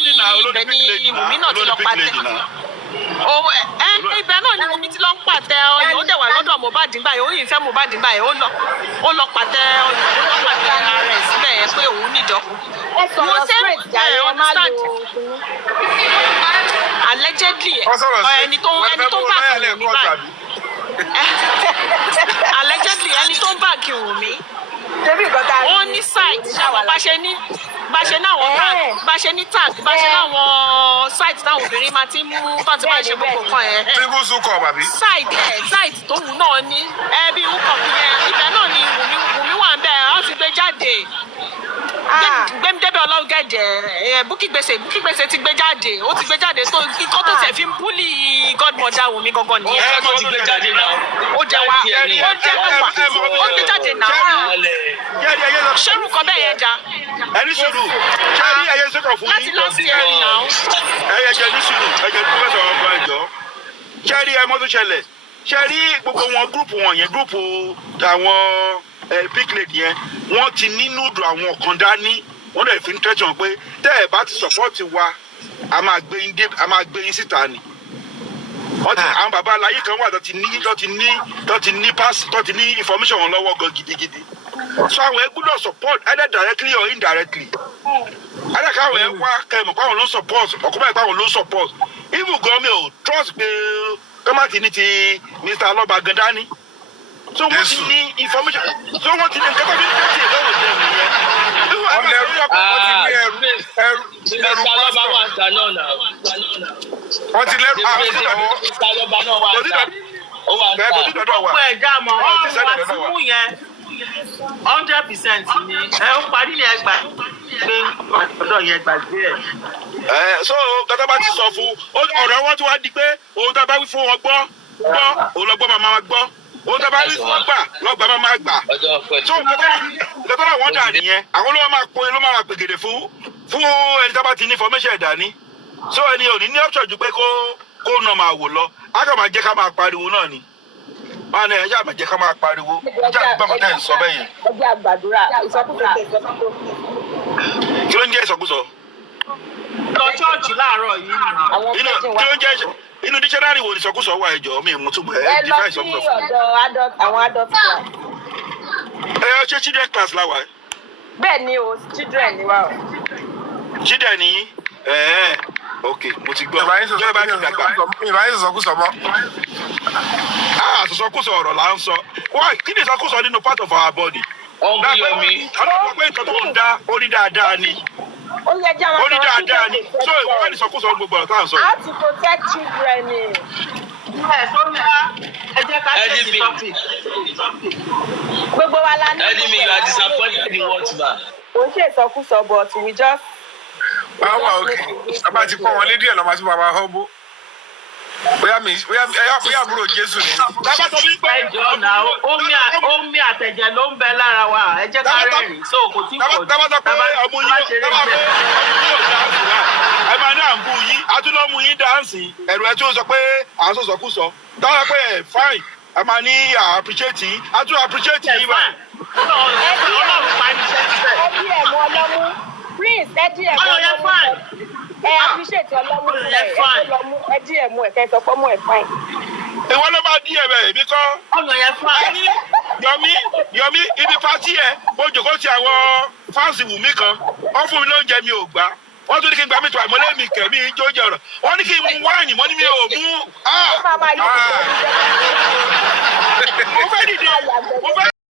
ibẹ̀ ni Wùmí náà ti lọ pàtẹ ibẹ̀ náà ni Wùmí ti lọ ń pàtẹ ọyàn ó dẹ̀ wà lọ́dọ̀ Mohbad gbà yẹn ó yìí fẹ́ Mohbad gbà yẹn ó lọ pàtẹ ọyàn ó lọ pàtẹ ara rẹ̀ síbẹ̀ yẹn pé òun níjọ. ẹ sọ̀rọ̀ straight jàre ẹ má lo allegedly ẹni tó bá kí Wùmí báyìí allegedly ẹni tó bá kí Wùmí ó ní site ṣàwọn bá ṣe ní tag bá ṣe láwọn site táwọn obìnrin máa ti mú tó ti máa ṣe gbogbo kan yẹn. single sukọ bàbí. site tóun náà ní ẹbí wúkọ̀ yẹn ibẹ̀ náà ni Wùmí wà ń bẹ̀ ọ́ ti gbé jáde gbẹmídébẹ ọlọ́gẹ̀dẹ̀ Bukky Gbèsè ti gbé jáde ó ti gbé jáde tó ikọ́ tó tẹ̀ fi ń búlì godmother Wùmí gangan nìyẹn. ẹ mọ̀ ti gbé jáde náà. ó jẹ wá ó gbé jáde náà ṣé nǹkan bẹ́ẹ̀ yẹn já. ẹni sùúrù ṣẹ́rí ẹyẹ sọ́kàn fún yín. láti last year náà. ẹyẹ jẹ ní sùúrù ẹjẹ tó fẹ́ sọ̀rọ̀ fún ẹjọ́ ṣẹ́rí ẹ mọ́ tó ṣẹlẹ̀ ṣẹ́rí gbogbo wọn gúrùpù wọn yẹn gúrùpù àwọn big lady yẹn wọ́n ti nínú dùn àwọn kan dání wọ́n dẹ̀ fi ń tẹ́tàn pé tẹ́ ẹ̀ bá ti sọ̀pọ́ọ̀tì wa a máa gbé yín síta ni. àwọn bàbá aláyé kan wà tó ti ní information wọn lọ́wọ́ gan gidigidi. So àwọn ẹ gbọ́dọ̀ support either directly or indirectly. Either káwọn ẹ wá kẹmọ̀ káwọn ló support ọ̀kọ́ báyìí káwọn ló support. Even gan mi ò trust pé tọ́mátì ní ti Mr. Alọ́ba gan dání. So wọ́n ti ní information so wọ́n ti ní nǹkan tó fi ń tẹ̀sí lọ́wọ́ tẹ̀ nìyẹn. wọ́n lè rú wọ́n ti ní ẹrù pásítọ̀. wọ́n ti lẹ́rù gbogbo ẹ̀dá mọ̀ ọ́n wá sí mú yẹn 100% ni ẹ ó parí ní ẹgbà pé ọ̀dọ̀ yẹn gbàgbé ẹ̀. So gàtà bá ti sọ fún ọ̀rọ̀ wọn tí wàá di pé òun tá a bá wí fún wọn gbọ́ òun lọ gbọ́ máa gbọ́ òun tá a bá wí fún wọn gbà lọ́gbà máa gbà. So gàtà náà wọ́n dà nìyẹn àwọn olówó máa pọ́n ló máa pègèdè fún ẹni tá a bá ti ní information ẹ̀dá ní. So ẹni ò ní ní option ju pé kó nà máa wò lọ á kàn máa jẹ́ ká máa pariwo náà ni. máa ní ẹ̀yà àmàjẹ́ ká máa pariwo ìjà àgbàmọ̀ tẹ̀ ń sọ bẹ́yẹn. ẹgbẹ́ àgbàdúrà ìsọkúsọ tẹ̀ ìsọkúsọ. kí ló ń jẹ́ ìsọkúsọ? lọ ṣọ́ọ̀ṣì láàárọ̀ yìí. kí ló ń jẹ́ inú dísẹ́nárì wo ni ìsọkúsọ wà ẹ̀jọ̀ mi mú túmọ̀ ẹ lọ sí ọ̀dọ̀ àwọn adult class. ṣé children class la wà? bẹ́ẹ̀ ni o children ni wa o. children ni ok mo ti gbọ́ ìbáyé sọ̀sọ̀kúsọ mọ́. Àsọ̀sọ̀kúsọ ọ̀rọ̀ là ń sọ kí ni ìsọkúsọ nínú part of our body. ọ̀gbìn yomi. ọlọ́pàá pé nǹkan tó ń dá orí dáadáa ni. orí dáadáa ni so ìwọ wà ní ìsọkúsọ gbogbo ọ̀rọ̀ tá à ń sọ. how to protect children ni. ẹ tó ní wá ẹ jẹ́ ká ṣe ìsọfì. gbogbo wa la ní. Eddie, you are disappointed in what man. kò ń ṣe ìsọkúsọ but we just. báwa òkè bàbá ti pọ́n wọn lé díẹ̀ lọ́mọ sí bàbá họ́bó bóyá àbúrò Jésù ni. ẹjọ́ náà omi àtẹ̀jẹ̀ ló ń bẹ lára wa ẹ jẹ́ ká rẹ́rìn so kò tí kò tábà sọ pé ọmọ yín ẹ máa ní à ń bú yín atúlọ́mú yín dáǹsì ẹ̀rù ẹ̀ tí ó sọ pé à ń sọ̀sọ̀kúsọ táwọn pé ẹ̀ fine ẹ máa ní appreciate yín atún appreciate yín báyìí. ọlọ́run pa iṣẹ́ síbẹ̀. ẹ dí ẹ̀ mú ọlọ́mú Prince ẹ dí ẹ̀ mú ọlọ́mú ẹ appreciate ọlọ́mú ẹ dí ẹ̀ mú ẹ̀kẹ́ sọ pé mú ẹ̀ fine. ìwọ ló máa dí ẹ̀ bẹ́ẹ̀ mi kọ́. ọ̀nà yẹn fine. Yomi ibi pátí ẹ mo jòkó ti àwọn fáǹsì Wùmí kan wọ́n fún mi lóúnjẹ mi ò gbà wọ́n tún ní kí n gba mi tó àìmọ́lé mi kẹ̀mí jóúnjẹ ọ̀rọ̀ wọ́n ní kí n mú wáìnì mọ́ ní mi ò mú. Mo fẹ́ dìde mo fẹ́